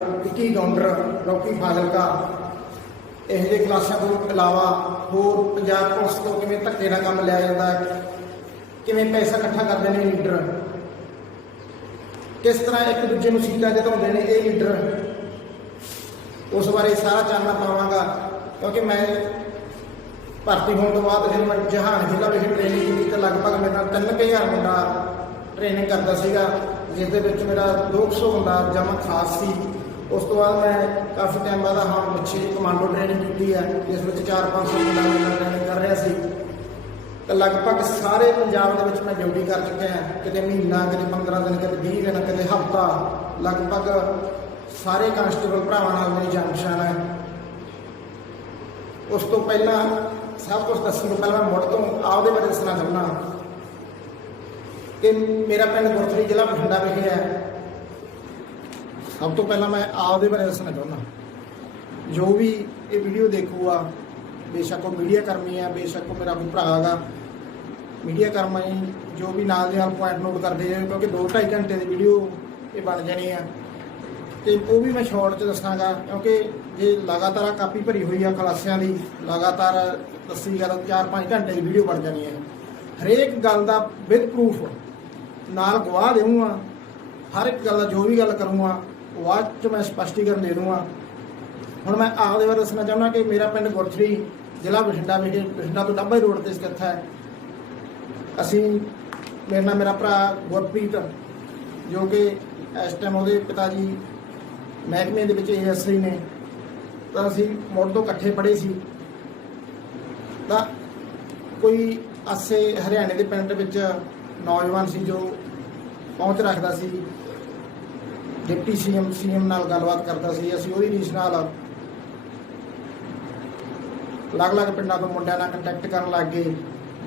Vicky Gounder, Rocky Fazilka ਇਹੋ ਜਿਹੇ ਕਲਾਸਾਂ ਤੋਂ ਇਲਾਵਾ ਹੋਰ ਪੰਜਾਬ ਪੁਲਿਸ ਤੋਂ ਕਿਵੇਂ ਧੱਕੇ ਨਾਲ ਕੰਮ ਲਿਆ ਜਾਂਦਾ, ਕਿਵੇਂ ਪੈਸਾ ਇਕੱਠਾ ਕਰਦੇ ਨੇ ਲੀਡਰ, ਕਿਸ ਤਰ੍ਹਾਂ ਇੱਕ ਦੂਜੇ ਨੂੰ ਸੀਟਾਂ ਜਿਤਾਉਂਦੇ ਨੇ ਇਹ ਲੀਡਰ, ਉਸ ਬਾਰੇ ਸਾਰਾ ਚਾਨਣਾ ਪਾਵਾਂਗਾ। ਕਿਉਂਕਿ ਮੈਂ ਭਰਤੀ ਹੋਣ ਤੋਂ ਬਾਅਦ ਫਿਰ ਮੈਂ ਜਹਾਨ ਜ਼ਿਲ੍ਹਾ ਵਿਖੇ ਟ੍ਰੇਨਿੰਗ ਕੀਤੀ ਤਾਂ ਲਗਭਗ ਮੇਰੇ ਨਾਲ 3000 ਮੁੰਡਾ ਟ੍ਰੇਨਿੰਗ ਕਰਦਾ ਸੀਗਾ, ਜਿਸ ਦੇ ਵਿੱਚ ਮੇਰਾ 200 ਮੁੰਡਾ ਜਮਾਂ ਖਾਸ ਸੀ। ਉਸ ਤੋਂ ਬਾਅਦ ਮੈਂ ਕਾਫੀ ਟਾਈਮ ਬਾਅਦ ਹਾਂ ਪਿੱਛੇ ਕਮਾਂਡੋ ਟ੍ਰੇਨਿੰਗ ਕੀਤੀ ਹੈ, ਜਿਸ ਵਿੱਚ 400-500 ਮੁੰਡਾ ਮੈਂ ਟ੍ਰੇਨਿੰਗ ਕਰ ਰਿਹਾ ਸੀ। ਤਾਂ ਲਗਭਗ ਸਾਰੇ ਪੰਜਾਬ ਦੇ ਵਿੱਚ ਮੈਂ ਡਿਊਟੀ ਕਰ ਚੁੱਕਿਆ ਹਾਂ, ਕਿਤੇ ਮਹੀਨਾ, ਕਿਤੇ 15 ਦਿਨ, ਕਿਤੇ 20 ਦਿਨ, ਕਿਤੇ ਹਫ਼ਤਾ। ਲਗਭਗ ਸਾਰੇ ਕਾਂਸਟੇਬਲ ਭਰਾਵਾਂ ਨਾਲ ਮੇਰੀ ਜਾਣ ਪਛਾਣ ਹੈ। ਉਸ ਤੋਂ ਪਹਿਲਾਂ ਸਭ ਕੁਝ ਦੱਸਣ ਤੋਂ ਪਹਿਲਾਂ ਮੈਂ ਮੁੜ ਤੋਂ ਆਪਦੇ ਬਾਰੇ ਦੱਸਣਾ ਚਾਹੁੰਦਾ ਕਿ ਮੇਰਾ ਪਿੰਡ ਗੁਰਥੜੀ, ਜ਼ਿਲ੍ਹਾ ਬਠਿੰਡਾ ਵਿਖੇ ਹੈ। ਸਭ ਤੋਂ ਪਹਿਲਾਂ ਮੈਂ ਆਪਦੇ ਬਾਰੇ ਦੱਸਣਾ ਚਾਹੁੰਦਾ, ਜੋ ਵੀ ਇਹ ਵੀਡੀਓ ਦੇਖੂਗਾ, ਬੇਸ਼ੱਕ ਉਹ ਮੀਡੀਆ ਕਰਮੀ ਹੈ, ਬੇਸ਼ੱਕ ਉਹ ਮੇਰਾ ਕੋਈ ਭਰਾ ਹੈਗਾ ਮੀਡੀਆ ਕਰਮੀ, ਜੋ ਵੀ ਨਾਲ ਦੇ ਨਾਲ ਪੁਆਇੰਟ ਨੋਟ ਕਰਦੇ ਆ, ਕਿਉਂਕਿ 2-2.5 ਘੰਟੇ ਦੀ ਵੀਡੀਓ ਇਹ ਬਣ ਜਾਣੀ ਆ, ਅਤੇ ਉਹ ਵੀ ਮੈਂ ਸ਼ਾਰਟ 'ਚ ਦੱਸਾਂਗਾ। ਕਿਉਂਕਿ ਜੇ ਲਗਾਤਾਰ ਕਾਪੀ ਭਰੀ ਹੋਈ ਆ ਖਲਾਸਿਆਂ ਦੀ, ਲਗਾਤਾਰ ਦੱਸੀ ਗੱਲ 4-5 ਘੰਟੇ ਦੀ ਵੀਡੀਓ ਬਣ ਜਾਣੀ ਹੈ। ਹਰੇਕ ਗੱਲ ਦਾ ਵਿਦ ਪ੍ਰੂਫ ਨਾਲ ਗਵਾਹ ਦੇਵਾਂਗਾ, ਹਰ ਇੱਕ ਗੱਲ ਦਾ ਜੋ ਵੀ ਗੱਲ ਕਰੂੰਗਾ ਉਹ ਬਾਅਦ 'ਚ ਮੈਂ ਸਪਸ਼ਟੀਕਰਨ ਦੇ ਦੂੰਗਾ। ਹੁਣ ਮੈਂ ਆਪਦੇ ਬਾਰੇ ਦੱਸਣਾ ਚਾਹੁੰਦਾ ਕਿ ਮੇਰਾ ਪਿੰਡ ਗੁਰਥੜੀ, ਜ਼ਿਲ੍ਹਾ ਬਠਿੰਡਾ ਵਿਖੇ, ਬਠਿੰਡਾ ਤੋਂ ਡੱਬਾ ਰੋਡ 'ਤੇ ਸਥਿਤ ਹੈ। ਅਸੀਂ ਮੇਰੇ ਨਾਲ ਮੇਰਾ ਭਰਾ ਗੁਰਪ੍ਰੀਤ, ਜੋ ਕਿ ਇਸ ਟਾਈਮ ਉਹਦੇ ਪਿਤਾ ਜੀ ਮਹਿਕਮੇ ਦੇ ਵਿੱਚ ASI ਨੇ, ਤਾਂ ਅਸੀਂ ਮੁੜ ਤੋਂ ਇਕੱਠੇ ਪੜ੍ਹੇ ਸੀ। ਤਾਂ ਕੋਈ ਆਸੇ ਹਰਿਆਣੇ ਦੇ ਪਿੰਡ ਵਿੱਚ ਨੌਜਵਾਨ ਸੀ ਜੋ ਪਹੁੰਚ ਰੱਖਦਾ ਸੀ, ਡਿਪਟੀ CM ਨਾਲ ਗੱਲਬਾਤ ਕਰਦਾ ਸੀ। ਅਸੀਂ ਉਹਦੀ ਰੀਸ ਨਾਲ ਅਲੱਗ-ਅਲੱਗ ਪਿੰਡਾਂ ਤੋਂ ਮੁੰਡਿਆਂ ਨਾਲ ਕੰਟੈਕਟ ਕਰਨ ਲੱਗ ਗਏ,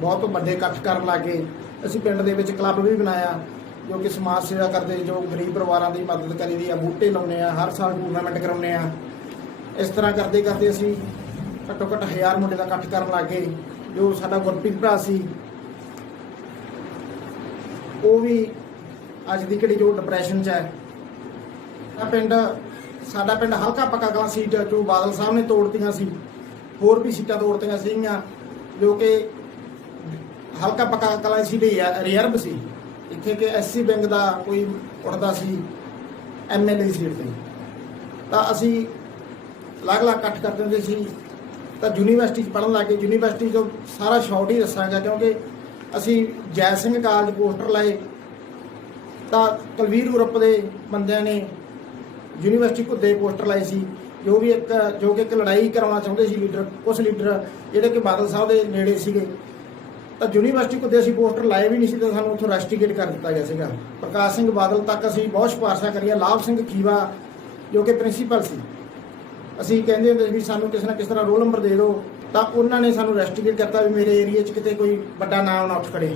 ਬਹੁਤ ਵੱਡੇ ਇਕੱਠ ਕਰਨ ਲੱਗ ਗਏ। ਅਸੀਂ ਪਿੰਡ ਦੇ ਵਿੱਚ ਕਲੱਬ ਵੀ ਬਣਾਇਆ, ਜੋ ਕਿ ਸਮਾਜ ਸੇਵਾ ਕਰਦੇ, ਜੋ ਗਰੀਬ ਪਰਿਵਾਰਾਂ ਦੀ ਮਦਦ ਕਰੀਦੀ ਆ, ਬੂਟੇ ਲਾਉਂਦੇ ਆ, ਹਰ ਸਾਲ ਟੂਰਨਾਮੈਂਟ ਕਰਾਉਂਦੇ ਆ। ਇਸ ਤਰ੍ਹਾਂ ਕਰਦੇ ਕਰਦੇ ਅਸੀਂ ਘੱਟੋ ਘੱਟ 1000 ਮੁੰਡੇ ਦਾ ਇਕੱਠ ਕਰਨ ਲੱਗ ਗਏ। ਜੋ ਸਾਡਾ ਗੁਰਪ੍ਰੀਤ ਭਰਾ ਸੀ, ਉਹ ਵੀ ਅੱਜ ਦੀ ਘੜੀ ਜੋ ਡਿਪਰੈਸ਼ਨ 'ਚ ਹੈ। ਸਾਡਾ ਪਿੰਡ ਹਲਕਾ ਪੱਕਾ ਕਲਾਂ ਸੀਟ ਜੋ ਬਾਦਲ ਸਾਹਿਬ ਨੇ ਤੋੜਤੀਆਂ ਸੀ, ਹੋਰ ਵੀ ਸੀਟਾਂ ਤੋੜਤੀਆਂ ਸੀਗੀਆਂ, ਜੋ ਕਿ ਹਲਕਾ ਪੱਕਾ ਕਲਾਂ ਸੀਟ ਰਿਜ਼ਰਵ ਸੀ। ਇੱਥੇ ਕਿ SC ਵਿੰਗ ਦਾ ਕੋਈ ਉੱਠਦਾ ਸੀ MLA ਦੀ ਸੀਟ 'ਤੇ। ਤਾਂ ਅਸੀਂ ਅਲੱਗ-ਅਲੱਗ ਇਕੱਠ ਕਰ ਦਿੰਦੇ ਸੀ। ਤਾਂ ਯੂਨੀਵਰਸਿਟੀ 'ਚ ਪੜ੍ਹਨ ਲੱਗ ਗਏ। ਯੂਨੀਵਰਸਿਟੀ 'ਚੋਂ ਸਾਰਾ ਸ਼ਾਰਟ ਹੀ ਦੱਸਾਂਗਾ, ਕਿਉਂਕਿ ਅਸੀਂ ਜੈ ਸਿੰਘ ਕਾਲਜ ਪੋਸਟਰ ਲਾਏ, ਤਾਂ ਕੁਲਵੀਰ ਗਰੁੱਪ ਦੇ ਬੰਦਿਆਂ ਨੇ ਯੂਨੀਵਰਸਿਟੀ ਘੁੱਦੇ ਪੋਸਟਰ ਲਾਏ ਸੀ, ਜੋ ਕਿ ਇੱਕ ਲੜਾਈ ਕਰਾਉਣਾ ਚਾਹੁੰਦੇ ਸੀ ਲੀਡਰ, ਕੁਛ ਲੀਡਰ ਜਿਹੜੇ ਕਿ ਬਾਦਲ ਸਾਹਿਬ ਦੇ ਨੇੜੇ ਸੀਗੇ। ਤਾਂ ਯੂਨੀਵਰਸਿਟੀ ਘੁੱਦੇ ਅਸੀਂ ਪੋਸਟਰ ਲਾਏ ਵੀ ਨਹੀਂ ਸੀ, ਤਾਂ ਸਾਨੂੰ ਉੱਥੋਂ ਰੈਸਟੀਗੇਟ ਕਰ ਦਿੱਤਾ ਗਿਆ ਸੀਗਾ। ਪ੍ਰਕਾਸ਼ ਸਿੰਘ ਬਾਦਲ ਤੱਕ ਅਸੀਂ ਬਹੁਤ ਸਿਫਾਰਸ਼ਾਂ ਕਰੀਆਂ, ਲਾਭ ਸਿੰਘ ਖੀਵਾ ਜੋ ਕਿ ਪ੍ਰਿੰਸੀਪਲ ਸੀ, ਅਸੀਂ ਕਹਿੰਦੇ ਹੁੰਦੇ ਸੀ ਵੀ ਸਾਨੂੰ ਕਿਸੇ ਨਾ ਕਿਸੇ ਤਰ੍ਹਾਂ ਰੋਲ ਨੰਬਰ ਦੇ ਦਿਓ। ਤਾਂ ਉਹਨਾਂ ਨੇ ਸਾਨੂੰ ਰੈਸਟੀਗੇਟ ਕਰਤਾ ਵੀ ਮੇਰੇ ਏਰੀਏ 'ਚ ਕਿਤੇ ਕੋਈ ਵੱਡਾ ਨਾਮ ਨਾ ਉੱਠ ਖੜੇ।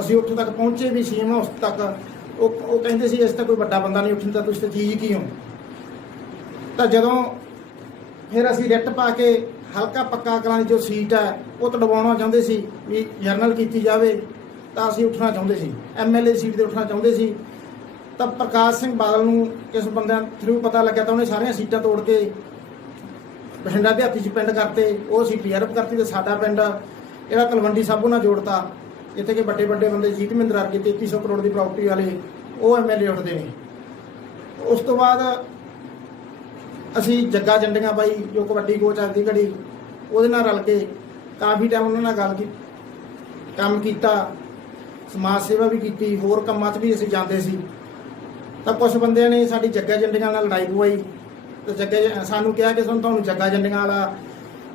ਅਸੀਂ ਉੱਥੋਂ ਤੱਕ ਪਹੁੰਚੇ ਵੀ CM ਹਾਊਸ ਤੱਕ, ਉਹ ਕਹਿੰਦੇ ਸੀ ਇਸ ਤਾਂ ਕੋਈ ਵੱਡਾ ਬੰਦਾ ਨਹੀਂ ਉੱਠਦਾ, ਤੁਸੀਂ ਤਾਂ ਚੀਜ਼ ਕੀ ਹੋ। ਤਾਂ ਜਦੋਂ ਫਿਰ ਅਸੀਂ ਰਿਟ ਪਾ ਕੇ ਹਲਕਾ ਪੱਕਾ ਕਲਾਂ ਦੀ ਜੋ ਸੀਟ ਹੈ ਉਹ ਤੜਵਾਉਣਾ ਚਾਹੁੰਦੇ ਸੀ ਵੀ ਜਰਨਲ ਕੀਤੀ ਜਾਵੇ, ਤਾਂ ਅਸੀਂ ਉੱਠਣਾ ਚਾਹੁੰਦੇ ਸੀ, MLA ਸੀਟ 'ਤੇ ਉੱਠਣਾ ਚਾਹੁੰਦੇ ਸੀ। ਤਾਂ ਪ੍ਰਕਾਸ਼ ਸਿੰਘ ਬਾਦਲ ਨੂੰ ਕਿਸ ਬੰਦਿਆਂ ਥਰੂ ਪਤਾ ਲੱਗਿਆ, ਤਾਂ ਉਹਨੇ ਸਾਰੀਆਂ ਸੀਟਾਂ ਤੋੜ ਕੇ ਬਠਿੰਡਾ ਦਿਹਾਤੀ 'ਚ ਪਿੰਡ ਕਰਤੇ, ਉਹ ਸੀਟ ਰਿਜ਼ਰਵ ਕਰਤੀ। ਤੇ ਸਾਡਾ ਪਿੰਡ ਇਹਦਾ ਤਲਵੰਡੀ ਸਾਬੋ ਨਾਲ ਜੋੜਤਾ, ਜਿੱਥੇ ਕਿ ਵੱਡੇ ਵੱਡੇ ਬੰਦੇ ਜੀਤ ਮਹਿੰਦਰ ਵਰਗੇ 3300 ਕਰੋੜ ਦੀ ਪ੍ਰਾਪਰਟੀ ਵਾਲੇ ਉਹ MLA ਉੱਠਦੇ ਨੇ। ਉਸ ਤੋਂ ਬਾਅਦ ਅਸੀਂ ਜੱਗਾ ਜੰਡੀਆਂ ਬਾਈ, ਜੋ ਕਬੱਡੀ ਕੋਚ ਅੱਜ ਦੀ ਘੜੀ, ਉਹਦੇ ਨਾਲ ਰਲ ਕੇ ਕਾਫੀ ਟਾਈਮ ਉਹਨਾਂ ਨਾਲ ਕੰਮ ਕੀਤਾ, ਸਮਾਜ ਸੇਵਾ ਵੀ ਕੀਤੀ, ਹੋਰ ਕੰਮਾਂ 'ਚ ਵੀ ਅਸੀਂ ਜਾਂਦੇ ਸੀ। ਤਾਂ ਕੁਛ ਬੰਦਿਆਂ ਨੇ ਸਾਡੀ ਜੱਗਾ ਜੰਡੀਆਂ ਨਾਲ ਲੜਾਈ ਪਵਾਈ, ਤੇ ਸਾਨੂੰ ਕਿਹਾ ਕਿ ਤੁਹਾਨੂੰ ਜੱਗਾ ਜੰਡੀਆਂ ਵਾਲਾ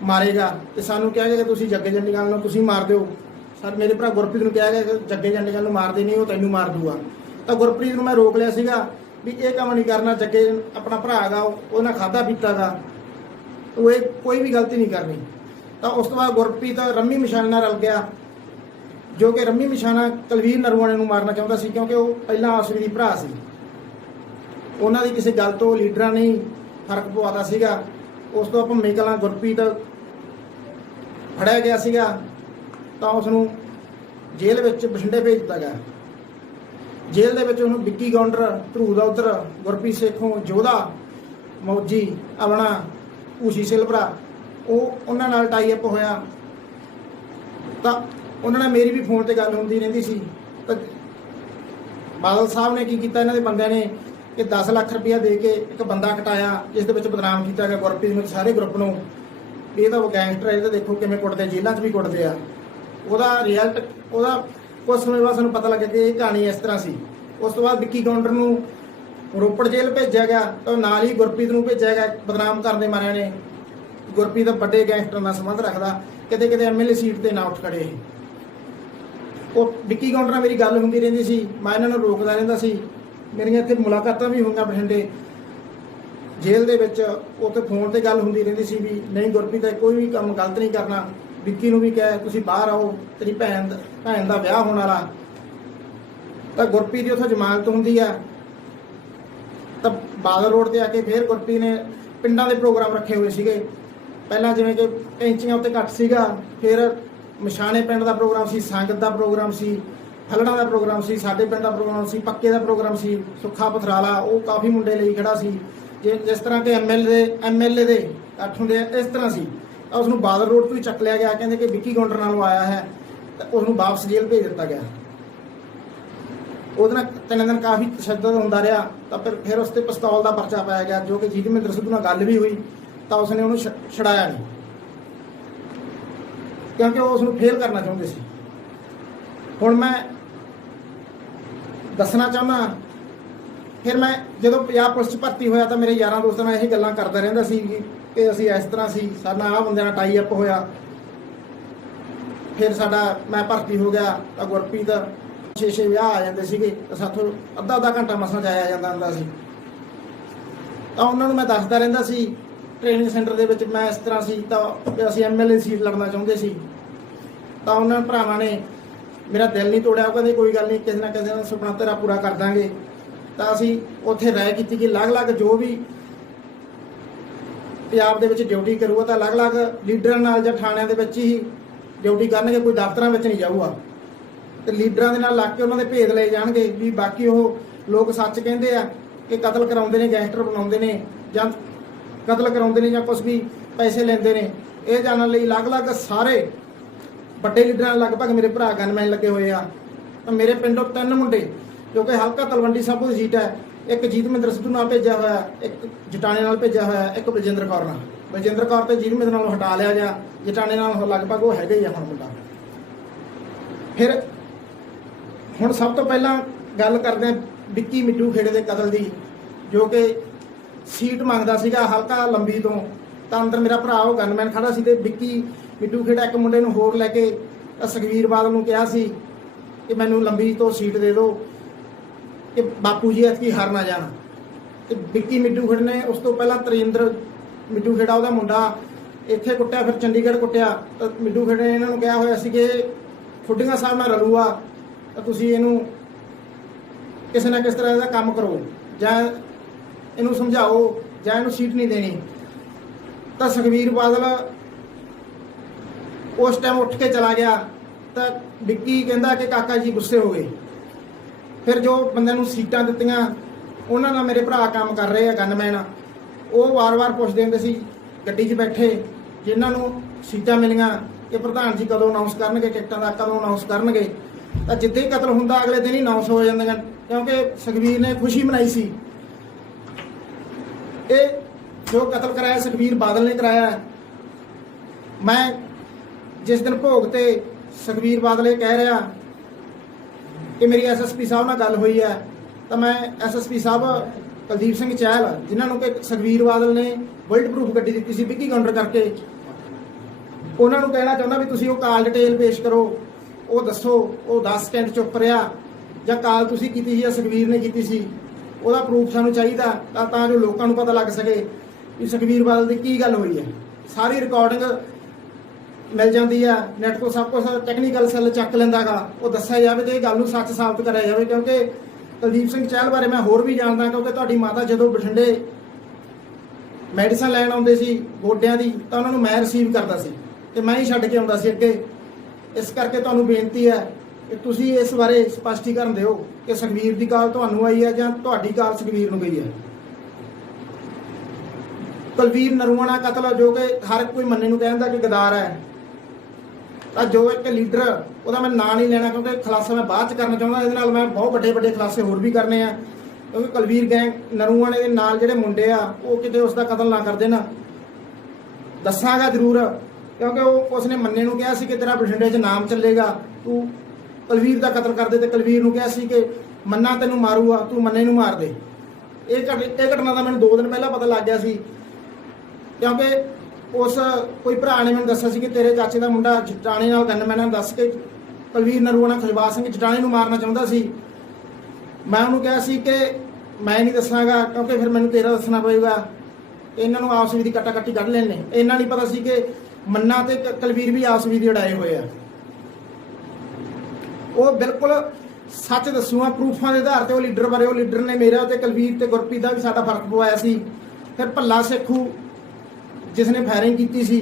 ਮਾਰੇਗਾ, ਤੇ ਸਾਨੂੰ ਕਿਹਾ ਕਿ ਤੁਸੀਂ ਜੱਗੇ ਜੰਡੀਆਂ ਨੂੰ ਤੁਸੀਂ ਮਾਰ ਦਿਓ। ਸਰ ਮੇਰੇ ਭਰਾ ਗੁਰਪ੍ਰੀਤ ਨੂੰ ਕਿਹਾ ਗਿਆ ਕਿ ਜੱਗੇ ਜੰਡੀਆਂ ਨੂੰ ਮਾਰਦੇ ਨਹੀਂ, ਉਹ ਤੈਨੂੰ ਮਾਰ ਦੂਗਾ। ਤਾਂ ਗੁਰਪ੍ਰੀਤ ਨੂੰ ਮੈਂ ਰੋਕ ਲਿਆ ਸੀਗਾ ਵੀ ਇਹ ਕੰਮ ਨਹੀਂ ਕਰਨਾ, ਜੱਗੇ ਆਪਣਾ ਭਰਾ ਹੈਗਾ, ਉਹਨਾਂ ਖਾਧਾ ਪੀਤਾ ਗਾ, ਉਹ ਇਹ ਕੋਈ ਵੀ ਗਲਤੀ ਨਹੀਂ ਕਰਨੀ। ਤਾਂ ਉਸ ਤੋਂ ਬਾਅਦ ਗੁਰਪ੍ਰੀਤ ਰੰਮੀ ਮਿਸ਼ਾਨਾ ਨਾਲ ਰਲ ਗਿਆ, ਜੋ ਕਿ ਰੰਮੀ ਮਿਸ਼ਾਨਾ ਕੁਲਵੀਰ ਨਰਵਾਣੇ ਨੂੰ ਮਾਰਨਾ ਚਾਹੁੰਦਾ ਸੀ, ਕਿਉਂਕਿ ਉਹ ਪਹਿਲਾਂ ਅਸਲੀ ਭਰਾ ਸੀ। ਉਹਨਾਂ ਦੀ ਕਿਸੇ ਗੱਲ ਤੋਂ ਲੀਡਰਾਂ ਨੇ ਫਰਕ ਪਵਾਤਾ ਸੀਗਾ। ਉਸ ਤੋਂ ਭੰਮੇ ਕਲਾਂ ਗੁਰਪ੍ਰੀਤ ਫੜਿਆ ਗਿਆ ਸੀਗਾ, ਤਾਂ ਉਸ ਨੂੰ ਜੇਲ੍ਹ ਵਿੱਚ ਬਠਿੰਡੇ ਭੇਜ ਦਿੱਤਾ ਗਿਆ। ਜੇਲ੍ਹ ਦੇ ਵਿੱਚ ਉਹਨੂੰ ਵਿੱਕੀ ਗੌਂਡਰ, ਧਰੂ ਦਾ ਉਧਰ, ਗੁਰਪ੍ਰੀਤ ਸੇਖੋਂ, ਜੋਧਾ, ਮੌਜੀ, ਅਵਣਾ, ਊਸ਼ੀ ਸਿਲਵਰਾ, ਉਹਨਾਂ ਨਾਲ ਟਾਈ ਅਪ ਹੋਇਆ। ਤਾਂ ਉਹਨਾਂ ਨਾਲ ਮੇਰੀ ਵੀ ਫੋਨ ਤੇ ਗੱਲ ਹੁੰਦੀ ਰਹਿੰਦੀ ਸੀ। ਤਾਂ ਬਾਦਲ ਸਾਹਿਬ ਨੇ ਕੀ ਕੀਤਾ, ਇਹਨਾਂ ਦੇ ਬੰਦਿਆਂ ਨੇ ਕਿ 10 ਲੱਖ ਰੁਪਇਆ ਦੇ ਕੇ ਇੱਕ ਬੰਦਾ ਕਟਾਇਆ, ਜਿਸ ਦੇ ਵਿੱਚ ਬਦਨਾਮ ਕੀਤਾ ਗਿਆ ਗੁਰਪ੍ਰੀਤ ਨੂੰ, ਸਾਰੇ ਗਰੁੱਪ ਨੂੰ, ਵੀ ਇਹ ਤਾਂ ਗੈਂਗਸਟਰ ਹੈ, ਇਹ ਤਾਂ ਦੇਖੋ ਕਿਵੇਂ ਕੁੱਟਦੇ, ਜੇਲ੍ਹਾਂ 'ਚ ਵੀ ਕੁੱਟਦੇ ਆ। ਉਹਦਾ ਰਿਜ਼ਲਟ, ਉਹਦਾ ਕੁਝ ਸਮੇਂ ਬਾਅਦ ਸਾਨੂੰ ਪਤਾ ਲੱਗਿਆ ਕਿ ਇਹ ਕਹਾਣੀ ਇਸ ਤਰ੍ਹਾਂ ਸੀ। ਉਸ ਤੋਂ ਬਾਅਦ ਵਿੱਕੀ ਗੌਂਡਰ ਨੂੰ ਰੋਪੜ ਜੇਲ੍ਹ ਭੇਜਿਆ ਗਿਆ, ਤਾਂ ਨਾਲ ਹੀ ਗੁਰਪ੍ਰੀਤ ਨੂੰ ਭੇਜਿਆ ਗਿਆ ਬਦਨਾਮ ਕਰਨ ਦੇ ਮਾਰਿਆਂ ਨੇ। ਗੁਰਪ੍ਰੀਤ ਵੱਡੇ ਗੈਂਗਸਟਰਾਂ ਨਾਲ ਸੰਬੰਧ ਰੱਖਦਾ, ਕਿਤੇ ਕਿਤੇ ਐਮਐਲਏ ਸੀਟ ਤੇ ਨਾ ਉੱਠ ਖੜੇ। ਉਹ ਵਿੱਕੀ ਗੌਂਡਰ ਨਾਲ ਮੇਰੀ ਗੱਲ ਹੁੰਦੀ ਰਹਿੰਦੀ ਸੀ, ਮੈਂ ਇਹਨਾਂ ਨੂੰ ਰੋਕਦਾ ਰਹਿੰਦਾ ਸੀ। ਮੇਰੀਆਂ ਇੱਥੇ ਮੁਲਾਕਾਤਾਂ ਵੀ ਹੋਈਆਂ ਬਠਿੰਡੇ ਜੇਲ੍ਹ ਦੇ ਵਿੱਚ, ਉੱਥੇ ਫੋਨ ਤੇ ਗੱਲ ਹੁੰਦੀ ਰਹਿੰਦੀ ਸੀ ਵੀ ਨਹੀਂ ਗੁਰਪ੍ਰੀਤ ਦਾ ਕੋਈ ਵੀ ਕੰਮ ਗਲਤ ਨਹੀਂ ਕਰਨਾ। ਵਿੱਕੀ ਨੂੰ ਵੀ ਕਹੇ ਤੁਸੀਂ ਬਾਹਰ ਆਓ, ਤੇਰੀ ਭੈਣ ਦਾ ਵਿਆਹ ਹੋਣ ਵਾਲਾ। ਤਾਂ ਗੁਰਪ੍ਰੀਤ ਦੀ ਉੱਥੇ ਜ਼ਮਾਨਤ ਹੁੰਦੀ ਆ। ਤਾਂ ਬਾਦਲ ਰੋਡ ਤੇ ਆ ਕੇ ਫਿਰ ਗੁਰਪ੍ਰੀਤ ਨੇ ਪਿੰਡਾਂ ਦੇ ਪ੍ਰੋਗਰਾਮ ਰੱਖੇ ਹੋਏ ਸੀਗੇ। ਪਹਿਲਾਂ ਜਿਵੇਂ ਕਿ ਕੈਂਚੀਆਂ ਉੱਤੇ ਘੱਟ ਸੀਗਾ, ਫਿਰ ਮਸ਼ਾਣੇ ਪਿੰਡ ਦਾ ਪ੍ਰੋਗਰਾਮ ਸੀ, ਸੰਗਤ ਦਾ ਪ੍ਰੋਗਰਾਮ ਸੀ, ਫਲੜਾ ਦਾ ਪ੍ਰੋਗਰਾਮ ਸੀ, ਸਾਡੇ ਪਿੰਡ ਦਾ ਪ੍ਰੋਗਰਾਮ ਸੀ, ਪੱਕੇ ਦਾ ਪ੍ਰੋਗਰਾਮ ਸੀ, ਸੁੱਖਾ ਪਥਰਾਲਾ, ਉਹ ਕਾਫੀ ਮੁੰਡੇ ਲਈ ਖੜਾ ਸੀ। ਜਿਸ ਤਰ੍ਹਾਂ ਕਿ ਐਮਐਲਏ ਦੇ ਇਕੱਠ ਹੁੰਦੇ ਆ, ਇਸ ਤਰ੍ਹਾਂ ਸੀ। ਤਾਂ ਉਸਨੂੰ ਬਾਦਲ ਰੋਡ ਤੋਂ ਹੀ ਚੱਕ ਲਿਆ ਗਿਆ, ਕਹਿੰਦੇ ਕਿ ਵਿੱਕੀ ਗੌਂਡਰ ਨਾਲੋਂ ਆਇਆ ਹੈ, ਤਾਂ ਉਸਨੂੰ ਵਾਪਸ ਜੇਲ੍ਹ ਭੇਜ ਦਿੱਤਾ ਗਿਆ। ਉਹਦੇ ਨਾਲ 3 ਦਿਨ ਕਾਫੀ ਤਸ਼ੱਦਦ ਹੁੰਦਾ ਰਿਹਾ। ਤਾਂ ਫਿਰ ਉਸ ਤੇ ਪਿਸਤੌਲ ਦਾ ਪਰਚਾ ਪਾਇਆ ਗਿਆ, ਜੋ ਕਿ ਜੀਤਮਿੰਦਰ ਸਿੱਧੂ ਨਾਲ ਗੱਲ ਵੀ ਹੋਈ, ਤਾਂ ਉਸਨੇ ਉਹਨੂੰ ਛਡਾਇਆ ਨਹੀਂ, ਕਿਉਂਕਿ ਉਹ ਉਸਨੂੰ ਫੇਲ ਕਰਨਾ ਚਾਹੁੰਦੇ ਸੀ। ਹੁਣ ਮੈਂ ਦੱਸਣਾ ਚਾਹੁੰਦਾ, ਫਿਰ ਮੈਂ ਜਦੋਂ ਪੰਜਾਬ ਪੁਲਿਸ 'ਚ ਭਰਤੀ ਹੋਇਆ ਤਾਂ ਮੇਰੇ ਯਾਰਾਂ ਦੋਸਤਾਂ ਨਾਲ ਇਹ ਗੱਲਾਂ ਕਰਦਾ ਰਹਿੰਦਾ ਸੀ ਕਿ ਅਸੀਂ ਇਸ ਤਰ੍ਹਾਂ ਸੀ, ਸਾਡੇ ਨਾਲ ਆਹ ਬੰਦਿਆਂ ਨਾਲ ਟਾਈ ਅਪ ਹੋਇਆ। ਫਿਰ ਮੈਂ ਭਰਤੀ ਹੋ ਗਿਆ ਤਾਂ ਗੁਰਪ੍ਰੀਤ 6 ਵਿਆਹ ਆ ਜਾਂਦੇ ਸੀਗੇ, ਤਾਂ ਸਾਥੋਂ ਅੱਧਾ ਘੰਟਾ ਮਸਾਂ ਜਾਇਆ ਜਾਂਦਾ ਹੁੰਦਾ ਸੀ। ਤਾਂ ਉਹਨਾਂ ਨੂੰ ਮੈਂ ਦੱਸਦਾ ਰਹਿੰਦਾ ਸੀ ਟ੍ਰੇਨਿੰਗ ਸੈਂਟਰ ਦੇ ਵਿੱਚ ਮੈਂ ਇਸ ਤਰ੍ਹਾਂ ਸੀ, ਤਾਂ ਅਸੀਂ ਐਮਐਲਏ ਸੀਟ ਲੜਨਾ ਚਾਹੁੰਦੇ ਸੀ। ਤਾਂ ਉਹਨਾਂ ਭਰਾਵਾਂ ਨੇ ਮੇਰਾ ਦਿਲ ਨਹੀਂ ਤੋੜਿਆ, ਉਹ ਕਹਿੰਦੇ ਕੋਈ ਗੱਲ ਨਹੀਂ, ਕਿਸੇ ਨਾ ਕਿਸੇ ਦਾ ਸੁਪਨਾ ਤੇਰਾ ਪੂਰਾ ਕਰ ਦਾਂਗੇ। ਤਾਂ ਅਸੀਂ ਉੱਥੇ ਰਾਏ ਕੀਤੀ ਕਿ ਅਲੱਗ-ਅਲੱਗ ਜੋ ਵੀ ਪੰਜਾਬ ਦੇ ਵਿੱਚ ਡਿਊਟੀ ਕਰੂਗਾ ਤਾਂ ਅਲੱਗ-ਅਲੱਗ ਲੀਡਰਾਂ ਨਾਲ ਜਾਂ ਥਾਣਿਆਂ ਦੇ ਵਿੱਚ ਹੀ ਡਿਊਟੀ ਕਰਨਗੇ, ਕੋਈ ਦਫ਼ਤਰਾਂ ਵਿੱਚ ਨਹੀਂ ਜਾਊਗਾ। ਤੇ ਲੀਡਰਾਂ ਦੇ ਨਾਲ ਲੱਗ ਕੇ ਉਹਨਾਂ ਦੇ ਭੇਦ ਲਏ ਜਾਣਗੇ ਵੀ ਬਾਕੀ ਉਹ ਲੋਕ ਸੱਚ ਕਹਿੰਦੇ ਆ ਕਿ ਕਤਲ ਕਰਾਉਂਦੇ ਨੇ, ਗੈਂਗਸਟਰ ਬਣਾਉਂਦੇ ਨੇ, ਜਾਂ ਕਤਲ ਕਰਾਉਂਦੇ ਨੇ, ਜਾਂ ਕੁਝ ਵੀ ਪੈਸੇ ਲੈਂਦੇ ਨੇ। ਇਹ ਜਾਣਨ ਲਈ ਅਲੱਗ-ਅਲੱਗ ਸਾਰੇ ਵੱਡੇ ਲੀਡਰਾਂ ਲਗਭਗ ਮੇਰੇ ਭਰਾ ਗਨਮੈਨ ਲੱਗੇ ਹੋਏ ਆ। ਤਾਂ ਮੇਰੇ ਪਿੰਡੋਂ 3 ਮੁੰਡੇ, ਜੋ ਕਿ ਹਲਕਾ ਤਲਵੰਡੀ ਸਾਬੋ ਦੀ ਸੀਟ ਹੈ, ਇੱਕ ਜੀਤਮਿੰਦਰ ਸਿੱਧੂ ਨਾਲ ਭੇਜਿਆ ਹੋਇਆ, ਇੱਕ ਜਟਾਣੇ ਨਾਲ ਭੇਜਿਆ ਹੋਇਆ, ਇੱਕ ਬਲਜਿੰਦਰ ਕੌਰ ਨਾਲ। ਬਲਜਿੰਦਰ ਕੌਰ ਤੇ ਜੀਤਮਿੰਦਰ ਨਾਲੋਂ ਹਟਾ ਲਿਆ ਗਿਆ, ਜਟਾਣੇ ਨਾਲ ਲਗਭਗ ਉਹ ਹੈਗਾ ਹੀ ਆ ਹੁਣ ਮੁੰਡਾ। ਫਿਰ ਹੁਣ ਸਭ ਤੋਂ ਪਹਿਲਾਂ ਗੱਲ ਕਰਦੇ ਹਾਂ ਵਿੱਕੀ ਮਿੱਟੂ ਖੇੜੇ ਦੇ ਕਤਲ ਦੀ, ਜੋ ਕਿ ਸੀਟ ਮੰਗਦਾ ਸੀਗਾ ਹਲਕਾ ਲੰਬੀ ਤੋਂ। ਤਾਂ ਅੰਦਰ ਮੇਰਾ ਭਰਾ ਉਹ ਗਨਮੈਨ ਖੜਾ ਸੀ, ਤੇ ਵਿੱਕੀ ਮਿੱਟੂ ਖੇੜਾ ਇੱਕ ਮੁੰਡੇ ਨੂੰ ਹੋਰ ਲੈ ਕੇ ਸੁਖਬੀਰ ਬਾਦਲ ਨੂੰ ਕਿਹਾ ਸੀ ਕਿ ਮੈਨੂੰ ਲੰਬੀ ਤੋਂ ਸੀਟ ਦੇ ਦਿਓ ਕਿ ਬਾਪੂ ਜੀ ਐਤਕੀ ਹਾਰ ਨਾ ਜਾਣ। ਤੇ ਵਿੱਕੀ ਮਿੱਟੂ ਖੇੜੇ ਨੇ ਉਸ ਤੋਂ ਪਹਿਲਾਂ ਤਰਿੰਦਰ ਮਿੱਟੂ ਖੇੜਾ ਉਹਦਾ ਮੁੰਡਾ ਇੱਥੇ ਕੁੱਟਿਆ, ਫਿਰ ਚੰਡੀਗੜ੍ਹ ਕੁੱਟਿਆ। ਤਾਂ ਮਿੱਟੂ ਖੇੜੇ ਨੇ ਇਹਨਾਂ ਨੂੰ ਕਿਹਾ ਹੋਇਆ ਸੀ ਕਿ ਖੁੱਡੀਆਂ ਸਾਹਿਬ ਨਾਲ ਰਲੂਆ, ਤਾਂ ਤੁਸੀਂ ਇਹਨੂੰ ਕਿਸੇ ਨਾ ਕਿਸ ਤਰ੍ਹਾਂ ਦਾ ਕੰਮ ਕਰੋ, ਜਾਂ ਇਹਨੂੰ ਸਮਝਾਓ, ਜਾਂ ਇਹਨੂੰ ਸੀਟ ਨਹੀਂ ਦੇਣੀ। ਤਾਂ ਸੁਖਬੀਰ ਬਾਦਲ ਉਸ ਟਾਈਮ ਉੱਠ ਕੇ ਚਲਾ ਗਿਆ। ਤਾਂ ਵਿੱਕੀ ਕਹਿੰਦਾ ਕਿ ਕਾਕਾ ਜੀ ਗੁੱਸੇ ਹੋ ਗਏ। ਫਿਰ ਜੋ ਬੰਦਿਆਂ ਨੂੰ ਸੀਟਾਂ ਦਿੱਤੀਆਂ, ਉਹਨਾਂ ਨਾਲ ਮੇਰੇ ਭਰਾ ਕੰਮ ਕਰ ਰਹੇ ਆ ਗਨਮੈਨ, ਉਹ ਵਾਰ-ਵਾਰ ਪੁੱਛਦੇ ਹੁੰਦੇ ਸੀ ਗੱਡੀ 'ਚ ਬੈਠੇ ਜਿਨ੍ਹਾਂ ਨੂੰ ਸੀਟਾਂ ਮਿਲੀਆਂ ਕਿ ਪ੍ਰਧਾਨ ਜੀ ਕਦੋਂ ਅਨਾਉਂਸ ਕਰਨਗੇ ਟਿਕਟਾਂ ਦਾ, ਕਦੋਂ ਅਨਾਉਂਸ ਕਰਨਗੇ। ਤਾਂ ਜਿੱਦਾਂ ਹੀ ਕਤਲ ਹੁੰਦਾ ਅਗਲੇ ਦਿਨ ਹੀ ਅਨਾਉਂਸ ਹੋ ਜਾਂਦੀਆਂ, ਕਿਉਂਕਿ ਸੁਖਬੀਰ ਨੇ ਖੁਸ਼ੀ ਮਨਾਈ ਸੀ। ਇਹ ਜੋ ਕਤਲ ਕਰਾਇਆ ਸੁਖਬੀਰ ਬਾਦਲ ਨੇ ਕਰਾਇਆ। ਮੈਂ ਜਿਸ ਦਿਨ ਭੋਗ ਤੇ ਸੁਖਬੀਰ ਬਾਦਲ ਇਹ ਕਹਿ ਰਿਹਾ ਕਿ ਮੇਰੀ ਐਸਐਸਪੀ ਸਾਹਿਬ ਨਾਲ ਗੱਲ ਹੋਈ ਹੈ, ਤਾਂ ਮੈਂ ਐਸਐਸਪੀ ਸਾਹਿਬ ਕੁਲਦੀਪ ਸਿੰਘ ਚਹਿਲ, ਜਿਨ੍ਹਾਂ ਨੂੰ ਕਿ ਸੁਖਬੀਰ ਬਾਦਲ ਨੇ ਬੁਲਟ ਪ੍ਰੂਫ ਗੱਡੀ ਦਿੱਤੀ ਸੀ ਵਿੱਕੀ ਗੌਂਡਰ ਕਰਕੇ, ਉਹਨਾਂ ਨੂੰ ਕਹਿਣਾ ਚਾਹੁੰਦਾ ਵੀ ਤੁਸੀਂ ਉਹ ਕਾਲ ਡਿਟੇਲ ਪੇਸ਼ ਕਰੋ, ਉਹ ਦੱਸੋ ਉਹ 10 ਸਕਿੰਟ ਚੁੱਪ ਰਿਹਾ, ਜਾਂ ਕਾਲ ਤੁਸੀਂ ਕੀਤੀ ਸੀ ਜਾਂ ਸੁਖਬੀਰ ਨੇ ਕੀਤੀ ਸੀ, ਉਹਦਾ ਪ੍ਰੂਫ ਸਾਨੂੰ ਚਾਹੀਦਾ, ਤਾਂ ਜੋ ਲੋਕਾਂ ਨੂੰ ਪਤਾ ਲੱਗ ਸਕੇ ਵੀ ਸੁਖਬੀਰ ਬਾਦਲ ਦੀ ਕੀ ਗੱਲ ਹੋਈ ਹੈ। ਸਾਰੀ ਰਿਕਾਰਡਿੰਗ ਮਿਲ ਜਾਂਦੀ ਆ ਨੈਟ ਤੋਂ, ਸਭ ਕੁਝ ਟੈਕਨੀਕਲ ਸੈੱਲ ਚੱਕ ਲੈਂਦਾ ਗਾ, ਉਹ ਦੱਸਿਆ ਜਾਵੇ ਤੇ ਇਹ ਗੱਲ ਨੂੰ ਸੱਚ ਸਾਬਤ ਕਰਿਆ ਜਾਵੇ। ਕਿਉਂਕਿ ਕੁਲਦੀਪ ਸਿੰਘ ਚਹਿਲ ਬਾਰੇ ਮੈਂ ਹੋਰ ਵੀ ਜਾਣਦਾ, ਕਿਉਂਕਿ ਤੁਹਾਡੀ ਮਾਤਾ ਜਦੋਂ ਬਠਿੰਡੇ ਮੈਡੀਸਨ ਲੈਣ ਆਉਂਦੇ ਸੀ ਗੋਡਿਆਂ ਦੀ, ਤਾਂ ਉਹਨਾਂ ਨੂੰ ਮੈਂ ਰਿਸੀਵ ਕਰਦਾ ਸੀ ਤੇ ਮੈਂ ਹੀ ਛੱਡ ਕੇ ਆਉਂਦਾ ਸੀ ਅੱਗੇ। ਇਸ ਕਰਕੇ ਤੁਹਾਨੂੰ ਬੇਨਤੀ ਹੈ ਕਿ ਤੁਸੀਂ ਇਸ ਬਾਰੇ ਸਪਸ਼ਟੀਕਰਨ ਦਿਓ ਕਿ ਸੁਖਬੀਰ ਦੀ ਕਾਲ ਤੁਹਾਨੂੰ ਆਈ ਹੈ ਜਾਂ ਤੁਹਾਡੀ ਕਾਲ ਸੁਖਬੀਰ ਨੂੰ ਗਈ ਹੈ। ਕੁਲਵੀਰ ਨਰੂਆਣਾ ਕਤਲ ਜੋ ਕਿ ਹਰ ਕੋਈ ਮੰਨੇ ਨੂੰ ਕਹਿੰਦਾ ਕਿ ਗਦਾਰ ਹੈ, ਤਾਂ ਜੋ ਇੱਕ ਲੀਡਰ, ਉਹਦਾ ਮੈਂ ਨਾਂ ਨਹੀਂ ਲੈਣਾ ਕਿਉਂਕਿ ਖੁਲਾਸਾ ਮੈਂ ਬਾਅਦ ਚ ਕਰਨਾ ਚਾਹੁੰਦਾ, ਇਹਦੇ ਨਾਲ ਮੈਂ ਬਹੁਤ ਵੱਡੇ ਵੱਡੇ ਖੁਲਾਸੇ ਹੋਰ ਵੀ ਕਰਨੇ ਆ, ਕਿਉਂਕਿ ਕੁਲਵੀਰ ਗੈਂਗ ਨਰੂਆਣੇ ਦੇ ਨਾਲ ਜਿਹੜੇ ਮੁੰਡੇ ਆ ਉਹ ਕਿਤੇ ਉਸ ਦਾ ਕਤਲ ਨਾ ਕਰ ਦੇਣ। ਦੱਸਾਂਗਾ ਜ਼ਰੂਰ, ਕਿਉਂਕਿ ਉਸਨੇ ਮੰਨੇ ਨੂੰ ਕਿਹਾ ਸੀ ਕਿ ਤੇਰਾ ਬਠਿੰਡੇ 'ਚ ਨਾਮ ਚੱਲੇਗਾ, ਤੂੰ ਕੁਲਵੀਰ ਦਾ ਕਤਲ ਕਰ ਦੇ, ਤੇ ਕੁਲਵੀਰ ਨੂੰ ਕਿਹਾ ਸੀ ਕਿ ਮੰਨਾ ਤੈਨੂੰ ਮਾਰੂਗਾ, ਤੂੰ ਮੰਨੇ ਨੂੰ ਮਾਰ ਦੇ। ਇਹ ਘਟਨਾ ਦਾ ਮੈਨੂੰ 2 ਦਿਨ ਪਹਿਲਾਂ ਪਤਾ ਲੱਗ ਗਿਆ ਸੀ, ਕਿਉਂਕਿ ਉਸ ਕੋਈ ਭਰਾ ਨੇ ਮੈਨੂੰ ਦੱਸਿਆ ਸੀ ਕਿ ਤੇਰੇ ਚਾਚੇ ਦਾ ਮੁੰਡਾ ਜਟਾਣੇ ਨਾਲ ਗਨਮੈਨ ਨਾਲ ਦੱਸ ਕੇ ਕੁਲਵੀਰ ਨਰੂਆਣਾ ਖੁਸ਼ਬਾਜ ਸਿੰਘ ਜਟਾਣੇ ਨੂੰ ਮਾਰਨਾ ਚਾਹੁੰਦਾ ਸੀ। ਮੈਂ ਉਹਨੂੰ ਕਿਹਾ ਸੀ ਕਿ ਮੈਂ ਨਹੀਂ ਦੱਸਾਂਗਾ ਕਿਉਂਕਿ ਫਿਰ ਮੈਨੂੰ ਤੇਰਾ ਦੱਸਣਾ ਪਏਗਾ, ਇਹਨਾਂ ਨੂੰ ਆਪਸ ਵਿੱਚ ਦੀ ਕੱਟਾ ਕੱਟੀ ਕੱਢ ਲੈਣੇ। ਇਹਨਾਂ ਨਹੀਂ ਪਤਾ ਸੀ ਕਿ ਮੰਨਾ ਤੇ ਕੁਲਵੀਰ ਵੀ ਆਪਸ ਵਿੱਚ ਦੀ ਉਡਾਏ ਹੋਏ ਆ। ਉਹ ਬਿਲਕੁਲ ਸੱਚ ਦੱਸੂਗਾ ਪ੍ਰੂਫਾਂ ਦੇ ਆਧਾਰ ਤੇ। ਉਹ ਲੀਡਰ ਬਾਰੇ, ਉਹ ਲੀਡਰ ਨੇ ਮੇਰਾ ਤੇ ਕੁਲਵੀਰ ਤੇ ਗੁਰਪ੍ਰੀਤ ਦਾ ਵੀ ਸਾਡਾ ਫਰਕ ਪਵਾਇਆ ਸੀ। ਫਿਰ ਭੱਲਾ ਸੇਖੂ ਜਿਸ ਨੇ ਫਾਇਰਿੰਗ ਕੀਤੀ ਸੀ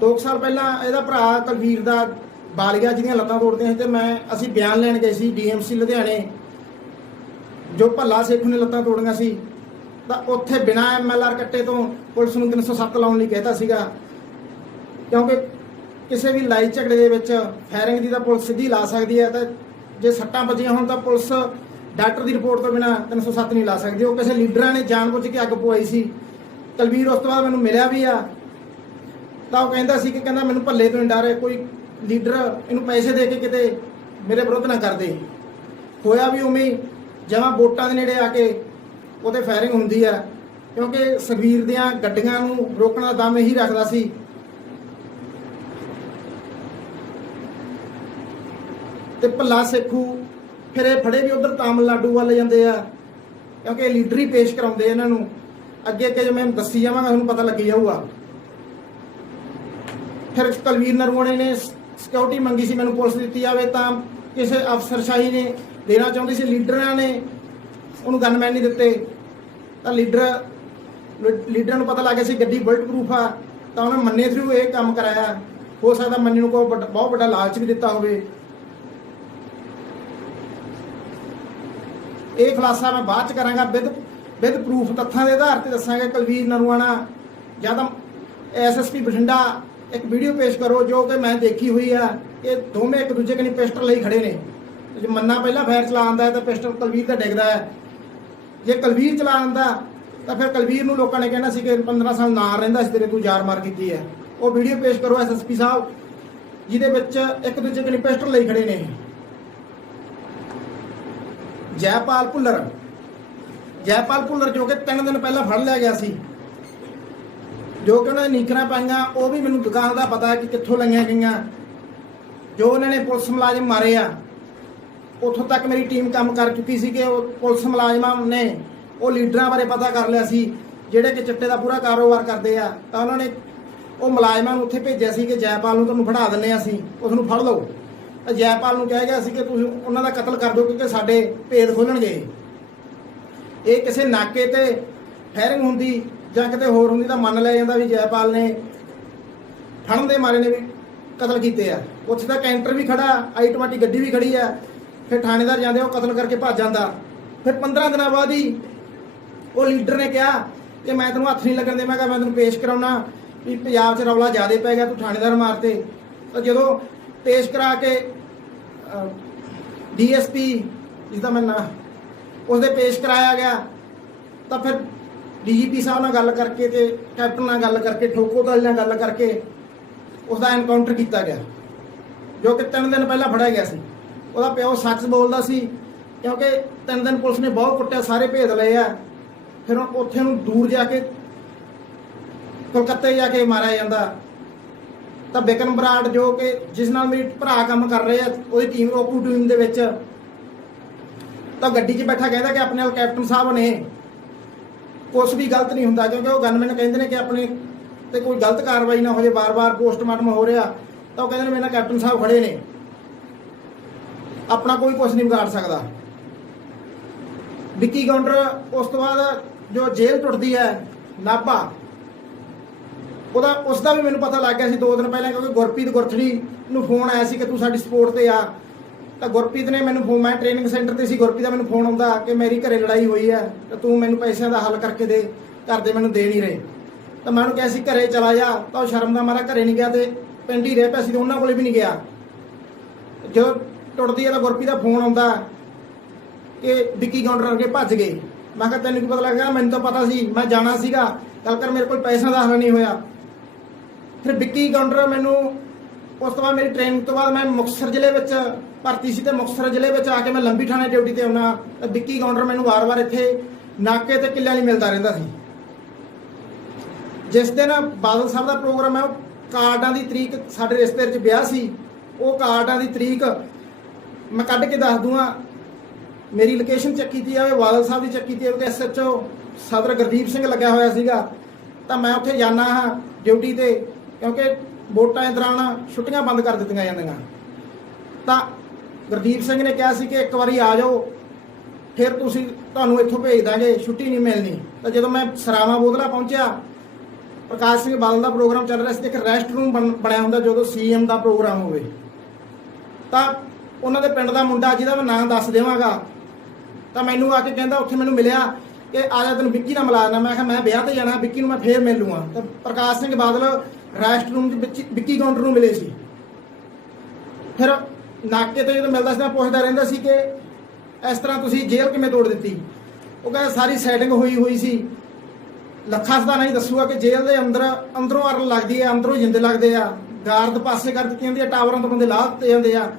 2 ਸਾਲ ਪਹਿਲਾਂ, ਇਹਦਾ ਭਰਾ ਕੁਲਵੀਰ ਦਾ ਬਾਲੀਆ ਜਿਹਦੀਆਂ ਲੱਤਾਂ ਤੋੜਦੀਆਂ ਸੀ, ਤੇ ਅਸੀਂ ਬਿਆਨ ਲੈਣ ਗਏ ਸੀ DMC ਲੁਧਿਆਣੇ, ਜੋ ਭੱਲਾ ਸੇਖੂ ਨੇ ਲੱਤਾਂ ਤੋੜੀਆਂ ਸੀ, ਤਾਂ ਉੱਥੇ ਬਿਨਾਂ MLR ਕੱਟੇ ਤੋਂ ਪੁਲਿਸ ਨੂੰ 307 ਲਾਉਣ ਲਈ ਕਹਿਤਾ ਸੀਗਾ, ਕਿਉਂਕਿ ਕਿਸੇ ਵੀ ਲੜਾਈ ਝਗੜੇ ਦੇ ਵਿੱਚ ਫਾਇਰਿੰਗ ਦੀ ਤਾਂ ਪੁਲਿਸ ਸਿੱਧੀ ਲਾ ਸਕਦੀ ਹੈ, ਤਾਂ ਜੇ ਸੱਟਾਂ ਵੱਜੀਆਂ ਹੋਣ ਤਾਂ ਪੁਲਿਸ ਡਾਕਟਰ ਦੀ ਰਿਪੋਰਟ ਤੋਂ ਬਿਨਾਂ 307 ਨਹੀਂ ਲਾ ਸਕਦੀ। ਉਹ ਕਿਸੇ ਲੀਡਰਾਂ ਨੇ ਜਾਣਬੁੱਝ ਕੇ ਅੱਗ ਪਵਾਈ ਸੀ। ਕੁਲਵੀਰ ਉਸ ਤੋਂ ਬਾਅਦ ਮੈਨੂੰ ਮਿਲਿਆ ਵੀ ਆ, ਤਾਂ ਉਹ ਕਹਿੰਦਾ ਸੀ ਕਿ ਮੈਨੂੰ ਭੱਲੇ ਤੋਂ ਨਹੀਂ ਡਰ ਹੈ, ਕੋਈ ਲੀਡਰ ਇਹਨੂੰ ਪੈਸੇ ਦੇ ਕੇ ਕਿਤੇ ਮੇਰੇ ਵਿਰੁੱਧ ਨਾ ਕਰਦੇ। ਹੋਇਆ ਵੀ ਉਵੇਂ, ਜਿਵੇਂ ਵੋਟਾਂ ਦੇ ਨੇੜੇ ਆ ਕੇ ਉਹਦੇ ਫਾਇਰਿੰਗ ਹੁੰਦੀ ਆ, ਕਿਉਂਕਿ ਸੁਖਬੀਰ ਦੀਆਂ ਗੱਡੀਆਂ ਨੂੰ ਰੋਕਣ ਦਾ ਦਮ ਇਹੀ ਰੱਖਦਾ ਸੀ। ਤੇ ਭੱਲਾ ਸੇਖੂ ਫਿਰ ਇਹ ਫੜੇ ਵੀ ਉਧਰ ਤਾਮਿਲਨਾਡੂ ਵੱਲ ਜਾਂਦੇ ਆ, ਕਿਉਂਕਿ ਲੀਡਰ ਹੀ ਪੇਸ਼ ਕਰਾਉਂਦੇ ਇਹਨਾਂ ਨੂੰ। ਅੱਗੇ ਅੱਗੇ ਜਿਵੇਂ ਦੱਸੀ ਜਾਵਾਂਗਾ ਤੁਹਾਨੂੰ ਪਤਾ ਲੱਗੀ ਜਾਊਗਾ। ਫਿਰ ਕੁਲਵੀਰ ਨਰੂਆਣੇ ਨੇ ਸਿਕਿਉਰਿਟੀ ਮੰਗੀ ਸੀ, ਮੈਨੂੰ ਪੁਲਿਸ ਦਿੱਤੀ ਜਾਵੇ, ਤਾਂ ਕਿਸੇ ਅਫਸਰਸ਼ਾਹੀ ਨੇ ਦੇਣਾ ਚਾਹੁੰਦੀ ਸੀ, ਲੀਡਰਾਂ ਨੇ ਉਹਨੂੰ ਗਨਮੈਨ ਨਹੀਂ ਦਿੱਤੇ। ਤਾਂ ਲੀਡਰਾਂ ਨੂੰ ਪਤਾ ਲੱਗ ਗਿਆ ਸੀ ਗੱਡੀ ਬੁਲਟ ਪ੍ਰੂਫ ਆ, ਤਾਂ ਉਹਨੇ ਮੰਨੇ ਥਰੂ ਇਹ ਕੰਮ ਕਰਾਇਆ। ਹੋ ਸਕਦਾ ਮੰਨੇ ਨੂੰ ਕੋਈ ਬਹੁਤ ਵੱਡਾ ਲਾਲਚ ਵੀ ਦਿੱਤਾ ਹੋਵੇ। ਇਹ ਖੁਲਾਸਾ ਮੈਂ ਬਾਅਦ ਚ ਕਰਾਂਗਾ, ਵਿਦ ਪ੍ਰੂਫ, ਤੱਥਾਂ ਦੇ ਆਧਾਰ ਤੇ ਦੱਸਾਂਗੇ। ਕੁਲਵੀਰ ਨਰੂਆਣਾ ਜਾਂ ਤਾਂ SSP ਬਠਿੰਡਾ ਇੱਕ ਵੀਡੀਓ ਪੇਸ਼ ਕਰੋ ਜੋ ਕਿ ਮੈਂ ਦੇਖੀ ਹੋਈ ਆ, ਇਹ ਦੋਵੇਂ ਇੱਕ ਦੂਜੇ ਕਨੀ ਪਿਸਟਲ ਲਈ ਖੜੇ ਨੇ। ਜੇ ਮੰਨਾ ਪਹਿਲਾਂ ਫਾਇਰ ਚਲਾਉਂਦਾ ਹੈ ਤਾਂ ਪਿਸਟਲ ਕੁਲਵੀਰ ਦਾ ਡਿੱਗਦਾ ਹੈ। ਜੇ ਕੁਲਵੀਰ ਚਲਾਉਂਦਾ ਤਾਂ ਫਿਰ ਕੁਲਵੀਰ ਨੂੰ ਲੋਕਾਂ ਨੇ ਕਹਿਣਾ ਸੀ ਕਿ 15 ਸਾਲ ਨਾਲ ਰਹਿੰਦਾ ਸੀ ਤੇਰੇ, ਤੂੰ ਜਾਰ ਮਾਰ ਕੀਤੀ ਹੈ। ਉਹ ਵੀਡੀਓ ਪੇਸ਼ ਕਰੋ SSP ਸਾਹਿਬ, ਜਿਹਦੇ ਵਿੱਚ ਇੱਕ ਦੂਜੇ ਕਨੀ ਪਿਸਟਲ ਲਈ ਖੜੇ ਨੇ। ਜੈਪਾਲ ਭੁੱਲਰ ਜੋ ਕਿ 3 ਦਿਨ ਪਹਿਲਾਂ ਫੜ ਲਿਆ ਗਿਆ ਸੀ, ਜੋ ਕਿ ਉਹਨਾਂ ਨੇ ਨੀਕਰਾਂ ਪਾਈਆਂ, ਉਹ ਵੀ ਮੈਨੂੰ ਦੁਕਾਨ ਦਾ ਪਤਾ ਹੈ ਕਿ ਕਿੱਥੋਂ ਲਈਆਂ ਗਈਆਂ। ਜੋ ਉਹਨਾਂ ਨੇ ਪੁਲਿਸ ਮੁਲਾਜ਼ਮ ਮਾਰੇ ਆ, ਉੱਥੋਂ ਤੱਕ ਮੇਰੀ ਟੀਮ ਕੰਮ ਕਰ ਚੁੱਕੀ ਸੀ ਕਿ ਉਹ ਪੁਲਿਸ ਮੁਲਾਜ਼ਮਾਂ ਨੇ ਉਹ ਲੀਡਰਾਂ ਬਾਰੇ ਪਤਾ ਕਰ ਲਿਆ ਸੀ ਜਿਹੜੇ ਕਿ ਚਿੱਟੇ ਦਾ ਪੂਰਾ ਕਾਰੋਬਾਰ ਕਰਦੇ ਆ। ਤਾਂ ਉਹਨਾਂ ਨੇ ਉਹ ਮੁਲਾਜ਼ਮਾਂ ਨੂੰ ਉੱਥੇ ਭੇਜਿਆ ਸੀ ਕਿ ਜੈਪਾਲ ਨੂੰ ਤੁਹਾਨੂੰ ਫੜਾ ਦਿੰਦੇ ਅਸੀਂ, ਉਸ ਨੂੰ ਫੜ ਲਓ। ਤਾਂ ਜੈਪਾਲ ਨੂੰ ਕਿਹਾ ਗਿਆ ਸੀ ਕਿ ਤੁਸੀਂ ਉਹਨਾਂ ਦਾ ਕਤਲ ਕਰ ਦਿਓ ਕਿਉਂਕਿ ਸਾਡੇ ਭੇਦ ਖੋਲਣਗੇ। ਇਹ ਕਿਸੇ ਨਾਕੇ ਤੇ ਫਾਇਰਿੰਗ ਹੁੰਦੀ ਜਾਂ ਕਿਤੇ ਹੋਰ ਹੁੰਦੀ ਤਾਂ ਮੰਨ ਲਿਆ ਜਾਂਦਾ ਵੀ ਜੈਪਾਲ ਨੇ ਫੜਨ ਦੇ ਮਾਰੇ ਨੇ ਵੀ ਕਤਲ ਕੀਤੇ ਆ। ਉੱਥੇ ਤਾਂ ਕੈਂਟਰ ਵੀ ਖੜਾ, ਆਟੋਮੈਟਿਕ ਗੱਡੀ ਵੀ ਖੜੀ ਆ। ਫਿਰ ਥਾਣੇਦਾਰ ਜਾਂਦੇ, ਉਹ ਕਤਲ ਕਰਕੇ ਭੱਜ ਜਾਂਦਾ। ਫਿਰ 15 ਦਿਨਾਂ ਬਾਅਦ ਹੀ ਉਹ ਲੀਡਰ ਨੇ ਕਿਹਾ ਕਿ ਮੈਂ ਤੈਨੂੰ ਹੱਥ ਨਹੀਂ ਲੱਗਣ ਦੇ, ਮੈਂ ਕਿਹਾ ਮੈਂ ਤੈਨੂੰ ਪੇਸ਼ ਕਰਾਉਣਾ ਵੀ ਪੰਜਾਬ 'ਚ ਰੌਲਾ ਜ਼ਿਆਦਾ ਪੈ ਗਿਆ, ਤੂੰ ਥਾਣੇਦਾਰ ਮਾਰਤੇ। ਤਾਂ ਜਦੋਂ ਪੇਸ਼ ਕਰਾ ਕੇ DSP ਜਿਸਦਾ ਮੈਂ ਨਾਂ ਉਸਦੇ ਪੇਸ਼ ਕਰਾਇਆ ਗਿਆ, ਤਾਂ ਫਿਰ DGP ਸਾਹਿਬ ਨਾਲ ਗੱਲ ਕਰਕੇ ਤੇ ਕੈਪਟਨ ਨਾਲ ਗੱਲ ਕਰਕੇ, ਠੋਕੋਦਲ ਨਾਲ ਗੱਲ ਕਰਕੇ ਉਸਦਾ ਐਨਕਾਊਂਟਰ ਕੀਤਾ ਗਿਆ, ਜੋ ਕਿ 3 ਦਿਨ ਪਹਿਲਾਂ ਫੜਿਆ ਗਿਆ ਸੀ। ਉਹਦਾ ਪਿਓ ਸੱਚ ਬੋਲਦਾ ਸੀ ਕਿਉਂਕਿ 3 ਦਿਨ ਪੁਲਿਸ ਨੇ ਬਹੁਤ ਕੁੱਟਿਆ, ਸਾਰੇ ਭੇਦ ਲਏ ਆ। ਫਿਰ ਉੱਥੇ ਨੂੰ ਦੂਰ ਜਾ ਕੇ ਕੋਲਕਾਤੇ ਜਾ ਕੇ ਮਾਰਿਆ ਜਾਂਦਾ। ਤਾਂ ਬਿਕਨ ਬਰਾੜ ਜੋ ਕਿ ਜਿਸ ਨਾਲ ਮੇਰੇ ਭਰਾ ਕੰਮ ਕਰ ਰਹੇ ਆ, ਉਹਦੀ ਟੀਮ ਰੋਕੂ ਟੀਮ ਦੇ ਵਿੱਚ, ਤਾਂ ਗੱਡੀ 'ਚ ਬੈਠਾ ਕਹਿੰਦਾ ਕਿ ਆਪਣੇ ਨਾਲ ਕੈਪਟਨ ਸਾਹਿਬ ਨੇ, ਕੁਛ ਵੀ ਗਲਤ ਨਹੀਂ ਹੁੰਦਾ ਕਿਉਂਕਿ ਉਹ ਗਨਮੈਨ ਕਹਿੰਦੇ ਨੇ ਕਿ ਆਪਣੇ ਤੇ ਕੋਈ ਗਲਤ ਕਾਰਵਾਈ ਨਾ ਹੋ ਜੇ, ਬਾਰ-ਬਾਰ ਪੋਸਟਮਾਰਟਮ ਹੋ ਰਿਹਾ। ਤਾਂ ਉਹ ਕਹਿੰਦੇ ਨੇ ਮੇਰੇ ਨਾਲ ਕੈਪਟਨ ਸਾਹਿਬ ਖੜੇ ਨੇ, ਆਪਣਾ ਕੋਈ ਕੁਛ ਨਹੀਂ ਵਿਗਾੜ ਸਕਦਾ। ਵਿੱਕੀ ਗੌਂਡਰ ਉਸ ਤੋਂ ਬਾਅਦ ਜੋ ਜੇਲ੍ਹ ਟੁੱਟਦੀ ਹੈ ਨਾਭਾ, ਉਸ ਦਾ ਵੀ ਮੈਨੂੰ ਪਤਾ ਲੱਗ ਗਿਆ ਸੀ 2 ਦਿਨ ਪਹਿਲਾਂ, ਕਿਉਂਕਿ ਗੁਰਪ੍ਰੀਤ ਗੁਰਥੜੀ ਨੂੰ ਫੋਨ ਆਇਆ ਸੀ ਕਿ ਤੂੰ ਸਾਡੀ ਸਪੋਰਟ ਤੇ ਆ। ਤਾਂ ਗੁਰਪ੍ਰੀਤ ਨੇ ਮੈਨੂੰ ਫੋਨ, ਮੈਂ ਟ੍ਰੇਨਿੰਗ ਸੈਂਟਰ ਤੇ ਸੀ, ਗੁਰਪ੍ਰੀਤ ਦਾ ਮੈਨੂੰ ਫੋਨ ਆਉਂਦਾ ਕਿ ਮੇਰੀ ਘਰੇ ਲੜਾਈ ਹੋਈ ਹੈ ਤਾਂ ਤੂੰ ਮੈਨੂੰ ਪੈਸਿਆਂ ਦਾ ਹੱਲ ਕਰਕੇ ਦੇ, ਘਰ ਦੇ ਮੈਨੂੰ ਦੇ ਨਹੀਂ ਰਹੇ। ਤਾਂ ਮੈਂ ਉਹਨੂੰ ਕਿਹਾ ਸੀ ਘਰੇ ਚਲਾ ਜਾ, ਤਾਂ ਉਹ ਸ਼ਰਮ ਦਾ ਮਾਰਾ ਘਰੇ ਨਹੀਂ ਗਿਆ ਤੇ ਪਿੰਡ ਹੀ ਰਹਿ ਪਿਆ ਸੀ ਤੇ ਉਹਨਾਂ ਕੋਲੇ ਵੀ ਨਹੀਂ ਗਿਆ। ਜਦੋਂ ਟੁੱਟਦੀ ਹੈ ਤਾਂ ਗੁਰਪ੍ਰੀਤ ਦਾ ਫੋਨ ਆਉਂਦਾ ਕਿ ਵਿੱਕੀ ਗੌਂਡਰ ਅੱਗੇ ਭੱਜ ਗਏ। ਮੈਂ ਕਿਹਾ ਤੈਨੂੰ ਕੀ ਪਤਾ ਲੱਗ ਗਿਆ? ਮੈਨੂੰ ਤਾਂ ਪਤਾ ਸੀ, ਮੈਂ ਜਾਣਾ ਸੀਗਾ, ਗੱਲ ਕਰ, ਮੇਰੇ ਕੋਲ ਪੈਸਿਆਂ ਦਾ ਹੱਲ ਨਹੀਂ ਹੋਇਆ। ਫਿਰ ਵਿੱਕੀ ਗੌਂਡਰ ਮੈਨੂੰ, ਉਸ ਤੋਂ ਬਾਅਦ ਮੇਰੀ ਟ੍ਰੇਨਿੰਗ ਤੋਂ ਬਾਅਦ ਮੈਂ ਮੁਕਤਸਰ ਜ਼ਿਲ੍ਹੇ ਵਿੱਚ ਭਰਤੀ ਸੀ ਤੇ ਮੁਕਤਸਰ ਜ਼ਿਲ੍ਹੇ ਵਿੱਚ ਆ ਕੇ ਮੈਂ ਲੰਬੀ ਥਾਣੇ ਡਿਊਟੀ ਤੇ ਆਉਣਾ ਤਾਂ ਵਿੱਕੀ ਗੌਂਡਰ ਮੈਨੂੰ ਵਾਰ-ਵਾਰ ਇੱਥੇ ਨਾਕੇ ਤੇ ਕਿੱਲਿਆਂ ਲਈ ਮਿਲਦਾ ਰਹਿੰਦਾ ਸੀ। ਜਿਸ ਦਿਨ ਬਾਦਲ ਸਾਹਿਬ ਦਾ ਪ੍ਰੋਗਰਾਮ ਹੈ, ਉਹ ਕਾਰਡਾਂ ਦੀ ਤਰੀਕ, ਸਾਡੇ ਰਿਸ਼ਤੇਦਾਰ 'ਚ ਵਿਆਹ ਸੀ, ਉਹ ਕਾਰਡਾਂ ਦੀ ਤਰੀਕ ਮੈਂ ਕੱਢ ਕੇ ਦੱਸ ਦੂੰਗਾ। ਮੇਰੀ ਲੋਕੇਸ਼ਨ ਚੈੱਕ ਕੀਤੀ ਜਾਵੇ, ਬਾਦਲ ਸਾਹਿਬ ਦੀ ਚੈੱਕ ਕੀਤੀ ਜਾਵੇ, SHO ਸਦਰ ਗੁਰਦੀਪ ਸਿੰਘ ਲੱਗਿਆ ਹੋਇਆ ਸੀਗਾ। ਤਾਂ ਮੈਂ ਉੱਥੇ ਜਾਣਾ ਹਾਂ ਡਿਊਟੀ ਤੇ, ਕਿਉਂਕਿ ਵੋਟਾਂ ਦੇ ਦੌਰਾਨ ਛੁੱਟੀਆਂ ਬੰਦ ਕਰ ਦਿੱਤੀਆਂ ਜਾਂਦੀਆਂ। ਤਾਂ ਗੁਰਦੀਪ ਸਿੰਘ ਨੇ ਕਿਹਾ ਸੀ ਕਿ ਇੱਕ ਵਾਰੀ ਆ ਜਾਓ, ਫਿਰ ਤੁਹਾਨੂੰ ਇੱਥੋਂ ਭੇਜ ਦਾਂਗੇ, ਛੁੱਟੀ ਨਹੀਂ ਮਿਲਣੀ। ਤਾਂ ਜਦੋਂ ਮੈਂ ਸਰਾਵਾਂ ਬੋਦਲਾ ਪਹੁੰਚਿਆ, ਪ੍ਰਕਾਸ਼ ਸਿੰਘ ਬਾਦਲ ਦਾ ਪ੍ਰੋਗਰਾਮ ਚੱਲ ਰਿਹਾ ਸੀ, ਇੱਕ ਰੈਸਟ ਰੂਮ ਬਣਿਆ ਹੁੰਦਾ ਜਦੋਂ CM ਦਾ ਪ੍ਰੋਗਰਾਮ ਹੋਵੇ। ਤਾਂ ਉਹਨਾਂ ਦੇ ਪਿੰਡ ਦਾ ਮੁੰਡਾ, ਜਿਹਦਾ ਮੈਂ ਨਾਂ ਦੱਸ ਦੇਵਾਂਗਾ, ਤਾਂ ਮੈਨੂੰ ਆ ਕੇ ਕਹਿੰਦਾ, ਉੱਥੇ ਮੈਨੂੰ ਮਿਲਿਆ ਕਿ ਆ ਜਾ ਤੈਨੂੰ ਵਿੱਕੀ ਨਾਲ ਮਿਲਾ ਦੇਣਾ। ਮੈਂ ਕਿਹਾ ਮੈਂ ਵਿਆਹ ਤੇ ਜਾਣਾ, ਵਿੱਕੀ ਨੂੰ ਮੈਂ ਫੇਰ ਮਿਲ ਲੂੰਗਾ। ਤਾਂ ਪ੍ਰਕਾਸ਼ ਸਿੰਘ ਬਾਦਲ ਰੈਸਟ ਰੂਮ ਵਿੱਚ ਵਿੱਕੀ ਗੌਂਡਰ ਨੂੰ ਮਿਲੇ ਸੀ। ਫਿਰ ਨਾਕੇ ਤੇ ਜਦੋਂ ਮਿਲਦਾ ਸੀ ਮੈਂ ਪੁੱਛਦਾ ਰਹਿੰਦਾ ਸੀ ਕਿ ਇਸ ਤਰ੍ਹਾਂ ਤੁਸੀਂ ਜੇਲ੍ਹ ਕਿਵੇਂ ਤੋੜ ਦਿੱਤੀ? ਉਹ ਕਹਿੰਦਾ ਸਾਰੀ ਸੈਟਿੰਗ ਹੋਈ ਸੀ। ਲੱਖਾ ਸਦਾ ਨਹੀਂ ਦੱਸੂਗਾ ਕਿ ਜੇਲ੍ਹ ਦੇ ਅੰਦਰੋਂ ਅੱਗ ਲੱਗਦੀ ਹੈ, ਅੰਦਰੋਂ ਜਿੰਦੇ ਲੱਗਦੇ ਆ, ਗਾਰਡ ਪਾਸੇ ਕਰ ਦਿੱਤੀ ਜਾਂਦੀ ਆ, ਟਾਵਰਾਂ ਤੋਂ ਬੰਦੇ ਲਾਹ ਦਿੱਤੇ ਜਾਂਦੇ ਆ,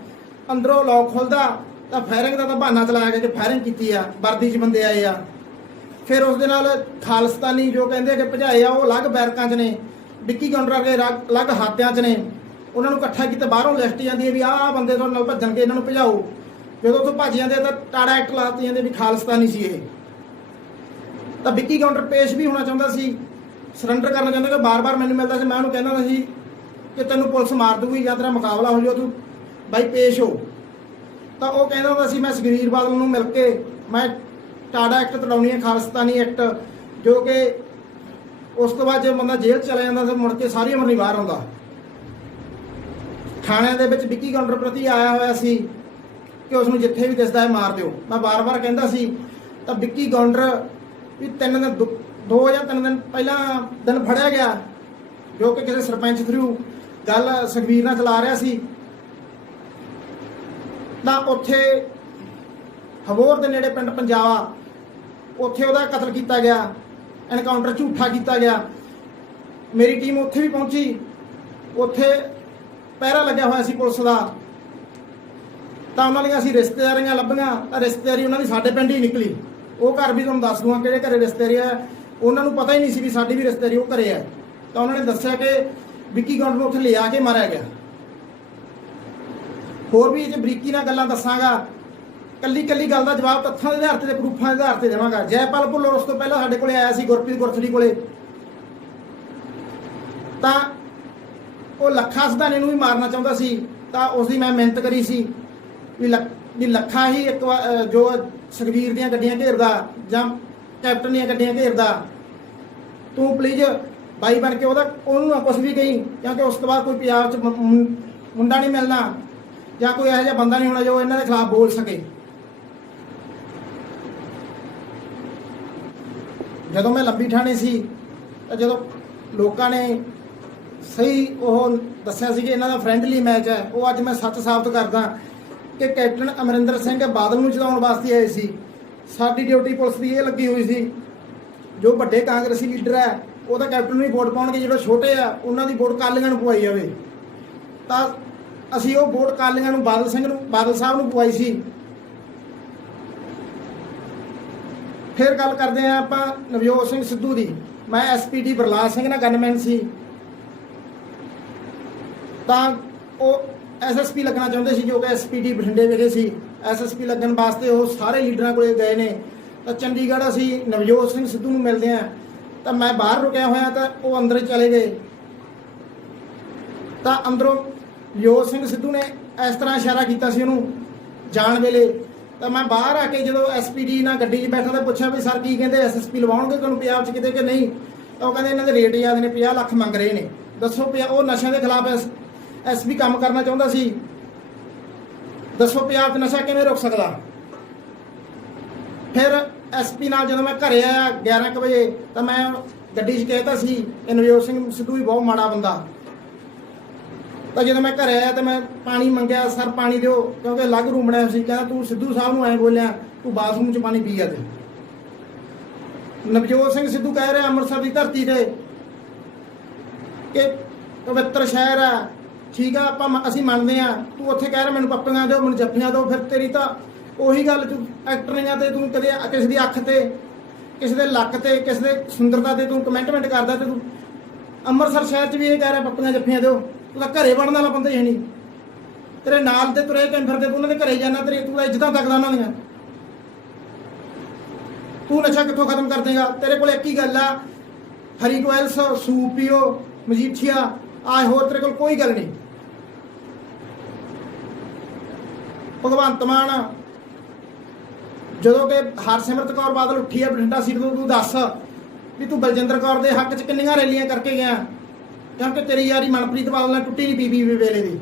ਅੰਦਰੋਂ ਲੋਕ ਖੁੱਲਦਾ ਤਾਂ ਫਾਇਰਿੰਗ ਦਾ ਤਾਂ ਬਹਾਨਾ ਚਲਾਇਆ ਗਿਆ ਕਿ ਫਾਇਰਿੰਗ ਕੀਤੀ ਆ, ਵਰਦੀ 'ਚ ਬੰਦੇ ਆਏ ਆ। ਫਿਰ ਉਸ ਦੇ ਨਾਲ ਖਾਲਿਸਤਾਨੀ ਜੋ ਕਹਿੰਦੇ ਕਿ ਭਜਾਏ ਆ, ਉਹ ਅਲੱਗ ਬੈਰਕਾਂ 'ਚ ਨੇ, ਵਿੱਕੀ ਗੌਂਡਰ ਅੱਗੇ ਅਲੱਗ ਹਾਤਿਆਂ 'ਚ ਨੇ। ਉਹਨਾਂ ਨੂੰ ਇਕੱਠਾ ਕੀਤਾ, ਬਾਹਰੋਂ ਲਿਸਟ ਜਾਂਦੀ ਹੈ ਵੀ ਆਹ ਬੰਦੇ ਤੁਹਾਡੇ ਨਾਲ ਭੱਜਣਗੇ, ਇਹਨਾਂ ਨੂੰ ਭਜਾਓ। ਜਦੋਂ ਉੱਥੋਂ ਭੱਜ ਜਾਂਦੇ ਤਾਂ ਟਾੜਾ ਐਕਟ ਲਾ ਦਿੱਤੇ ਜਾਂਦੇ ਵੀ ਖਾਲਿਸਤਾਨੀ ਸੀ ਇਹ। ਤਾਂ ਵਿੱਕੀ ਗੌਂਡਰ ਪੇਸ਼ ਵੀ ਹੋਣਾ ਚਾਹੁੰਦਾ ਸੀ, ਸਰੈਂਡਰ ਕਰਨਾ ਚਾਹੁੰਦਾ, ਕਿ ਬਾਰ-ਬਾਰ ਮੈਨੂੰ ਮਿਲਦਾ ਸੀ। ਮੈਂ ਉਹਨੂੰ ਕਹਿੰਦਾ ਹੁੰਦਾ ਸੀ ਕਿ ਤੈਨੂੰ ਪੁਲਿਸ ਮਾਰ ਦੂਗੀ ਜਾਂ ਤੇਰਾ ਮੁਕਾਬਲਾ ਹੋ ਜਾਊ, ਤੂੰ ਬਾਈ ਪੇਸ਼ ਹੋ। ਤਾਂ ਉਹ ਕਹਿੰਦਾ ਹੁੰਦਾ ਸੀ ਮੈਂ ਸੁਖਬੀਰ ਬਾਦਲ ਨੂੰ ਮਿਲ ਕੇ ਮੈਂ ਟਾਡਾ ਐਕਟ ਤੜਾਉਣੀ ਹੈ, ਖਾਲਿਸਤਾਨੀ ਐਕਟ, ਜੋ ਕਿ ਉਸ ਤੋਂ ਬਾਅਦ ਜੇ ਬੰਦਾ ਜੇਲ੍ਹ ਚਲਾ ਜਾਂਦਾ ਤਾਂ ਮੁੜ ਕੇ ਸਾਰੀ ਉਮਰ ਨਹੀਂ ਬਾਹਰ ਆਉਂਦਾ। ਥਾਣਿਆਂ ਦੇ ਵਿੱਚ ਵਿੱਕੀ ਗੌਂਡਰ ਪ੍ਰਤੀ ਆਇਆ ਹੋਇਆ ਸੀ ਕਿ ਉਸ ਨੂੰ ਜਿੱਥੇ ਵੀ ਦਿਸਦਾ ਹੈ ਮਾਰ ਦਿਓ। ਮੈਂ ਵਾਰ-ਵਾਰ ਕਹਿੰਦਾ ਸੀ। ਤਾਂ ਵਿੱਕੀ ਗੌਂਡਰ ਵੀ 2 ਜਾਂ 3 ਦਿਨ ਪਹਿਲਾਂ ਦਿਨ ਫੜਿਆ ਗਿਆ, ਜੋ ਕਿ ਕਿਸੇ ਸਰਪੰਚ ਥਰੂ ਗੱਲ ਸੁਖਬੀਰ ਨਾਲ ਚਲਾ ਰਿਹਾ ਸੀ। ਤਾਂ ਉੱਥੇ ਹਬੋਰ ਦੇ ਨੇੜੇ ਪਿੰਡ ਪੰਜਾਬਾ, ਉੱਥੇ ਉਹਦਾ ਕਤਲ ਕੀਤਾ ਗਿਆ, ਐਨਕਾਊਂਟਰ ਝੂਠਾ ਕੀਤਾ ਗਿਆ। ਮੇਰੀ ਟੀਮ ਉੱਥੇ ਵੀ ਪਹੁੰਚੀ, ਉੱਥੇ ਪਹਿਰਾ ਲੱਗਿਆ ਹੋਇਆ ਸੀ ਪੁਲਿਸ ਦਾ। ਤਾਂ ਉਹਨਾਂ ਦੀਆਂ ਅਸੀਂ ਰਿਸ਼ਤੇਦਾਰੀਆਂ ਲੱਭੀਆਂ, ਤਾਂ ਰਿਸ਼ਤੇਦਾਰੀ ਉਹਨਾਂ ਦੀ ਸਾਡੇ ਪਿੰਡ ਹੀ ਨਿਕਲੀ। ਉਹ ਘਰ ਵੀ ਤੁਹਾਨੂੰ ਦੱਸ ਦੂੰਗਾ ਕਿਹੜੇ ਘਰੇ ਰਿਸ਼ਤੇਦਾਰੀ ਹੈ, ਉਹਨਾਂ ਨੂੰ ਪਤਾ ਹੀ ਨਹੀਂ ਸੀ ਵੀ ਸਾਡੀ ਵੀ ਰਿਸ਼ਤੇਦਾਰੀ ਉਹ ਘਰੇ ਹੈ। ਤਾਂ ਉਹਨਾਂ ਨੇ ਦੱਸਿਆ ਕਿ ਵਿੱਕੀ ਗੌਂਡਰ ਨੂੰ ਉੱਥੇ ਲਿਆ ਕੇ ਮਾਰਿਆ ਗਿਆ। ਹੋਰ ਵੀ ਇਹ 'ਚ ਬਰੀਕੀ ਨਾਲ ਗੱਲਾਂ ਦੱਸਾਂਗਾ, ਕੱਲੀ ਗੱਲ ਦਾ ਜਵਾਬ ਤੱਥਾਂ ਦੇ ਆਧਾਰ ਤੇ ਪ੍ਰੂਫਾਂ ਦੇ ਆਧਾਰ ਤੇ ਦੇਵਾਂਗਾ। ਜੈਪਾਲ ਭੁੱਲਰ ਉਸ ਤੋਂ ਪਹਿਲਾਂ ਸਾਡੇ ਕੋਲੇ ਆਇਆ ਸੀ, ਗੁਰਪ੍ਰੀਤ ਗੁਰਥੜੀ ਕੋਲੇ। ਤਾਂ ਉਹ ਲੱਖਾ ਸਦਾਨੇ ਨੂੰ ਵੀ ਮਾਰਨਾ ਚਾਹੁੰਦਾ ਸੀ। ਤਾਂ ਉਸ ਦੀ ਮੈਂ ਮਿਹਨਤ ਕਰੀ ਸੀ ਵੀ ਲੱਖਾ ਹੀ ਇੱਕ ਵਾਰ ਜੋ ਸੁਖਬੀਰ ਦੀਆਂ ਗੱਡੀਆਂ ਘੇਰਦਾ ਜਾਂ ਕੈਪਟਨ ਦੀਆਂ ਗੱਡੀਆਂ ਘੇਰਦਾ, ਤੂੰ ਪਲੀਜ਼ ਬਾਈ ਬਣ ਕੇ ਉਹਨੂੰ ਨਾ ਕੁਛ ਵੀ ਕਹੀਂ, ਕਿਉਂਕਿ ਉਸ ਤੋਂ ਬਾਅਦ ਕੋਈ ਪੰਜਾਬ 'ਚ ਮੁੰਡਾ ਨਹੀਂ ਮਿਲਣਾ ਜਾਂ ਕੋਈ ਇਹੋ ਜਿਹਾ ਬੰਦਾ ਨਹੀਂ ਹੋਣਾ ਜੋ ਇਹਨਾਂ ਦੇ ਖਿਲਾਫ ਬੋਲ ਸਕੇ। ਜਦੋਂ ਮੈਂ ਲੰਬੀ ਠਾਣੇ ਸੀ ਤਾਂ ਜਦੋਂ ਲੋਕਾਂ ਨੇ ਸਹੀ ਉਹ ਦੱਸਿਆ ਸੀ ਕਿ ਇਹਨਾਂ ਦਾ ਫਰੈਂਡਲੀ ਮੈਚ ਹੈ, ਉਹ ਅੱਜ ਮੈਂ ਸੱਚ ਸਾਬਤ ਕਰਦਾ ਕਿ ਕੈਪਟਨ ਅਮਰਿੰਦਰ ਸਿੰਘ ਬਾਦਲ ਨੂੰ ਜਿਤਾਉਣ ਵਾਸਤੇ ਆਏ ਸੀ। ਸਾਡੀ ਡਿਊਟੀ ਪੁਲਿਸ ਦੀ ਇਹ ਲੱਗੀ ਹੋਈ ਸੀ, ਜੋ ਵੱਡੇ ਕਾਂਗਰਸੀ ਲੀਡਰ ਹੈ ਉਹ ਤਾਂ ਕੈਪਟਨ ਨੂੰ ਹੀ ਵੋਟ ਪਾਉਣਗੇ, ਜਿਹੜੇ ਛੋਟੇ ਆ ਉਹਨਾਂ ਦੀ ਵੋਟ ਕਾਲੀਆਂ ਨੂੰ ਪਵਾਈ ਜਾਵੇ। ਤਾਂ ਅਸੀਂ ਉਹ ਵੋਟ ਕਾਲੀਆਂ ਨੂੰ ਬਾਦਲ ਸਾਹਿਬ ਨੂੰ ਪਵਾਈ ਸੀ। ਫਿਰ ਗੱਲ ਕਰਦੇ ਹਾਂ ਆਪਾਂ ਨਵਜੋਤ ਸਿੰਘ ਸਿੱਧੂ ਦੀ। ਮੈਂ SPD ਬਰਲਾਲ ਸਿੰਘ ਨਾਲ ਗਨਮੈਨ ਸੀ। ਤਾਂ ਉਹ SSP ਲੱਗਣਾ ਚਾਹੁੰਦੇ ਸੀ, ਜੋ ਕਿ SPD ਬਠਿੰਡੇ ਵਿਖੇ ਸੀ। SSP ਲੱਗਣ ਵਾਸਤੇ ਉਹ ਸਾਰੇ ਲੀਡਰਾਂ ਕੋਲੇ ਗਏ ਨੇ। ਤਾਂ ਚੰਡੀਗੜ੍ਹ ਅਸੀਂ ਨਵਜੋਤ ਸਿੰਘ ਸਿੱਧੂ ਨੂੰ ਮਿਲਦੇ ਹਾਂ। ਤਾਂ ਮੈਂ ਬਾਹਰ ਰੁਕਿਆ ਹੋਇਆ, ਤਾਂ ਉਹ ਅੰਦਰ ਚਲੇ ਗਏ। ਤਾਂ ਅੰਦਰੋਂ ਨਵਜੋਤ ਸਿੰਘ ਸਿੱਧੂ ਨੇ ਇਸ ਤਰ੍ਹਾਂ ਇਸ਼ਾਰਾ ਕੀਤਾ ਸੀ ਉਹਨੂੰ ਜਾਣ ਵੇਲੇ। ਤਾਂ ਮੈਂ ਬਾਹਰ ਆ ਕੇ ਜਦੋਂ SPD ਨਾਲ ਗੱਡੀ 'ਚ ਬੈਠਾ ਤਾਂ ਪੁੱਛਿਆ ਵੀ ਸਰ ਕੀ ਕਹਿੰਦੇ SSP ਲਵਾਉਣਗੇ ਤੁਹਾਨੂੰ ਪੰਜਾਬ 'ਚ ਕਿਤੇ ਕਿ ਨਹੀਂ? ਉਹ ਕਹਿੰਦੇ ਇਹਨਾਂ ਦੇ ਰੇਟ ਯਾਦ ਨੇ 50 ਲੱਖ ਮੰਗ ਰਹੇ ਨੇ। ਦੱਸੋ ਉਹ ਨਸ਼ਿਆਂ ਦੇ ਖਿਲਾਫ ਐਸਪੀ ਕੰਮ ਕਰਨਾ ਚਾਹੁੰਦਾ ਸੀ, ਦੱਸੋ ਪੰਜਾਬ 'ਚ ਨਸ਼ਾ ਕਿਵੇਂ ਰੁਕ ਸਕਦਾ। ਫਿਰ ਐਸਪੀ ਨਾਲ ਜਦੋਂ ਮੈਂ ਘਰੇ ਆਇਆ 11 ਕੁ ਵਜੇ ਤਾਂ ਮੈਂ ਗੱਡੀ 'ਚ ਕਹਿਤਾ ਸੀ ਕਿ ਨਵਜੋਤ ਸਿੰਘ ਸਿੱਧੂ ਵੀ ਬਹੁਤ ਮਾੜਾ ਬੰਦਾ। ਤਾਂ ਜਦੋਂ ਮੈਂ ਘਰੇ ਆਇਆ ਤਾਂ ਮੈਂ ਪਾਣੀ ਮੰਗਿਆ, ਸਰ ਪਾਣੀ ਦਿਓ, ਕਿਉਂਕਿ ਅਲੱਗ ਰੂਮ ਬਣਿਆ ਸੀ। ਕਹਿੰਦਾ ਤੂੰ ਸਿੱਧੂ ਸਾਹਿਬ ਨੂੰ ਐਂ ਬੋਲਿਆ, ਤੂੰ ਬਾਥਰੂਮ 'ਚ ਪਾਣੀ ਪੀ ਗਿਆ। ਤੇ ਨਵਜੋਤ ਸਿੰਘ ਸਿੱਧੂ ਕਹਿ ਰਿਹਾ ਅੰਮ੍ਰਿਤਸਰ ਦੀ ਧਰਤੀ ਤੇ ਕਿ ਪਵਿੱਤਰ ਸ਼ਹਿਰ ਆ, ਠੀਕ ਆ, ਅਸੀਂ ਮੰਨਦੇ ਆ। ਤੂੰ ਉੱਥੇ ਕਹਿ ਰਿਹਾ ਮੈਨੂੰ ਪੱਪੀਆਂ ਦਿਓ, ਮੈਨੂੰ ਜੱਫੀਆਂ ਦਿਓ। ਫਿਰ ਤੇਰੀ ਤਾਂ ਉਹੀ ਗੱਲ, ਤੂੰ ਐਕਟਰੀਆਂ ਤੇ ਤੂੰ ਕਦੇ ਕਿਸੇ ਦੀ ਅੱਖ ਤੇ, ਕਿਸੇ ਦੇ ਲੱਕ ਤੇ, ਕਿਸੇ ਦੇ ਸੁੰਦਰਤਾ ਤੇ ਤੂੰ ਕਮੈਂਟਮੈਂਟ ਕਰਦਾ, ਤੇ ਤੂੰ ਅੰਮ੍ਰਿਤਸਰ ਸ਼ਹਿਰ 'ਚ ਵੀ ਇਹ ਕਹਿ ਰਿਹਾ ਪੱਪੀਆਂ ਜੱਫੀਆਂ ਦਿਓ। ਤੂੰ ਤਾਂ ਘਰੇ ਬਣਨ ਵਾਲਾ ਬੰਦਾ ਹੀ ਨਹੀਂ। ਤੇਰੇ ਨਾਲ ਤੇ ਤੁਰੇ ਘੁੰਮ ਫਿਰਦੇ, ਤੂੰ ਉਹਨਾਂ ਦੇ ਘਰੇ ਜਾਣਾ, ਤੂੰ ਤਾਂ ਇੱਜ਼ਤਾਂ ਤੱਕਦਾ ਉਹਨਾਂ ਦੀਆਂ। ਤੂੰ ਨਸ਼ਾ ਕਿੱਥੋਂ ਖਤਮ ਕਰ ਦੇਗਾ? ਤੇਰੇ ਕੋਲ ਇੱਕ ਹੀ ਗੱਲ ਆ, ਹਰੀਕੋਇਲਸ ਸੂਪ ਪੀਓ, ਮਜੀਠੀਆ ਆ, ਹੋਰ ਤੇਰੇ ਕੋਲ ਕੋਈ ਗੱਲ ਨਹੀਂ। ਭਗਵੰਤ ਮਾਨ ਜਦੋਂ ਕਿ ਹਰਸਿਮਰਤ ਕੌਰ ਬਾਦਲ ਉੱਠੀ ਹੈ ਬਠਿੰਡਾ ਸੀਟ ਤੋਂ, ਤੂੰ ਦੱਸ ਵੀ ਤੂੰ ਬਲਜਿੰਦਰ ਕੌਰ ਦੇ ਹੱਕ 'ਚ ਕਿੰਨੀਆਂ ਰੈਲੀਆਂ ਕਰਕੇ ਗਿਆ? ਕਿਉਂਕਿ ਤੇਰੀ ਯਾਰੀ ਮਨਪ੍ਰੀਤ ਬਾਦਲ ਨਾਲ ਟੁੱਟੀ ਨਹੀਂ ਬੀਬੀ ਵੇਲੇ ਦੀ।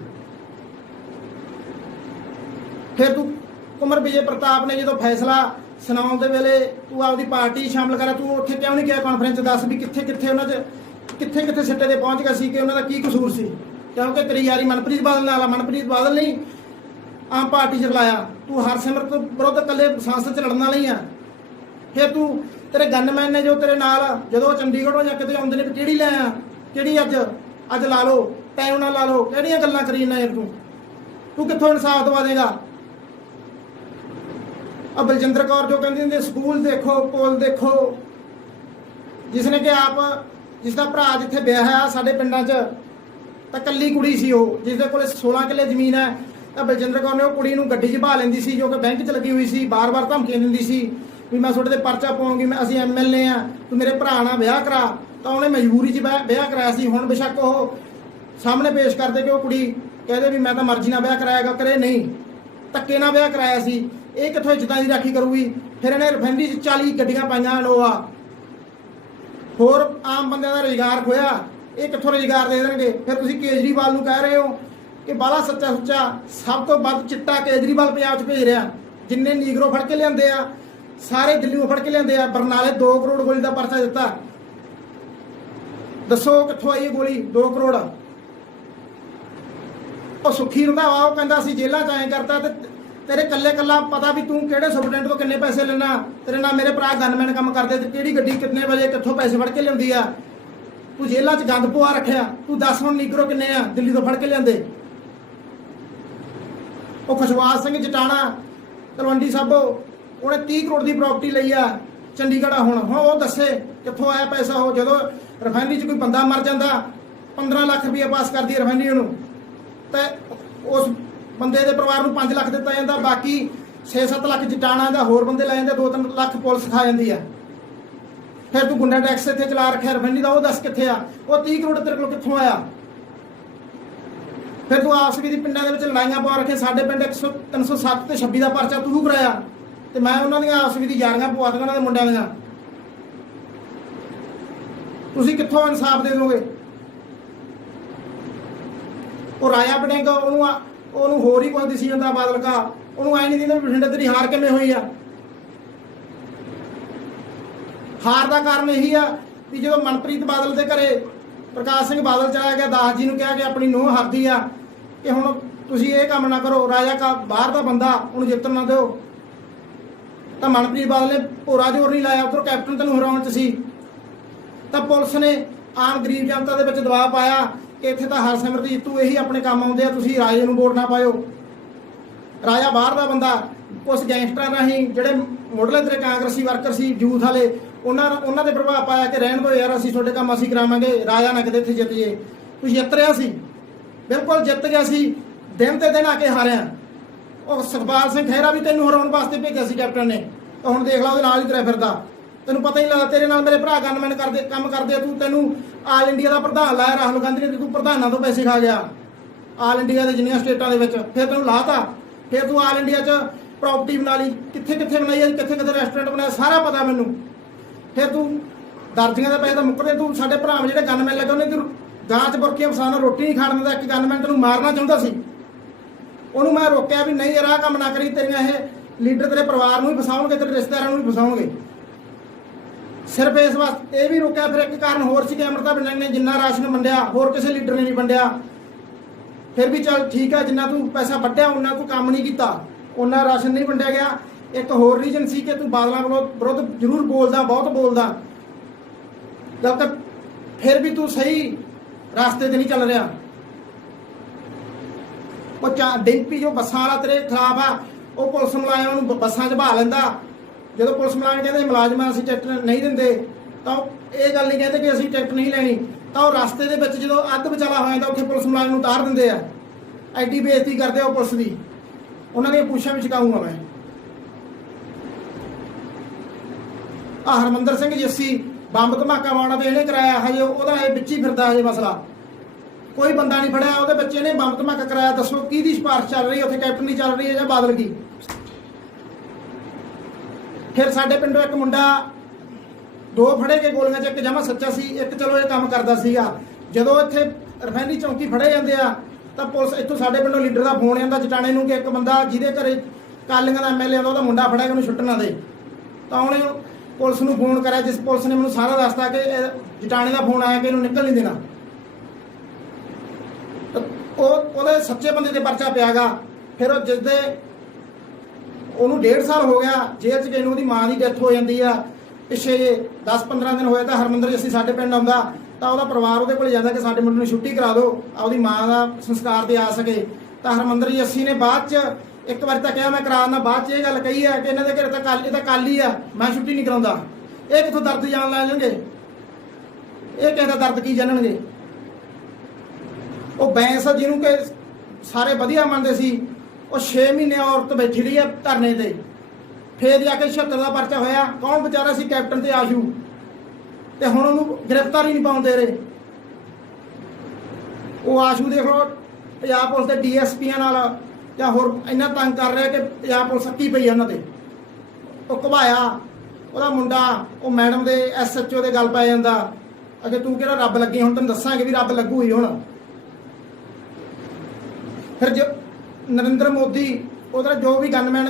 ਫਿਰ ਤੂੰ ਕੁਮਰ ਵਿਜੇ ਪ੍ਰਤਾਪ ਨੇ ਜਦੋਂ ਫੈਸਲਾ ਸੁਣਾਉਣ ਦੇ ਵੇਲੇ ਤੂੰ ਆਪਦੀ ਪਾਰਟੀ ਸ਼ਾਮਲ ਕਰਾ, ਤੂੰ ਉੱਥੇ ਕਿਉਂ ਨਹੀਂ ਗਿਆ ਕਾਨਫਰੰਸ? ਦੱਸ ਵੀ ਕਿੱਥੇ ਉਹਨਾਂ 'ਚ ਕਿੱਥੇ ਸਿੱਟੇ ਤੇ ਪਹੁੰਚ ਗਿਆ ਸੀ, ਕਿ ਉਹਨਾਂ ਦਾ ਕੀ ਕਸੂਰ ਸੀ? ਕਿਉਂਕਿ ਤੇਰੀ ਯਾਰੀ ਮਨਪ੍ਰੀਤ ਬਾਦਲ ਨਾਲ ਆ। ਮਨਪ੍ਰੀਤ ਬਾਦਲ ਨਹੀਂ ਆਮ ਪਾਰਟੀ 'ਚ ਰਲਾਇਆ, ਤੂੰ ਹਰਸਿਮਰਤ ਵਿਰੁੱਧ ਇਕੱਲੇ ਸੰਸਦ 'ਚ ਲੜਨ ਵਾਲਾ ਹੀ ਆ। ਫਿਰ ਤੂੰ ਤੇਰੇ ਗਨਮੈਨ ਨੇ ਜੋ ਤੇਰੇ ਨਾਲ ਜਦੋਂ ਚੰਡੀਗੜ੍ਹੋਂ ਜਾਂ ਕਿਤੇ ਆਉਂਦੇ ਨੇ, ਕਿਹੜੀ ਲੈ ਆ, ਕਿਹੜੀ ਅੱਜ ਲਾ ਲਓ, ਟਾਈਮ ਨਾਲ ਲਾ ਲਓ, ਕਿਹੜੀਆਂ ਗੱਲਾਂ ਕਰੀ ਜਾਂਦਾ ਯਾਰ ਤੂੰ ਕਿੱਥੋਂ ਇਨਸਾਫ ਦਵਾ ਦੇਗਾ? ਆ ਬਲਜਿੰਦਰ ਕੌਰ ਜੋ ਕਹਿੰਦੀ ਹੁੰਦੀ ਸਕੂਲ ਦੇਖੋ, ਪੁਲ ਦੇਖੋ, ਜਿਸਨੇ ਕਿ ਜਿਸ ਦਾ ਭਰਾ ਜਿੱਥੇ ਵਿਆਹ ਆ ਸਾਡੇ ਪਿੰਡਾਂ 'ਚ, ਤਾਂ ਕੱਲੀ ਕੁੜੀ ਸੀ ਉਹ, ਜਿਸ ਦੇ ਕੋਲ 16 ਕਿੱਲੇ ਜ਼ਮੀਨ ਹੈ। ਤਾਂ ਬਲਜਿੰਦਰ ਕੌਰ ਨੇ ਉਹ ਕੁੜੀ ਨੂੰ ਗੱਡੀ 'ਚ ਬਹਾ ਲੈਂਦੀ ਸੀ, ਜੋ ਕਿ ਬੈਂਕ 'ਚ ਲੱਗੀ ਹੋਈ ਸੀ। ਬਾਰ-ਬਾਰ ਧਮਕੀਆਂ ਦਿੰਦੀ ਸੀ ਵੀ ਮੈਂ ਤੁਹਾਡੇ ਤੇ ਪਰਚਾ ਪਾਉਂਗੀ, ਅਸੀਂ MLA ਆ, ਤੂੰ ਮੇਰੇ ਭਰਾ ਨਾਲ ਵਿਆਹ ਕਰਾ। ਤਾਂ ਉਹਨੇ ਮਜਬੂਰੀ 'ਚ ਵਿਆਹ ਕਰਾਇਆ ਸੀ। ਹੁਣ ਬੇਸ਼ੱਕ ਉਹ ਸਾਹਮਣੇ ਪੇਸ਼ ਕਰਦੇ ਕਿ ਉਹ ਕੁੜੀ ਕਹਦੇ ਵੀ ਮੈਂ ਤਾਂ ਮਰਜ਼ੀ ਨਾਲ ਵਿਆਹ ਕਰਾਇਆਗਾ, ਕਰੇ ਨਹੀਂ, ਧੱਕੇ ਨਾਲ ਵਿਆਹ ਕਰਾਇਆ ਸੀ। ਇਹ ਕਿੱਥੋਂ ਇੱਜ਼ਤਾਂ ਦੀ ਰਾਖੀ ਕਰੂਗੀ? ਫਿਰ ਇਹਨੇ ਰਿਫਾਈਨਰੀ 'ਚ 40 ਗੱਡੀਆਂ ਪਾਈਆਂ, ਇਨੋਵਾ, ਹੋਰ ਆਮ ਬੰਦਿਆਂ ਦਾ ਰੁਜ਼ਗਾਰ ਖੋਇਆ। ਇਹ ਕਿੱਥੋਂ ਰੁਜ਼ਗਾਰ ਦੇ ਦੇਣਗੇ? ਫਿਰ ਤੁਸੀਂ ਕੇਜਰੀਵਾਲ ਨੂੰ ਕਹਿ ਰਹੇ ਹੋ ਕਿ ਬਾਲਾ ਸੱਚਾ ਸੁੱਚਾ, ਸਭ ਤੋਂ ਵੱਧ ਚਿੱਟਾ ਕੇਜਰੀਵਾਲ ਪੰਜਾਬ 'ਚ ਭੇਜ ਰਿਹਾ। ਜਿੰਨੇ ਨੀਗਰੋ ਫੜ ਕੇ ਲਿਆਂਦੇ ਆ ਸਾਰੇ ਦਿੱਲੀੋਂ ਫੜ ਕੇ ਲਿਆਂਦੇ ਆ। ਬਰਨਾਲੇ 2 ਕਰੋੜ ਗੋਲੀ ਦਾ ਪਰਚਾ ਦਿੱਤਾ। ਦੱਸੋ ਕਿੱਥੋਂ ਆਈ ਇਹ ਗੋਲੀ 2 ਕਰੋੜ? ਉਹ ਸੁੱਖੀ ਰੰਧਾਵਾ ਉਹ ਕਹਿੰਦਾ ਸੀ ਜੇਲ੍ਹਾਂ 'ਚ ਐਂ ਕਰਤਾ, ਤੇ ਤੇਰੇ ਕੱਲਾ ਪਤਾ ਵੀ ਤੂੰ ਕਿਹੜੇ ਸੁਪਰਡੈਂਟ ਤੋਂ ਕਿੰਨੇ ਪੈਸੇ ਲੈਣਾ। ਤੇਰੇ ਨਾਲ ਮੇਰੇ ਭਰਾ ਗਨਮੈਨ ਕੰਮ ਕਰਦੇ, ਤੇ ਕਿਹੜੀ ਗੱਡੀ ਕਿੰਨੇ ਵਜੇ ਕਿੱਥੋਂ ਪੈਸੇ ਫੜ ਕੇ ਲਿਆਉਂਦੀ ਆ। ਤੂੰ ਜੇਲ੍ਹਾਂ 'ਚ ਗੰਦ ਪਵਾ ਰੱਖਿਆ। ਤੂੰ ਦੱਸ ਹੁਣ ਨੀਗਰੋ ਕਿੰਨੇ ਆ ਦਿੱਲੀ ਤੋਂ ਫੜ ਕੇ ਲਿਆਂਦੇ? ਉਹ ਖੁਸ਼ਵਾਸ ਸਿੰਘ ਜਟਾਣਾ ਤਲਵੰਡੀ ਸਾਬੋ, ਉਹਨੇ 30 ਕਰੋੜ ਦੀ ਪ੍ਰਾਪਰਟੀ ਲਈ ਆ ਚੰਡੀਗੜ੍ਹ। ਹੁਣ ਉਹ ਦੱਸੇ ਕਿੱਥੋਂ ਆਇਆ ਪੈਸਾ? ਉਹ ਜਦੋਂ ਰਿਫਾਈਨਰੀ 'ਚ ਕੋਈ ਬੰਦਾ ਮਰ ਜਾਂਦਾ 15 ਲੱਖ ਰੁਪਇਆ ਪਾਸ ਕਰਦੀ ਹੈ ਰਿਫਾਈਨਰੀ ਉਹਨੂੰ, ਤੇ ਉਸ ਬੰਦੇ ਦੇ ਪਰਿਵਾਰ ਨੂੰ 5 ਲੱਖ ਦਿੱਤਾ ਜਾਂਦਾ, ਬਾਕੀ 6-7 ਲੱਖ ਜਟਾਣਾ ਦਾ ਹੋਰ ਬੰਦੇ ਲੈ ਜਾਂਦੇ, 2-3 ਲੱਖ ਪੁਲਿਸ ਖਾ ਜਾਂਦੀ ਆ। ਫਿਰ ਤੂੰ ਗੁੰਡਾ ਟੈਕਸ ਇੱਥੇ ਚਲਾ ਰੱਖਿਆ ਰਿਫਾਈਨਰੀ ਦਾ, ਉਹ ਦੱਸ ਕਿੱਥੇ ਆ? ਉਹ 30 ਕਰੋੜ ਤੇਰੇ ਕੋਲ ਕਿੱਥੋਂ ਆਇਆ? ਫਿਰ ਤੂੰ ਆਪਸ ਵਿੱਚ ਪਿੰਡਾਂ ਦੇ ਵਿੱਚ ਲੜਾਈਆਂ ਪਵਾ ਰੱਖੇ। ਸਾਡੇ ਪਿੰਡ 307 ਤੇ 26 ਦਾ ਪਰਚਾ ਤੂੰ ਕਰਾਇਆ, ਤੇ ਮੈਂ ਉਹਨਾਂ ਦੀਆਂ ਆਪਸ ਵਿੱਚ ਯਾਰੀਆਂ ਪਵਾ ਦਿੰਦਾ ਉਹਨਾਂ ਦੇ ਮੁੰਡਿਆਂ ਦੀਆਂ। ਤੁਸੀਂ ਕਿੱਥੋਂ ਇਨਸਾਫ ਦੇ ਦੋਗੇ? ਉਹ ਰਾਜਾ ਬੜਿੰਗ ਉਹਨੂੰ ਹੋਰ ਹੀ ਕੁਝ ਦਿਸੀ ਜਾਂਦਾ ਬਾਦਲ ਕਾ, ਉਹਨੂੰ ਐ ਨਹੀਂ ਦਿੰਦਾ ਬਠਿੰਡੇ ਤੇਰੀ ਹਾਰ ਕਿਵੇਂ ਹੋਈ ਆ। ਹਾਰ ਦਾ ਕਾਰਨ ਇਹੀ ਆ ਵੀ ਜਦੋਂ ਮਨਪ੍ਰੀਤ ਬਾਦਲ ਦੇ ਘਰੇ ਪ੍ਰਕਾਸ਼ ਸਿੰਘ ਬਾਦਲ ਚਲਾ ਗਿਆ, ਦਾਸ ਜੀ ਨੂੰ ਕਿਹਾ ਕਿ ਆਪਣੀ ਨੂੰਹ ਹਾਰਦੀ ਆ, ਕਿ ਹੁਣ ਤੁਸੀਂ ਇਹ ਕੰਮ ਨਾ ਕਰੋ, ਰਾਜਾ ਕਾ ਬਾਹਰ ਦਾ ਬੰਦਾ ਉਹਨੂੰ ਜਿੱਤਣ ਨਾ ਦਿਓ। ਤਾਂ ਮਨਪ੍ਰੀਤ ਬਾਦਲ ਨੇ ਭੋਰਾ ਜ਼ੋਰ ਨਹੀਂ ਲਾਇਆ, ਉੱਧਰੋਂ ਕੈਪਟਨ ਤੈਨੂੰ ਹਰਾਉਣ 'ਚ ਸੀ। ਤਾਂ ਪੁਲਿਸ ਨੇ ਆਮ ਗਰੀਬ ਜਨਤਾ ਦੇ ਵਿੱਚ ਦਬਾਅ ਪਾਇਆ ਕਿ ਇੱਥੇ ਤਾਂ ਹਰਸਿਮਰਤ ਜੀਤੂ ਇਹੀ ਆਪਣੇ ਕੰਮ ਆਉਂਦੇ ਆ, ਤੁਸੀਂ ਰਾਜੇ ਨੂੰ ਵੋਟ ਨਾ ਪਾਇਓ। ਰਾਜਾ ਬਾਹਰ ਦਾ ਬੰਦਾ, ਕੁਛ ਗੈਂਗਸਟਰਾਂ ਰਾਹੀਂ ਜਿਹੜੇ ਮੁੱਢਲੇ ਤੇਰੇ ਕਾਂਗਰਸੀ ਵਰਕਰ ਸੀ ਯੂਥ ਵਾਲੇ, ਉਹਨਾਂ ਦੇ ਪ੍ਰਭਾਵ ਪਾਇਆ ਕਿ ਰਹਿਣ ਦਿਓ ਯਾਰ, ਅਸੀਂ ਤੁਹਾਡੇ ਕੰਮ ਅਸੀਂ ਕਰਾਵਾਂਗੇ, ਰਾਜਾ ਨਾ ਕਿਤੇ ਇੱਥੇ ਜਿੱਤ ਜੇ। ਤੂੰ ਜਿੱਤ ਰਿਹਾ ਸੀ, ਬਿਲਕੁਲ ਜਿੱਤ ਗਿਆ ਸੀ, ਦਿਨ ਤੇ ਦਿਨ ਆ ਕੇ ਹਾਰਿਆ। ਉਹ ਸੁਖਪਾਲ ਸਿੰਘ ਖਹਿਰਾ ਵੀ ਤੈਨੂੰ ਹਰਾਉਣ ਵਾਸਤੇ ਭੇਜਿਆ ਸੀ ਕੈਪਟਨ ਨੇ, ਤਾਂ ਹੁਣ ਦੇਖ ਲਾ ਉਹਦੇ ਨਾਲ ਹੀ ਤੁਰਿਆ ਫਿਰਦਾ। ਤੈਨੂੰ ਪਤਾ ਹੀ ਲੱਗਦਾ, ਤੇਰੇ ਨਾਲ ਮੇਰੇ ਭਰਾ ਗਨਮੈਨ ਕੰਮ ਕਰਦੇ ਆ। ਤੈਨੂੰ ਆਲ ਇੰਡੀਆ ਦਾ ਪ੍ਰਧਾਨ ਲਾਇਆ ਰਾਹੁਲ ਗਾਂਧੀ ਨੇ, ਤੂੰ ਪ੍ਰਧਾਨਾਂ ਤੋਂ ਪੈਸੇ ਖਾ ਗਿਆ ਆਲ ਇੰਡੀਆ ਦੇ ਜਿੰਨੀਆਂ ਸਟੇਟਾਂ ਦੇ ਵਿੱਚ। ਫਿਰ ਤੈਨੂੰ ਲਾਤਾ, ਫਿਰ ਤੂੰ ਆਲ ਇੰਡੀਆ 'ਚ ਪ੍ਰਾਪਰਟੀ ਬਣਾ ਲਈ, ਕਿੱਥੇ ਬਣਾਈ, ਕਿੱਥੇ ਰੈਸਟੋਰੈਂਟ ਬਣਾਇਆ, ਸਾਰਾ ਪਤਾ ਮੈਨੂੰ। ਫਿਰ ਤੂੰ ਦਰਜੀਆਂ ਦੇ ਪੈਸੇ ਤਾਂ ਮੁੱਕਦੇ। ਤੂੰ ਸਾਡੇ ਭਰਾ ਜਿਹੜੇ ਗਨਮੈਨ ਲੱਗੇ ਉਹਨੇ ਤੂੰ ਗਾਂ 'ਚ ਬੁਰਕੀਆਂ ਫਸਾਉਣਾ, ਰੋਟੀ ਨਹੀਂ ਖਾਣ ਦਿੰਦਾ। ਇੱਕ ਗਨਮੈਨ ਤੈਨੂੰ ਮਾਰਨਾ ਚਾਹੁੰਦਾ ਸੀ, ਉਹਨੂੰ ਮੈਂ ਰੋਕਿਆ ਵੀ ਨਹੀਂ ਯਾਰ ਆਹ ਕੰਮ ਨਾ ਕਰੀ, ਤੇਰੀਆਂ ਇਹ ਲੀਡਰ ਤੇਰੇ ਪਰਿਵਾਰ ਨੂੰ ਵੀ ਫਸਾਉਣਗੇ, ਤੇਰੇ ਰਿਸ਼ਤੇਦਾਰਾਂ ਨੂੰ ਵੀ ਫਸਾਉਣਗੇ। ਸਿਰਫ ਇਸ ਵਾਸਤੇ ਇਹ ਵੀ ਰੋਕਿਆ। ਫਿਰ ਇੱਕ ਕਾਰਨ ਹੋਰ ਸੀ ਕਿ ਅੰਮ੍ਰਿਤਾ ਬਿੰਦਰਾ ਨੇ ਜਿੰਨਾ ਰਾਸ਼ਨ ਵੰਡਿਆ ਹੋਰ ਕਿਸੇ ਲੀਡਰ ਨੇ ਨਹੀਂ ਵੰਡਿਆ। ਫਿਰ ਵੀ ਚੱਲ ਠੀਕ ਹੈ, ਜਿੰਨਾ ਤੂੰ ਪੈਸਾ ਵੱਢਿਆ ਉਹਨਾਂ ਤੂੰ ਕੰਮ ਨਹੀਂ ਕੀਤਾ, ਉਹਨਾਂ ਰਾਸ਼ਨ ਨਹੀਂ ਵੰਡਿਆ ਗਿਆ। ਇੱਕ ਹੋਰ ਰੀਜਨ ਸੀ ਕਿ ਤੂੰ ਬਾਦਲਾਂ ਵਿਰੁੱਧ ਜ਼ਰੂਰ ਬੋਲਦਾ, ਬਹੁਤ ਬੋਲਦਾ, ਜਦ ਤੱਕ ਫਿਰ ਵੀ ਤੂੰ ਸਹੀ ਰਾਸਤੇ ਤੇ ਨਹੀਂ ਚੱਲ ਰਿਹਾ। ਉਹ ਡਿੰਪੀ ਜੋ ਬੱਸਾਂ ਵਾਲਾ ਤੇਰੇ ਖਿਲਾਫ ਆ, ਉਹ ਪੁਲਿਸ ਮੁਲਾਜ਼ਮਾਂ ਨੂੰ ਬੱਸਾਂ 'ਚ ਬਹਾ ਲੈਂਦਾ। ਜਦੋਂ ਪੁਲਿਸ ਮੁਲਾਜ਼ਮ ਕਹਿੰਦੇ ਮੁਲਾਜ਼ਮਾਂ ਅਸੀਂ ਟਿਕਟ ਨਹੀਂ ਦਿੰਦੇ, ਤਾਂ ਇਹ ਗੱਲ ਨਹੀਂ ਕਹਿੰਦੇ ਕਿ ਅਸੀਂ ਟਿਕਟ ਨਹੀਂ ਲੈਣੀ, ਤਾਂ ਉਹ ਰਸਤੇ ਦੇ ਵਿੱਚ ਜਦੋਂ ਅੱਧ ਵਿਚਾਲਾ ਹੋ ਜਾਂਦਾ ਉੱਥੇ ਪੁਲਿਸ ਮੁਲਾਜ਼ਮ ਨੂੰ ਉਤਾਰ ਦਿੰਦੇ ਆ। ਐਡੀ ਬੇਇੱਜ਼ਤੀ ਕਰਦੇ ਆ ਉਹ ਪੁਲਿਸ ਦੀ। ਉਹਨਾਂ ਦੀਆਂ ਪੁੱਛਾਂ ਵੀ ਚੁਕਾਊਂਗਾ ਮੈਂ। ਹਰਮੰਦਰ ਸਿੰਘ ਜੱਸੀ ਬੰਬ ਧਮਾਕਾ ਮਾਰਨਾ ਤੇ ਇਹਨੇ ਕਰਾਇਆ, ਹਜੇ ਉਹਦਾ ਇਹ ਵਿੱਚ ਹੀ ਫਿਰਦਾ ਹਜੇ ਮਸਲਾ। ਕੋਈ ਬੰਦਾ ਨਹੀਂ ਫੜਿਆ, ਉਹਦੇ ਬੱਚੇ ਨੇ ਬੰਬ ਧਮਾਕਾ ਕਰਾਇਆ। ਦੱਸੋ ਕਿਹਦੀ ਸਿਫਾਰਿਸ਼ ਚੱਲ ਰਹੀ ਹੈ ਉੱਥੇ, ਕੈਪਟਨ ਚੱਲ ਰਹੀ ਹੈ ਜਾਂ ਬਾਦਲ ਦੀ? ਫਿਰ ਸਾਡੇ ਪਿੰਡੋਂ ਇੱਕ ਮੁੰਡਾ ਦੋ ਫੜੇ ਕੇ ਗੋਲੀਆਂ 'ਚ, ਇੱਕ ਜਮਾ ਸੱਚਾ ਸੀ, ਇੱਕ ਚਲੋ ਇਹ ਕੰਮ ਕਰਦਾ ਸੀਗਾ। ਜਦੋਂ ਇੱਥੇ ਰਿਫਾਈਨਰੀ ਚੌਂਕੀ ਫੜੇ ਜਾਂਦੇ ਆ ਤਾਂ ਪੁਲਿਸ ਇੱਥੋਂ ਸਾਡੇ ਪਿੰਡੋਂ ਲੀਡਰ ਦਾ ਫੋਨ ਆਉਂਦਾ ਜਟਾਣੇ ਨੂੰ ਕਿ ਇੱਕ ਬੰਦਾ ਜਿਹਦੇ ਘਰੇ ਕਾਲੀਆਂ ਦਾ ਐਮਐਲਏ ਆਉਂਦਾ ਉਹਦਾ ਮੁੰਡਾ ਫੜਿਆ, ਉਹਨੂੰ ਛੁੱਟਣਾ ਦੇ। ਤਾਂ ਉਹਨੇ ਪੁਲਿਸ ਨੂੰ ਫੋਨ ਕਰਿਆ, ਜਿਸ ਪੁਲਿਸ ਨੇ ਮੈਨੂੰ ਸਾਰਾ ਦੱਸਤਾ ਕਿ ਜਟਾਣੇ ਦਾ ਫੋਨ ਆਇਆ ਕਿ ਇਹਨੂੰ ਨਿਕਲ ਨਹੀਂ ਦੇਣਾ। ਉਹਦੇ ਸੱਚੇ ਬੰਦੇ ਤੇ ਪਰਚਾ ਪਿਆਗਾ। ਫਿਰ ਉਹ ਜਿਸਦੇ ਉਹਨੂੰ 1.5 ਸਾਲ ਹੋ ਗਿਆ ਜੇਲ੍ਹ 'ਚ ਗਏ ਨੂੰ, ਉਹਦੀ ਮਾਂ ਦੀ ਡੈਥ ਹੋ ਜਾਂਦੀ ਆ ਪਿੱਛੇ 10-15 ਦਿਨ ਹੋਏ। ਤਾਂ ਹਰਮੰਦਰ ਜੱਸੀ ਸਾਡੇ ਪਿੰਡ ਆਉਂਦਾ ਤਾਂ ਉਹਦਾ ਪਰਿਵਾਰ ਉਹਦੇ ਕੋਲ ਜਾਂਦਾ ਕਿ ਸਾਡੇ ਮੁੰਡੇ ਨੂੰ ਛੁੱਟੀ ਕਰਾ ਦਿਓ, ਉਹਦੀ ਮਾਂ ਦਾ ਸੰਸਕਾਰ ਤੇ ਆ ਸਕੇ। ਤਾਂ ਹਰਮੰਦਰ ਜੱਸੀ ਨੇ ਬਾਅਦ 'ਚ ਇੱਕ ਵਾਰ ਤਾਂ ਕਿਹਾ ਮੈਂ ਕਰਾ ਦਿੰਦਾ, ਬਾਅਦ 'ਚ ਇਹ ਗੱਲ ਕਹੀ ਹੈ ਕਿ ਇਹਨਾਂ ਦੇ ਘਰੇ ਤਾਂ ਇਹ ਤਾਂ ਕੱਲ ਹੀ ਆ, ਮੈਂ ਛੁੱਟੀ ਨਹੀਂ ਕਰਾਉਂਦਾ। ਇਹ ਕਿੱਥੋਂ ਦਰਦ ਜਾਣ ਲੈ ਜਾਣਗੇ? ਇਹ ਕਿਸੇ ਦਾ ਦਰਦ ਕੀ ਜਾਣਨਗੇ? ਉਹ ਬੈਂਸ ਜਿਹਨੂੰ ਕਿ ਸਾਰੇ ਵਧੀਆ ਮੰਨਦੇ ਸੀ, ਉਹ 6 ਮਹੀਨੇ ਔਰਤ ਬੈਠੀ ਰਹੀ ਆ ਧਰਨੇ ਤੇ। ਫੇਰ ਜਾ ਕੇ 76 ਦਾ ਪਰਚਾ ਹੋਇਆ। ਕੌਣ ਵਿਚਾਰਾ ਸੀ? ਕੈਪਟਨ ਤੇ ਆਸ਼ੂ। ਤੇ ਹੁਣ ਉਹਨੂੰ ਗ੍ਰਿਫਤਾਰੀ ਨਹੀਂ ਪਾਉਣ ਦੇ ਰਹੇ। ਉਹ ਆਸ਼ੂ ਦੇਖ ਲਓ ਪੰਜਾਬ ਪੁਲਿਸ ਦੇ ਡੀਐਸਪੀਆਂ ਨਾਲ ਜਾਂ ਹੋਰ ਇੰਨਾ ਤੰਗ ਕਰ ਰਿਹਾ ਕਿ ਪੰਜਾਬ ਪੁਲਿਸ ਸੱਕੀ ਪਈ ਆ ਉਹਨਾਂ ਤੇ। ਉਹ ਘਵਾਇਆ ਉਹਦਾ ਮੁੰਡਾ, ਉਹ ਮੈਡਮ ਦੇ ਐਸਐਚਓ ਦੇ ਗੱਲ ਪੈ ਜਾਂਦਾ ਅਗੇ ਤੂੰ ਕਿਹੜਾ ਰੱਬ ਲੱਗੀ, ਹੁਣ ਤੈਨੂੰ ਦੱਸਾਂਗੇ ਵੀ ਰੱਬ ਲੱਗੂ ਹੀ ਹੁਣ। ਫਿਰ ਜੋ ਨਰਿੰਦਰ ਮੋਦੀ ਉਹਦਾ ਜੋ ਵੀ ਗਨਮੈਨ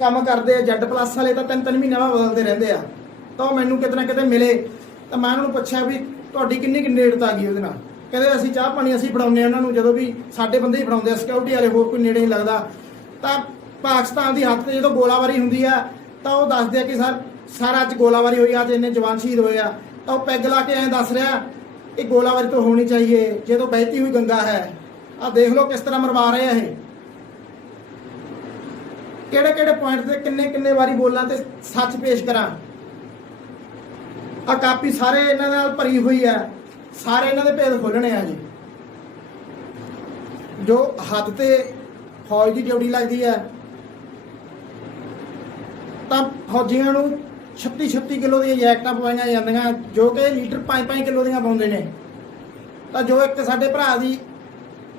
ਕੰਮ ਕਰਦੇ ਆ Z+ ਵਾਲੇ ਤਾਂ 3-3 ਮਹੀਨਿਆਂ ਬਾਅਦ ਬਦਲਦੇ ਰਹਿੰਦੇ ਆ। ਤਾਂ ਉਹ ਮੈਨੂੰ ਕਿਤੇ ਨਾ ਕਿਤੇ ਮਿਲੇ ਤਾਂ ਮੈਂ ਉਹਨਾਂ ਨੂੰ ਪੁੱਛਿਆ ਵੀ ਤੁਹਾਡੀ ਕਿੰਨੀ ਨੇੜਤਾ ਆ ਗਈ ਉਹਦੇ ਨਾਲ? ਕਹਿੰਦੇ ਅਸੀਂ ਚਾਹ ਪਾਣੀ ਅਸੀਂ ਫੜਾਉਂਦੇ ਉਹਨਾਂ ਨੂੰ, ਜਦੋਂ ਵੀ ਸਾਡੇ ਬੰਦੇ ਹੀ ਫੜਾਉਂਦੇ ਆ, ਸਿਕਿਉਰਿਟੀ ਵਾਲੇ, ਹੋਰ ਕੋਈ ਨੇੜੇ ਨਹੀਂ ਲੱਗਦਾ। ਤਾਂ ਪਾਕਿਸਤਾਨ ਦੀ ਹੱਦ 'ਤੇ ਜਦੋਂ ਗੋਲਾਬਾਰੀ ਹੁੰਦੀ ਆ ਤਾਂ ਉਹ ਦੱਸਦੇ ਆ ਕਿ ਸਰ ਅੱਜ ਗੋਲਾਬਾਰੀ ਹੋਈ, ਅੱਜ ਇੰਨੇ ਜਵਾਨ ਸ਼ਹੀਦ ਹੋਏ ਆ। ਤਾਂ ਉਹ ਪੈਗ ਲਾ ਕੇ ਐਂ ਦੱਸ ਰਿਹਾ ਇਹ ਗੋਲਾਬਾਰੀ ਤੋਂ ਹੋਣੀ ਚਾਹੀਏ ਜਦੋਂ ਬਹਿਤੀ ਹੋਈ ਗੰਗਾ ਹੈ। ਆਹ ਦੇਖ ਲਓ ਕਿਸ ਤਰ੍ਹਾਂ ਮਰਵਾ ਰਹੇ ਆ ਇਹ। ਕਿਹੜੇ ਕਿਹੜੇ ਪੁਆਇੰਟ ਤੇ ਕਿੰਨੇ ਵਾਰੀ ਬੋਲਾਂ ਤੇ ਸੱਚ ਪੇਸ਼ ਕਰਾਂ। ਆ ਕਾਪੀ ਸਾਰੇ ਇਹਨਾਂ ਨਾਲ ਭਰੀ ਹੋਈ ਹੈ, ਸਾਰੇ ਇਹਨਾਂ ਦੇ ਭੇਦ ਖੋਲਣੇ ਆ ਜੀ। ਜੋ ਹੱਦ ਤੇ ਫੌਜ ਦੀ ਡਿਊਟੀ ਲੱਗਦੀ ਹੈ ਤਾਂ ਫੌਜੀਆਂ ਨੂੰ 36 ਕਿਲੋ ਦੀਆਂ ਜੈਕਟਾਂ ਪਵਾਈਆਂ ਜਾਂਦੀਆਂ, ਜੋ ਕਿ ਲੀਟਰ 5 ਕਿਲੋ ਦੀਆਂ ਪਾਉਂਦੇ ਨੇ। ਤਾਂ ਜੋ ਇੱਕ ਸਾਡੇ ਭਰਾ ਦੀ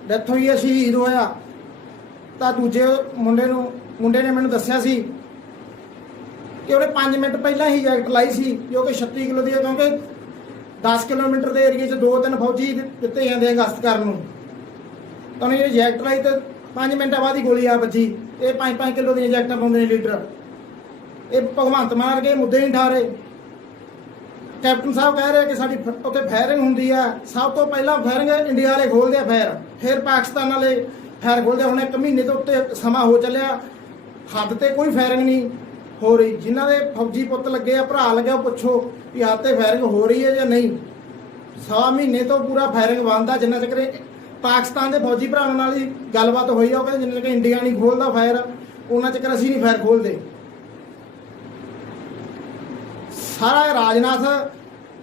ਡੈਥ ਹੋਈ ਹੈ, ਸ਼ਹੀਦ ਹੋਇਆ, ਤਾਂ ਦੂਜੇ ਮੁੰਡੇ ਨੇ ਮੈਨੂੰ ਦੱਸਿਆ ਸੀ ਕਿ ਉਹਨੇ 5 ਮਿੰਟ ਪਹਿਲਾਂ ਹੀ ਜੈਕਟ ਲਾਈ ਸੀ, ਜੋ ਕਿ 36 ਕਿਲੋ ਦੀ ਹੈ, ਕਿਉਂਕਿ 10 ਕਿਲੋਮੀਟਰ ਦੇ ਏਰੀਏ 'ਚ 2-3 ਫੌਜੀ ਦਿੱਤੇ ਜਾਂਦੇ ਆ ਗਸ਼ਤ ਕਰਨ ਨੂੰ। ਤਾਂ ਉਹਨੇ ਜਿਹੜੀ ਜੈਕਟ ਲਾਈ ਤਾਂ 5 ਮਿੰਟਾਂ ਬਾਅਦ ਹੀ ਗੋਲੀ ਆ ਵੱਜੀ। ਇਹ 5 ਕਿਲੋ ਦੀਆਂ ਜੈਕਟਾਂ ਪਾਉਂਦੇ ਨੇ ਲੀਡਰ। ਇਹ ਭਗਵੰਤ ਮਾਨ ਵਰਗੇ ਮੁੱਦੇ ਨਹੀਂ ਠਾਰੇ। ਕੈਪਟਨ ਸਾਹਿਬ ਕਹਿ ਰਹੇ ਕਿ ਸਾਡੀ ਉੱਥੇ ਫਾਇਰਿੰਗ ਹੁੰਦੀ ਆ, ਸਭ ਤੋਂ ਪਹਿਲਾਂ ਫਾਇਰਿੰਗ ਇੰਡੀਆ ਵਾਲੇ ਖੋਲ੍ਹਦੇ ਆ ਫਾਇਰ, ਫਿਰ ਪਾਕਿਸਤਾਨ ਵਾਲੇ ਫਾਇਰ ਖੋਲ੍ਹਦੇ ਆ। ਹੁਣ 1 ਮਹੀਨੇ ਤੋਂ ਉੱਤੇ ਸਮਾਂ ਹੋ ਚੱਲਿਆ, ਹੱਦ ਤੇ ਕੋਈ ਫਾਇਰਿੰਗ ਨਹੀਂ ਹੋ ਰਹੀ। ਜਿਨ੍ਹਾਂ ਦੇ ਫੌਜੀ ਪੁੱਤ ਲੱਗੇ ਆ, ਭਰਾ ਲੱਗੇ, ਉਹ ਪੁੱਛੋ ਵੀ ਹੱਦ ਤੇ ਫਾਇਰਿੰਗ ਹੋ ਰਹੀ ਹੈ ਜਾਂ ਨਹੀਂ। 1.5 ਮਹੀਨੇ ਤੋਂ ਪੂਰਾ ਫਾਇਰਿੰਗ ਬੰਦ ਆ। ਜਿੰਨਾ ਚਿਰ ਪਾਕਿਸਤਾਨ ਦੇ ਫੌਜੀ ਭਰਾਵਾਂ ਨਾਲ ਹੀ ਗੱਲਬਾਤ ਹੋਈ ਆ, ਉਹ ਕਹਿੰਦੇ ਜਿੰਨਾ ਚਿਰ ਇੰਡੀਆ ਨਹੀਂ ਖੋਲ੍ਹਦਾ ਫਾਇਰ, ਉਹਨਾਂ ਚਿਰ ਅਸੀਂ ਨਹੀਂ ਫਾਇਰ ਖੋਲ੍ਹਦੇ। ਸਾਰਾ ਰਾਜਨਾਥ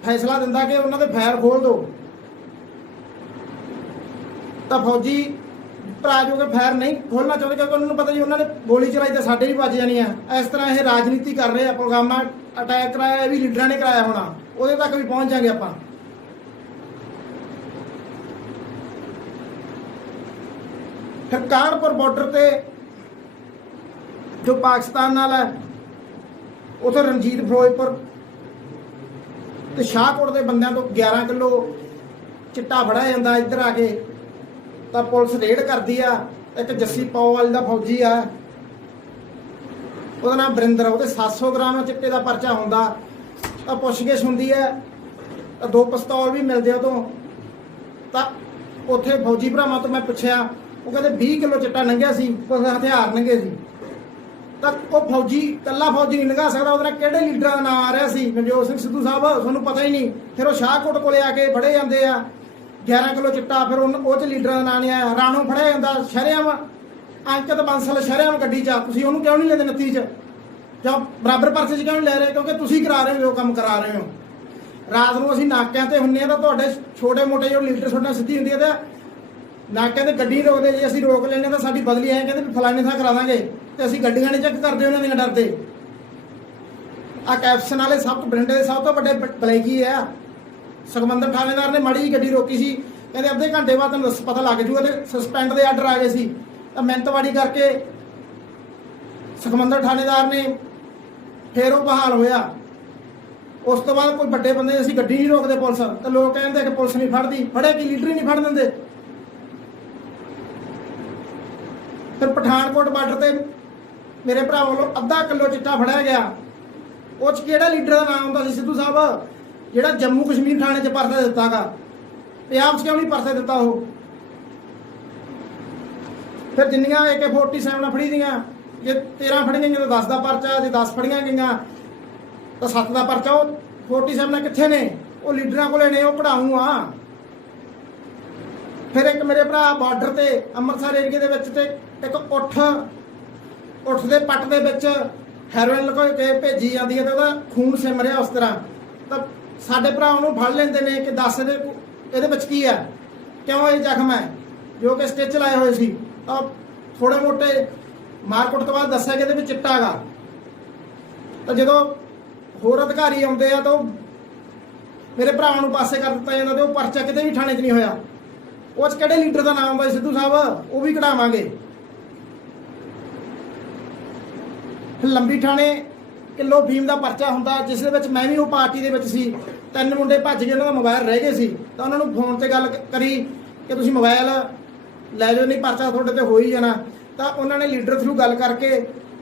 ਫੈਸਲਾ ਦਿੰਦਾ ਕਿ ਉਹਨਾਂ ਦੇ ਫਾਇਰ ਖੋਲ੍ਹ ਦਿਓ, ਤਾਂ ਫੌਜੀ ਭਰਾ ਜੋ ਕਿ ਫਾਇਰ ਨਹੀਂ ਖੋਲ੍ਹਣਾ ਚਾਹੁੰਦੇ, ਕਿਉਂਕਿ ਉਹਨਾਂ ਨੂੰ ਪਤਾ ਜੀ ਉਹਨਾਂ ਨੇ ਗੋਲੀ ਚਲਾਈ ਤਾਂ ਸਾਡੇ ਵੀ ਵੱਜ ਜਾਣੀ ਆ। ਇਸ ਤਰ੍ਹਾਂ ਇਹ ਰਾਜਨੀਤੀ ਕਰ ਰਹੇ ਆ। ਪੁਲਵਾਮਾ ਅਟੈਕ ਕਰਾਇਆ ਇਹ ਵੀ ਲੀਡਰਾਂ ਨੇ ਕਰਾਇਆ ਹੋਣਾ, ਉਹਦੇ ਤੱਕ ਵੀ ਪਹੁੰਚ ਜਾਗੇ ਆਪਾਂ। ਫਿਰ ਕਾਨਪੁਰ ਬਾਰਡਰ ਤੇ ਜੋ ਪਾਕਿਸਤਾਨ ਨਾਲ ਹੈ, ਉੱਥੇ ਰਣਜੀਤ ਫਿਰੋਜ਼ਪੁਰ ਤੇ ਸ਼ਾਹਕੋਟ ਦੇ ਬੰਦਿਆਂ ਤੋਂ 11 ਕਿਲੋ ਚਿੱਟਾ ਫੜਿਆ ਜਾਂਦਾ ਇੱਧਰ ਆ ਕੇ, ਤਾਂ ਪੁਲਿਸ ਰੇਡ ਕਰਦੀ ਆ। ਇੱਕ ਜੱਸੀ ਪੌਵਾਲ ਦਾ ਫੌਜੀ ਆ, ਉਹਦਾ ਨਾਮ ਬਰਿੰਦਰ, ਉਹਦੇ 700 ਗ੍ਰਾਮ ਚਿੱਟੇ ਦਾ ਪਰਚਾ ਹੁੰਦਾ। ਤਾਂ ਪੁੱਛਗਿੱਛ ਹੁੰਦੀ ਹੈ ਤਾਂ 2 ਪਿਸਤੌਲ ਵੀ ਮਿਲਦੇ ਉਹ ਤੋਂ। ਤਾਂ ਉੱਥੇ ਫੌਜੀ ਭਰਾਵਾਂ ਤੋਂ ਮੈਂ ਪੁੱਛਿਆ, ਉਹ ਕਹਿੰਦੇ 20 ਕਿਲੋ ਚਿੱਟਾ ਲੰਘਿਆ ਸੀ, ਕੁਝ ਹਥਿਆਰ ਲੰਘੇ ਸੀ। ਤਾਂ ਉਹ ਫੌਜੀ ਇਕੱਲਾ ਫੌਜੀ ਨਹੀਂ ਲੰਘਾ ਸਕਦਾ, ਉਹਦੇ ਨਾਲ ਕਿਹੜੇ ਲੀਡਰਾਂ ਦਾ ਨਾਮ ਆ ਰਿਹਾ ਸੀ, ਨਵਜੋਤ ਸਿੰਘ ਸਿੱਧੂ ਸਾਹਿਬ, ਤੁਹਾਨੂੰ ਪਤਾ ਹੀ ਨਹੀਂ। ਫਿਰ ਉਹ ਸ਼ਾਹਕੋਟ ਕੋਲੇ ਆ ਕੇ ਫੜੇ ਜਾਂਦੇ ਆ 11 ਕਿਲੋ ਚਿੱਟਾ, ਫਿਰ ਉਹ 'ਚ ਲੀਡਰਾਂ ਦਾ ਨਾਂ ਨਹੀਂ ਆਇਆ। ਰਾਣੋ ਫੜਿਆ ਜਾਂਦਾ ਸ਼ਰੇਆਮ, ਅੰਕਿਤ ਬੰਸਲ ਸ਼ਰੇਆਮ ਗੱਡੀ 'ਚ, ਤੁਸੀਂ ਉਹਨੂੰ ਕਿਉਂ ਨਹੀਂ ਲੈਂਦੇ ਨੱਤੀ 'ਚ ਜਾਂ ਬਰਾਬਰ ਪਰਚੇ 'ਚ ਕਿਉਂ ਨਹੀਂ ਲੈ ਰਹੇ? ਕਿਉਂਕਿ ਤੁਸੀਂ ਕਰਾ ਰਹੇ ਹੋ ਜੋ ਕੰਮ ਕਰਾ ਰਹੇ ਹੋ। ਰਾਤ ਨੂੰ ਅਸੀਂ ਨਾਕਿਆਂ ਤੇ ਹੁੰਨੇ ਆ ਤਾਂ ਤੁਹਾਡੇ ਛੋਟੇ ਮੋਟੇ ਜੋ ਲੀਡਰ ਤੁਹਾਡੇ ਨਾਲ ਸਿੱਧੀ ਹੁੰਦੀ ਹੈ ਤਾਂ ਨਾਕਿਆਂ ਤੇ ਗੱਡੀ ਰੋਕਦੇ, ਜੇ ਅਸੀਂ ਰੋਕ ਲੈਂਦੇ ਤਾਂ ਸਾਡੀ ਬਦਲੀ ਐਂ ਕਹਿੰਦੇ ਵੀ ਫਲਾਣੇ ਥਾਂ ਕਰਾ ਦਾਂਗੇ, ਤੇ ਅਸੀਂ ਗੱਡੀਆਂ ਨਹੀਂ ਚੈੱਕ ਕਰਦੇ ਉਹਨਾਂ ਦੀਆਂ ਡਰਦੇ। ਆ ਕੈਪਸ਼ਨ ਵਾਲੇ ਸਭ ਤੋਂ ਬਰਿੰਡੇ ਦੇ ਸਭ ਤੋਂ ਵੱਡੇ ਬਲੈਕੀ ਆ। ਸੁਖਮੰਦਰ ਥਾਣੇਦਾਰ ਨੇ ਮਾੜੀ ਜਿਹੀ ਗੱਡੀ ਰੋਕੀ ਸੀ, ਕਹਿੰਦੇ ਅੱਧੇ ਘੰਟੇ ਬਾਅਦ ਤੁਹਾਨੂੰ ਪਤਾ ਲੱਗ ਜੂਗਾ, ਤੇ ਸਸਪੈਂਡ ਦੇ ਆਰਡਰ ਆ ਗਏ ਸੀ। ਤਾਂ ਮਿਹਨਤਵਾੜੀ ਕਰਕੇ ਸੁਖਮੰਦਰ ਥਾਣੇਦਾਰ ਨੇ ਫੇਰ ਉਹ ਬਹਾਲ ਹੋਇਆ। ਉਸ ਤੋਂ ਬਾਅਦ ਕੋਈ ਵੱਡੇ ਬੰਦੇ ਅਸੀਂ ਗੱਡੀ ਨਹੀਂ ਰੋਕਦੇ ਪੁਲਿਸ, ਤਾਂ ਲੋਕ ਕਹਿੰਦੇ ਕਿ ਪੁਲਿਸ ਨਹੀਂ ਫੜਦੀ, ਫੜੇ ਕੀ ਲੀਡਰ ਹੀ ਨਹੀਂ ਫੜ ਦਿੰਦੇ। ਫਿਰ ਪਠਾਨਕੋਟ ਬਾਰਡਰ ਤੇ ਮੇਰੇ ਭਰਾ ਵੱਲੋਂ ਅੱਧਾ ਕਿਲੋ ਚਿੱਟਾ ਫੜਿਆ ਗਿਆ। ਉਹ 'ਚ ਕਿਹੜਾ ਲੀਡਰ ਦਾ ਨਾਮ ਹੁੰਦਾ ਸੀ? ਸਿੱਧੂ ਸਾਹਿਬ, ਜਿਹੜਾ ਜੰਮੂ ਕਸ਼ਮੀਰ ਥਾਣੇ 'ਚ ਪਰਚਾ ਦਿੱਤਾਗਾ, ਪੰਜਾਬ 'ਚ ਕਿਉਂ ਨਹੀਂ ਪਰਚਾ ਦਿੱਤਾ ਉਹ? ਫਿਰ ਜਿੰਨੀਆਂ AK-47 ਫੜੀ ਦੀਆਂ, ਜੇ 13 ਫੜੀਆਂ ਗਈਆਂ ਤਾਂ 10 ਦਾ ਪਰਚਾ, ਜੇ 10 ਫੜੀਆਂ ਗਈਆਂ ਤਾਂ 7 ਦਾ ਪਰਚਾ। ਉਹ 47 ਕਿੱਥੇ ਨੇ? ਉਹ ਲੀਡਰਾਂ ਕੋਲੇ ਨੇ, ਉਹ ਕਢਾਊ ਆ। ਫਿਰ ਇੱਕ ਮੇਰੇ ਭਰਾ ਬਾਰਡਰ ਤੇ ਅੰਮ੍ਰਿਤਸਰ ਏਰੀਏ ਦੇ ਵਿੱਚ ਤੇ ਇੱਕ ਉੱਠ ਦੇ ਪੱਟ ਦੇ ਵਿੱਚ ਹੈਰੋਇਨ ਲੁਕੋ ਕੇ ਭੇਜੀ ਜਾਂਦੀ ਹੈ, ਤੇ ਉਹਦਾ ਖੂਨ ਸਿਮ ਰਿਹਾ ਉਸ ਤਰ੍ਹਾਂ। ਤਾਂ ਸਾਡੇ ਭਰਾ ਉਹਨੂੰ ਫੜ ਲੈਂਦੇ ਨੇ ਕਿ ਦੱਸ ਇਹਦੇ ਵਿੱਚ ਕੀ ਹੈ, ਕਿਉਂ ਇਹ ਜ਼ਖਮ ਹੈ, ਜੋ ਕਿ ਸਟਿਚ ਲਾਏ ਹੋਏ ਸੀ। ਤਾਂ ਥੋੜੇ ਮੋਟੇ ਮਾਰਕੁੱਟ ਤੋਂ ਬਾਅਦ ਦੱਸਿਆ ਕਿ ਇਹਦੇ ਵਿੱਚ ਚਿੱਟਾ ਹੈਗਾ। ਤਾਂ ਜਦੋਂ ਹੋਰ ਅਧਿਕਾਰੀ ਆਉਂਦੇ ਆ ਤਾਂ ਉਹ ਮੇਰੇ ਭਰਾਵਾਂ ਨੂੰ ਪਾਸੇ ਕਰ ਦਿੱਤਾ ਜਾਂਦਾ, ਤੇ ਉਹ ਪਰਚਾ ਕਿਤੇ ਵੀ ਥਾਣੇ 'ਚ ਨਹੀਂ ਹੋਇਆ। ਉਹ 'ਚ ਕਿਹੜੇ ਲੀਡਰ ਦਾ ਨਾਮ ਆਉਂਦਾ ਸਿੱਧੂ ਸਾਹਿਬ? ਉਹ ਵੀ ਕਢਾਵਾਂਗੇ। ਲੰਬੀ ਥਾਣੇ ਕਿਲੋ ਫੀਮ ਦਾ ਪਰਚਾ ਹੁੰਦਾ, ਜਿਸ ਦੇ ਵਿੱਚ ਮੈਂ ਵੀ ਉਹ ਪਾਰਟੀ ਦੇ ਵਿੱਚ ਸੀ। 3 ਮੁੰਡੇ ਭੱਜ ਗਏ, ਉਹਨਾਂ ਦਾ ਮੋਬਾਈਲ ਰਹਿ ਗਏ ਸੀ। ਤਾਂ ਉਹਨਾਂ ਨੂੰ ਫੋਨ ਤੇ ਗੱਲ ਕਰੀ ਕਿ ਤੁਸੀਂ ਮੋਬਾਈਲ ਲੈ ਜਾਓ, ਨਹੀਂ ਪਰਚਾ ਤੁਹਾਡੇ ਤੇ ਹੋ ਹੀ ਜਾਣਾ। ਤਾਂ ਉਹਨਾਂ ਨੇ ਲੀਡਰ ਥਰੂ ਗੱਲ ਕਰਕੇ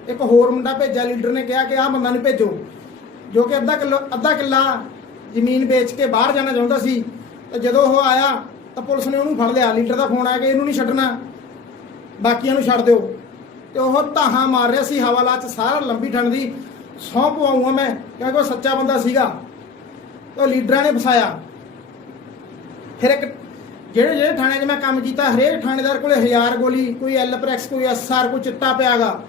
ਇੱਕ ਹੋਰ ਮੁੰਡਾ ਭੇਜਿਆ। ਲੀਡਰ ਨੇ ਕਿਹਾ ਕਿ ਆਹ ਬੰਦਾ ਨਹੀਂ ਭੇਜੋ, ਜੋ ਕਿ ਅੱਧਾ ਕਿੱਲਾ ਜ਼ਮੀਨ ਵੇਚ ਕੇ ਬਾਹਰ ਜਾਣਾ ਚਾਹੁੰਦਾ ਸੀ। ਤੇ ਜਦੋਂ ਉਹ ਆਇਆ ਤਾਂ ਪੁਲਿਸ ਨੇ ਉਹਨੂੰ ਫੜ ਲਿਆ। ਲੀਡਰ ਦਾ ਫੋਨ ਆਇਆ ਕਿ ਇਹਨੂੰ ਨਹੀਂ ਛੱਡਣਾ, ਬਾਕੀਆਂ ਨੂੰ ਛੱਡ ਦਿਓ। ਤੇ ਉਹ ਧਾਹਾਂ ਮਾਰ ਰਿਹਾ ਸੀ ਹਵਾਲਾ 'ਚ। ਸਾਰਾ ਲੰਬੀ ਠੰਡ ਦੀ ਸਹੁੰ ਪਵਾਊਂਗਾ ਮੈਂ, ਕਿਉਂਕਿ ਉਹ ਸੱਚਾ ਬੰਦਾ ਸੀਗਾ। ਉਹ ਲੀਡਰਾਂ ਨੇ ਫਸਾਇਆ। ਫਿਰ ਇੱਕ ਜਿਹੜੇ ਥਾਣੇ 'ਚ ਮੈਂ ਕੰਮ ਕੀਤਾ, ਹਰੇਕ ਥਾਣੇਦਾਰ ਕੋਲੇ 1000 ਗੋਲੀ, ਕੋਈ ਐਲਪ੍ਰੈਕਸ, ਕੋਈ SR, ਕੋਈ ਚਿੱਟਾ ਪਿਆਗਾ।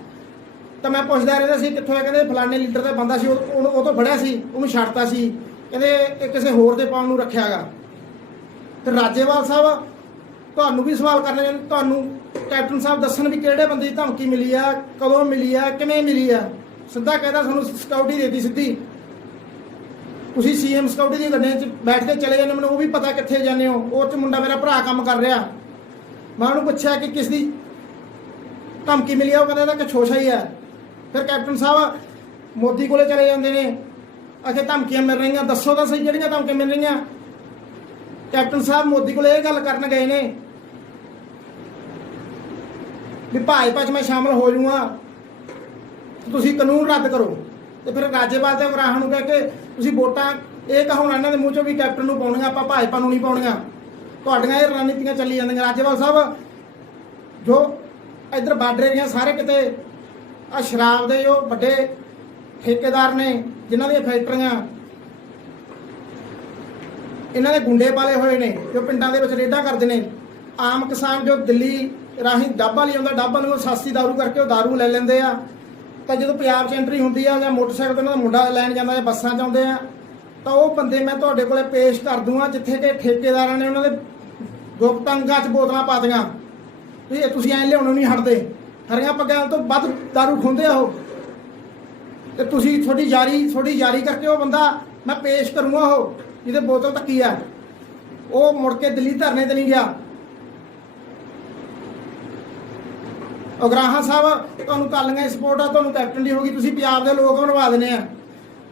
ਤਾਂ ਮੈਂ ਪੁੱਛਦਾ ਰਹਿੰਦਾ ਸੀ ਕਿੱਥੋਂ ਹੈ? ਕਹਿੰਦੇ ਫਲਾਣੇ ਲੀਡਰ ਦਾ ਬੰਦਾ ਸੀ, ਉਹ ਤੋਂ ਫੜਿਆ ਸੀ, ਉਹਨੂੰ ਛੱਡਤਾ ਸੀ, ਕਹਿੰਦੇ ਇਹ ਕਿਸੇ ਹੋਰ ਦੇ ਪਾਉਣ ਨੂੰ ਰੱਖਿਆਗਾ। ਤੇ ਰਾਜੇਵਾਲ ਸਾਹਿਬ, ਤੁਹਾਨੂੰ ਵੀ ਸਵਾਲ ਕਰਨਾ ਚਾਹੁੰਦੇ, ਤੁਹਾਨੂੰ ਕੈਪਟਨ ਸਾਹਿਬ ਦੱਸਣ ਵੀ ਕਿਹੜੇ ਬੰਦੇ ਦੀ ਧਮਕੀ ਮਿਲੀ ਆ, ਕਦੋਂ ਮਿਲੀ ਆ, ਕਿਵੇਂ ਮਿਲੀ ਆ। ਸਿੱਧਾ ਕਹਿੰਦਾ ਸਾਨੂੰ ਸਿਕਿਉਰਿਟੀ ਦੇਤੀ ਸਿੱਧੀ, ਤੁਸੀਂ CM ਸਿਕਿਉਰਿਟੀ ਦੀ ਗੱਡੀਆਂ 'ਚ ਬੈਠ ਕੇ ਚਲੇ ਜਾਂਦੇ, ਮੈਨੂੰ ਉਹ ਵੀ ਪਤਾ ਕਿੱਥੇ ਜਾਂਦੇ ਹੋ। ਉਹ 'ਚ ਮੁੰਡਾ ਮੇਰਾ ਭਰਾ ਕੰਮ ਕਰ ਰਿਹਾ। ਮੈਂ ਉਹਨੂੰ ਪੁੱਛਿਆ ਕਿ ਕਿਸ ਦੀ ਧਮਕੀ ਮਿਲੀ ਆ, ਉਹ ਕਹਿੰਦਾ ਇਹਦਾ ਕਛੋਛਾ ਹੀ ਹੈ। ਫਿਰ ਕੈਪਟਨ ਸਾਹਿਬ ਮੋਦੀ ਕੋਲੇ ਚਲੇ ਜਾਂਦੇ ਨੇ, ਅੱਛਾ ਧਮਕੀਆਂ ਮਿਲ ਰਹੀਆਂ, ਦੱਸੋ ਤਾਂ ਸਹੀ ਜਿਹੜੀਆਂ ਧਮਕੀਆਂ ਮਿਲ ਰਹੀਆਂ। ਕੈਪਟਨ ਸਾਹਿਬ ਮੋਦੀ ਕੋਲੇ ਇਹ ਗੱਲ ਕਰਨ ਗਏ ਨੇ ਵੀ ਭਾਜਪਾ 'ਚ ਮੈਂ ਸ਼ਾਮਲ ਹੋ ਜਾਊਂਗਾ, ਤੁਸੀਂ ਕਾਨੂੰਨ ਰੱਦ ਕਰੋ। ਤੇ ਫਿਰ ਰਾਜੇਵਾਲ ਤੇ ਉਗਰਾਹਾਂ ਨੂੰ ਕਹਿ ਕੇ ਤੁਸੀਂ ਵੋਟਾਂ ਇਹ ਕਹੋ ਇਹਨਾਂ ਦੇ ਮੂੰਹ 'ਚੋਂ ਵੀ ਕੈਪਟਨ ਨੂੰ ਪਾਉਣੀਆਂ, ਆਪਾਂ ਭਾਜਪਾ ਨੂੰ ਨਹੀਂ ਪਾਉਣੀਆਂ। ਤੁਹਾਡੀਆਂ ਇਹ ਰਣਨੀਤੀਆਂ ਚੱਲੀ ਜਾਂਦੀਆਂ। ਰਾਜੇਵਾਲ ਸਾਹਿਬ, ਜੋ ਇੱਧਰ ਬਾਰਡਰ ਏਰੀਆ ਸਾਰੇ ਕਿਤੇ ਆ ਸ਼ਰਾਬ ਦੇ ਜੋ ਵੱਡੇ ਠੇਕੇਦਾਰ ਨੇ, ਜਿਨ੍ਹਾਂ ਦੀਆਂ ਫੈਕਟਰੀਆਂ, ਇਹਨਾਂ ਦੇ ਗੁੰਡੇ ਪਾਲੇ ਹੋਏ ਨੇ, ਜੋ ਪਿੰਡਾਂ ਦੇ ਵਿੱਚ ਰੇਡਾਂ ਕਰਦੇ ਨੇ। ਆਮ ਕਿਸਾਨ ਜੋ ਦਿੱਲੀ ਰਾਹੀਂ ਡਾਬਾ ਲਈ ਆਉਂਦਾ, ਡਾਬਾ ਨੂੰ ਸਸਤੀ ਦਾਰੂ ਕਰਕੇ ਉਹ ਦਾਰੂ ਲੈ ਲੈਂਦੇ ਆ। ਤਾਂ ਜਦੋਂ ਪੰਜਾਬ 'ਚ ਐਂਟਰੀ ਹੁੰਦੀ ਆ, ਜਾਂ ਮੋਟਰਸਾਈਕਲ 'ਤੇ ਉਹਨਾਂ ਦਾ ਮੁੰਡਾ ਲੈਣ ਜਾਂਦਾ, ਜਾਂ ਬੱਸਾਂ 'ਚ ਆਉਂਦੇ ਆ, ਤਾਂ ਉਹ ਬੰਦੇ ਮੈਂ ਤੁਹਾਡੇ ਕੋਲੇ ਪੇਸ਼ ਕਰ ਦੂੰਗਾ, ਜਿੱਥੇ ਕਿ ਠੇਕੇਦਾਰਾਂ ਨੇ ਉਹਨਾਂ ਦੇ ਗੁਪਤ ਅੰਗਾਂ 'ਚ ਬੋਤਲਾਂ ਪਾ ਦਿੱਤੀਆਂ ਵੀ ਇਹ ਤੁਸੀਂ ਐਂ ਲਿਆਉਣੋਂ ਨਹੀਂ ਹਟਦੇ, ਹਰੀਆਂ ਪੱਗਾਂ ਤੋਂ ਵੱਧ ਦਾਰੂ ਖੁੰਦੇ ਆ ਉਹ। ਤੇ ਤੁਸੀਂ ਤੁਹਾਡੀ ਯਾਰੀ ਕਰਕੇ ਉਹ ਬੰਦਾ ਮੈਂ ਪੇਸ਼ ਕਰੂੰਗਾ, ਉਹ ਜਿਹਦੇ ਬੋਤਲ ਧੱਕੀ ਆ, ਉਹ ਮੁੜ ਕੇ ਦਿੱਲੀ ਧਰਨੇ ਤੇ ਨਹੀਂ ਗਿਆ। ਉਗਰਾਹਾਂ ਸਾਹਿਬ, ਤੁਹਾਨੂੰ ਕਾਲੀਆਂ ਸਪੋਰਟ ਆ, ਤੁਹਾਨੂੰ ਕੈਪਟਨ ਦੀ ਹੋ ਗਈ, ਤੁਸੀਂ ਪੰਜਾਬ ਦੇ ਲੋਕ ਬਣਵਾ ਦਿੰਦੇ ਆ।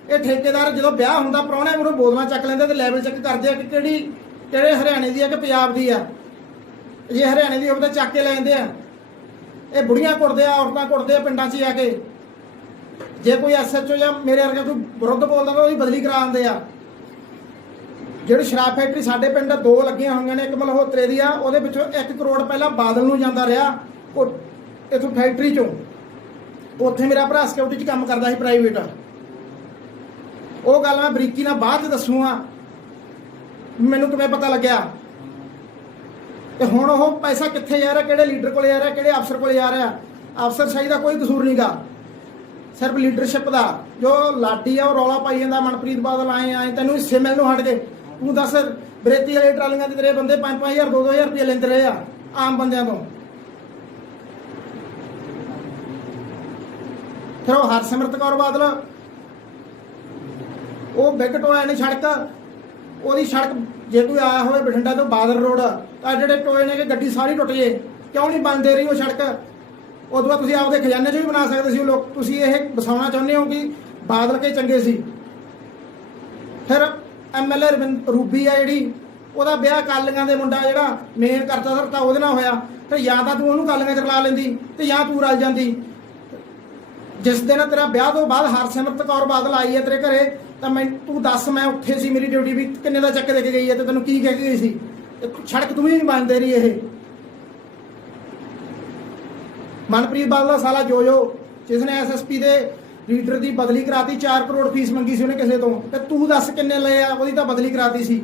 ਇਹ ਠੇਕੇਦਾਰ ਜਦੋਂ ਵਿਆਹ ਹੁੰਦਾ ਪ੍ਰਾਹੁਣੇ ਮੂਹਰੋਂ ਬੋਤਲਾਂ ਚੱਕ ਲੈਂਦੇ ਤੇ ਲੈਵਲ ਚੈੱਕ ਕਰਦੇ ਆ ਕਿ ਕਿਹੜੇ ਹਰਿਆਣੇ ਦੀ ਆ ਕਿ ਪੰਜਾਬ ਦੀ ਆ। ਜੇ ਹਰਿਆਣੇ ਦੀ ਹੋਵੇ ਤਾਂ ਚੱਕ ਕੇ ਲੈ ਜਾਂਦੇ ਆ। ਇਹ ਬੁੜੀਆਂ ਕੁੱਟਦੇ ਆ, ਔਰਤਾਂ ਕੁੱਟਦੇ ਆ ਪਿੰਡਾਂ 'ਚ ਆ ਕੇ। ਜੇ ਕੋਈ SHO ਜਾਂ ਮੇਰੇ ਵਰਗਾ ਕੋਈ ਵਿਰੁੱਧ ਬੋਲਦਾ ਤਾਂ ਉਹਦੀ ਬਦਲੀ ਕਰਾ ਦਿੰਦੇ ਆ। ਜਿਹੜੀ ਸ਼ਰਾਬ ਫੈਕਟਰੀ ਸਾਡੇ ਪਿੰਡ 2 ਲੱਗੀਆਂ ਹੋਈਆਂ ਨੇ, ਇੱਕ ਮਲਹੋਤਰੇ ਦੀ ਆ, ਉਹਦੇ ਵਿੱਚੋਂ 1 ਕਰੋੜ ਪਹਿਲਾਂ ਬਾਦਲ ਨੂੰ ਜਾਂਦਾ ਰਿਹਾ ਉਹ ਇੱਥੋਂ ਫੈਕਟਰੀ 'ਚੋਂ। ਉੱਥੇ ਮੇਰਾ ਭਰਾ ਸਿਕਿਉਰਿਟੀ 'ਚ ਕੰਮ ਕਰਦਾ ਸੀ ਪ੍ਰਾਈਵੇਟ। ਉਹ ਗੱਲ ਮੈਂ ਬਰੀਕੀ ਨਾਲ ਬਾਅਦ 'ਚ ਦੱਸੂਗਾ ਮੈਨੂੰ ਕਿਵੇਂ ਪਤਾ ਲੱਗਿਆ। ਤੇ ਹੁਣ ਉਹ ਪੈਸਾ ਕਿੱਥੇ ਜਾ ਰਿਹਾ, ਕਿਹੜੇ ਲੀਡਰ ਕੋਲੇ ਜਾ ਰਿਹਾ, ਕਿਹੜੇ ਅਫਸਰ ਕੋਲੇ ਜਾ ਰਿਹਾ। ਅਫਸਰਸ਼ਾਹੀ ਦਾ ਕੋਈ ਕਸੂਰ ਨਹੀਂਗਾ, ਸਿਰਫ ਲੀਡਰਸ਼ਿਪ ਦਾ। ਜੋ ਲਾਡੀ ਆ ਉਹ ਰੌਲਾ ਪਾਈ ਜਾਂਦਾ ਮਨਪ੍ਰੀਤ ਬਾਦਲ ਆਏ ਤੈਨੂੰ ਹਿੱਸੇ ਮਿਲਣੋਂ ਹਟ ਗਏ। ਤੂੰ ਦੱਸ ਬਰੇਤੀ ਵਾਲੇ ਟਰਾਲੀਆਂ ਤੇ ਤੇਰੇ ਬੰਦੇ 5-5000 2-2000 ਰੁਪਏ ਲੈਂਦੇ ਰਹੇ ਆ ਆਮ ਬੰਦਿਆਂ ਤੋਂ। ਫਿਰ ਉਹ ਹਰਸਿਮਰਤ ਕੌਰ ਬਾਦਲ ਉਹ ਬਿਗ ਟੋਇਆ ਨਹੀਂ ਸੜਕ, ਉਹਦੀ ਸੜਕ ਜੇ ਕੋਈ ਆਇਆ ਹੋਵੇ ਬਠਿੰਡਾ ਤੋਂ ਬਾਦਲ ਰੋਡ ਤਾਂ ਜਿਹੜੇ ਟੋਏ ਨੇ ਕਿ ਗੱਡੀ ਸਾਰੀ ਟੁੱਟ ਜੇ, ਕਿਉਂ ਨਹੀਂ ਬਣਦੇ ਰਹੀ ਉਹ ਸੜਕ। ਉਦੋਂ ਬਾਅਦ ਤੁਸੀਂ ਆਪਦੇ ਖਜ਼ਾਨੇ 'ਚ ਵੀ ਬਣਾ ਸਕਦੇ ਸੀ ਉਹ ਲੋਕ। ਤੁਸੀਂ ਇਹ ਵਸਾਉਣਾ ਚਾਹੁੰਦੇ ਹੋ ਕਿ ਬਾਦਲ ਕੇ ਚੰਗੇ ਸੀ। ਫਿਰ MLA ਰੂਬੀ ਆ ਜਿਹੜੀ, ਉਹਦਾ ਵਿਆਹ ਕਾਲੀਆਂ ਦੇ ਮੁੰਡਾ ਜਿਹੜਾ ਮੇਨ ਕਰਤਾ ਧਰਤਾ ਉਹਦੇ ਨਾਲ ਹੋਇਆ। ਫਿਰ ਜਾਂ ਤਾਂ ਤੂੰ ਉਹਨੂੰ ਕਾਲੀਆਂ 'ਚ ਰਲਾ ਲੈਂਦੀ ਤੇ ਜਾਂ ਤੂੰ ਰਲ ਜਾਂਦੀ। ਜਿਸ ਦਿਨ ਤੇਰਾ ਵਿਆਹ ਤੋਂ ਬਾਅਦ ਹਰਸਿਮਰਤ ਕੌਰ ਬਾਦਲ ਆਈ ਹੈ ਤੇਰੇ ਘਰੇ ਤਾਂ ਤੂੰ ਦੱਸ, ਮੈਂ ਉੱਥੇ ਸੀ, ਮੇਰੀ ਡਿਊਟੀ ਵੀ ਕਿੰਨੇ ਦਾ ਚੱਕ ਦੇ ਕੇ ਗਈ ਹੈ ਤੇ ਤੈਨੂੰ ਕੀ ਕਹਿ ਕੇ ਗਈ ਸੀ। ਸੜਕ ਤੂੰ ਵੀ ਨਹੀਂ ਬਣਦੇ ਰਹੀ। ਇਹ ਮਨਪ੍ਰੀਤ ਬਾਦਲ ਦਾ ਸਾਲਾ ਜੋ ਜਿਸ ਨੇ SSP ਦੇ ਲੀਡਰ ਦੀ ਬਦਲੀ ਕਰਾਤੀ, 4 ਕਰੋੜ ਫੀਸ ਮੰਗੀ ਸੀ ਉਹਨੇ ਕਿਸੇ ਤੋਂ, ਤੇ ਤੂੰ ਦੱਸ ਕਿੰਨੇ ਲਏ ਆ। ਉਹਦੀ ਤਾਂ ਬਦਲੀ ਕਰਾਤੀ ਸੀ।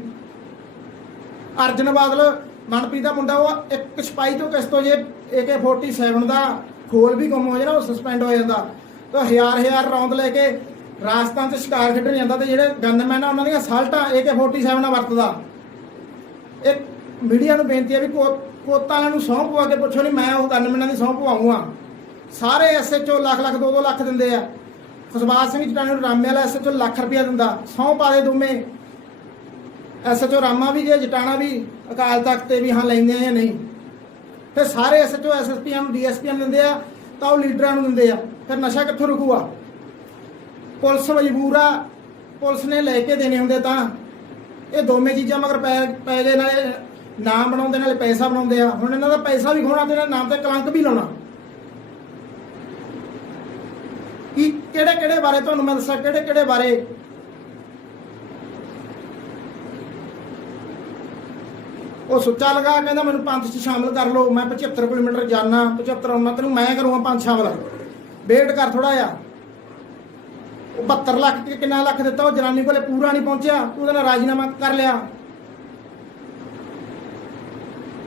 ਅਰਜਨ ਬਾਦਲ ਮਨਪ੍ਰੀਤ ਦਾ ਮੁੰਡਾ, ਉਹ ਇੱਕ ਸਿਪਾਹੀ ਤੋਂ ਕਿਸ ਤੋਂ ਜੇ AK-47 ਦਾ ਖੋਲ ਵੀ ਗੁੰਮ ਹੋ ਜਾਣਾ ਉਹ ਸਸਪੈਂਡ ਹੋ ਜਾਂਦਾ। ਤਾਂ ਹਜ਼ਾਰ ਰੌਂਦ ਲੈ ਕੇ ਰਾਜਸਥਾਨ 'ਚ ਸ਼ਿਕਾਰ ਖੇਡਣ ਜਾਂਦਾ ਤੇ ਜਿਹੜੇ ਗਨਮੈਨ ਆ ਉਹਨਾਂ ਦੀਆਂ ਸਾਲਟਾਂ AK-47 ਨਾਲ ਵਰਤਦਾ। ਇੱਕ ਮੀਡੀਆ ਨੂੰ ਬੇਨਤੀ ਹੈ ਵੀ ਕੋਤਾਂ ਵਾਲਿਆਂ ਨੂੰ ਸਹੁੰ ਪਵਾ ਕੇ ਪੁੱਛੋ, ਨਹੀਂ ਮੈਂ ਉਹ ਗਨਮੈਨਾਂ ਦੀ ਸਹੁੰ ਪਵਾਉਂਗਾ। ਸਾਰੇ SHO ਲੱਖ 2-2 ਲੱਖ ਦਿੰਦੇ ਆ। ਖੁਸ਼ਬਾਜ ਸਿੰਘ ਜਟਾਣੀ ਨੂੰ ਰਾਮੇ ਵਾਲਾ SHO ਲੱਖ ਰੁਪਇਆ ਦਿੰਦਾ। ਸਹੁੰ ਪਾ ਦੇ ਦੋਵੇਂ, SHO ਰਾਮਾ ਵੀ ਜੇ ਜਟਾਣਾ ਵੀ ਅਕਾਲ ਤਖਤ ਤੇ ਵੀ ਹਾਂ ਲੈਂਦੇ ਆ ਜਾਂ ਨਹੀਂ। ਫਿਰ ਸਾਰੇ SHO SSPਆਂ ਨੂੰ DSPਆਂ ਨੂੰ ਦਿੰਦੇ ਆ ਤਾਂ ਉਹ ਲੀਡਰਾਂ ਨੂੰ ਦਿੰਦੇ ਆ। ਫਿਰ ਨਸ਼ਾ ਕਿੱਥੋਂ ਰੁਕੂਗਾ। ਪੁਲਿਸ ਮਜਬੂਰ ਆ, ਪੁਲਿਸ ਨੇ ਲੈ ਕੇ ਦੇਣੇ ਹੁੰਦੇ ਤਾਂ ਇਹ ਦੋਵੇਂ ਚੀਜ਼ਾਂ ਮਗਰ ਪੈ ਗਏ। ਨਾਲੇ ਨਾਮ ਬਣਾਉਂਦੇ ਨਾਲੇ ਪੈਸਾ ਬਣਾਉਂਦੇ ਆ। ਹੁਣ ਇਹਨਾਂ ਦਾ ਪੈਸਾ ਵੀ ਖੋਣਾ ਤੇ ਨਾਮ ਤੇ ਕਲੰਕ ਵੀ ਲਾਉਣਾ। ਕਿ ਕਿਹੜੇ ਬਾਰੇ ਤੁਹਾਨੂੰ ਮੈਂ ਦੱਸਾਂ, ਕਿਹੜੇ ਬਾਰੇ। ਉਹ ਸੁੱਚਾ ਲਗਾ ਕਹਿੰਦਾ ਮੈਨੂੰ ਪੰਥ 'ਚ ਸ਼ਾਮਲ ਕਰ ਲਓ, ਮੈਂ 75 ਕਿਲੋਮੀਟਰ ਜਾਣਾ, 75 ਆਉਣਾ, ਤੈਨੂੰ ਮੈਂ ਕਰੂੰਗਾ ਪੰਥ ਸ਼ਾਮਲ। ਵੇਟ ਕਰ ਥੋੜਾ ਜਿਹਾ। ਉਹ 72 ਲੱਖ ਕਿ ਕਿੰਨਾ ਲੱਖ ਦਿੱਤਾ ਉਹ ਜਨਾਨੀ ਕੋਲੇ ਪੂਰਾ ਨਹੀਂ ਪਹੁੰਚਿਆ, ਉਹਦੇ ਨਾਲ ਰਾਜੀਨਾਮਾ ਕਰ ਲਿਆ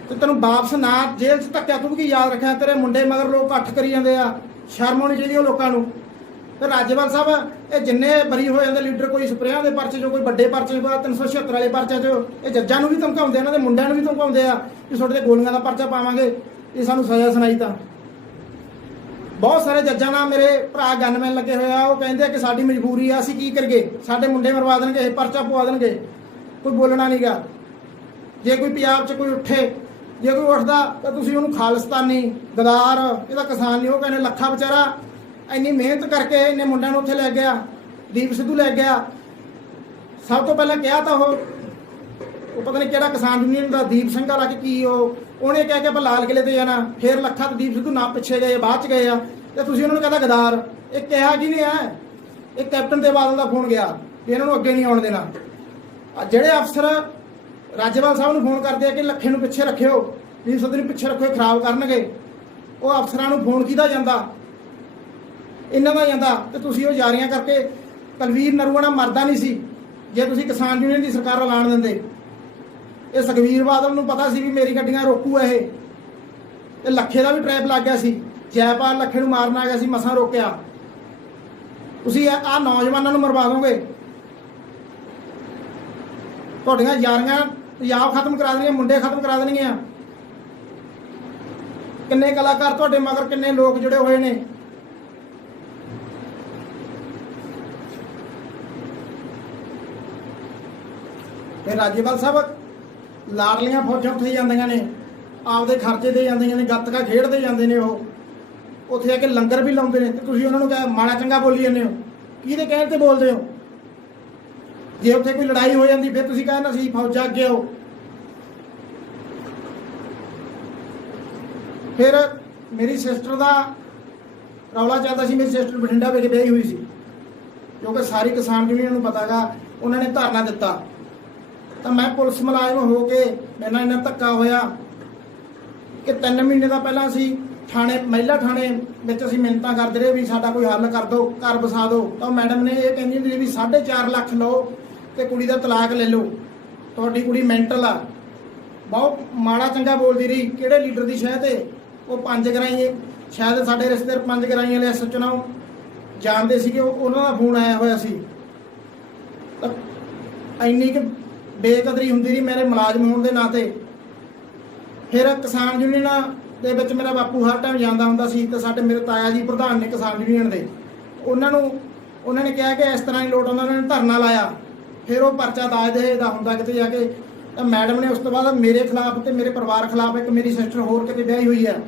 ਤੇ ਤੈਨੂੰ ਵਾਪਸ ਨਾ ਜੇਲ੍ਹ 'ਚ ਧੱਕਿਆ। ਤੂੰ ਕੀ ਯਾਦ ਰੱਖਿਆ, ਤੇਰੇ ਮੁੰਡੇ ਮਗਰ ਲੋਕ ਇਕੱਠ ਕਰੀ ਜਾਂਦੇ ਆ। ਸ਼ਰਮ ਹੋਣੀ ਚਾਹੀਦੀ ਉਹ ਲੋਕਾਂ ਨੂੰ। ਤੇ ਰਾਜੇਵਾਲ ਸਾਹਿਬ, ਇਹ ਜਿੰਨੇ ਬਰੀ ਹੋ ਜਾਂਦੇ ਲੀਡਰ, ਕੋਈ ਸਪਰੇਆਂ ਦੇ ਪਰਚੇ 'ਚੋਂ, ਕੋਈ ਵੱਡੇ ਪਰਚੇ 376 ਵਾਲੇ ਪਰਚੇ 'ਚੋਂ, ਇਹ ਜੱਜਾਂ ਨੂੰ ਵੀ ਧਮਕਾਉਂਦੇ, ਇਹਨਾਂ ਦੇ ਮੁੰਡਿਆਂ ਨੂੰ ਵੀ ਧਮਕਾਉਂਦੇ ਆ ਕਿ ਤੁਹਾਡੇ ਤੇ ਗੋਲੀਆਂ ਦਾ ਪਰਚਾ ਪਾਵਾਂਗੇ ਇਹ ਸਾਨੂੰ ਸਜ਼ਾ ਸੁਣਾਈ। ਤਾਂ ਬਹੁਤ ਸਾਰੇ ਜੱਜਾਂ ਨਾਲ ਮੇਰੇ ਭਰਾ ਗਨਮੈਨ ਲੱਗੇ ਹੋਏ ਆ। ਉਹ ਕਹਿੰਦੇ ਆ ਕਿ ਸਾਡੀ ਮਜਬੂਰੀ ਆ, ਅਸੀਂ ਕੀ ਕਰੀਏ, ਸਾਡੇ ਮੁੰਡੇ ਮਰਵਾ ਦੇਣਗੇ, ਪਰਚਾ ਪਵਾ ਦੇਣਗੇ, ਕੋਈ ਬੋਲਣਾ ਨਹੀਂਗਾ। ਜੇ ਕੋਈ ਪੰਜਾਬ 'ਚ ਕੋਈ ਉੱਠੇ, ਜੇ ਕੋਈ ਉੱਠਦਾ ਤਾਂ ਤੁਸੀਂ ਉਹਨੂੰ ਖਾਲਿਸਤਾਨੀ, ਗਦਾਰ, ਇਹਦਾ ਕਿਸਾਨ ਨਹੀਂ। ਉਹ ਕਹਿੰਦੇ ਲੱਖਾ ਵਿਚਾਰਾ ਇੰਨੀ ਮਿਹਨਤ ਕਰਕੇ ਇੰਨੇ ਮੁੰਡਿਆਂ ਨੂੰ ਉੱਥੇ ਲੈ ਗਿਆ। ਦੀਪ ਸਿੱਧੂ ਲੈ ਗਿਆ। ਸਭ ਤੋਂ ਪਹਿਲਾਂ ਕਿਹਾ ਤਾਂ ਉਹ ਪਤਾ ਨਹੀਂ ਕਿਹੜਾ ਕਿਸਾਨ ਯੂਨੀਅਨ ਦਾ ਦੀਪ ਸਿੰਘ ਵਾਲਾ ਕਿ ਕੀ ਉਹਨੇ ਕਹਿ ਕੇ ਆਪਾਂ ਲਾਲ ਕਿਲੇ ਤੇ ਜਾਣਾ। ਫਿਰ ਲੱਖਾ ਤੇ ਦੀਪ ਸਿੱਧੂ ਨਾ ਪਿੱਛੇ ਗਏ, ਬਾਅਦ 'ਚ ਗਏ ਆ ਤੇ ਤੁਸੀਂ ਉਹਨਾਂ ਨੂੰ ਕਹਿੰਦਾ ਗਦਾਰ। ਇਹ ਕਿਹਾ ਕਿਹਨੇ ਹੈ? ਇਹ ਕੈਪਟਨ ਦੇ ਬਾਦਲ ਦਾ ਫੋਨ ਗਿਆ ਵੀ ਇਹਨਾਂ ਨੂੰ ਅੱਗੇ ਨਹੀਂ ਆਉਣ ਦੇਣਾ। ਜਿਹੜੇ ਅਫਸਰ ਰਾਜੇਵਾਲ ਸਾਹਿਬ ਨੂੰ ਫੋਨ ਕਰਦੇ ਆ ਕਿ ਲੱਖੇ ਨੂੰ ਪਿੱਛੇ ਰੱਖਿਓ, ਦੀਪ ਸਿੱਧੂ ਨੂੰ ਪਿੱਛੇ ਰੱਖਿਓ, ਖਰਾਬ ਕਰਨਗੇ, ਉਹ ਅਫਸਰਾਂ ਨੂੰ ਫੋਨ ਕਿਹਦਾ ਜਾਂਦਾ? ਇਹਨਾਂ ਦਾ ਜਾਂਦਾ। ਤੇ ਤੁਸੀਂ ਉਹ ਜਾਰੀਆਂ ਕਰਕੇ ਕੁਲਵੀਰ ਨਰੂਆਣਾ ਮਰਦਾ ਨਹੀਂ ਸੀ ਜੇ ਤੁਸੀਂ ਕਿਸਾਨ ਯੂਨੀਅਨ ਦੀ ਸਰਕਾਰ ਐਲਾਨ ਦਿੰਦੇ। ਇਹ ਸੁਖਬੀਰ ਬਾਦਲ ਨੂੰ ਪਤਾ ਸੀ ਵੀ ਮੇਰੀ ਗੱਡੀਆਂ ਰੋਕੂ ਇਹ ਲੱਖੇ ਦਾ ਵੀ ਟ੍ਰੈਪ ਲੱਗ ਗਿਆ ਸੀ। ਜੈਪਾਲ ਲੱਖੇ ਨੂੰ ਮਾਰਨ ਆ ਗਿਆ ਸੀ, ਮਸਾਂ ਰੋਕਿਆ। ਤੁਸੀਂ ਆਹ ਨੌਜਵਾਨਾਂ ਨੂੰ ਮਰਵਾ ਦੋਗੇ। ਤੁਹਾਡੀਆਂ ਯਾਰੀਆਂ ਪੰਜਾਬ ਖਤਮ ਕਰਾ ਦੇਣੀਆਂ, ਮੁੰਡੇ ਖਤਮ ਕਰਾ ਦੇਣਗੀਆਂ। ਕਿੰਨੇ ਕਲਾਕਾਰ ਤੁਹਾਡੇ ਮਗਰ, ਕਿੰਨੇ ਲੋਕ ਜੁੜੇ ਹੋਏ ਨੇ। ਤੇ ਰਾਜੇਵਾਲ ਸਾਹਿਬ ਲਾਡਲੀਆਂ ਫੌਜਾਂ ਉੱਥੇ ਜਾਂਦੀਆਂ ਨੇ, ਆਪਦੇ ਖਰਚੇ ਦੇ ਜਾਂਦੀਆਂ ਨੇ, ਗੱਤਕਾ ਖੇਡਦੇ ਜਾਂਦੇ ਨੇ। ਉਹ ਉੱਥੇ ਆ ਕੇ ਲੰਗਰ ਵੀ ਲਾਉਂਦੇ ਨੇ ਤੇ ਤੁਸੀਂ ਉਹਨਾਂ ਨੂੰ ਮਾੜਾ ਚੰਗਾ ਬੋਲੀ ਜਾਂਦੇ ਹੋ। ਕਿਹਦੇ ਕਹਿਣ ਤੇ ਬੋਲਦੇ ਹੋ? ਜੇ ਉੱਥੇ ਕੋਈ ਲੜਾਈ ਹੋ ਜਾਂਦੀ ਫਿਰ ਤੁਸੀਂ ਕਹਿੰਦੇ ਸੀ ਫੌਜਾਂ ਅੱਗੇ ਆਓ। ਫਿਰ ਮੇਰੀ ਸਿਸਟਰ ਦਾ ਰੌਲਾ ਚੱਲਦਾ ਸੀ। ਮੇਰੀ ਸਿਸਟਰ ਬਠਿੰਡਾ ਵਿਖੇ ਵਿਆਹੀ ਹੋਈ ਸੀ, ਕਿਉਂਕਿ ਸਾਰੀ ਕਿਸਾਨ ਯੂਨੀਅਨ ਨੂੰ ਪਤਾ ਗਾ। ਉਹਨਾਂ ਨੇ ਧਰਨਾ ਦਿੱਤਾ ਤਾਂ ਮੈਂ ਪੁਲਿਸ ਮੁਲਾਜ਼ਮ ਹੋ ਕੇ ਮੇਰੇ ਨਾਲ ਇੰਨਾ ਧੱਕਾ ਹੋਇਆ ਕਿ 3 ਮਹੀਨੇ ਦਾ ਪਹਿਲਾਂ ਅਸੀਂ ਥਾਣੇ ਮਹਿਲਾ ਥਾਣੇ ਵਿੱਚ ਅਸੀਂ ਮਿੰਨਤਾਂ ਕਰਦੇ ਰਹੇ ਵੀ ਸਾਡਾ ਕੋਈ ਹੱਲ ਕਰ ਦਿਓ, ਘਰ ਵਸਾ ਦਿਓ। ਤਾਂ ਮੈਡਮ ਨੇ ਇਹ ਕਹਿੰਦੀ ਹੁੰਦੀ ਵੀ 4.5 ਲੱਖ ਲਓ ਤੇ ਕੁੜੀ ਦਾ ਤਲਾਕ ਲੈ ਲਓ, ਤੁਹਾਡੀ ਕੁੜੀ ਮੈਂਟਲ ਆ। ਬਹੁਤ ਮਾੜਾ ਚੰਗਾ ਬੋਲਦੀ ਰਹੀ। ਕਿਹੜੇ ਲੀਡਰ ਦੀ ਸ਼ਾਇਦ ਤੇ ਉਹ 5 ਗਰਾਈ, ਸ਼ਾਇਦ ਸਾਡੇ ਰਿਸ਼ਤੇਦਾਰ 5 ਗਰਾਈ ਵਾਲੇ ਐਸਐਚਓ ਨਾਲ ਜਾਣਦੇ ਸੀਗੇ, ਉਹਨਾਂ ਦਾ ਫੋਨ ਆਇਆ ਹੋਇਆ ਸੀ। ਤਾਂ ਇੰਨੀ ਕਿ ਬੇਕਦਰੀ ਹੁੰਦੀ ਰਹੀ ਮੇਰੇ ਮੁਲਾਜ਼ਮ ਹੋਣ ਦੇ ਨਾਤੇ। ਫਿਰ ਕਿਸਾਨ ਯੂਨੀਅਨ ਦੇ ਵਿੱਚ ਮੇਰਾ ਬਾਪੂ ਹਰ ਟਾਈਮ ਜਾਂਦਾ ਹੁੰਦਾ ਸੀ ਤੇ ਸਾਡੇ ਮੇਰੇ ਤਾਇਆ ਜੀ ਪ੍ਰਧਾਨ ਨੇ ਕਿਸਾਨ ਯੂਨੀਅਨ ਦੇ, ਉਹਨਾਂ ਨੇ ਕਿਹਾ ਕਿ ਇਸ ਤਰ੍ਹਾਂ ਹੀ ਲੋਟ ਆਉਂਦਾ। ਉਹਨਾਂ ਨੇ ਧਰਨਾ ਲਾਇਆ। ਫਿਰ ਉਹ ਪਰਚਾ ਦਾਜ ਦੇ ਦਾ ਹੁੰਦਾ ਕਿਤੇ ਜਾ ਕੇ। ਤਾਂ ਮੈਡਮ ਨੇ ਉਸ ਤੋਂ ਬਾਅਦ ਮੇਰੇ ਖਿਲਾਫ ਤੇ ਮੇਰੇ ਪਰਿਵਾਰ ਖਿਲਾਫ, ਇੱਕ ਮੇਰੀ ਸਿਸਟਰ ਹੋਰ ਕਿਤੇ ਵਿਆਹੀ ਹੋਈ ਹੈ,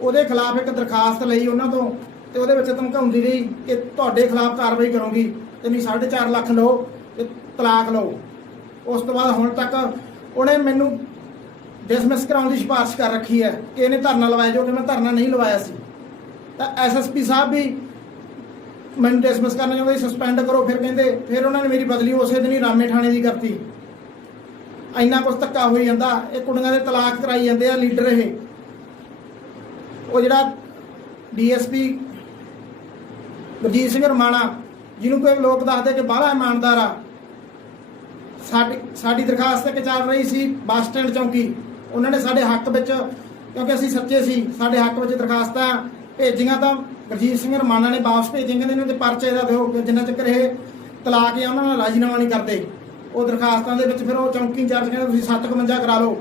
ਉਹਦੇ ਖਿਲਾਫ ਇੱਕ ਦਰਖਾਸਤ ਲਈ ਉਹਨਾਂ ਤੋਂ, ਤੇ ਉਹਦੇ ਵਿੱਚ ਧਮਕਾਉਂਦੀ ਰਹੀ ਕਿ ਤੁਹਾਡੇ ਖਿਲਾਫ ਕਾਰਵਾਈ ਕਰੂੰਗੀ ਤੇ ਨਹੀਂ 4.5 ਲੱਖ ਲਓ ਤੇ ਤਲਾਕ ਲਓ। ਉਸ ਤੋਂ ਬਾਅਦ ਹੁਣ ਤੱਕ ਉਹਨੇ ਮੈਨੂੰ ਡਿਸਮਿਸ ਕਰਾਉਣ ਦੀ ਸਿਫਾਰਿਸ਼ ਕਰ ਰੱਖੀ ਹੈ ਕਿ ਇਹਨੇ ਧਰਨਾ ਲਵਾਇਆ, ਜੋ ਕਿ ਮੈਂ ਧਰਨਾ ਨਹੀਂ ਲਵਾਇਆ ਸੀ। ਤਾਂ ਐਸਐਸਪੀ ਸਾਹਿਬ ਵੀ ਮੈਨੂੰ ਡਿਸਮਿਸ ਕਰਨਾ ਚਾਹੁੰਦੇ, ਸਸਪੈਂਡ ਕਰੋ। ਫਿਰ ਉਹਨਾਂ ਨੇ ਮੇਰੀ ਬਦਲੀ ਉਸੇ ਦਿਨ ਹੀ ਰਾਮੇ ਥਾਣੇ ਦੀ ਕਰਤੀ। ਇੰਨਾ ਕੁਛ ਧੱਕਾ ਹੋਈ ਜਾਂਦਾ। ਇਹ ਕੁੜੀਆਂ ਦੇ ਤਲਾਕ ਕਰਾਈ ਜਾਂਦੇ ਆ ਲੀਡਰ। ਇਹ ਉਹ ਜਿਹੜਾ ਡੀਐਸਪੀ ਗੁਰਜੀਤ ਸਿੰਘ ਰਮਾਣਾ, ਜਿਹਨੂੰ ਕੋਈ ਲੋਕ ਦੱਸਦੇ ਕਿ ਬਾਹਲਾ ਇਮਾਨਦਾਰ ਆ, ਸਾਡੀ ਦਰਖਾਸਤ ਇੱਕ ਚੱਲ ਰਹੀ ਸੀ ਬੱਸ ਸਟੈਂਡ ਚੌਂਕੀ। ਉਹਨਾਂ ਨੇ ਸਾਡੇ ਹੱਕ ਵਿੱਚ, ਕਿਉਂਕਿ ਅਸੀਂ ਸੱਚੇ ਸੀ, ਸਾਡੇ ਹੱਕ ਵਿੱਚ ਦਰਖਾਸਤਾਂ ਭੇਜੀਆਂ। ਤਾਂ ਗੁਰਜੀਤ ਸਿੰਘ ਰਮਾਣਾ ਨੇ ਵਾਪਸ ਭੇਜੀਆਂ, ਕਹਿੰਦੇ ਇਹਨਾਂ ਦੇ ਪਰਚੇ ਦਾ ਦਿਓ ਜਿੰਨਾ ਚਿਰ ਇਹ ਤਲਾਕ ਜਾਂ ਉਹਨਾਂ ਨਾਲ ਰਾਜੀਨਾਮਾ ਨਹੀਂ ਕਰਦੇ। ਉਹ ਦਰਖਾਸਤਾਂ ਦੇ ਵਿੱਚ ਫਿਰ ਉਹ ਚੌਂਕੀ ਇੰਚਾਰਜ ਕਹਿੰਦੇ ਤੁਸੀਂ 751 ਕਰਾ ਲਓ।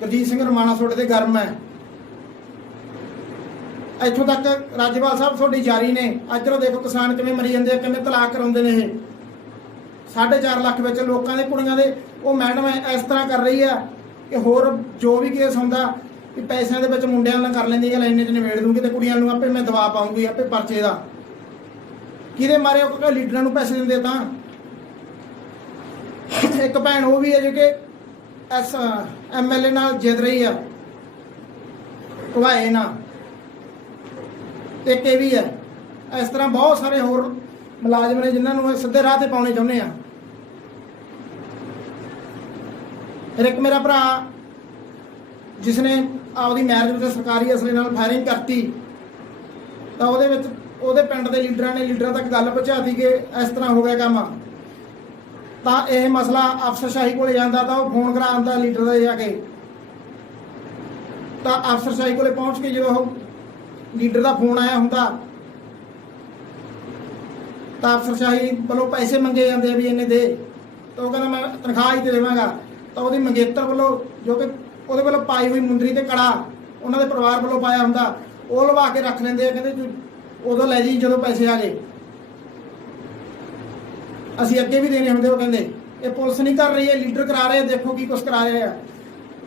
ਗੁਰਜੀਤ ਸਿੰਘ ਰਮਾਣਾ ਤੁਹਾਡੇ ਤੇ ਗਰਮ ਹੈ। ਇੱਥੋਂ ਤੱਕ ਰਾਜਪਾਲ ਸਾਹਿਬ ਤੁਹਾਡੀ ਜਾਰੀ ਨੇ। ਇੱਧਰੋਂ ਦੇਖੋ ਕਿਸਾਨ ਕਿਵੇਂ ਮਰੀ ਜਾਂਦੇ ਆ, ਕਿਵੇਂ ਤਲਾਕ ਕਰਾਉਂਦੇ ਨੇ। ਇਹ 4.5 ਲੱਖ ਵਿੱਚ ਲੋਕਾਂ ਦੇ ਕੁੜੀਆਂ ਦੇ। ਉਹ ਮੈਡਮ ਇਸ ਤਰ੍ਹਾਂ ਕਰ ਰਹੀ ਆ ਕਿ ਹੋਰ ਜੋ ਵੀ ਕੇਸ ਹੁੰਦਾ ਕਿ ਪੈਸਿਆਂ ਦੇ ਵਿੱਚ ਮੁੰਡਿਆਂ ਨਾਲ ਕਰ ਲੈਂਦੀ ਹੈ, ਲਾਈਨੇ 'ਚ ਨਿਬੇੜ ਦੂੰਗੀ ਤੇ ਕੁੜੀਆਂ ਨੂੰ ਆਪੇ ਮੈਂ ਦਵਾ ਪਾਉਂਗੀ, ਆਪੇ ਪਰਚੇ ਦਾ। ਕਿਹਦੇ ਮਾਰੇ ਉਹ ਲੀਡਰਾਂ ਨੂੰ ਪੈਸੇ ਦਿੰਦੇ। ਤਾਂ ਇੱਕ ਭੈਣ ਉਹ ਵੀ ਹੈ ਜੋ ਕਿ MLA ਨਾਲ ਜਿੱਤ ਰਹੀ ਆ, ਘਵਾਏ ਨਾਲ। ਇੱਕ ਇਹ ਵੀ ਹੈ। ਇਸ ਤਰ੍ਹਾਂ ਬਹੁਤ ਸਾਰੇ ਹੋਰ ਮੁਲਾਜ਼ਮ ਨੇ ਜਿਨ੍ਹਾਂ ਨੂੰ ਸਿੱਧੇ ਰਾਹ ਤੇ ਪਾਉਣੇ ਚਾਹੁੰਦੇ ਆ। ਫਿਰ ਇੱਕ ਮੇਰਾ ਭਰਾ ਜਿਸ ਨੇ ਆਪਦੀ ਮੈਰਿਜ ਵਿੱਚ ਸਰਕਾਰੀ ਅਸਲੇ ਨਾਲ ਫਾਇਰਿੰਗ ਕਰਤੀ, ਤਾਂ ਉਹਦੇ ਵਿੱਚ ਉਹਦੇ ਪਿੰਡ ਦੇ ਲੀਡਰਾਂ ਤੱਕ ਗੱਲ ਪਹੁੰਚਾਤੀ ਕਿ ਇਸ ਤਰ੍ਹਾਂ ਹੋ ਗਿਆ ਕੰਮ। ਤਾਂ ਇਹ ਮਸਲਾ ਅਫਸਰਸ਼ਾਹੀ ਕੋਲੇ ਜਾਂਦਾ ਤਾਂ ਉਹ ਫੋਨ ਕਰਾ ਆਉਂਦਾ ਲੀਡਰ ਦਾ ਜਾ ਕੇ। ਤਾਂ ਅਫਸਰਸ਼ਾਹੀ ਕੋਲੇ ਪਹੁੰਚ ਕੇ ਜਦੋਂ ਉਹ ਲੀਡਰ ਦਾ ਫੋਨ ਆਇਆ ਹੁੰਦਾ ਤਾਂ ਅਫਸਰਸ਼ਾਹੀ ਵੱਲੋਂ ਪੈਸੇ ਮੰਗੇ ਜਾਂਦੇ ਵੀ ਇਹਨੇ ਦੇ। ਤਾਂ ਉਹ ਕਹਿੰਦਾ ਮੈਂ ਤਨਖਾਹ ਹੀ ਦੇ ਦੇਵਾਂਗਾ। ਤਾਂ ਉਹਦੀ ਮੰਗੇਤਰ ਵੱਲੋਂ, ਜੋ ਕਿ ਉਹਦੇ ਵੱਲੋਂ ਪਾਈ ਹੋਈ ਮੁੰਦਰੀ ਤੇ ਕੜਾ ਉਹਨਾਂ ਦੇ ਪਰਿਵਾਰ ਵੱਲੋਂ ਪਾਇਆ ਹੁੰਦਾ, ਉਹ ਲਵਾ ਕੇ ਰੱਖ ਲੈਂਦੇ ਆ। ਕਹਿੰਦੇ ਉਦੋਂ ਲੈ ਜੀ ਜਦੋਂ ਪੈਸੇ ਆ ਗਏ, ਅਸੀਂ ਅੱਗੇ ਵੀ ਦੇਣੇ ਹੁੰਦੇ। ਉਹ ਕਹਿੰਦੇ ਇਹ ਪੁਲਿਸ ਨਹੀਂ ਕਰ ਰਹੀ ਹੈ, ਲੀਡਰ ਕਰਾ ਰਹੇ। ਦੇਖੋ ਕੀ ਕੁਛ ਕਰਾ ਰਹੇ ਆ।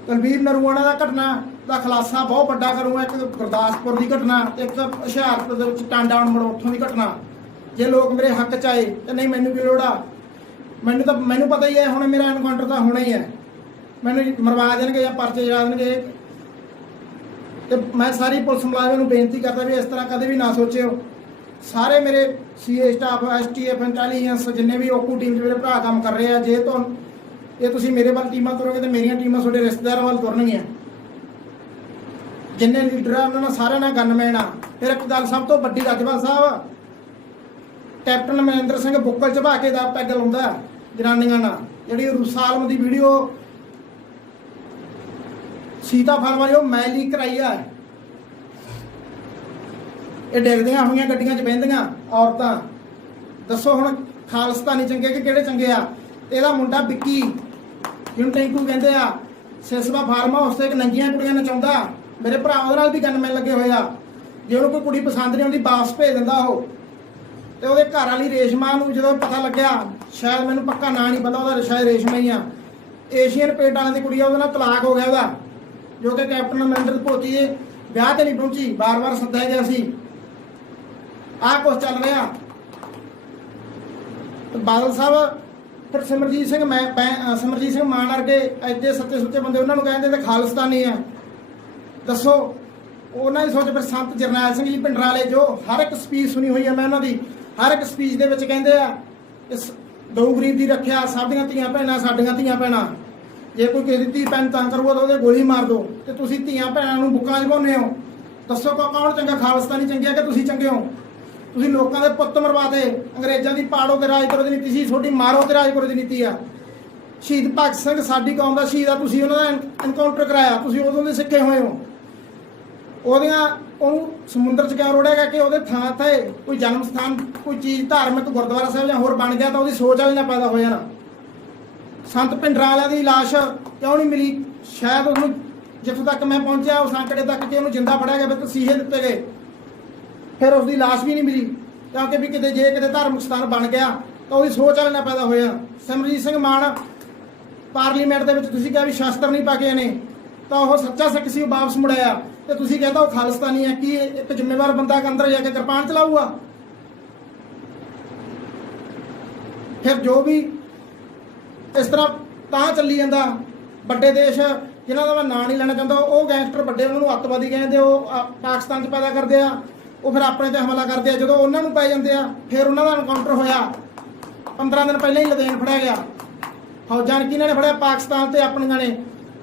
ਕੁਲਬੀਰ ਨਰੂਆਣਾ ਦਾ ਘਟਨਾ ਦਾ ਖੁਲਾਸਾ ਬਹੁਤ ਵੱਡਾ ਕਰੂੰਗਾ। ਇੱਕ ਗੁਰਦਾਸਪੁਰ ਦੀ ਘਟਨਾ, ਇੱਕ ਹੁਸ਼ਿਆਰਪੁਰ ਦੇ ਵਿੱਚ ਟਾਂਡਾ ਮੋੜ ਉੱਥੋਂ ਦੀ ਘਟਨਾ। ਜੇ ਲੋਕ ਮੇਰੇ ਹੱਕ 'ਚ ਆਏ ਤੇ ਨਹੀਂ ਮੈਨੂੰ ਕੀ ਲੋੜ ਆ। ਮੈਨੂੰ ਪਤਾ ਹੀ ਹੈ ਹੁਣ ਮੇਰਾ ਐਨਕਾਊਂਟਰ ਤਾਂ ਹੋਣਾ ਹੀ ਹੈ। ਮੈਨੂੰ ਮਰਵਾ ਦੇਣਗੇ ਜਾਂ ਪਰਚੇ ਚੜਾ ਦੇਣਗੇ। ਤੇ ਮੈਂ ਸਾਰੀ ਪੁਲਿਸ ਮੁਲਾਜ਼ਮਾਂ ਨੂੰ ਬੇਨਤੀ ਕਰਦਾ ਵੀ ਇਸ ਤਰ੍ਹਾਂ ਕਦੇ ਵੀ ਨਾ ਸੋਚਿਓ। ਸਾਰੇ ਮੇਰੇ CA ਸਟਾਫ, STF ਇੰਟੈਲੀਜੈਂਸ, ਜਿੰਨੇ ਵੀ ਓਕੂ ਟੀਮ 'ਚ ਮੇਰੇ ਭਰਾ ਕੰਮ ਕਰ ਰਹੇ ਆ, ਜੇ ਤੁਸੀਂ ਮੇਰੇ ਵੱਲ ਟੀਮਾਂ ਤੁਰੋਗੇ ਤੇ ਮੇਰੀਆਂ ਟੀਮਾਂ ਤੁਹਾਡੇ ਰਿਸ਼ਤੇਦਾਰਾਂ ਵੱਲ ਤੁਰਨਗੀਆਂ। ਜਿੰਨੇ ਲੀਡਰ ਆ ਉਹਨਾਂ ਨਾਲ ਸਾਰਿਆਂ ਨਾਲ ਗਨਮੈਨ ਆ। ਫਿਰ ਇੱਕ ਗੱਲ ਸਭ ਤੋਂ ਵੱਡੀ, ਰਾਜਪਾਲ ਸਾਹਿਬ ਕੈਪਟਨ ਅਮਰਿੰਦਰ ਸਿੰਘ ਬੁੱਕਲ ਚਬਾ ਕੇ ਦਾ ਪੈਗ ਲਾਉਂਦਾ ਜਨਾਨੀਆਂ ਨਾਲ। ਜਿਹੜੀ ਰੂਸਾਲਮ ਦੀ ਵੀਡੀਓ ਸੀਤਾ ਫਲ ਵਾਲੀ ਉਹ ਮੈਂ ਲੀਕ ਕਰਾਈ ਆ। ਇਹ ਡਿੱਗਦੀਆਂ ਹੋਈਆਂ ਗੱਡੀਆਂ 'ਚ ਬਹਿੰਦੀਆਂ ਔਰਤਾਂ। ਦੱਸੋ ਹੁਣ ਖਾਲਸਤਾਨੀ ਚੰਗੇ ਕਿ ਕਿਹੜੇ ਚੰਗੇ ਆ। ਇਹਦਾ ਮੁੰਡਾ ਵਿੱਕੀ, ਜਿਹਨੂੰ ਟੈਂਕੂ ਕਹਿੰਦੇ ਆ, ਸਿਸਵਾ ਫਾਰਮ ਹਾਊਸ ਤੇ ਇੱਕ ਨੰਗੀਆਂ ਕੁੜੀਆਂ ਨਚਾਉਂਦਾ। ਮੇਰੇ ਭਰਾ ਉਹਦੇ ਨਾਲ ਵੀ ਗਨਮੈਨ ਲੱਗੇ ਹੋਏ ਆ। ਜੇ ਉਹਨੂੰ ਕੋਈ ਕੁੜੀ ਪਸੰਦ ਨਹੀਂ ਆਉਂਦੀ ਵਾਪਸ ਭੇਜ ਦਿੰਦਾ ਉਹ। ਤੇ ਉਹਦੇ ਘਰ ਵਾਲੀ ਰੇਸ਼ਮਾ ਨੂੰ ਜਦੋਂ ਪਤਾ ਲੱਗਿਆ, ਸ਼ਾਇਦ ਮੈਨੂੰ ਪੱਕਾ ਨਾਂ ਨਹੀਂ ਪਤਾ ਉਹਦਾ, ਸ਼ਾਇਦ ਰੇਸ਼ਮਾ ਹੀ ਆ, ਏਸ਼ੀਅਨ ਪੇਟ ਵਾਲਿਆਂ ਦੀ ਕੁੜੀ ਆ, ਉਹਦੇ ਨਾਲ ਤਲਾਕ ਹੋ ਗਿਆ ਉਹਦਾ। ਜੋ ਕਿ ਕੈਪਟਨ ਅਮਰਿੰਦਰ ਭੋਤੀ ਦੇ ਵਿਆਹ ਤੇ ਨਹੀਂ ਪਹੁੰਚੀ, ਬਾਰ-ਬਾਰ ਸੱਦਿਆ ਗਿਆ ਸੀ। ਆਹ ਕੁਛ ਚੱਲ ਰਿਹਾ। ਬਾਦਲ ਸਾਹਿਬ ਫਿਰ ਸਿਮਰਜੀਤ ਸਿੰਘ ਮਾਨ ਵਰਗੇ ਐਡੇ ਸੱਚੇ ਸੁੱਚੇ ਬੰਦੇ ਉਹਨਾਂ ਨੂੰ ਕਹਿੰਦੇ ਤੇ ਖਾਲਿਸਤਾਨੀ ਆ। ਦੱਸੋ ਉਹਨਾਂ ਦੀ ਸੋਚ। ਫਿਰ ਸੰਤ ਜਰਨੈਲ ਸਿੰਘ ਜੀ ਪਿੰਡਰਾਂ ਵਾਲੇ ਜੋ ਹਰ ਇੱਕ ਸਪੀਚ ਸੁਣੀ ਹੋਈ ਆ ਮੈਂ ਉਹਨਾਂ ਦੀ, ਹਰ ਇੱਕ ਸਪੀਚ ਦੇ ਵਿੱਚ ਕਹਿੰਦੇ ਆ ਇਸ ਗਊ ਗਰੀਬ ਦੀ ਰੱਖਿਆ, ਸਭ ਦੀਆਂ ਧੀਆਂ ਭੈਣਾਂ ਸਾਡੀਆਂ ਧੀਆਂ ਭੈਣਾਂ, ਜੇ ਕੋਈ ਕਿਸੇ ਦੀ ਧੀ ਭੈਣ ਤੰਗ ਕਰੂਗਾ ਤਾਂ ਉਹਦੇ ਗੋਲੀ ਮਾਰ ਦਿਓ, ਤੇ ਤੁਸੀਂ ਧੀਆਂ ਭੈਣਾਂ ਨੂੰ ਬੁੱਕਾਂ 'ਚ ਪਾਉਂਦੇ ਹੋ। ਦੱਸੋ ਕੌਣ ਚੰਗਾ, ਖਾਲਿਸਤਾਨੀ ਚੰਗੇ ਆ ਕਿ ਤੁਸੀਂ ਚੰਗੇ ਹੋ? ਤੁਸੀਂ ਲੋਕਾਂ ਦੇ ਪੁੱਤ ਮਰਵਾਤੇ। ਅੰਗਰੇਜ਼ਾਂ ਦੀ ਪਾੜੋ ਤੇ ਰਾਜ ਕਰੋ ਦੀ ਨੀਤੀ ਸੀ, ਤੁਹਾਡੀ ਮਾਰੋ ਤੇ ਰਾਜ ਕਰੋ ਦੀ ਨੀਤੀ ਆ। ਸ਼ਹੀਦ ਭਗਤ ਸਿੰਘ ਸਾਡੀ ਕੌਮ ਦਾ ਸ਼ਹੀਦ ਆ, ਤੁਸੀਂ ਉਹਨਾਂ ਦਾ ਐਨਕਾਊਂਟਰ ਕਰਾਇਆ, ਤੁਸੀਂ ਉਦੋਂ ਦੇ ਸਿੱਖੇ ਹੋਏ ਹੋ। ਉਹਨੂੰ ਸਮੁੰਦਰ 'ਚ ਕਿਉਂ ਰੋੜਿਆ ਗਿਆ ਕਿ ਉਹਦੇ ਥਾਂ ਤੇ ਕੋਈ ਜਨਮ ਸਥਾਨ, ਕੋਈ ਚੀਜ਼ ਧਾਰਮਿਕ ਗੁਰਦੁਆਰਾ ਸਾਹਿਬ ਜਾਂ ਹੋਰ ਬਣ ਗਿਆ ਤਾਂ ਉਹਦੀ ਸੋਚ ਵਾਲੀ ਨਾ ਪੈਦਾ ਹੋ ਜਾਣਾ। ਸੰਤ ਭਿੰਡਰਾਂ ਵਾਲਿਆਂ ਦੀ ਲਾਸ਼ ਕਿਉਂ ਨਹੀਂ ਮਿਲੀ? ਸ਼ਾਇਦ ਉਹਨੂੰ ਜਿੱਥੋਂ ਤੱਕ ਮੈਂ ਪਹੁੰਚਿਆ ਉਸ ਅੰਕੜੇ ਤੱਕ ਕਿ ਉਹਨੂੰ ਜਿੰਦਾ ਫੜਿਆ ਗਿਆ, ਤਸੀਹੇ ਦਿੱਤੇ ਗਏ, ਫਿਰ ਉਸਦੀ ਲਾਸ਼ ਵੀ ਨਹੀਂ ਮਿਲੀ, ਕਿਉਂਕਿ ਵੀ ਕਿਤੇ ਜੇ ਕਿਤੇ ਧਾਰਮਿਕ ਸਥਾਨ ਬਣ ਗਿਆ ਤਾਂ ਉਹਦੀ ਸੋਚ ਵਾਲੀ ਨਾ ਪੈਦਾ ਹੋਇਆ। ਸਿਮਰਜੀਤ ਸਿੰਘ ਮਾਨ ਪਾਰਲੀਮੈਂਟ ਦੇ ਵਿੱਚ ਤੁਸੀਂ ਕਿਹਾ ਵੀ ਸ਼ਸਤਰ ਨਹੀਂ ਪਾ ਕੇ ਆਨੇ, ਤਾਂ ਉਹ ਸੱਚਾ ਸਿੱਖ ਸੀ, ਉਹ ਵਾਪਸ ਮੁੜਿਆ, ਤੇ ਤੁਸੀਂ ਕਹਿੰਦਾ ਉਹ ਖਾਲਿਸਤਾਨੀ ਹੈ। ਕੀ ਇੱਕ ਜ਼ਿੰਮੇਵਾਰ ਬੰਦਾ ਅੰਦਰ ਜਾ ਕੇ ਕਿਰਪਾਨ ਚਲਾਊਗਾ? ਫਿਰ ਜੋ ਵੀ ਇਸ ਤਰ੍ਹਾਂ ਤਾਂ ਚੱਲੀ ਜਾਂਦਾ। ਵੱਡੇ ਦੇਸ਼ ਜਿਨ੍ਹਾਂ ਦਾ ਮੈਂ ਨਾਂ ਨਹੀਂ ਲੈਣਾ ਚਾਹੁੰਦਾ, ਉਹ ਗੈਂਗਸਟਰ ਵੱਡੇ, ਉਹਨਾਂ ਨੂੰ ਅੱਤਵਾਦੀ ਕਹਿੰਦੇ, ਉਹ ਪਾਕਿਸਤਾਨ 'ਚ ਪੈਦਾ ਕਰਦੇ ਆ, ਉਹ ਫਿਰ ਆਪਣੇ ਤੇ ਹਮਲਾ ਕਰਦੇ ਆ। ਜਦੋਂ ਉਹਨਾਂ ਨੂੰ ਪੈ ਜਾਂਦੇ ਆ ਫਿਰ ਉਹਨਾਂ ਦਾ ਐਨਕਾਊਂਟਰ ਹੋਇਆ। 15 ਦਿਨ ਪਹਿਲਾਂ ਹੀ ਲਦੇਨ ਫੜਿਆ ਗਿਆ, ਫੌਜਾਂ ਨੇ ਕਿਹਨਾਂ ਨੇ ਫੜਿਆ? ਪਾਕਿਸਤਾਨ ਤੇ ਆਪਣੀਆਂ ਨੇ,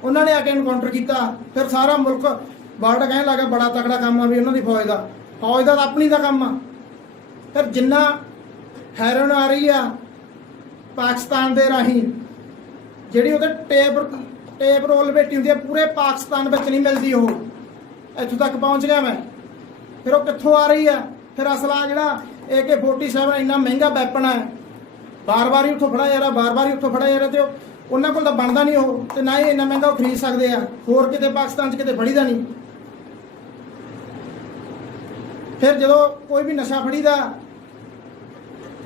ਉਹਨਾਂ ਨੇ ਆ ਕੇ ਐਨਕਾਊਂਟਰ ਕੀਤਾ। ਫਿਰ ਸਾਰਾ ਮੁਲਕ ਵਰਲਡ ਕਹਿਣ ਲੱਗਾ ਬੜਾ ਤਕੜਾ ਕੰਮ ਆ ਵੀ ਉਹਨਾਂ ਦੀ ਫੌਜ ਦਾ ਤਾਂ ਆਪਣੀ ਦਾ ਕੰਮ ਆ। ਫਿਰ ਜਿੰਨਾ ਹੈਰੋਇਨ ਆ ਰਹੀ ਆ ਪਾਕਿਸਤਾਨ ਦੇ ਰਾਹੀਂ, ਜਿਹੜੀ ਉਹਦੇ ਟੇਪ ਰੋਲ ਬੇਟੀ ਹੁੰਦੀ ਆ, ਪੂਰੇ ਪਾਕਿਸਤਾਨ ਵਿੱਚ ਨਹੀਂ ਮਿਲਦੀ, ਉਹ ਇੱਥੋਂ ਤੱਕ ਪਹੁੰਚ ਗਿਆ ਮੈਂ। ਫਿਰ ਉਹ ਕਿੱਥੋਂ ਆ ਰਹੀ ਆ? ਫਿਰ ਅਸਲਾ ਜਿਹੜਾ AK-47 ਇੰਨਾ ਮਹਿੰਗਾ ਵੈਪਨ ਹੈ, ਬਾਰ-ਬਾਰ ਹੀ ਉੱਥੋਂ ਫੜਾ ਜਾ ਰਿਹਾ, ਬਾਰ-ਬਾਰ ਹੀ ਉੱਥੋਂ ਫੜਾ ਜਾ ਰਿਹਾ, ਤੇ ਉਹਨਾਂ ਕੋਲ ਤਾਂ ਬਣਦਾ ਨਹੀਂ ਉਹ, ਤੇ ਨਾ ਹੀ ਇੰਨਾ ਮਹਿੰਗਾ ਉਹ ਖਰੀਦ ਸਕਦੇ ਆ। ਹੋਰ ਕਿਤੇ ਪਾਕਿਸਤਾਨ 'ਚ ਕਿਤੇ ਫੜੀਦਾ ਨਹੀਂ। ਫਿਰ ਜਦੋਂ ਕੋਈ ਵੀ ਨਸ਼ਾ ਫੜੀਦਾ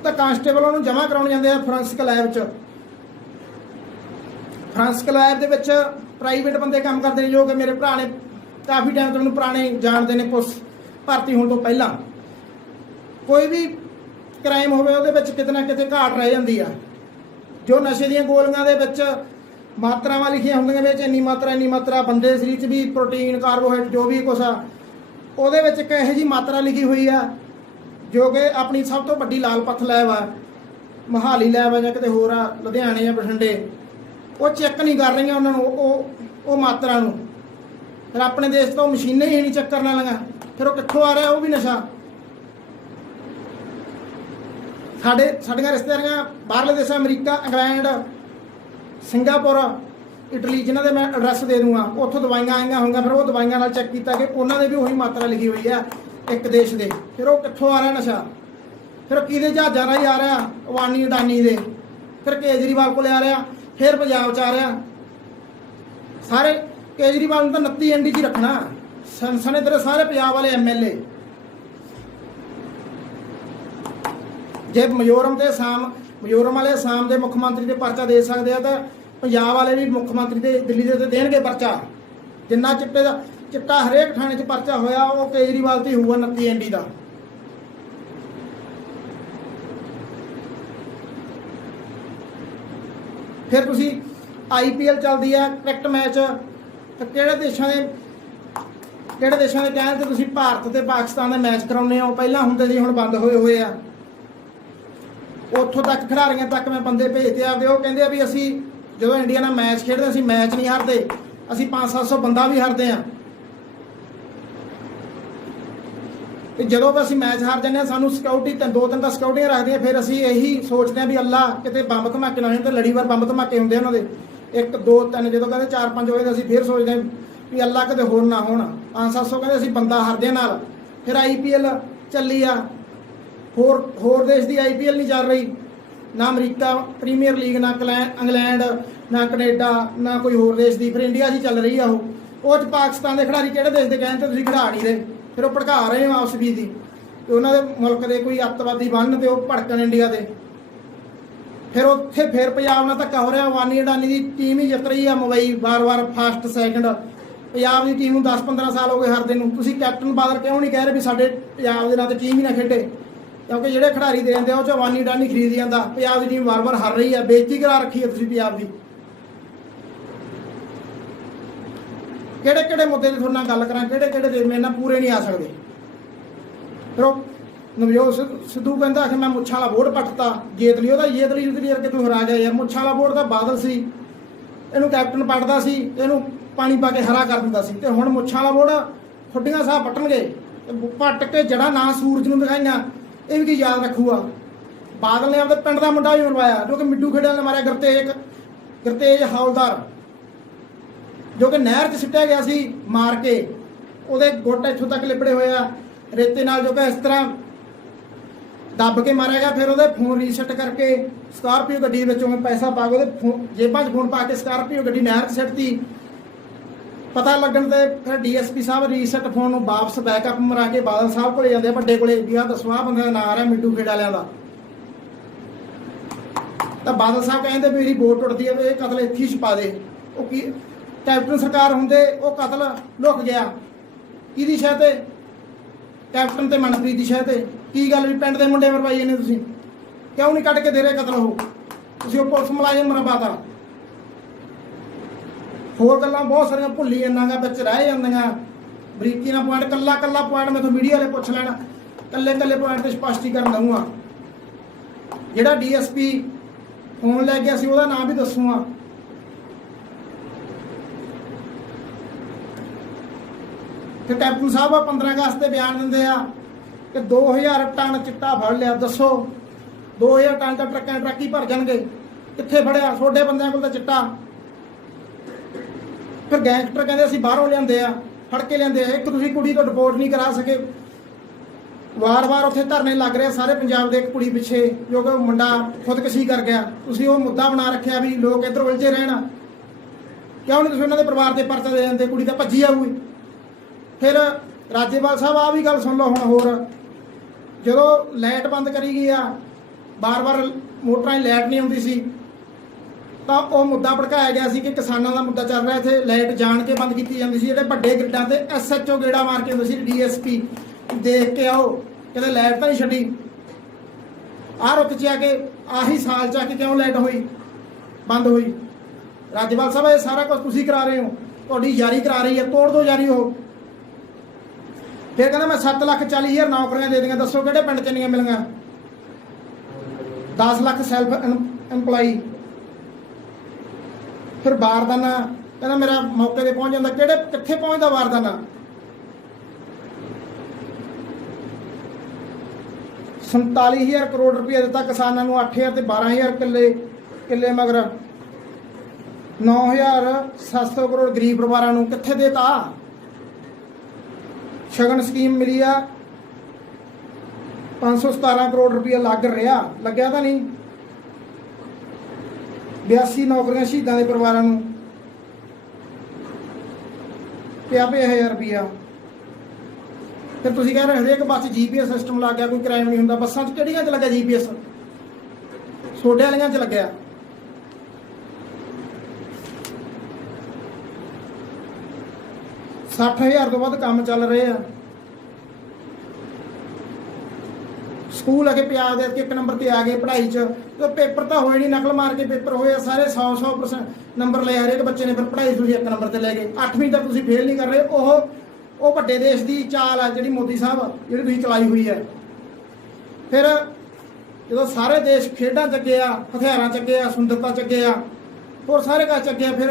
ਤਾਂ ਕਾਂਸਟੇਬਲ ਉਹਨੂੰ ਜਮ੍ਹਾਂ ਕਰਾਉਣ ਜਾਂਦੇ ਆ ਫੋਰੈਂਸਿਕ ਲੈਬ 'ਚ। ਫੋਰੈਂਸਿਕ ਲੈਬ ਦੇ ਵਿੱਚ ਪ੍ਰਾਈਵੇਟ ਬੰਦੇ ਕੰਮ ਕਰਦੇ ਨੇ, ਜੋ ਕਿ ਮੇਰੇ ਭਰਾ ਨੇ ਕਾਫੀ ਟਾਈਮ ਤੋਂ ਮੈਨੂੰ ਪੁਰਾਣੇ ਜਾਣਦੇ ਨੇ, ਪੁਲਿਸ ਭਰਤੀ ਹੋਣ ਤੋਂ ਪਹਿਲਾਂ। ਕੋਈ ਵੀ ਕ੍ਰਾਈਮ ਹੋਵੇ ਉਹਦੇ ਵਿੱਚ ਕਿਤੇ ਨਾ ਕਿਤੇ ਘਾਟ ਰਹਿ ਜਾਂਦੀ ਆ। ਜੋ ਨਸ਼ੇ ਦੀਆਂ ਗੋਲੀਆਂ ਦੇ ਵਿੱਚ ਮਾਤਰਾਵਾਂ ਲਿਖੀਆਂ ਹੁੰਦੀਆਂ, ਵਿੱਚ ਇੰਨੀ ਮਾਤਰਾ, ਬੰਦੇ ਦੇ ਸਰੀਰ 'ਚ ਵੀ ਪ੍ਰੋਟੀਨ, ਕਾਰਬੋਹਾਈਡਰੇਟ ਜੋ ਵੀ ਕੁਛ ਆ, ਉਹਦੇ ਵਿੱਚ ਇੱਕ ਇਹੋ ਜਿਹੀ ਮਾਤਰਾ ਲਿਖੀ ਹੋਈ ਆ ਜੋ ਕਿ ਆਪਣੀ ਸਭ ਤੋਂ ਵੱਡੀ ਲਾਲਪੱਥ ਲੈਬ ਆ, ਮੋਹਾਲੀ ਲੈਬ ਆ ਜਾਂ ਕਿਤੇ ਹੋਰ ਆ, ਲੁਧਿਆਣੇ ਜਾਂ ਬਠਿੰਡੇ, ਉਹ ਚੈੱਕ ਨਹੀਂ ਕਰ ਰਹੀਆਂ ਉਹਨਾਂ ਨੂੰ ਉਹ ਮਾਤਰਾ ਨੂੰ। ਫਿਰ ਆਪਣੇ ਦੇਸ਼ ਤੋਂ ਮਸ਼ੀਨਾਂ ਹੀ ਨਹੀਂ ਚੈੱਕ ਕਰਨ ਵਾਲੀਆਂ, ਫਿਰ ਉਹ ਕਿੱਥੋਂ ਆ ਰਿਹਾ? ਉਹ ਵੀ ਨਸ਼ਾ। ਸਾਡੀਆਂ ਰਿਸ਼ਤੇਦਾਰੀਆਂ ਬਾਹਰਲੇ ਦੇਸ਼ਾਂ, ਅਮਰੀਕਾ, ਇੰਗਲੈਂਡ, ਸਿੰਗਾਪੁਰ, ਇਟਲੀ, ਜਿਨ੍ਹਾਂ ਦੇ ਮੈਂ ਐਡਰੈਸ ਦੇ ਦੂੰਗਾ, ਉੱਥੋਂ ਦਵਾਈਆਂ ਆਈਆਂ ਹੋਣਗੀਆਂ। ਫਿਰ ਉਹ ਦਵਾਈਆਂ ਨਾਲ ਚੈੱਕ ਕੀਤਾ ਕਿ ਉਹਨਾਂ ਦੇ ਵੀ ਉਹੀ ਮਾਤਰਾ ਲਿਖੀ ਹੋਈ ਆ ਇੱਕ ਦੇਸ਼ ਦੇ। ਫਿਰ ਉਹ ਕਿੱਥੋਂ ਆ ਰਿਹਾ ਨਸ਼ਾ? ਫਿਰ ਉਹ ਕਿਹਦੇ ਜਹਾਜ਼ਾਂ ਰਾਹੀਂ ਆ ਰਿਹਾ? ਅਵਾਨੀ ਅਡਾਨੀ ਦੇ। ਫਿਰ ਕੇਜਰੀਵਾਲ ਕੋਲ ਆ ਰਿਹਾ, ਫਿਰ ਪੰਜਾਬ 'ਚ ਆ ਰਿਹਾ। ਸਾਰੇ ਕੇਜਰੀਵਾਲ ਨੂੰ ਤਾਂ 29 ND 'ਚ ਰੱਖਣਾ, ਸਣੇ ਤੇਰੇ ਸਾਰੇ ਪੰਜਾਬ ਵਾਲੇ MLA। ਜੇ ਮਿਜ਼ੋਰਮ ਵਾਲੇ ਅਸਾਮ ਦੇ ਮੁੱਖ ਮੰਤਰੀ ਦੇ ਪਰਚਾ ਦੇ ਸਕਦੇ ਆ, ਤਾਂ ਪੰਜਾਬ ਵਾਲੇ ਵੀ ਮੁੱਖ ਮੰਤਰੀ ਦੇ ਦਿੱਲੀ ਦੇ ਦੇਣਗੇ ਪਰਚਾ। ਜਿੰਨਾ ਚਿੱਟਾ ਹਰੇਕ ਥਾਣੇ 'ਚ ਪਰਚਾ ਹੋਇਆ, ਉਹ ਕੇਜਰੀਵਾਲ ਤੇ ਹੋਊਗਾ 29 ND ਦਾ। ਫਿਰ ਤੁਸੀਂ IPL ਚੱਲਦੀ ਆ, ਕ੍ਰਿਕਟ ਮੈਚ, ਕਿਹੜੇ ਦੇਸ਼ਾਂ ਦੇ ਕਹਿਣ ਤੇ ਤੁਸੀਂ ਭਾਰਤ ਤੇ ਪਾਕਿਸਤਾਨ ਦੇ ਮੈਚ ਕਰਾਉਂਦੇ ਹੋ? ਪਹਿਲਾਂ ਹੁੰਦੇ ਸੀ, ਹੁਣ ਬੰਦ ਹੋਏ ਆ। ਉੱਥੋਂ ਤੱਕ ਖਿਡਾਰੀਆਂ ਤੱਕ ਮੈਂ ਬੰਦੇ ਭੇਜਦੇ ਆਪਦੇ, ਉਹ ਕਹਿੰਦੇ ਆ ਵੀ ਅਸੀਂ ਜਦੋਂ ਇੰਡੀਆ ਨਾਲ ਮੈਚ ਖੇਡਦੇ ਅਸੀਂ ਮੈਚ ਨਹੀਂ ਹਾਰਦੇ, ਅਸੀਂ 500-700 ਬੰਦਾ ਵੀ ਹਾਰਦੇ ਆ, ਤੇ ਜਦੋਂ ਵੀ ਅਸੀਂ ਮੈਚ ਹਾਰ ਜਾਂਦੇ ਆ ਸਾਨੂੰ ਸਿਕਿਉਰਿਟੀ 2-3 ਤਾਂ ਸਿਕਿਉਰਿਟੀਆਂ ਰੱਖਦੀਆਂ। ਫਿਰ ਅਸੀਂ ਇਹੀ ਸੋਚਦੇ ਆ ਵੀ ਅੱਲਾ ਕਿਤੇ ਬੰਬ ਧਮਾਕੇ ਨਾ ਹੋਣ, ਤੇ ਲੜੀਵਾਰ ਬੰਬ ਧਮਾਕੇ ਹੁੰਦੇ ਉਹਨਾਂ ਦੇ 1 2 3, ਜਦੋਂ ਕਹਿੰਦੇ 4 5 ਹੋਏ ਤਾਂ ਅਸੀਂ ਫਿਰ ਸੋਚਦੇ ਆ ਵੀ ਅੱਲਾ ਕਿਤੇ ਹੋਰ ਨਾ ਹੋਣ। 500-700 ਕਹਿੰਦੇ ਅਸੀਂ ਬੰਦਾ ਹਾਰਦੇ ਨਾਲ। ਫਿਰ IPL ਚੱਲੀ ਆ, ਹੋਰ ਦੇਸ਼ ਦੀ IPL ਨਹੀਂ ਚੱਲ ਰਹੀ, ਨਾ ਅਮਰੀਕਾ ਪ੍ਰੀਮੀਅਰ ਲੀਗ, ਨਾ ਇੰਗਲੈਂਡ, ਨਾ ਕੈਨੇਡਾ, ਨਾ ਕੋਈ ਹੋਰ ਦੇਸ਼ ਦੀ। ਫਿਰ ਇੰਡੀਆ 'ਚ ਹੀ ਚੱਲ ਰਹੀ ਆ ਉਹ 'ਚ ਪਾਕਿਸਤਾਨ ਦੇ ਖਿਡਾਰੀ ਕਿਹੜੇ ਦੇਸ਼ ਦੇ ਕਹਿਣ ਤੇ ਤੁਸੀਂ ਖਿਡਾ ਨਹੀਂ ਰਹੇ। ਫਿਰ ਉਹ ਭੜਕਾ ਰਹੇ ਹੋ ਆਪਸ ਵਿੱਚ ਦੀ, ਤੇ ਉਹਨਾਂ ਦੇ ਮੁਲਕ ਦੇ ਕੋਈ ਅੱਤਵਾਦੀ ਬਣਨ ਤੇ ਉਹ ਭੜਕਣ ਇੰਡੀਆ ਦੇ। ਫਿਰ ਉੱਥੇ ਫਿਰ ਪੰਜਾਬ ਨਾਲ ਧੱਕਾ ਹੋ ਰਿਹਾ। ਅਵਾਨੀ ਅਡਾਨੀ ਦੀ ਟੀਮ ਹੀ ਜਿੱਤ ਰਹੀ ਆ ਮੁੰਬਈ, ਵਾਰ-ਵਾਰ ਫਸਟ ਸੈਕਿੰਡ। ਪੰਜਾਬ ਦੀ ਟੀਮ ਨੂੰ 10-15 ਸਾਲ ਹੋ ਗਏ ਹਾਰਦੇ ਨੂੰ। ਤੁਸੀਂ ਕੈਪਟਨ ਬਾਦਲ ਕਿਉਂ ਨਹੀਂ ਕਹਿ ਰਹੇ ਵੀ ਸਾਡੇ ਪੰਜਾਬ ਦੇ ਨਾਂ ਤੇ ਟੀਮ ਹੀ ਨਾ ਖੇਡੇ? क्योंकि ਜਿਹੜੇ ਖਿਡਾਰੀ ਦੇ ਦਿੰਦੇ ਆ ਉਹ ਚ ਵਾਨੀ ਡਾਨੀ ਖਰੀਦ ਜਾਂਦਾ। ਪੰਜਾਬ ਦੀ ਟੀਮ ਵਾਰ-ਵਾਰ ਹਾਰ ਰਹੀ ਹੈ, ਬੇਇੱਜ਼ਤੀ ਕਰਾ ਰੱਖੀ ਹੈ ਤੁਸੀਂ ਪੰਜਾਬ ਦੀ। ਕਿਹੜੇ ਮੁੱਦੇ ਤੇ ਤੁਹਾਡੇ ਨਾਲ ਗੱਲ ਕਰਾਂ, ਕਿਹੜੇ ਦੇ ਮੇਰੇ ਨਾਲ ਪੂਰੇ ਨਹੀਂ ਆ ਸਕਦੇ। ਫਿਰ ਉਹ ਨਵਜੋਤ ਸਿੱਧੂ ਕਹਿੰਦਾ ਕਿ ਮੈਂ ਮੁੱਛਾਂ ਵਾਲਾ ਬੋਰਡ ਪੱਟਤਾ, ਜੇਤ ਲਈ ਕਰਕੇ ਤੂੰ ਹਰਾ ਗਿਆ ਯਾਰ। ਮੁੱਛਾਂ ਵਾਲਾ ਬੋਰਡ ਦਾ ਬਾਦਲ ਸੀ, ਇਹਨੂੰ ਕੈਪਟਨ ਪੱਟਦਾ ਸੀ, ਇਹਨੂੰ ਪਾਣੀ ਪਾ ਕੇ ਹਰਾ ਕਰ ਦਿੰਦਾ ਸੀ। ਤੇ ਹੁਣ ਮੁੱਛਾਂ ਵਾਲਾ ਬੋਰਡ ਖੁੱਡੀਆਂ ਸਾਹਿਬ ਪੱਟਣਗੇ, ਪੱਟ ਕੇ ਜੜਾ ਨਾ ਸੂਰਜ ਨੂੰ ਦਿਖਾਈਆਂ, ਇਹ ਵੀ ਕੀ ਯਾਦ ਰੱਖੂਗਾ। ਬਾਦਲ ਨੇ ਆਪਣੇ ਪਿੰਡ ਦਾ ਮੁੰਡਾ ਵੀ ਮਰਵਾਇਆ, ਜੋ ਕਿ ਮਿੱਡੂ ਖੇੜੇ ਨੇ ਮਾਰਿਆ, ਗੁਰਤੇਜ ਹੌਲਦਾਰ, ਜੋ ਕਿ ਨਹਿਰ 'ਚ ਸਿੱਟਿਆ ਗਿਆ ਸੀ ਮਾਰ ਕੇ। ਉਹਦੇ ਗੁੱਟ ਇੱਥੋਂ ਤੱਕ ਲਿਬੜੇ ਹੋਏ ਆ ਰੇਤੇ ਨਾਲ, ਜੋ ਕਿ ਇਸ ਤਰ੍ਹਾਂ ਦੱਬ ਕੇ ਮਾਰਿਆ ਗਿਆ। ਫਿਰ ਉਹਦੇ ਫੋਨ ਰੀਸੈਟ ਕਰਕੇ ਸਕਾਰਪੀਓ ਗੱਡੀ ਦੇ ਵਿੱਚੋਂ ਪੈਸਾ ਪਾ ਕੇ ਉਹਦੇ ਜੇਬਾਂ 'ਚ ਫੋਨ ਪਾ ਕੇ ਸਕਾਰਪੀਓ ਗੱਡੀ ਨਹਿਰ 'ਚ ਸਿੱਟਤੀ। ਪਤਾ ਲੱਗਣ ਤੇ ਫਿਰ ਡੀਐਸਪੀ ਸਾਹਿਬ ਰੀਸੈਟ ਫੋਨ ਨੂੰ ਵਾਪਸ ਬੈਕਅਪ ਮਰਾ ਕੇ ਬਾਦਲ ਸਾਹਿਬ ਕੋਲੇ ਜਾਂਦੇ ਆ, ਵੱਡੇ ਕੋਲੇ, ਵੀ ਆਹ ਦੱਸੋ ਆਹ ਬੰਦੇ ਦਾ ਨਾਂ ਆ ਰਿਹਾ ਮਿੱਡੂ ਖੇੜਾ ਵਾਲਿਆਂ ਦਾ। ਤਾਂ ਬਾਦਲ ਸਾਹਿਬ ਕਹਿੰਦੇ ਮੇਰੀ ਵੋਟ ਟੁੱਟਦੀ ਹੈ, ਇਹ ਕਤਲ ਇੱਥੇ ਹੀ ਛੁਪਾ ਦੇ। ਉਹ ਕੀ ਕੈਪਟਨ ਸਰਕਾਰ ਹੁੰਦੇ ਉਹ ਕਤਲ ਲੁਕ ਗਿਆ ਕਿਹਦੀ ਸ਼ਹਿ ਤੇ? ਕੈਪਟਨ ਤੇ ਮਨਪ੍ਰੀਤ ਦੀ ਸ਼ਹਿ ਤੇ। ਕੀ ਗੱਲ ਵੀ ਪਿੰਡ ਦੇ ਮੁੰਡੇ ਮਰਵਾਈ ਜਾਂਦੇ ਤੁਸੀਂ, ਕਿਉਂ ਨਹੀਂ ਕੱਢ ਕੇ ਦੇ ਰਹੇ ਕਤਲ? ਉਹ ਤੁਸੀਂ ਉਹ ਪੁਲਿਸ ਮੁਲਾਜ਼ਮ ਮਰਵਾਤਾ। ਹੋਰ ਗੱਲਾਂ ਬਹੁਤ ਸਾਰੀਆਂ ਭੁੱਲੀ ਜਾਂਦਾਗਾ, ਵਿੱਚ ਰਹਿ ਜਾਂਦੀਆਂ ਬਰੀਕੀ ਨਾਲ। ਪੁਆਇੰਟ ਕੱਲਾ ਪੁਆਇੰਟ ਮੈਥੋਂ ਮੀਡੀਆ ਵਾਲੇ ਪੁੱਛ ਲੈਣ, ਕੱਲੇ ਪੁਆਇੰਟ ਤੇ ਸਪਸ਼ਟੀਕਰਨ ਦਊਂਗਾ। ਜਿਹੜਾ ਡੀਐਸਪੀ ਫੋਨ ਲੈ ਗਿਆ ਸੀ ਉਹਦਾ ਨਾਮ ਵੀ ਦੱਸੂਗਾ। ਤੇ ਕੈਪਟਨ ਸਾਹਿਬ 15 ਅਗਸਤ ਤੇ ਬਿਆਨ ਦਿੰਦੇ ਆ ਕਿ 2000 ਟਨ ਚਿੱਟਾ ਫੜ ਲਿਆ। ਦੱਸੋ 2000 ਟਨ ਦਾ ਟਰੱਕੀ ਭਰ ਜਾਣਗੇ, ਕਿੱਥੇ ਫੜਿਆ? ਤੁਹਾਡੇ ਬੰਦਿਆਂ ਕੋਲ ਤਾਂ ਚਿੱਟਾ। ਫਿਰ ਗੈਂਗਸਟਰ ਕਹਿੰਦੇ ਅਸੀਂ ਬਾਹਰੋਂ ਲਿਆਂਦੇ ਆ, ਫੜ ਕੇ ਲਿਆਂਦੇ ਆ। ਇੱਕ ਤੁਸੀਂ ਕੁੜੀ ਤੋਂ ਰਿਪੋਰਟ ਨਹੀਂ ਕਰਾ ਸਕੇ। ਵਾਰ-ਵਾਰ ਉੱਥੇ ਧਰਨੇ ਲੱਗ ਰਹੇ ਸਾਰੇ ਪੰਜਾਬ ਦੇ ਇੱਕ ਕੁੜੀ ਪਿੱਛੇ, ਜੋ ਕਿ ਮੁੰਡਾ ਖੁਦਕੁਸ਼ੀ ਕਰ ਗਿਆ। ਤੁਸੀਂ ਉਹ ਮੁੱਦਾ ਬਣਾ ਰੱਖਿਆ ਵੀ ਲੋਕ ਇੱਧਰ ਉਲਝੇ ਰਹਿਣ। ਕਿਉਂ ਨਹੀਂ ਤੁਸੀਂ ਉਹਨਾਂ ਦੇ ਪਰਿਵਾਰ ਤੇ ਪਰਚਾ ਦੇ ਦਿੰਦੇ? ਕੁੜੀ ਤਾਂ ਭੱਜੀ ਆਊਗੀ। ਫਿਰ ਰਾਜੇਵਾਲ ਸਾਹਿਬ ਆ ਵੀ ਗੱਲ ਸੁਣ ਲਓ ਹੁਣ ਹੋਰ, ਜਦੋਂ ਲਾਈਟ ਬੰਦ ਕਰੀ ਗਈ ਆ, ਬਾਰ-ਬਾਰ ਮੋਟਰਾਂ 'ਚ ਲਾਈਟ ਨਹੀਂ ਆਉਂਦੀ ਸੀ, ਤਾਂ ਉਹ ਮੁੱਦਾ ਭੜਕਾਇਆ ਗਿਆ ਸੀ ਕਿ ਕਿਸਾਨਾਂ ਦਾ ਮੁੱਦਾ ਚੱਲ ਰਿਹਾ, ਇੱਥੇ ਲਾਈਟ ਜਾਣ ਕੇ ਬੰਦ ਕੀਤੀ ਜਾਂਦੀ ਸੀ। ਜਿਹੜੇ ਵੱਡੇ ਗ੍ਰਿਡਾਂ ਤੇ ਐਸਐਚਓ ਗੇੜਾ ਮਾਰ ਕੇ ਹੁੰਦੇ ਸੀ, ਡੀਐਸਪੀ ਦੇਖ ਕੇ ਆਓ ਕਿਤੇ ਲਾਈਟ ਤਾਂ ਨਹੀਂ ਛੱਡੀ। ਆਹ ਰੁੱਤ 'ਚ ਆ ਕੇ ਆਹੀ ਸਾਲ 'ਚ ਆ ਕੇ ਕਿਉਂ ਲਾਈਟ ਹੋਈ, ਬੰਦ ਹੋਈ? ਰਾਜੇਵਾਲ ਸਾਹਿਬ ਇਹ ਸਾਰਾ ਕੁਝ ਤੁਸੀਂ ਕਰਾ ਰਹੇ ਹੋ, ਤੁਹਾਡੀ ਯਾਰੀ ਕਰਾ ਰਹੀ ਹੈ, ਤੋੜ ਦੋ ਯਾਰੀ ਉਹ। ਫਿਰ ਕਹਿੰਦਾ ਮੈਂ 7,40,000 ਨੌਕਰੀਆਂ ਦੇ ਦਿਆਂ। ਦੱਸੋ ਕਿਹੜੇ ਪਿੰਡ 'ਚ ਇੰਨੀਆਂ ਮਿਲੀਆਂ? 10 ਲੱਖ ਸੈਲਫ ਐਮਪਲਾਈ। ਫਿਰ ਬਾਰਦਾਨਾ ਕਹਿੰਦਾ ਮੇਰਾ ਮੌਕੇ ਤੇ ਪਹੁੰਚ ਜਾਂਦਾ। ਕਿੱਥੇ ਪਹੁੰਚਦਾ ਬਾਰਦਾਨਾ? 47,000 ਕਰੋੜ ਰੁਪਏ ਦਿੱਤਾ ਕਿਸਾਨਾਂ ਨੂੰ, 8,000 ਤੇ 12,000 ਕਿੱਲੇ ਮਗਰ 9,700 ਕਰੋੜ ਗਰੀਬ ਪਰਿਵਾਰਾਂ ਨੂੰ ਕਿੱਥੇ ਦੇਤਾ? ਸ਼ਗਨ ਸਕੀਮ ਮਿਲੀ ਆ 517 ਕਰੋੜ ਰੁਪਏ ਲੱਗ ਰਿਹਾ, ਲੱਗਿਆ ਤਾਂ ਨਹੀਂ। 82 ਨੌਕਰੀਆਂ ਸ਼ਹੀਦਾਂ ਦੇ ਪਰਿਵਾਰਾਂ ਨੂੰ ਪਿਆ 1000 ਰੁਪਇਆ। ਫਿਰ ਤੁਸੀਂ ਕਹਿ ਰਹੇ ਹਰੇਕ ਬੱਸ 'ਚ GPS ਸਿਸਟਮ ਲੱਗ ਗਿਆ, ਕੋਈ ਕ੍ਰਾਈਮ ਨਹੀਂ ਹੁੰਦਾ। ਬੱਸਾਂ 'ਚ ਕਿਹੜੀਆਂ 'ਚ ਲੱਗਿਆ GPS? ਛੋਟੇ ਵਾਲੀਆਂ 'ਚ ਲੱਗਿਆ। $60,000 ਤੋਂ ਵੱਧ ਕੰਮ ਚੱਲ ਰਹੇ ਆ। ਸਕੂਲ ਅਗੇ ਪੰਜਾਬ ਦੇ ਇੱਕ ਨੰਬਰ ਤੇ ਆ ਗਏ ਪੜ੍ਹਾਈ 'ਚ। ਤੇ ਪੇਪਰ ਤਾਂ ਹੋਏ ਨਹੀਂ, ਨਕਲ ਮਾਰ ਕੇ ਪੇਪਰ ਹੋਏ ਆ ਸਾਰੇ। 100% ਨੰਬਰ ਲਏ ਹਰੇਕ ਬੱਚੇ ਨੇ। ਫਿਰ ਪੜ੍ਹਾਈ ਤੁਸੀਂ ਇੱਕ ਨੰਬਰ ਤੇ ਲੈ ਗਏ। 8ਵੀਂ ਤੱਕ ਤੁਸੀਂ ਫੇਲ ਨਹੀਂ ਕਰ ਰਹੇ। ਉਹ ਵੱਡੇ ਦੇਸ਼ ਦੀ ਚਾਲ ਆ ਜਿਹੜੀ ਮੋਦੀ ਸਾਹਿਬ ਜਿਹੜੀ ਤੁਸੀਂ ਚਲਾਈ ਹੋਈ ਹੈ। ਫਿਰ ਜਦੋਂ ਸਾਰੇ ਦੇਸ਼ ਖੇਡਾਂ ਚੱਗੇ ਆ, ਹਥਿਆਰਾਂ ਚੱਗੇ ਆ, ਸੁੰਦਰਤਾ ਚੱਗੇ ਆ, ਹੋਰ ਸਾਰੇ ਕਾਜ ਚੱਗੇ ਆ, ਫਿਰ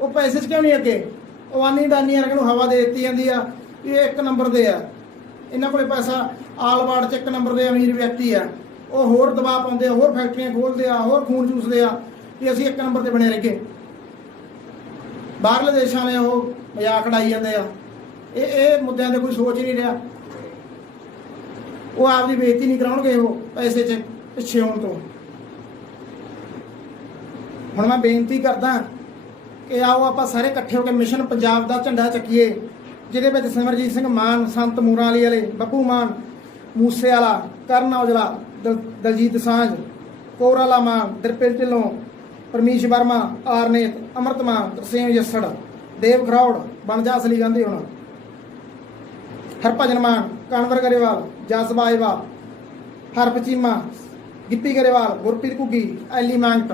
ਉਹ ਪੈਸੇ 'ਚ ਕਿਉਂ ਨਹੀਂ ਅੱਗੇ? ਉਹ ਆਨੀ ਡਾਨੀ ਵਰਗੇ ਨੂੰ ਹਵਾ ਦੇ ਦਿੱਤੀ ਜਾਂਦੀ ਆ ਇਹ ਇੱਕ ਨੰਬਰ ਦੇ ਆ, ਇਹਨਾਂ ਕੋਲੇ ਪੈਸਾ। ਆਲਵਾੜ 'ਚ ਇੱਕ ਨੰਬਰ ਦੇ ਅਮੀਰ ਵਿਅਕਤੀ ਆ, ਉਹ ਹੋਰ ਦਬਾਅ ਪਾਉਂਦੇ ਆ, ਹੋਰ ਫੈਕਟਰੀਆਂ ਖੋਲ੍ਹਦੇ ਆ, ਹੋਰ ਖੂਨ ਚੂਸਦੇ ਆ ਕਿ ਅਸੀਂ ਇੱਕ ਨੰਬਰ ਤੇ ਬਣੇ ਰਹਿਗੇ। ਬਾਹਰਲੇ ਦੇਸ਼ਾਂ ਨੇ ਉਹ ਮਜ਼ਾਕ ਉਡਾਈ ਜਾਂਦੇ ਆ। ਇਹ ਮੁੱਦਿਆਂ 'ਤੇ ਕੋਈ ਸੋਚ ਹੀ ਨਹੀਂ ਰਿਹਾ। ਉਹ ਆਪਦੀ ਬੇਇੱਜ਼ਤੀ ਨਹੀਂ ਕਰਾਉਣਗੇ ਉਹ ਪੈਸੇ 'ਚ ਪਿੱਛੇ ਹੋਣ ਤੋਂ। ਹੁਣ ਮੈਂ ਬੇਨਤੀ ਕਰਦਾ ਕਿ ਆਓ ਆਪਾਂ ਸਾਰੇ ਇਕੱਠੇ ਹੋ ਕੇ ਮਿਸ਼ਨ ਪੰਜਾਬ ਦਾ ਝੰਡਾ ਚੱਕੀਏ, ਜਿਹਦੇ ਵਿੱਚ ਸਿਮਰਜੀਤ ਸਿੰਘ ਮਾਨ, ਸੰਤ ਮੂਰਾਂ ਵਾਲੇ, ਬੱਬੂ ਮਾਨ, ਮੂਸੇ ਵਾਲਾ, ਕਰਨ ਔਜਲਾ, ਦਲਜੀਤ ਦੋਸਾਂਝ, ਕੋਰਾਲਾ ਮਾਨ, ਦਿਲਪ੍ਰੀਤ ਢਿੱਲੋਂ, ਪਰਮੀਸ਼ ਵਰਮਾ, ਆਰਨੇਤ, ਅਮਰਤ ਮਾਨ, ਤਰਸੇਮ ਜੱਸੜ, ਦੇਵ ਖਰੌੜ, ਬਣਜਾ ਅਸਲੀ ਗਾਂਧੀ ਹੋਣਾ, ਹਰਭਜਨ ਮਾਨ, ਕਨਵਰ ਗਰੇਵਾਲ, ਜਸ ਬਾਜਵਾ, ਹਰਪ ਚੀਮਾ, ਗਿੱਪੀ ਗਰੇਵਾਲ, ਗੁਰਪ੍ਰੀਤ ਘੁੱਗੀ, ਐਲੀ ਮਾਂਗਟ,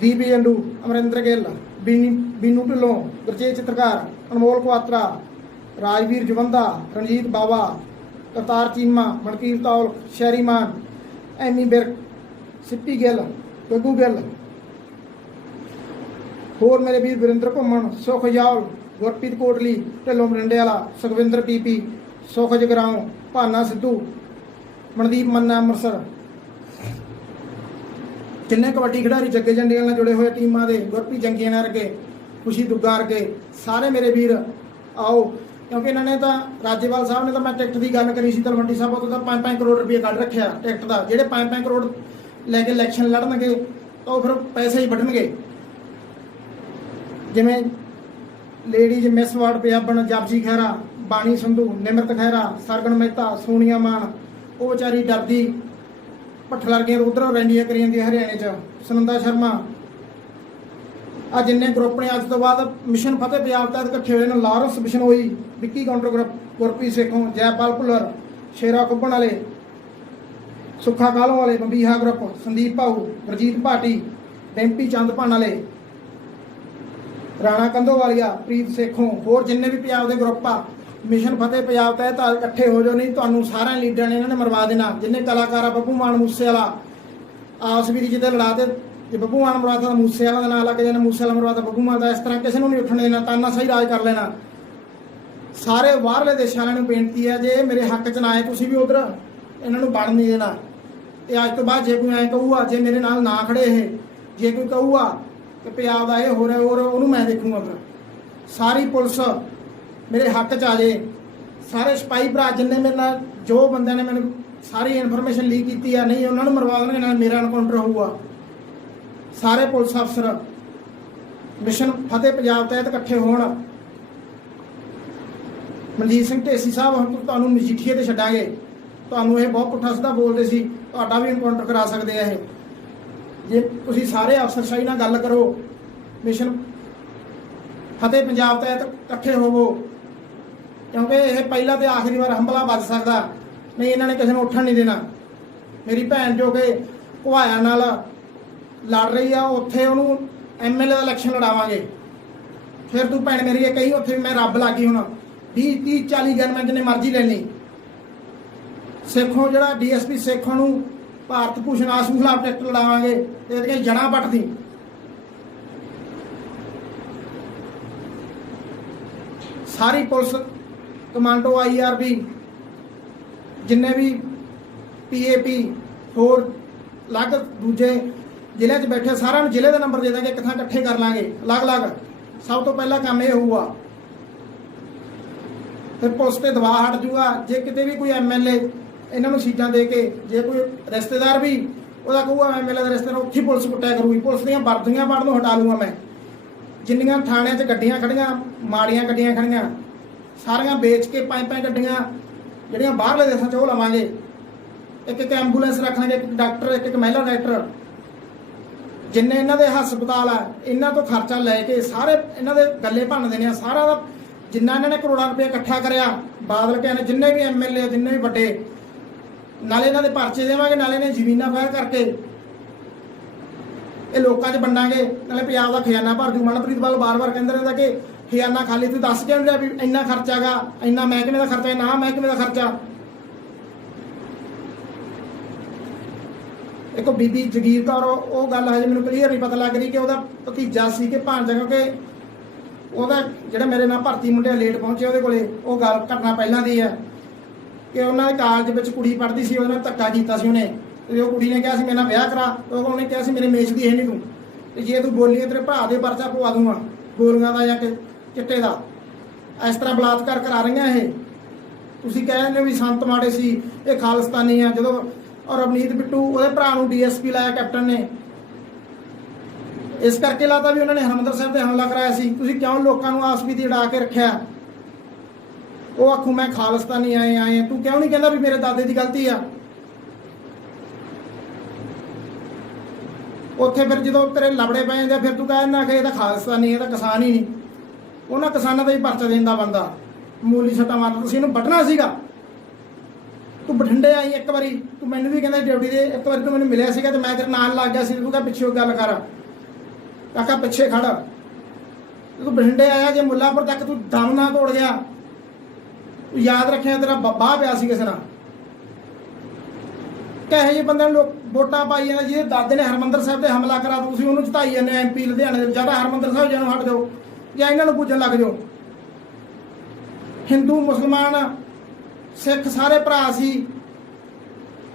ਦੀਪ ਜੰਡੂ, ਅਮਰਿੰਦਰ ਗਿੱਲ, ਬੀਨੂ ਢਿੱਲੋਂ, ਗੁਰਜੀਤ ਚਿੱਤਰਕਾਰ, ਅਨਮੋਲ ਕੁਆਤਰਾ, ਰਾਜਵੀਰ ਜਵੰਦਾ, ਰਣਜੀਤ ਬਾਵਾ, ਕਰਤਾਰ ਚੀਮਾ, ਮਨਕੀਰ ਤੌਲ, ਸ਼ੈਰੀ ਮਾਨ, ਐਮੀ ਬਿਰਕ, ਸਿੱਪੀ ਗਿੱਲ, ਗੱਗੂ ਗਿੱਲ, ਹੋਰ ਮੇਰੇ ਵੀਰ ਵਰਿੰਦਰ ਘੁੰਮਣ, ਸੁਖ ਜਾਲ, ਗੁਰਪ੍ਰੀਤ ਕੋਟਲੀ, ਢਿੱਲੋਂ ਮਰਿੰਡੇ ਵਾਲਾ, ਸੁਖਵਿੰਦਰ ਪੀਪੀ, ਸੁਖ ਜਗਰਾਉਂ, ਭਾਨਾ ਸਿੱਧੂ, ਮਨਦੀਪ ਮੰਨਾ ਅੰਮ੍ਰਿਤਸਰ, ਜਿੰਨੇ ਕਬੱਡੀ ਖਿਡਾਰੀ ਜੱਗੇ ਜੰਡੀਆਂ ਨਾਲ ਜੁੜੇ ਹੋਏ ਟੀਮਾਂ ਦੇ, ਗੁਰਪ੍ਰੀਤ ਜੰਗੀਆਂ ਨਾਲ ਵਰਗੇ, ਖੁਸ਼ੀ ਦੁੱਗਾ ਵਰਗੇ ਸਾਰੇ ਮੇਰੇ ਵੀਰ ਆਓ, ਕਿਉਂਕਿ ਇਹਨਾਂ ਨੇ ਤਾਂ ਰਾਜੇਵਾਲ ਸਾਹਿਬ ਨੇ ਤਾਂ ਮੈਂ ਟਿਕਟ ਦੀ ਗੱਲ ਕਰੀ ਸੀ ਤਲਵੰਡੀ ਸਾਹਿਬ ਤੋਂ ਤਾਂ 5-5 ਕਰੋੜ ਰੁਪਏ ਕੱਢ ਰੱਖਿਆ ਟਿਕਟ ਦਾ। ਜਿਹੜੇ 5-5 ਕਰੋੜ ਲੈ ਕੇ ਇਲੈਕਸ਼ਨ ਲੜਨਗੇ ਤਾਂ ਉਹ ਫਿਰ ਪੈਸੇ ਹੀ ਵੱਢਣਗੇ। ਜਿਵੇਂ ਲੇਡੀਜ਼ ਮਿਸ ਵਰਲਡ ਪੰਜਾਬਣ ਜਪਜੀ ਖਹਿਰਾ, ਬਾਣੀ ਸੰਧੂ, ਨਿਮਰਤ ਖਹਿਰਾ, ਸਰਗਣ ਮਹਿਤਾ, ਸੋਨੀਆ ਮਾਨ, ਉਹ ਵਿਚਾਰੀ ਡਰਦੀ ਭੱਠਲ ਵਰਗੀਆਂ ਉਧਰੋਂ ਰੈਲੀਆਂ ਕਰੀ ਜਾਂਦੀ ਹਰਿਆਣੇ 'ਚ, ਸੁਨੰਦਾ ਸ਼ਰਮਾ, ਆ ਜਿੰਨੇ ਗਰੁੱਪ ਨੇ ਅੱਜ ਤੋਂ ਬਾਅਦ ਮਿਸ਼ਨ ਫਤਿਹ ਪੰਜਾਬ ਤਹਿਤ ਇਕੱਠੇ ਹੋਏ ਨੇ, ਲਾਰੈਂਸ ਬਿਸ਼ਨੋਈ, ਵਿੱਕੀ ਕਾਊਂਟਰ ਗਰੁੱਪ, ਗੁਰਪ੍ਰੀਤ ਸੇਖੋਂ, ਜੈਪਾਲ ਭੁੱਲਰ, ਸ਼ੇਰਾ ਕੁੱਬਣ ਵਾਲੇ, ਸੁੱਖਾ ਕਾਲੋਂ ਵਾਲੇ, ਬੰਬੀਹਾ ਗਰੁੱਪ, ਸੰਦੀਪ ਭਾਊ, ਗੁਰਜੀਤ ਭਾਟੀ, ਡੈਂਪੀ ਚੰਦਪਾਨ ਵਾਲੇ, ਰਾਣਾ ਕੰਧੋਵਾਲੀਆ, ਪ੍ਰੀਤ ਸੇਖੋਂ, ਹੋਰ ਜਿੰਨੇ ਵੀ ਪੰਜਾਬ ਦੇ ਗਰੁੱਪ ਆ, ਮਿਸ਼ਨ ਫਤਿਹ ਪੰਜਾਬ ਤਹਿਤ ਇਕੱਠੇ ਹੋ ਜਾਓ, ਨਹੀਂ ਤੁਹਾਨੂੰ ਸਾਰਿਆਂ ਲੀਡਰਾਂ ਨੇ ਇਹਨਾਂ ਨੇ ਮਰਵਾ ਦੇਣਾ। ਜਿੰਨੇ ਕਲਾਕਾਰ ਆ, ਬੱਬੂ ਮਾਨ, ਮੂਸੇ ਵਾਲਾ, ਆਪਸ ਵਿੱਚ ਜਿੱਦੇ ਲੜਾ ਤੇ ਜੇ ਬੱਬੂ ਮਾਨ ਮਰਵਾਤਾ ਤਾਂ ਮੂਸੇ ਵਾਲਾ ਦਾ ਨਾਂ ਲੱਗ ਜਾਣਾ, ਮੂਸੇ ਵਾਲਾ ਮਰਵਾਤਾ ਬੱਬੂ ਮਾਨ ਦਾ, ਇਸ ਤਰ੍ਹਾਂ ਕਿਸੇ ਨੂੰ ਨਹੀਂ ਉੱਠਣ ਦੇਣਾ, ਤਾਨਾਸ਼ਾਹੀ ਰਾਜ ਕਰ ਲੈਣਾ। ਸਾਰੇ ਬਾਹਰਲੇ ਦੇਸ਼ਾਂ ਵਾਲਿਆਂ ਨੂੰ ਬੇਨਤੀ ਹੈ, ਜੇ ਮੇਰੇ ਹੱਕ 'ਚ ਨਾ ਆਏ ਤੁਸੀਂ ਵੀ ਉਧਰ ਇਹਨਾਂ ਨੂੰ ਬਣ ਨਹੀਂ ਦੇਣਾ। ਤੇ ਅੱਜ ਤੋਂ ਬਾਅਦ ਜੇ ਕੋਈ ਐਂ ਕਹੂਗਾ, ਜੇ ਮੇਰੇ ਨਾਲ ਨਾ ਖੜੇ ਇਹ, ਜੇ ਕੋਈ ਕਹੂਗਾ ਕਿ ਪੰਜਾਬ ਦਾ ਇਹ ਹੋ ਰਿਹਾ ਹੋਰ, ਉਹਨੂੰ ਮੈਂ ਦੇਖੂਗਾ। ਫਿਰ ਸਾਰੀ ਪੁਲਿਸ ਮੇਰੇ ਹੱਕ 'ਚ ਆ ਜੇ, ਸਾਰੇ ਸਿਪਾਹੀ ਭਰਾ ਜਿੰਨੇ ਮੇਰੇ ਨਾਲ ਜੋ ਬੰਦਿਆਂ ਨੇ ਮੈਨੂੰ ਸਾਰੀ ਇਨਫੋਰਮੇਸ਼ਨ ਲੀਕ ਕੀਤੀ ਆ, ਨਹੀਂ ਉਹਨਾਂ ਨੂੰ ਮਰਵਾ ਦੇਣਗੇ, ਨਾਲ ਮੇਰਾ ਐਨਕਾਊਂਟਰ ਹੋਊਗਾ। ਸਾਰੇ ਪੁਲਿਸ ਅਫਸਰ ਮਿਸ਼ਨ ਫਤਿਹ ਪੰਜਾਬ ਤਹਿਤ ਇਕੱਠੇ ਹੋਣ। ਮਨਜੀਤ ਸਿੰਘ ਢੇਸੀ ਸਾਹਿਬ, ਹੁਣ ਤੁਹਾਨੂੰ ਮਜੀਠੀਏ ਤੇ ਛੱਡਾਂਗੇ, ਤੁਹਾਨੂੰ ਇਹ ਬਹੁਤ ਪੁੱਠਾ ਸਿੱਧਾ ਬੋਲਦੇ ਸੀ, ਤੁਹਾਡਾ ਵੀ ਐਨਕਾਊਂਟਰ ਕਰਾ ਸਕਦੇ ਆ ਇਹ। ਜੇ ਤੁਸੀਂ ਸਾਰੇ ਅਫਸਰਸ਼ਾਹੀ ਨਾਲ ਗੱਲ ਕਰੋ, ਮਿਸ਼ਨ ਫਤਿਹ ਪੰਜਾਬ ਤਹਿਤ ਇਕੱਠੇ ਹੋਵੋ, ਕਿਉਂਕਿ ਇਹ ਪਹਿਲਾ ਤੇ ਆਖਰੀ ਵਾਰ ਹੰਬਲਾ ਵੱਜ ਸਕਦਾ, ਨਹੀਂ ਇਹਨਾਂ ਨੇ ਕਿਸੇ ਨੂੰ ਉੱਠਣ ਨਹੀਂ ਦੇਣਾ। ਮੇਰੀ ਭੈਣ ਜੋ ਕਿ ਘੁਆਇਆ ਨਾਲ ਲੜ ਰਹੀ ਆ, ਉੱਥੇ ਉਹਨੂੰ ਐਮਐਲਏ ਦਾ ਇਲੈਕਸ਼ਨ ਲੜਾਵਾਂਗੇ। ਫਿਰ ਤੂੰ ਭੈਣ ਮੇਰੀ ਇਹ ਕਹੀ ਉੱਥੇ ਮੈਂ ਰੱਬ ਲੱਗੀ ਹੁਣ 20-30-40 ਗਨ ਮੈਂ ਜਿੰਨੇ ਮਰਜ਼ੀ ਲੈਣੀ। ਸੇਖੋਂ ਜਿਹੜਾ ਡੀਐਸਪੀ ਸੇਖੋਂ ਨੂੰ ਭਾਰਤ ਭੂਸ਼ਣ ਆਸ਼ੂ ਖਿਲਾਫ ਟਿਕਟ ਲੜਾਵਾਂਗੇ, ਤੇ ਇਹਦੀਆਂ ਜੜ੍ਹਾਂ ਪੱਟਦੀ। ਸਾਰੀ ਪੁਲਿਸ ਕਮਾਂਡੋ, ਆਈਆਰਬੀ, ਜਿੰਨੇ ਵੀ ਪੀਏਪੀ, ਹੋਰ ਅਲੱਗ ਦੂਜੇ ਜ਼ਿਲ੍ਹੇ 'ਚ ਬੈਠੇ ਸਾਰਿਆਂ ਨੂੰ ਜ਼ਿਲ੍ਹੇ ਦਾ ਨੰਬਰ ਦੇ ਦਾਂਗੇ, ਕਿੱਥਾਂ ਇਕੱਠੇ ਕਰ ਲਾਂਗੇ ਅਲੱਗ-ਅਲੱਗ। ਸਭ ਤੋਂ ਪਹਿਲਾਂ ਕੰਮ ਇਹ ਹੋਊਗਾ, ਫਿਰ ਪੁਲਿਸ ਤੇ ਦਬਾਅ ਹਟ ਜੂਗਾ। ਜੇ ਕਿਤੇ ਵੀ ਕੋਈ ਐਮਐਲਏ ਇਹਨਾਂ ਨੂੰ ਸੀਟਾਂ ਦੇ ਕੇ, ਜੇ ਕੋਈ ਰਿਸ਼ਤੇਦਾਰ ਵੀ ਉਹਦਾ ਕਹੂਗਾ ਐਮਐਲਏ ਦਾ ਰਿਸ਼ਤੇਦਾਰ, ਉੱਥੇ ਪੁਲਿਸ ਕੁੱਟਿਆ ਕਰੂਗੀ। ਪੁਲਿਸ ਦੀਆਂ ਵਰਦੀਆਂ ਪਾਉਣ ਨੂੰ ਹਟਾ ਲੂੰਗਾ ਮੈਂ। ਜਿੰਨੀਆਂ ਥਾਣਿਆਂ 'ਚ ਗੱਡੀਆਂ ਖੜੀਆਂ, ਮਾੜੀਆਂ ਗੱਡੀਆਂ ਖੜੀਆਂ, ਸਾਰੀਆਂ ਵੇਚ ਕੇ 5-5 ਗੱਡੀਆਂ ਜਿਹੜੀਆਂ ਬਾਹਰਲੇ ਦੇਸ਼ਾਂ 'ਚ ਉਹ ਲਵਾਂਗੇ। ਇੱਕ ਐਂਬੂਲੈਂਸ ਰੱਖ ਲਾਂਗੇ, ਇੱਕ ਡਾਕਟਰ, ਇੱਕ ਮਹਿਲਾ ਡਾਕਟਰ। ਜਿੰਨੇ ਇਹਨਾਂ ਦੇ ਹਸਪਤਾਲ ਆ, ਇਹਨਾਂ ਤੋਂ ਖਰਚਾ ਲੈ ਕੇ ਸਾਰੇ ਇਹਨਾਂ ਦੇ ਗੱਲੇ ਭੰਨ ਦੇਣੇ ਆ। ਸਾਰਾ ਦਾ ਜਿੰਨਾ ਇਹਨਾਂ ਨੇ ਕਰੋੜਾਂ ਰੁਪਏ ਇਕੱਠਾ ਕਰਿਆ, ਬਾਦਲ ਕੇ ਨੇ, ਜਿੰਨੇ ਵੀ ਐਮਐਲਏ, ਜਿੰਨੇ ਵੀ ਵੱਡੇ, ਨਾਲੇ ਇਹਨਾਂ ਦੇ ਪਰਚੇ ਦੇਵਾਂਗੇ, ਨਾਲੇ ਨੇ ਜ਼ਮੀਨਾਂ ਫਾਇਰ ਕਰਕੇ ਇਹ ਲੋਕਾਂ 'ਚ ਵੰਡਾਂਗੇ, ਨਾਲੇ ਪੰਜਾਬ ਦਾ ਖਜ਼ਾਨਾ ਭਰ ਜੂ। ਮਨਪ੍ਰੀਤ ਬਾਲ ਬਾਰ-ਬਾਰ ਕਹਿੰਦੇ ਰਹਿੰਦਾ ਕਿ ਖਜ਼ਾਨਾ ਖਾਲੀ, ਤੂੰ ਦੱਸ ਕਿਉਂ ਰਿਹਾ ਵੀ ਇੰਨਾ ਖਰਚਾ ਗਾ, ਇੰਨਾ ਮਹਿਕਮੇ ਦਾ ਖਰਚਾ, ਨਾ ਮਹਿਕਮੇ ਦਾ ਖਰਚਾ। ਇੱਕ ਬੀਬੀ ਜਗੀਰ ਕੌਰ, ਉਹ ਗੱਲ ਹਜੇ ਮੈਨੂੰ ਕਲੀਅਰ ਨਹੀਂ ਪਤਾ ਲੱਗ ਰਹੀ ਕਿ ਉਹਦਾ ਭਤੀਜਾ ਸੀ ਕਿ ਭਾਣਜਾ, ਕਿਉਂਕਿ ਉਹਦਾ ਜਿਹੜਾ ਮੇਰੇ ਨਾਲ ਭਰਤੀ ਮੁੰਡੇ ਲੇਟ ਪਹੁੰਚੇ ਉਹਦੇ ਕੋਲੇ, ਉਹ ਗੱਲ ਘਟਨਾ ਪਹਿਲਾਂ ਦੀ ਹੈ ਕਿ ਉਹਨਾਂ ਦੇ ਕਾਲਜ ਵਿੱਚ ਕੁੜੀ ਪੜ੍ਹਦੀ ਸੀ, ਉਹਦੇ ਨਾਲ ਧੱਕਾ ਕੀਤਾ ਸੀ ਉਹਨੇ। ਤੇ ਉਹ ਕੁੜੀ ਨੇ ਕਿਹਾ ਸੀ ਮੇਰੇ ਨਾਲ ਵਿਆਹ ਕਰਾ, ਉਹਨੇ ਕਿਹਾ ਸੀ ਮੇਰੇ ਮੇਚ ਦੀ ਹੈ ਨਹੀਂ ਤੂੰ, ਤੇ ਜੇ ਤੂੰ ਬੋਲੀ ਤੇਰੇ ਭਰਾ ਦੇ ਪਰਚਾ ਪਵਾ ਦੂੰਗਾ ਗੋਲੀਆਂ ਦਾ ਜਾਂ ਚਿੱਟੇ ਦਾ। ਇਸ ਤਰ੍ਹਾਂ ਬਲਾਤਕਾਰ ਕਰਾ ਰਹੀਆਂ ਇਹ। ਤੁਸੀਂ ਕਹਿੰਦੇ ਵੀ ਸੰਤ ਮਾੜੇ ਸੀ, ਇਹ ਖਾਲਿਸਤਾਨੀ ਆ। ਜਦੋਂ ਔਰ ਰਵਨੀਤ ਬਿੱਟੂ ਉਹਦੇ ਭਰਾ ਨੂੰ ਡੀਐਸਪੀ ਲਾਇਆ ਕੈਪਟਨ ਨੇ, ਇਸ ਕਰਕੇ ਲਾਤਾ ਵੀ ਉਹਨਾਂ ਨੇ ਹਰਿਮੰਦਰ ਸਾਹਿਬ ਤੇ ਹਮਲਾ ਕਰਾਇਆ ਸੀ। ਤੁਸੀਂ ਕਿਉਂ ਲੋਕਾਂ ਨੂੰ ਆਸਵੀ ਦੀ ਉਡਾ ਕੇ ਰੱਖਿਆ? ਉਹ ਆਖੂ ਮੈਂ ਖਾਲਿਸਤਾਨੀ ਆਏ, ਤੂੰ ਕਿਉਂ ਨਹੀਂ ਕਹਿੰਦਾ ਵੀ ਮੇਰੇ ਦਾਦੇ ਦੀ ਗਲਤੀ ਆ? ਉੱਥੇ ਫਿਰ ਜਦੋਂ ਤੇਰੇ ਲਬੜੇ ਪੈ ਜਾਂਦੇ, ਫਿਰ ਤੂੰ ਕਹਿੰਦਾ ਕਿ ਇਹ ਤਾਂ ਖਾਲਿਸਤਾਨੀ, ਇਹ ਤਾਂ ਕਿਸਾਨ ਹੀ ਨਹੀਂ। ਉਹਨਾਂ ਕਿਸਾਨਾਂ ਦਾ ਹੀ ਪਰਚਾ ਦੇਣ ਦਾ ਬੰਦਾ, ਮੂਲੀ ਸੱਟਾ ਮਾਰਨਾ। ਤੁਸੀਂ ਇਹਨੂੰ ਵੱਢਣਾ ਸੀਗਾ, ਤੂੰ ਬਠਿੰਡੇ ਆਈ ਇੱਕ ਵਾਰੀ, ਤੂੰ ਮੈਨੂੰ ਵੀ ਕਹਿੰਦਾ ਡਿਊਟੀ ਦੇ ਇੱਕ ਵਾਰੀ ਤੂੰ ਮੈਨੂੰ ਮਿਲਿਆ ਸੀਗਾ ਤੇ ਮੈਂ ਤੇਰੇ ਨਾਲ ਲੱਗ ਗਿਆ ਸੀ, ਤੂੰ ਕਹ ਪਿੱਛੇ ਗੱਲ ਕਰ, ਕਾਕਾ ਪਿੱਛੇ ਖੜ। ਤੂੰ ਬਠਿੰਡੇ ਆਇਆ ਜੇ ਮੁੱਲਾਂਪੁਰ ਤੱਕ ਤੂੰ ਦਮ ਨਾ ਤੋੜ ਗਿਆ, ਤੂੰ ਯਾਦ ਰੱਖਿਆ ਤੇਰਾ ਬਾਬਾ ਪਿਆ ਸੀ ਕਿਸੇ ਨਾਲ। ਕਹੇ ਜਿਹੇ ਬੰਦੇ ਨੂੰ ਲੋਕ ਵੋਟਾਂ ਪਾਈ ਜਾਂਦੇ, ਜਿਹਦੇ ਦਾਦੇ ਨੇ ਹਰਮੰਦਰ ਸਾਹਿਬ ਤੇ ਹਮਲਾ ਕਰਾ, ਤੁਸੀਂ ਉਹਨੂੰ ਜਿਤਾਈ ਜਾਂਦੇ MP ਲੁਧਿਆਣੇ ਦੇ। ਜਾਂ ਤਾਂ ਹਰਮੰਦਰ ਸਾਹਿਬ ਜਾਣੋਂ ਹਟ ਜਾਓ ਜਾਂ ਇਹਨਾਂ ਨੂੰ ਪੂਜਣ ਲੱਗ ਜਾਓ। ਹਿੰਦੂ ਮੁਸਲਮਾਨ ਸਿੱਖ ਸਾਰੇ ਭਰਾ ਸੀ,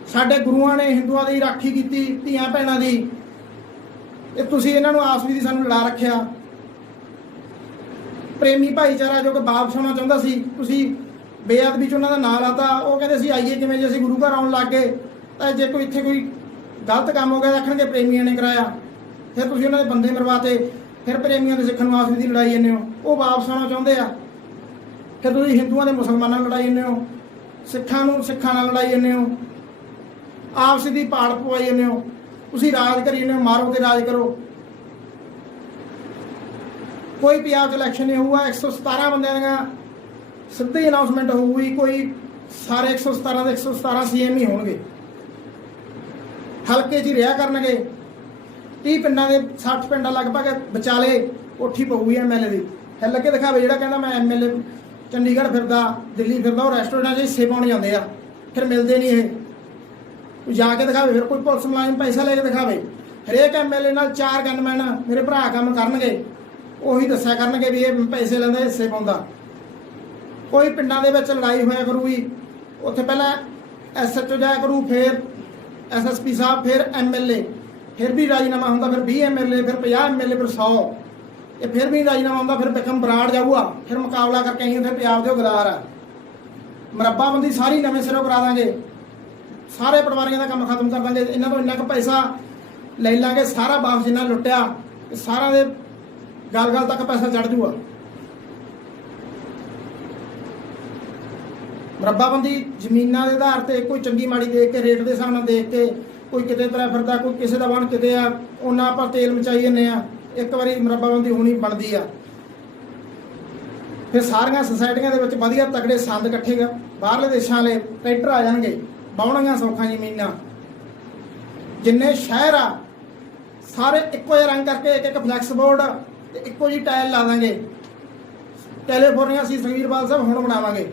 ਸਾਡੇ ਗੁਰੂਆਂ ਨੇ ਹਿੰਦੂਆਂ ਦੀ ਰਾਖੀ ਕੀਤੀ, ਧੀਆਂ ਭੈਣਾਂ ਦੀ। ਇਹ ਤੁਸੀਂ ਇਹਨਾਂ ਨੂੰ ਆਪਸ ਵਿੱਚ ਸਾਨੂੰ ਲੜਾ ਰੱਖਿਆ। ਪ੍ਰੇਮੀ ਭਾਈਚਾਰਾ ਜੋ ਕਿ ਵਾਪਸ ਆਉਣਾ ਚਾਹੁੰਦਾ ਸੀ, ਤੁਸੀਂ ਬੇਅਦਬੀ ਚ ਉਹਨਾਂ ਦਾ ਨਾਂ ਲਾਤਾ। ਉਹ ਕਹਿੰਦੇ ਸੀ ਆਈਏ ਕਿਵੇਂ, ਜੇ ਅਸੀਂ ਗੁਰੂ ਘਰ ਆਉਣ ਲੱਗ ਗਏ ਤਾਂ ਜੇ ਕੋਈ ਇੱਥੇ ਕੋਈ ਗਲਤ ਕੰਮ ਹੋ ਗਿਆ ਆਖਣਗੇ ਪ੍ਰੇਮੀਆਂ ਨੇ ਕਰਾਇਆ। ਫਿਰ ਤੁਸੀਂ ਉਹਨਾਂ ਦੇ ਬੰਦੇ ਮਰਵਾਤੇ, ਫਿਰ ਪ੍ਰੇਮੀਆਂ ਦੇ ਸਿੱਖਾਂ ਨੂੰ ਆਪਸ ਵਿੱਚ ਲੜਾਈ ਜਾਂਦੇ ਹੋ। ਉਹ ਵਾਪਸ ਆਉਣਾ ਚਾਹੁੰਦੇ ਆ, ਫਿਰ ਤੁਸੀਂ ਹਿੰਦੂਆਂ ਦੇ ਮੁਸਲਮਾਨਾਂ ਨਾਲ ਲੜਾਈ ਜਾਂਦੇ ਹੋ, ਸਿੱਖਾਂ ਨੂੰ ਸਿੱਖਾਂ ਨਾਲ ਲੜਾਈ ਜਾਂਦੇ ਹੋ, ਆਪਸ ਦੀ ਪਾੜ ਪਵਾਈ ਜਾਂਦੇ ਹੋ। ਤੁਸੀਂ ਰਾਜ ਕਰੀ ਜਾਂਦੇ ਹੋ, ਮਾਰੋ ਤੇ ਰਾਜ ਕਰੋ। ਕੋਈ ਪੰਜਾਬ 'ਚ ਇਲੈਕਸ਼ਨ ਨਹੀਂ ਹੋਊਗਾ, 117 ਬੰਦਿਆਂ ਦੀਆਂ ਸਿੱਧੀ ਅਨਾਉਂਸਮੈਂਟ ਹੋਊਗੀ। ਕੋਈ ਸਾਰੇ 117 ਦੇ 117 CM ਹੀ ਹੋਣਗੇ, ਹਲਕੇ 'ਚ ਹੀ ਰਿਹਾ ਕਰਨਗੇ। 30 ਪਿੰਡਾਂ ਦੇ 60 ਪਿੰਡਾਂ ਲਗਭਗ ਵਿਚਾਲੇ ਕੋਠੀ ਪਊਗੀ MLA ਦੀ। ਹਿੱਲ ਕੇ ਦਿਖਾਵੇ, ਜਿਹੜਾ ਕਹਿੰਦਾ ਮੈਂ MLA ਚੰਡੀਗੜ੍ਹ ਫਿਰਦਾ, ਦਿੱਲੀ ਫਿਰਦਾ, ਉਹ ਰੈਸਟੋਰੈਂਟਾਂ 'ਚ ਹਿੱਸੇ ਪਾਉਣ ਜਾਂਦੇ ਆ, ਫਿਰ ਮਿਲਦੇ ਨਹੀਂ। ਇਹ ਜਾ ਕੇ ਦਿਖਾਵੇ, ਫਿਰ ਕੋਈ ਪੁਲਿਸ ਮੁਲਾਜ਼ਮ ਪੈਸਾ ਲੈ ਕੇ ਦਿਖਾਵੇ। ਹਰੇਕ MLA ਨਾਲ 4 ਗਨਮੈਨ ਮੇਰੇ ਭਰਾ ਕੰਮ ਕਰਨਗੇ, ਉਹੀ ਦੱਸਿਆ ਕਰਨਗੇ ਵੀ ਇਹ ਪੈਸੇ ਲੈਂਦਾ, ਹਿੱਸੇ ਪਾਉਂਦਾ। ਕੋਈ ਪਿੰਡਾਂ ਦੇ ਵਿੱਚ ਲੜਾਈ ਹੋਇਆ ਕਰੂਗੀ, ਉੱਥੇ ਪਹਿਲਾਂ SHO ਜਾਇਆ ਕਰੂ, ਫਿਰ SSP ਸਾਹਿਬ, ਫਿਰ MLA, ਫਿਰ ਵੀ ਰਾਜੀਨਾਮਾ ਹੁੰਦਾ, ਫਿਰ 20 MLA, ਫਿਰ 50 MLA, ਫਿਰ 100। ਇਹ ਫਿਰ ਵੀ ਰਾਜੀਨਾਮਾ ਹੁੰਦਾ, ਫਿਰ ਬਿਕਮ ਬਰਾੜ ਜਾਊਗਾ, ਫਿਰ ਮੁਕਾਬਲਾ ਕਰਕੇ ਆਈ ਉੱਥੇ ਪੰਜਾਬ ਦੇ ਗਦਾਰ ਆ। ਮਰੱਬਾਬੰਦੀ ਸਾਰੀ ਨਵੇਂ ਸਿਰੋਂ ਕਰਾ ਦਾਂਗੇ, ਸਾਰੇ ਪਟਵਾਰੀਆਂ ਦਾ ਕੰਮ ਖਤਮ ਕਰ ਦਾਂਗੇ। ਇਹਨਾਂ ਤੋਂ ਇੰਨਾ ਕੁ ਪੈਸਾ ਲੈ ਲਾਂਗੇ, ਸਾਰਾ ਵਾਪਸ ਜਿੰਨਾ ਲੁੱਟਿਆ ਸਾਰਾ ਦੇ ਗੱਲ ਗੱਲ ਤੱਕ ਪੈਸਾ ਚੜ ਜੂਗਾ। ਮਰੱਬਾਬੰਦੀ ਜ਼ਮੀਨਾਂ ਦੇ ਆਧਾਰ ਤੇ ਕੋਈ ਚੰਗੀ ਮਾੜੀ ਦੇਖ ਕੇ, ਰੇਟ ਦੇ ਹਿਸਾਬ ਨਾਲ ਦੇਖ ਕੇ, ਕੋਈ ਕਿਤੇ ਤਰ੍ਹਾਂ ਫਿਰਦਾ, ਕੋਈ ਕਿਸੇ ਦਾ ਬਣ ਕਿਤੇ ਆ, ਉਹਨਾਂ ਆਪਾਂ ਤੇਲ ਮਚਾਈ ਜਾਂਦੇ ਆ। ਇੱਕ ਵਾਰੀ ਮਰੱਬਾਬੰਦੀ ਹੋਣੀ ਬਣਦੀ ਆ। ਫਿਰ ਸਾਰੀਆਂ ਸੁਸਾਇਟੀਆਂ ਦੇ ਵਿੱਚ ਵਧੀਆ ਤਕੜੇ ਸੰਦ ਇਕੱਠੇ, ਬਾਹਰਲੇ ਦੇਸ਼ਾਂ ਵਾਲੇ ਟਰੈਕਟਰ ਆ ਜਾਣਗੇ, ਬਾਉਣੀਆਂ ਸੌਖਾਂ ਜ਼ਮੀਨਾਂ। ਜਿੰਨੇ ਸ਼ਹਿਰ ਆ ਸਾਰੇ ਇੱਕੋ ਜਿਹਾ ਰੰਗ ਕਰਕੇ, ਇੱਕ ਫਲੈਕਸ ਬੋਰਡ ਤੇ ਇੱਕੋ ਜਿਹੀ ਟਾਇਲ ਲਾ ਦਾਂਗੇ। ਕੈਲੀਫੋਰਨੀਆ ਅਸੀਂ ਸੁਖਬੀਰ ਸਾਹਿਬ ਹੁਣ ਬਣਾਵਾਂਗੇ।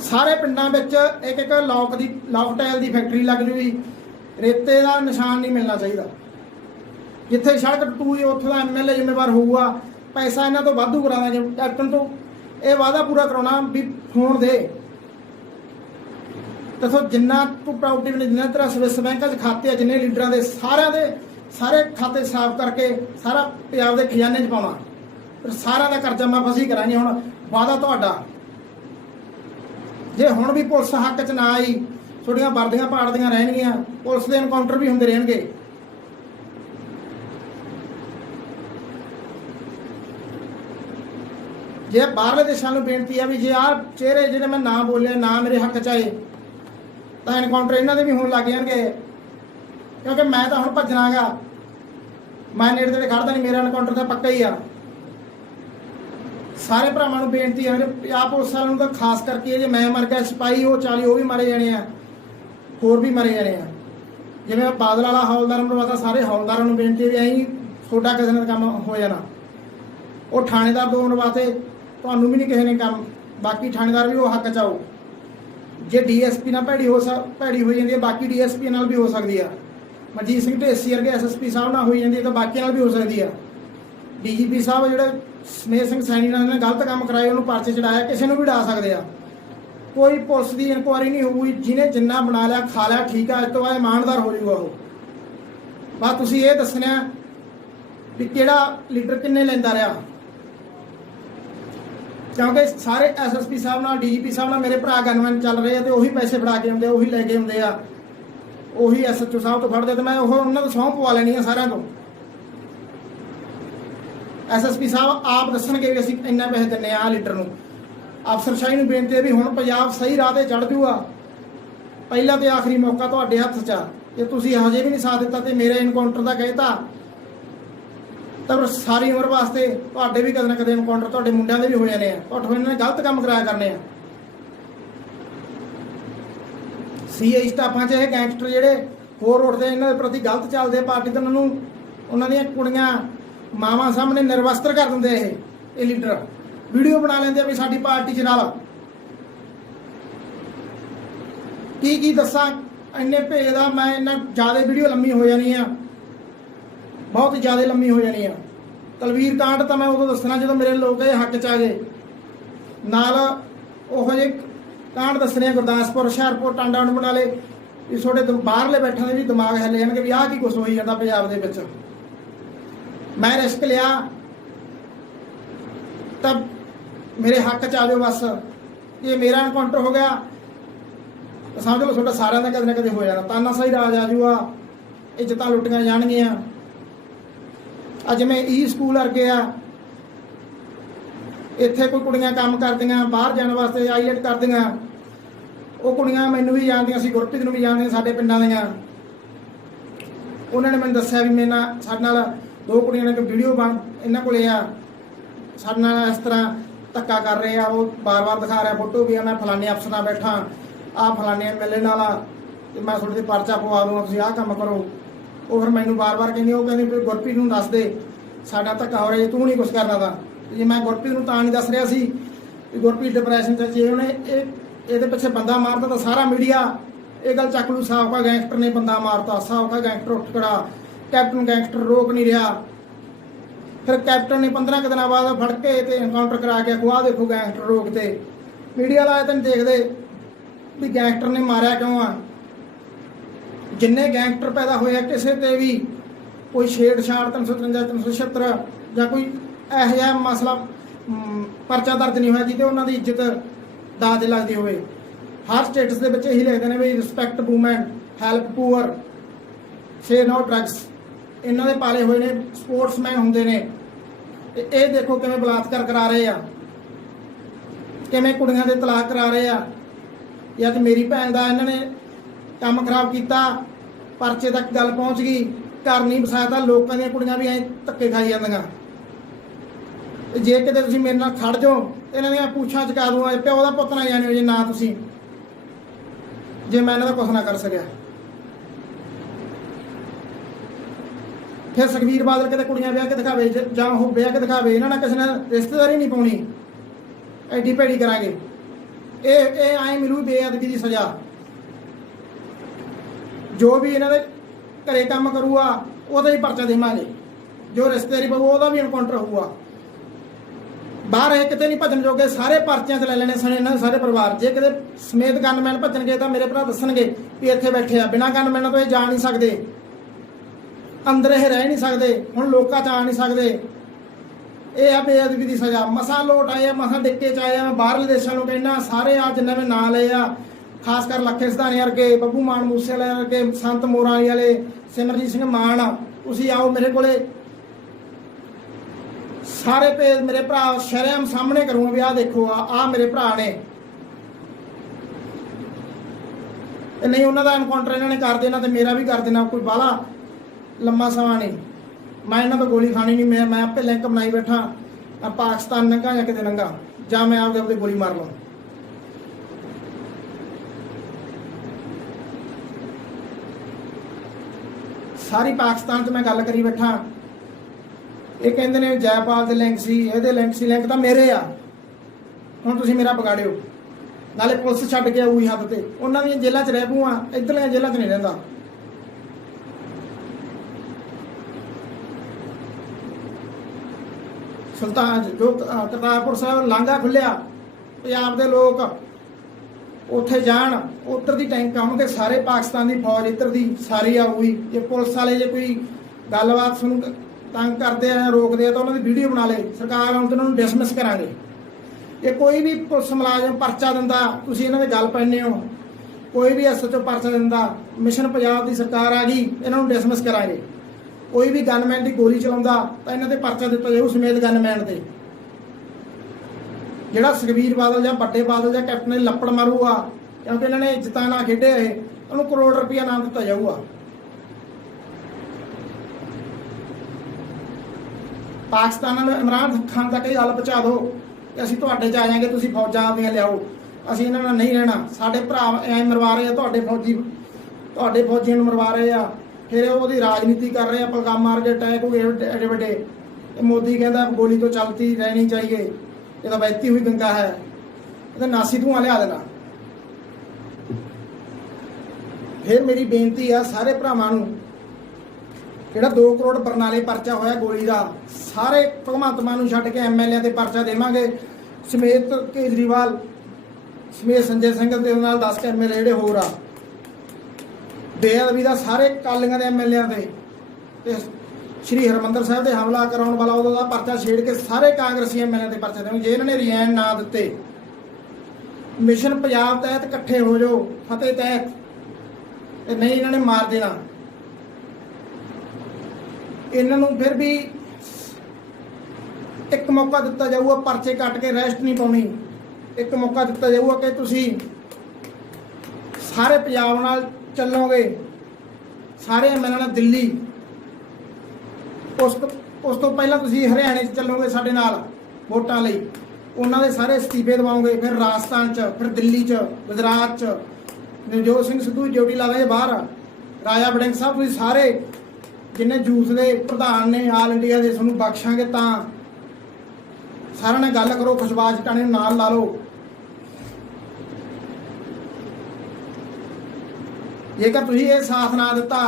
ਸਾਰੇ ਪਿੰਡਾਂ ਵਿੱਚ ਇੱਕ ਇੱਕ ਲੌਕ ਟਾਇਲ ਦੀ ਫੈਕਟਰੀ ਲੱਗ ਜੂਗੀ। ਰੇਤੇ ਦਾ ਨਿਸ਼ਾਨ ਨਹੀਂ ਮਿਲਣਾ ਚਾਹੀਦਾ। ਜਿੱਥੇ ਸੜਕ ਟੁੱਟੂਗੀ ਉੱਥੇ ਦਾ MLA ਜ਼ਿੰਮੇਵਾਰ ਹੋਊਗਾ। ਪੈਸਾ ਇਹਨਾਂ ਤੋਂ ਵਾਧੂ ਕਰਾ ਦਾਂਗੇ। ਕੈਪਟਨ ਤੋਂ ਇਹ ਵਾਅਦਾ ਪੂਰਾ ਕਰਾਉਣਾ ਵੀ ਫੋਨ ਦੇ ਦੱਸੋ, ਜਿੰਨਾ ਤੂੰ ਪ੍ਰਾਪਰਟੀ ਨੇ, ਜਿੰਨਾ ਤੇਰਾ ਸਵਿਸ ਬੈਂਕਾਂ 'ਚ ਖਾਤੇ ਆ, ਜਿੰਨੇ ਲੀਡਰਾਂ ਦੇ ਸਾਰਿਆਂ ਦੇ ਸਾਰੇ ਖਾਤੇ ਸਾਫ਼ ਕਰਕੇ ਸਾਰਾ ਪੰਜਾਬ ਦੇ ਖਜ਼ਾਨੇ 'ਚ ਪਾਉਣਾ। ਫਿਰ ਸਾਰਿਆਂ ਦਾ ਕਰਜ਼ਾ ਮਾਫ ਅਸੀਂ ਕਰਾਂਗੇ। ਹੁਣ ਵਾਅਦਾ ਤੁਹਾਡਾ। ਜੇ ਹੁਣ ਵੀ ਪੁਲਿਸ ਹੱਕ 'ਚ ਨਾ ਆਈ, ਤੁਹਾਡੀਆਂ ਵਰਦੀਆਂ ਪਾੜਦੀਆਂ ਰਹਿਣਗੀਆਂ, ਪੁਲਿਸ ਦੇ ਐਨਕਾਊਂਟਰ ਵੀ ਹੁੰਦੇ ਰਹਿਣਗੇ। ਜੇ ਬਾਹਰਲੇ ਦੇਸ਼ਾਂ ਨੂੰ ਬੇਨਤੀ ਹੈ ਵੀ ਜੇ ਆਹ ਚਿਹਰੇ ਜਿਹੜੇ ਮੈਂ ਨਾ ਬੋਲਿਆ, ਨਾ ਮੇਰੇ ਹੱਕ 'ਚ ਆਏ, ਤਾਂ ਐਨਕਾਊਂਟਰ ਇਹਨਾਂ ਦੇ ਵੀ ਹੋਣ ਲੱਗ ਜਾਣਗੇ। ਕਿਉਂਕਿ ਮੈਂ ਤਾਂ ਹੁਣ ਭੱਜਣਾਗਾ, ਮੈਂ ਨੇੜੇ ਤੇੜੇ ਖੜਦਾ ਨਹੀਂ, ਮੇਰਾ ਐਨਕਾਊਂਟਰ ਤਾਂ ਪੱਕਾ ਹੀ ਆ। ਸਾਰੇ ਭਰਾਵਾਂ ਨੂੰ ਬੇਨਤੀ ਹੈ, ਮੇਰੇ ਪੰਜਾਬ ਪੁਲਿਸ ਵਾਲਿਆਂ ਨੂੰ ਤਾਂ ਖਾਸ ਕਰਕੇ, ਜੇ ਮੈਂ ਮਰ ਗਿਆ, ਸਿਪਾਹੀ ਉਹ 40 ਉਹ ਵੀ ਮਾਰੇ ਜਾਣੇ ਆ, ਹੋਰ ਵੀ ਮਾਰੇ ਜਾਣੇ ਆ। ਜਿਵੇਂ ਬਾਦਲ ਵਾਲਾ ਹੌਲਦਾਰ ਮਰਵਾਤਾ, ਸਾਰੇ ਹੌਲਦਾਰਾਂ ਨੂੰ ਬੇਨਤੀ ਵੀ ਐਂ ਤੁਹਾਡਾ ਕਿਸੇ ਨੇ ਕੰਮ ਹੋ ਜਾਣਾ। ਉਹ ਥਾਣੇਦਾਰ 2 ਮਰਵਾਤੇ, ਤੁਹਾਨੂੰ ਵੀ ਨਹੀਂ ਕਿਸੇ ਨੇ ਕੰਮ। ਬਾਕੀ ਥਾਣੇਦਾਰ ਵੀ ਉਹ ਹੱਕ 'ਚ ਆਓ। ਜੇ DSP ਨਾਲ ਭੈੜੀ ਹੋ ਜਾਂਦੀ ਹੈ, ਬਾਕੀ DSP ਨਾਲ ਵੀ ਹੋ ਸਕਦੀ ਆ। ਮਨਜੀਤ ਸਿੰਘ ਢੇਸੀ ਵਰਗੇ SSP ਸਾਹਿਬ ਨਾਲ ਹੋਈ ਜਾਂਦੀ ਹੈ ਤਾਂ ਬਾਕੀਆਂ ਨਾਲ ਵੀ ਹੋ ਸਕਦੀ ਆ। DGP ਸਾਹਿਬ ਜਿਹੜੇ ਸਮੇਤ ਸਿੰਘ ਸੈਣੀ ਨਾਲ ਨੇ ਗਲਤ ਕੰਮ ਕਰਾਏ, ਉਹਨੂੰ ਪਰਚੇ ਚੜਾਇਆ, ਕਿਸੇ ਨੂੰ ਵੀ ਡਾ ਸਕਦੇ ਆ। ਕੋਈ ਪੁਲਿਸ ਦੀ ਇਨਕੁਆਇਰੀ ਨਹੀਂ ਹੋਊਗੀ। ਜਿਹਨੇ ਜਿੰਨਾ ਬਣਾ ਲਿਆ ਖਾ ਲਿਆ, ਠੀਕ ਆ, ਇਸ ਤੋਂ ਬਾਅਦ ਇਮਾਨਦਾਰ ਹੋ ਜਾਊਗਾ ਉਹ। ਬਸ ਤੁਸੀਂ ਇਹ ਦੱਸਣਾ ਵੀ ਕਿਹੜਾ ਲੀਡਰ ਕਿੰਨੇ ਲੈਂਦਾ ਰਿਹਾ। ਕਿਉਂਕਿ ਸਾਰੇ SSP ਸਾਹਿਬ ਨਾਲ, DGP ਸਾਹਿਬ ਨਾਲ ਮੇਰੇ ਭਰਾ ਗਨਮੈਨ ਚੱਲ ਰਹੇ ਆ, ਤੇ ਉਹੀ ਪੈਸੇ ਫੜਾ ਕੇ ਆਉਂਦੇ ਆ, ਉਹੀ ਲੈ ਕੇ ਆਉਂਦੇ ਆ, ਉਹੀ SHO ਸਾਹਿਬ ਤੋਂ ਫੜਦੇ, ਤੇ ਮੈਂ ਉਹਨਾਂ ਤੋਂ ਸਹੁੰ ਪਵਾ ਲੈਣੀ ਆ ਸਾਰਿਆਂ ਤੋਂ। SSP ਸਾਹਿਬ ਆਪ ਦੱਸਣਗੇ ਵੀ ਅਸੀਂ ਇੰਨਾ ਪੈਸੇ ਦਿੰਦੇ ਆ ਲੀਡਰ ਨੂੰ। ਅਫਸਰਸ਼ਾਹੀ ਨੂੰ ਬੇਨਤੀ ਹੈ ਵੀ ਹੁਣ ਪੰਜਾਬ ਸਹੀ ਰਾਹ ਤੇ ਚੜ੍ਹ ਜੂਗਾ। ਪਹਿਲਾ ਤੇ ਆਖਰੀ ਮੌਕਾ ਤੁਹਾਡੇ ਹੱਥ 'ਚ ਆ। ਜੇ ਤੁਸੀਂ ਹਜੇ ਵੀ ਨਹੀਂ ਸਾਥ ਦਿੱਤਾ ਤੇ ਮੇਰੇ ਐਨਕਾਊਂਟਰ ਦਾ ਕਹਿਤਾ, ਤਾਂ ਸਾਰੀ ਉਮਰ ਵਾਸਤੇ ਤੁਹਾਡੇ ਵੀ ਕਦੇ ਨਾ ਕਦੇ ਐਨਕਾਊਂਟਰ ਤੁਹਾਡੇ ਮੁੰਡਿਆਂ ਦੇ ਵੀ ਹੋ ਜਾਣੇ ਆ। ਤੁਹਾਡੇ ਇਹਨਾਂ ਨੇ ਗਲਤ ਕੰਮ ਕਰਾਇਆ ਕਰਨੇ ਆ। ਸੀਏ ਸਟਾਫਾਂ 'ਚ ਇਹ ਗੈਂਗਸਟਰ ਜਿਹੜੇ ਹੋਰ ਉੱਠਦੇ ਇਹਨਾਂ ਦੇ ਪ੍ਰਤੀ ਗਲਤ ਚੱਲਦੇ ਪਾਰਟੀ ਤੇ ਉਹਨਾਂ ਦੀਆਂ ਕੁੜੀਆਂ ਮਾਵਾਂ ਸਾਹਮਣੇ ਨਿਰਵਸਤਰ ਕਰ ਦਿੰਦੇ ਇਹ ਲੀਡਰ ਵੀਡੀਓ ਬਣਾ ਲੈਂਦੇ ਆ ਵੀ ਸਾਡੀ ਪਾਰਟੀ 'ਚ ਨਾਲ ਕੀ ਦੱਸਾਂ ਇੰਨੇ ਭੇਜ ਦਾ ਮੈਂ ਇੰਨਾ ਜ਼ਿਆਦਾ ਵੀਡੀਓ ਲੰਮੀ ਹੋ ਜਾਣੀ ਆ ਬਹੁਤ ਜ਼ਿਆਦਾ ਲੰਮੀ ਹੋ ਜਾਣੀ ਆ ਤਲਵੀਰ ਕਾਂਡ ਤਾਂ ਮੈਂ ਉਦੋਂ ਦੱਸਣਾ ਜਦੋਂ ਮੇਰੇ ਲੋਕ ਇਹ ਹੱਕ 'ਚ ਆ ਗਏ ਨਾਲ ਉਹੋ ਜਿਹੇ ਕਾਂਡ ਦੱਸਣੇ ਆ ਗੁਰਦਾਸਪੁਰ ਹੁਸ਼ਿਆਰਪੁਰ ਟਾਂਡਾ ਨੂੰ ਬਣਾ ਲਏ ਵੀ ਤੁਹਾਡੇ ਬਾਹਰਲੇ ਬੈਠਣ ਦੇ ਵੀ ਦਿਮਾਗ ਹਿੱਲ ਜਾਣਗੇ ਵੀ ਆਹ ਕੀ ਕੁਛ ਹੋਈ ਜਾਂਦਾ ਪੰਜਾਬ ਦੇ ਵਿੱਚ ਮੈਂ ਰਿਸਕ ਲਿਆ ਤਾਂ ਮੇਰੇ ਹੱਕ 'ਚ ਆ ਜਾਓ ਬਸ ਇਹ ਮੇਰਾ ਐਨਕਾਊਂਟਰ ਹੋ ਗਿਆ ਸਮਝ ਲਓ ਤੁਹਾਡਾ ਸਾਰਿਆਂ ਦਾ ਕਦੇ ਨਾ ਕਦੇ ਹੋ ਜਾਣਾ ਤਾਨਾਸ਼ਾਹੀ ਰਾਜ ਆ ਜੂਗਾ ਇੱਜ਼ਤਾਂ ਲੁੱਟੀਆਂ ਜਾਣਗੀਆਂ ਅੱਜ ਮੈਂ ਸਕੂਲ ਵਰਗੇ ਆ ਇੱਥੇ ਕੋਈ ਕੁੜੀਆਂ ਕੰਮ ਕਰਦੀਆਂ ਬਾਹਰ ਜਾਣ ਵਾਸਤੇ ਆਈਲੈਟ ਕਰਦੀਆਂ ਉਹ ਕੁੜੀਆਂ ਮੈਨੂੰ ਵੀ ਜਾਣਦੀਆਂ ਸੀ ਗੁਰਪ੍ਰੀਤ ਨੂੰ ਵੀ ਜਾਣਦੀਆਂ ਸਾਡੇ ਪਿੰਡਾਂ ਦੀਆਂ ਉਹਨਾਂ ਨੇ ਮੈਨੂੰ ਦੱਸਿਆ ਵੀ ਸਾਡੇ ਨਾਲ ਦੋ ਕੁੜੀਆਂ ਨੇ ਵੀਡੀਓ ਇਹਨਾਂ ਕੋਲੇ ਆ ਸਾਡੇ ਨਾਲ ਇਸ ਤਰ੍ਹਾਂ ਧੱਕਾ ਕਰ ਰਹੇ ਆ ਉਹ ਬਾਰ-ਬਾਰ ਦਿਖਾ ਰਿਹਾ ਫੋਟੋ ਵੀ ਆ ਮੈਂ ਫਲਾਣੇ ਅਫਸਰ ਨਾਲ ਬੈਠਾ ਆਹ ਫਲਾਣੇ ਐਮਐਲਏ ਨਾਲ ਆ ਤੇ ਮੈਂ ਤੁਹਾਡੇ ਤੇ ਪਰਚਾ ਪਵਾ ਦੂੰਗਾ ਤੁਸੀਂ ਆਹ ਕੰਮ ਕਰੋ ਉਹ ਫਿਰ ਮੈਨੂੰ ਬਾਰ-ਬਾਰ ਕਹਿੰਦੀ ਉਹ ਕਹਿੰਦੀ ਵੀ ਗੁਰਪ੍ਰੀਤ ਨੂੰ ਦੱਸ ਦੇ ਸਾਡਾ ਧੱਕਾ ਹੋ ਰਿਹਾ ਜੇ ਤੂੰ ਨਹੀਂ ਕੁਛ ਕਰਨਾ ਤਾਂ ਜੇ ਮੈਂ ਗੁਰਪ੍ਰੀਤ ਨੂੰ ਤਾਂ ਨਹੀਂ ਦੱਸ ਰਿਹਾ ਸੀ ਵੀ ਗੁਰਪ੍ਰੀਤ ਡਿਪਰੈਸ਼ਨ 'ਚ ਜੇ ਉਹਨੇ ਇਹਦੇ ਪਿੱਛੇ ਬੰਦਾ ਮਾਰਦਾ ਤਾਂ ਸਾਰਾ ਮੀਡੀਆ ਇਹ ਗੱਲ ਚੱਕ ਲੂ ਸਾਬਕਾ ਗੈਂਗਸਟਰ ਨੇ ਬੰਦਾ ਮਾਰਤਾ ਸਾਬਕਾ ਗੈਂਗਸਟਰ ਉੱਠ ਖੜਾ ਕੈਪਟਨ ਗੈਂਗਸਟਰ ਰੋਕ ਨਹੀਂ ਰਿਹਾ ਫਿਰ ਕੈਪਟਨ ਨੇ 15 ਦਿਨਾਂ ਬਾਅਦ ਫੜ ਕੇ ਤੇ ਐਨਕਾਊਂਟਰ ਕਰਾ ਕੇ ਆਹ ਦੇਖੋ ਗੈਂਗਸਟਰ ਰੋਕ ਤੇ ਮੀਡੀਆ ਵਾਲੇ ਤਾਂ ਦੇਖਦੇ ਵੀ ਗੈਂਗਸਟਰ ਨੇ ਮਾਰਿਆ ਕਿਉਂ ਆ ਜਿੰਨੇ ਗੈਂਗਸਟਰ ਪੈਦਾ ਹੋਏ ਆ ਕਿਸੇ ਤੇ ਵੀ ਕੋਈ ਛੇੜਛਾੜ 353 376 ਜਾਂ ਕੋਈ ਇਹੋ ਜਿਹਾ ਮਸਲਾ ਪਰਚਾ ਦਰਜ ਨਹੀਂ ਹੋਇਆ ਜਿਹਦੇ ਉਹਨਾਂ ਦੀ ਇੱਜ਼ਤ ਦਾਅ ਲੱਗਦੀ ਹੋਵੇ ਹਰ ਸਟੇਟਸ ਦੇ ਵਿੱਚ ਇਹੀ ਲਿਖਦੇ ਨੇ ਵੀ ਰਿਸਪੈਕਟ ਵੂਮਨ ਹੈਲਪ ਪੂਅਰ ਸੇ ਨੋ ਡਰੱਗਸ ਇਹਨਾਂ ਦੇ ਪਾਲੇ ਹੋਏ ਨੇ ਸਪੋਰਟਸਮੈਨ ਹੁੰਦੇ ਨੇ ਤੇ ਇਹ ਦੇਖੋ ਕਿਵੇਂ ਬਲਾਤਕਾਰ ਕਰਾ ਰਹੇ ਆ ਕਿਵੇਂ ਕੁੜੀਆਂ ਦੇ ਤਲਾਕ ਕਰਾ ਰਹੇ ਆ ਜਾਂ ਤੇ ਮੇਰੀ ਭੈਣ ਦਾ ਇਹਨਾਂ ਨੇ ਕੰਮ ਖਰਾਬ ਕੀਤਾ ਪਰਚੇ ਤੱਕ ਗੱਲ ਪਹੁੰਚ ਗਈ ਘਰ ਨਹੀਂ ਵਸਾਇਆ ਤਾਂ ਲੋਕਾਂ ਦੀਆਂ ਕੁੜੀਆਂ ਵੀ ਐ ਧੱਕੇ ਖਾਈ ਜਾਂਦੀਆਂ ਜੇ ਕਿਤੇ ਤੁਸੀਂ ਮੇਰੇ ਨਾਲ ਖੜ ਜਾਓ ਇਹਨਾਂ ਦੀਆਂ ਪੁੱਛਾਂ ਚੁਕਾ ਦੂੰਗਾ ਪਿਓ ਦਾ ਪੁੱਤ ਨਾ ਜਾਣਿਓ ਜੇ ਨਾ ਤੁਸੀਂ ਜੇ ਮੈਂ ਇਹਨਾਂ ਦਾ ਕੁਛ ਨਾ ਕਰ ਸਕਿਆ ਫਿਰ ਸੁਖਬੀਰ ਬਾਦਲ ਕਿਤੇ ਕੁੜੀਆਂ ਵਿਆਹ ਕੇ ਦਿਖਾਵੇ ਜਾਂ ਉਹ ਵਿਆਹ ਕੇ ਦਿਖਾਵੇ ਇਹਨਾਂ ਨਾਲ ਕਿਸੇ ਨਾਲ ਰਿਸ਼ਤੇਦਾਰੀ ਨਹੀਂ ਪਾਉਣੀ ਐਡੀ ਭੈੜੀ ਕਰਾਂਗੇ ਇਹ ਐਂ ਮਿਲੂ ਬੇਅਦਬੀ ਦੀ ਸਜ਼ਾ ਜੋ ਵੀ ਇਹਨਾਂ ਦੇ ਘਰੇ ਕੰਮ ਕਰੂਗਾ ਉਹਦਾ ਹੀ ਪਰਚਾ ਦੇਵਾਂਗੇ ਜੋ ਰਿਸ਼ਤੇਦਾਰੀ ਪਊ ਉਹਦਾ ਵੀ ਐਨਕਾਊਂਟਰ ਹੋਊਗਾ ਬਾਹਰ ਇਹ ਕਿਤੇ ਨਹੀਂ ਭੱਜਣ ਜੋਗੇ ਸਾਰੇ ਪਰਚਿਆਂ 'ਚ ਲੈ ਲੈਣੇ ਸਨ ਇਹਨਾਂ ਦੇ ਸਾਰੇ ਪਰਿਵਾਰ ਜੇ ਕਿਤੇ ਸਮੇਤ ਗਨਮੈਨ ਭੱਜਣਗੇ ਤਾਂ ਮੇਰੇ ਭਰਾ ਦੱਸਣਗੇ ਵੀ ਇੱਥੇ ਬੈਠੇ ਆ ਬਿਨਾਂ ਗਨਮੈਨਾਂ ਤੋਂ ਇਹ ਜਾ ਨਹੀਂ ਸਕਦੇ ਅੰਦਰ ਇਹ ਰਹਿ ਨਹੀਂ ਸਕਦੇ ਹੁਣ ਲੋਕਾਂ 'ਚ ਆ ਨਹੀਂ ਸਕਦੇ ਇਹ ਆ ਬੇਅਦਬੀ ਦੀ ਸਜ਼ਾ ਮਸਾਂ ਲੋਟ ਆਏ ਆ ਮਸਾਂ ਡਿੱਕੇ 'ਚ ਆਏ ਆ ਮੈਂ ਬਾਹਰਲੇ ਦੇਸ਼ਾਂ ਨੂੰ ਕਹਿੰਦਾ ਸਾਰੇ ਆ ਜਿੰਨੇ ਮੈਂ ਨਾਂ ਲਏ ਆ ਖਾਸ ਕਰ ਲੱਖੇ ਸਿਧਾਣੇ ਵਰਗੇ ਬੱਬੂ ਮਾਨ ਮੂਸੇ ਵਾਲੇ ਵਰਗੇ ਸੰਤ ਮੋਰਾਲੀ ਵਾਲੇ ਸਿਮਰਜੀਤ ਸਿੰਘ ਮਾਨ ਤੁਸੀਂ ਆਓ ਮੇਰੇ ਕੋਲੇ ਸਾਰੇ ਪੇਜ ਮੇਰੇ ਭਰਾ ਸ਼ਰਮ ਸਾਹਮਣੇ ਕਰੂੰਗਾ ਵੀ ਆਹ ਦੇਖੋ ਆ ਮੇਰੇ ਭਰਾ ਨੇ ਨਹੀਂ ਉਹਨਾਂ ਦਾ ਐਨਕਾਊਂਟਰ ਇਹਨਾਂ ਨੇ ਕਰ ਦੇਣਾ ਤੇ ਮੇਰਾ ਵੀ ਕਰ ਦੇਣਾ ਕੋਈ ਬਾਹਲਾ ਲੰਮਾ ਸਮਾਂ ਨਹੀਂ ਮੈਂ ਇਹਨਾਂ ਤੋਂ ਗੋਲੀ ਖਾਣੀ ਨਹੀਂ ਮੈਂ ਆਪੇ ਲਿੰਕ ਬਣਾਈ ਬੈਠਾ ਪਾਕਿਸਤਾਨ ਲੰਘਾ ਜਾਂ ਕਿਤੇ ਲੰਘਾ ਜਾਂ ਮੈਂ ਆਪਦੇ ਗੋਲੀ ਮਾਰ ਲਵਾਂ ਸਾਰੀ ਪਾਕਿਸਤਾਨ 'ਚ ਮੈਂ ਗੱਲ ਕਰੀ ਬੈਠਾ ਇਹ ਕਹਿੰਦੇ ਨੇ ਜੈਪਾਲ ਦੇ ਲਿੰਕ ਸੀ ਇਹਦੇ ਲਿੰਕ ਤਾਂ ਮੇਰੇ ਆ ਹੁਣ ਤੁਸੀਂ ਮੇਰਾ ਵਿਗਾੜਿਓ ਨਾਲੇ ਪੁਲਿਸ ਛੱਡ ਕੇ ਆਊਗੀ ਹੱਦ ਤੇ ਉਹਨਾਂ ਦੀਆਂ ਜੇਲ੍ਹਾਂ 'ਚ ਰਹਿ ਪੂਆਂ ਇੱਧਰਲੀਆਂ ਜੇਲ੍ਹਾਂ 'ਚ ਨਹੀਂ ਰਹਿੰਦਾ ਸੁਲਤਾਨ ਜੋ ਕਰਤਾਰਪੁਰ ਸਾਹਿਬ ਲਾਂਘਾ ਖੁੱਲਿਆ ਪੰਜਾਬ ਦੇ ਲੋਕ ਉੱਥੇ ਜਾਣ ਉੱਧਰ ਦੀ ਟੈਂਕ ਆਉਣਗੇ ਸਾਰੇ ਪਾਕਿਸਤਾਨ ਦੀ ਫੌਜ ਇੱਧਰ ਦੀ ਸਾਰੀ ਆਊਗੀ ਜੇ ਪੁਲਿਸ ਵਾਲੇ ਜੇ ਕੋਈ ਗੱਲਬਾਤ ਸੁਣ ਤੰਗ ਕਰਦੇ ਆ ਰੋਕਦੇ ਆ ਤਾਂ ਉਹਨਾਂ ਦੀ ਵੀਡੀਓ ਬਣਾ ਲੇ ਸਰਕਾਰ ਆਉਣ ਤੇ ਉਹਨਾਂ ਨੂੰ ਡਿਸਮਿਸ ਕਰਾਂਗੇ ਇਹ ਕੋਈ ਵੀ ਪੁਲਿਸ ਮੁਲਾਜ਼ਮ ਪਰਚਾ ਦਿੰਦਾ ਤੁਸੀਂ ਇਹਨਾਂ ਦੇ ਗੱਲ ਪੈਣੇ ਹੋ ਕੋਈ ਵੀ ਐਸਐਚਓ ਪਰਚਾ ਦਿੰਦਾ ਮਿਸ਼ਨ ਪੰਜਾਬ ਦੀ ਸਰਕਾਰ ਆ ਗਈ ਇਹਨਾਂ ਨੂੰ ਡਿਸਮਿਸ ਕਰਾਂਗੇ ਕੋਈ ਵੀ ਗਨਮੈਨ ਦੀ ਗੋਲੀ ਚਲਾਉਂਦਾ ਤਾਂ ਇਹਨਾਂ ਤੇ ਪਰਚਾ ਦਿੱਤਾ ਜਾਊ ਸਮੇਤ ਗਨਮੈਨ ਤੇ ਜਿਹੜਾ ਸੁਖਬੀਰ ਬਾਦਲ ਜਾਂ ਵੱਡੇ ਬਾਦਲ ਜਾਂ ਕੈਪਟਨ ਨੇ ਲੱਪੜ ਮਾਰੂਗਾ ਕਿਉਂਕਿ ਇਹਨਾਂ ਨੇ ਇੱਜ਼ਤਾਂ ਨਾਲ ਖੇਡੇ ਇਹ ਉਹਨੂੰ ਕਰੋੜ ਰੁਪਇਆ ਨਾਮ ਦਿੱਤਾ ਜਾਊਗਾ ਪਾਕਿਸਤਾਨ ਨੂੰ ਇਮਰਾਨ ਖਾਨ ਤੱਕ ਇਹ ਗੱਲ ਪਹੁੰਚਾ ਦਿਓ ਕਿ ਅਸੀਂ ਤੁਹਾਡੇ 'ਚ ਆ ਜਾਾਂਗੇ ਤੁਸੀਂ ਫੌਜਾਂ ਆਪਣੀਆਂ ਲਿਆਓ ਅਸੀਂ ਇਹਨਾਂ ਨਾਲ ਨਹੀਂ ਰਹਿਣਾ। ਸਾਡੇ ਭਰਾ ਐਂ ਮਰਵਾ ਰਹੇ ਆ, ਤੁਹਾਡੇ ਫੌਜੀਆਂ ਨੂੰ ਮਰਵਾ ਰਹੇ ਆ, ਫਿਰ ਉਹਦੀ ਰਾਜਨੀਤੀ ਕਰ ਰਹੇ ਆ, ਪਲਗਾਮ ਮਾਰ ਕੇ ਅਟੈਕ ਹੋ ਗਏ ਐਡੇ ਵੱਡੇ। ਇਹ ਮੋਦੀ ਕਹਿੰਦਾ ਗੋਲੀ ਤੋਂ ਚਲਤੀ ਰਹਿਣੀ ਚਾਹੀਏ, ਇਹ ਤਾਂ ਵਹਿਤੀ ਹੋਈ ਗੰਗਾ ਹੈ, ਇਹਦਾ ਨਾਸੀ ਧੂੰਆਂ ਲਿਆ ਦੇਣਾ। ਫਿਰ ਮੇਰੀ ਬੇਨਤੀ ਆ ਸਾਰੇ ਭਰਾਵਾਂ ਨੂੰ, ਜਿਹੜਾ 2 ਕਰੋੜ ਬਰਨਾਲੇ ਪਰਚਾ ਹੋਇਆ ਗੋਲੀ ਦਾ, ਸਾਰੇ ਭਗਵੰਤ ਮਾਨ ਨੂੰ ਛੱਡ ਕੇ ਐਮਐਲਏ ਤੇ ਪਰਚਾ ਦੇਵਾਂਗੇ, ਸਮੇਤ ਕੇਜਰੀਵਾਲ ਸਮੇਤ ਸੰਜੇ ਸਿੰਘ ਦੇ ਨਾਲ 10 ਐਮਐਲਏ ਜਿਹੜੇ ਹੋਰ ਆ, ਬੇਅਦਬੀ ਦਾ ਸਾਰੇ ਕਾਲੀਆਂ ਦੇ ਐਮਐਲਏ ਤੇ ਸ਼੍ਰੀ ਹਰਿਮੰਦਰ ਸਾਹਿਬ ਦੇ ਹਮਲਾ ਕਰਾਉਣ ਵਾਲਾ ਉਹਦਾ ਦਾ ਪਰਚਾ ਛੇੜ ਕੇ ਸਾਰੇ ਕਾਂਗਰਸੀ ਐਮਐਲਏ ਤੇ ਪਰਚਾ ਦੇਵਾਂਗੇ। ਜੇ ਇਹਨਾਂ ਨੇ ਰਿਜ਼ਾਈਨ ਨਾ ਦਿੱਤੇ, ਮਿਸ਼ਨ ਪੰਜਾਬ ਤਹਿਤ ਇਕੱਠੇ ਹੋ ਜਾਓ, ਫਤਿਹ ਤਹਿਤ, ਤੇ ਨਹੀਂ ਇਹਨਾਂ ਨੇ ਮਾਰ ਦੇਣਾ। ਇਹਨਾਂ ਨੂੰ ਫਿਰ ਵੀ ਇੱਕ ਮੌਕਾ ਦਿੱਤਾ ਜਾਊਗਾ, ਪਰਚੇ ਕੱਟ ਕੇ ਰੈਸਟ ਨਹੀਂ ਪਾਉਣੀ। ਇੱਕ ਮੌਕਾ ਦਿੱਤਾ ਜਾਊਗਾ ਕਿ ਤੁਸੀਂ ਸਾਰੇ ਪੰਜਾਬ ਨਾਲ ਚੱਲੋਗੇ, ਸਾਰੇ ਐਮਐਲਏ ਨਾਲ ਦਿੱਲੀ, ਉਸ ਤੋਂ ਪਹਿਲਾਂ ਤੁਸੀਂ ਹਰਿਆਣੇ 'ਚ ਚੱਲੋਗੇ ਸਾਡੇ ਨਾਲ ਵੋਟਾਂ ਲਈ, ਉਹਨਾਂ ਦੇ ਸਾਰੇ ਅਸਤੀਫੇ ਦਵਾਓਗੇ, ਫਿਰ ਰਾਜਸਥਾਨ 'ਚ, ਫਿਰ ਦਿੱਲੀ 'ਚ, ਗੁਜਰਾਤ 'ਚ ਨਵਜੋਤ ਸਿੰਘ ਸਿੱਧੂ ਦੀ ਡਿਊਟੀ ਲਾਵਾਂਗੇ ਬਾਹਰ, ਰਾਜਾ ਵੜਿੰਗ ਸਾਹਿਬ, ਤੁਸੀਂ ਸਾਰੇ ਜਿੰਨੇ ਜੂਥ ਦੇ ਪ੍ਰਧਾਨ ਨੇ ਆਲ ਇੰਡੀਆ ਦੇ, ਤੁਹਾਨੂੰ ਬਖਸ਼ਾਂਗੇ। ਤਾਂ ਸਾਰਿਆਂ ਨਾਲ ਗੱਲ ਕਰੋ, ਖੁਸ਼ਬਾਜ਼ ਟਾਣੇ ਨੂੰ ਨਾਲ ਲਾ ਲਓ। ਜੇਕਰ ਤੁਸੀਂ ਇਹ ਸਾਥ ਨਾ ਦਿੱਤਾ,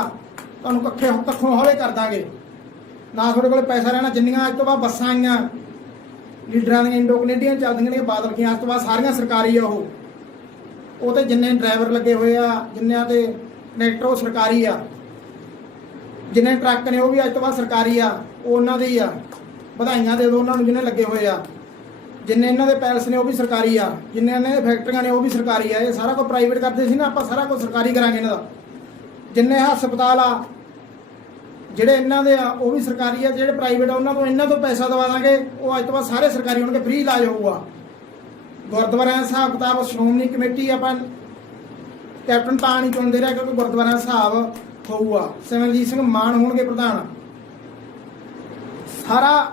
ਤੁਹਾਨੂੰ ਕੱਖੋਂ ਹੌਲੇ ਕਰ ਦਾਂਗੇ। ਨਾ ਤੁਹਾਡੇ ਕੋਲ ਪੈਸਾ ਰਹਿਣਾ। ਜਿੰਨੀਆਂ ਅੱਜ ਤੋਂ ਬਾਅਦ ਬੱਸਾਂ ਆਈਆਂ ਲੀਡਰਾਂ ਦੀਆਂ, ਇੰਡੋ ਕੈਨੇਡੀਅਨ ਚੱਲਦੀਆਂ ਨੇ, ਬਾਦਲ ਦੀਆਂ, ਅੱਜ ਤੋਂ ਬਾਅਦ ਸਾਰੀਆਂ ਸਰਕਾਰੀ ਆ। ਉਹ ਤੇ ਜਿੰਨੇ ਡਰਾਈਵਰ ਲੱਗੇ ਹੋਏ ਆ, ਜਿੰਨਿਆਂ ਤੇ ਕੰਡਕਟਰ, ਉਹ ਸਰਕਾਰੀ ਆ। ਜਿੰਨੇ ਟਰੱਕ ਨੇ ਉਹ ਵੀ ਅੱਜ ਤੋਂ ਬਾਅਦ ਸਰਕਾਰੀ ਆ, ਉਹ ਉਹਨਾਂ ਦੇ ਹੀ ਆ। ਵਧਾਈਆਂ ਦੇ ਦਿਓ ਉਹਨਾਂ ਨੂੰ ਜਿਹਨੇ ਲੱਗੇ ਹੋਏ ਆ। ਜਿੰਨੇ ਇਹਨਾਂ ਦੇ ਪੈਲਸ ਨੇ ਉਹ ਵੀ ਸਰਕਾਰੀ ਆ, ਜਿੰਨੇ ਇਹਨਾਂ ਦੇ ਫੈਕਟਰੀਆਂ ਨੇ ਉਹ ਵੀ ਸਰਕਾਰੀ ਆ। ਇਹ ਸਾਰਾ ਕੁਝ ਪ੍ਰਾਈਵੇਟ ਕਰਦੇ ਸੀ ਨਾ, ਆਪਾਂ ਸਾਰਾ ਕੁਝ ਸਰਕਾਰੀ ਕਰਾਂਗੇ ਇਹਨਾਂ ਦਾ। ਜਿੰਨੇ ਹਸਪਤਾਲ ਆ ਜਿਹੜੇ ਇਹਨਾਂ ਦੇ ਆ ਉਹ ਵੀ ਸਰਕਾਰੀ ਆ, ਜਿਹੜੇ ਪ੍ਰਾਈਵੇਟ ਆ ਉਹਨਾਂ ਤੋਂ ਇਹਨਾਂ ਤੋਂ ਪੈਸਾ ਦਵਾ ਦਾਂਗੇ। ਉਹ ਅੱਜ ਤੋਂ ਬਾਅਦ ਸਾਰੇ ਸਰਕਾਰੀ ਹੋਣਗੇ, ਫ੍ਰੀ ਇਲਾਜ ਹੋਊਗਾ। ਗੁਰਦੁਆਰਿਆਂ ਦਾ ਹਿਸਾਬ ਕਿਤਾਬ ਸ਼੍ਰੋਮਣੀ ਕਮੇਟੀ ਆਪਾਂ ਕੈਪਟਨ ਤਾਂ ਨਹੀਂ ਚੁਣਦੇ ਰਿਹਾ, ਕਿਉਂਕਿ ਗੁਰਦੁਆਰਿਆਂ ਦਾ ਹਿਸਾਬ ਹੋਊਗਾ। ਸਿਮਰਜੀਤ ਸਿੰਘ ਮਾਨ ਹੋਣਗੇ ਪ੍ਰਧਾਨ। ਸਾਰਾ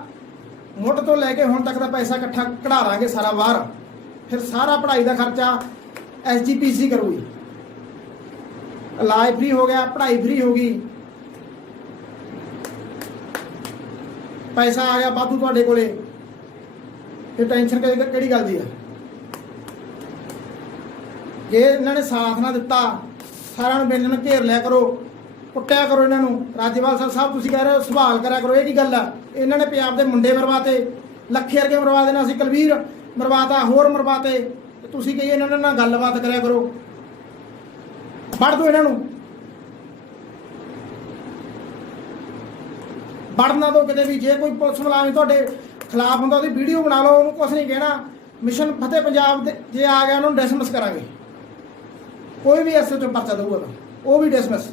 ਮੁੱਢ ਤੋਂ ਲੈ ਕੇ ਹੁਣ ਤੱਕ ਦਾ ਪੈਸਾ ਇਕੱਠਾ ਕਢਾ ਲਾਂਗੇ ਸਾਰਾ ਬਾਹਰ। ਫਿਰ ਸਾਰਾ ਪੜ੍ਹਾਈ ਦਾ ਖਰਚਾ SGPC ਕਰੂਗੀ। ਇਲਾਜ ਫ੍ਰੀ ਹੋ ਗਿਆ, ਪੜ੍ਹਾਈ ਫ੍ਰੀ ਹੋ ਗਈ, ਪੈਸਾ ਆ ਗਿਆ ਵਾਧੂ ਤੁਹਾਡੇ ਕੋਲੇ। ਫਿਰ ਟੈਨਸ਼ਨ ਕਿਹੜੀ ਗੱਲ ਦੀ ਆ? ਜੇ ਇਹਨਾਂ ਨੇ ਸਾਥ ਨਾ ਦਿੱਤਾ, ਸਾਰਿਆਂ ਨੂੰ ਬਿੱਲ ਨੂੰ ਘੇਰ ਲਿਆ ਕਰੋ, ਕੁੱਟਿਆ ਕਰੋ ਇਹਨਾਂ ਨੂੰ। ਰਾਜੇਵਾਲ ਸਾਹਿਬ ਤੁਸੀਂ ਕਹਿ ਰਹੇ ਹੋ ਸੰਭਾਲ ਕਰਿਆ ਕਰੋ, ਇਹ ਕੀ ਗੱਲ ਆ? ਇਹਨਾਂ ਨੇ ਪੰਜਾਬ ਦੇ ਮੁੰਡੇ ਮਰਵਾਤੇ, ਲੱਖੇ ਵਰਗੇ ਮਰਵਾ ਦੇਣਾ ਸੀ, ਕੁਲਵੀਰ ਮਰਵਾਤਾ, ਹੋਰ ਮਰਵਾਤੇ। ਤੁਸੀਂ ਕਹੀਏ ਇਹਨਾਂ ਨਾਲ ਗੱਲਬਾਤ ਕਰਿਆ ਕਰੋ, ਵੜ ਦਿਓ ਇਹਨਾਂ ਨੂੰ, ਵੜਨਾ ਦੋ ਕਿਤੇ ਵੀ। ਜੇ ਕੋਈ ਪੁਲਿਸ ਮੁਲਾਜ਼ਮ ਤੁਹਾਡੇ ਖਿਲਾਫ ਹੁੰਦਾ ਉਹਦੀ ਵੀਡੀਓ ਬਣਾ ਲਓ, ਉਹਨੂੰ ਕੁਛ ਨਹੀਂ ਕਹਿਣਾ। ਮਿਸ਼ਨ ਫਤਿਹ ਪੰਜਾਬ ਦੇ ਜੇ ਆ ਗਿਆ ਉਹਨੂੰ ਡਿਸਮਿਸ ਕਰਾਂਗੇ। ਕੋਈ ਵੀ ਐਸਓ 'ਚੋਂ ਪਰਚਾ ਦਊਗਾ ਉਹ ਵੀ ਡਿਸਮਿਸ।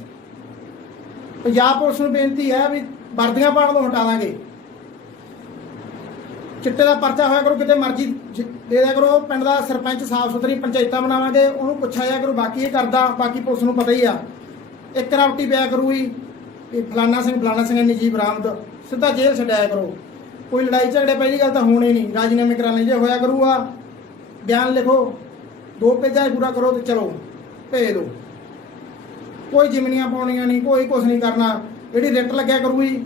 ਪੰਜਾਬ ਪੁਲਿਸ ਨੂੰ ਬੇਨਤੀ ਹੈ ਵੀ ਵਰਦੀਆਂ ਪਾਉਣ ਤੋਂ ਹਟਾ ਦਾਂਗੇ। ਚਿੱਟੇ ਦਾ ਪਰਚਾ ਹੋਇਆ ਕਰੂ, ਕਿਤੇ ਮਰਜ਼ੀ ਦੇ ਦਿਆ ਕਰੋ। ਪਿੰਡ ਦਾ ਸਰਪੰਚ ਸਾਫ ਸੁਥਰੀ ਪੰਚਾਇਤਾਂ ਬਣਾਵਾਂਗੇ, ਉਹਨੂੰ ਪੁੱਛਿਆ ਜਾ ਕਰੂ ਬਾਕੀ ਇਹ ਕਰਦਾ, ਬਾਕੀ ਪੁਲਿਸ ਨੂੰ ਪਤਾ ਹੀ ਆ। ਇੱਕ ਰਾਵਟੀ ਪਿਆ ਕਰੂਗੀ ਵੀ ਫਲਾਨਾ ਸਿੰਘ ਇੰਨੀ ਜੀ ਬਰਾਮਦ, ਸਿੱਧਾ ਜੇਲ੍ਹ ਛੱਡਿਆ ਕਰੋ। ਕੋਈ ਲੜਾਈ ਝਗੜੇ ਪਹਿਲੀ ਗੱਲ ਤਾਂ ਹੋਣੀ ਨਹੀਂ, ਰਾਜੀਨਾਮੇ ਕਰਾ ਲੈ। ਜੇ ਹੋਇਆ ਕਰੂਗਾ ਬਿਆਨ ਲਿਖੋ, 2 ਪੇਜਾਂ ਪੂਰਾ ਕਰੋ ਤੇ ਚਲੋ ਭੇਜ ਦਿਓ। ਕੋਈ ਜਿਮਨੀਆਂ ਪਾਉਣੀਆਂ ਨਹੀਂ, ਕੋਈ ਕੁਛ ਨਹੀਂ ਕਰਨਾ। ਜਿਹੜੀ ਰਿਟ ਲੱਗਿਆ ਕਰੂਗੀ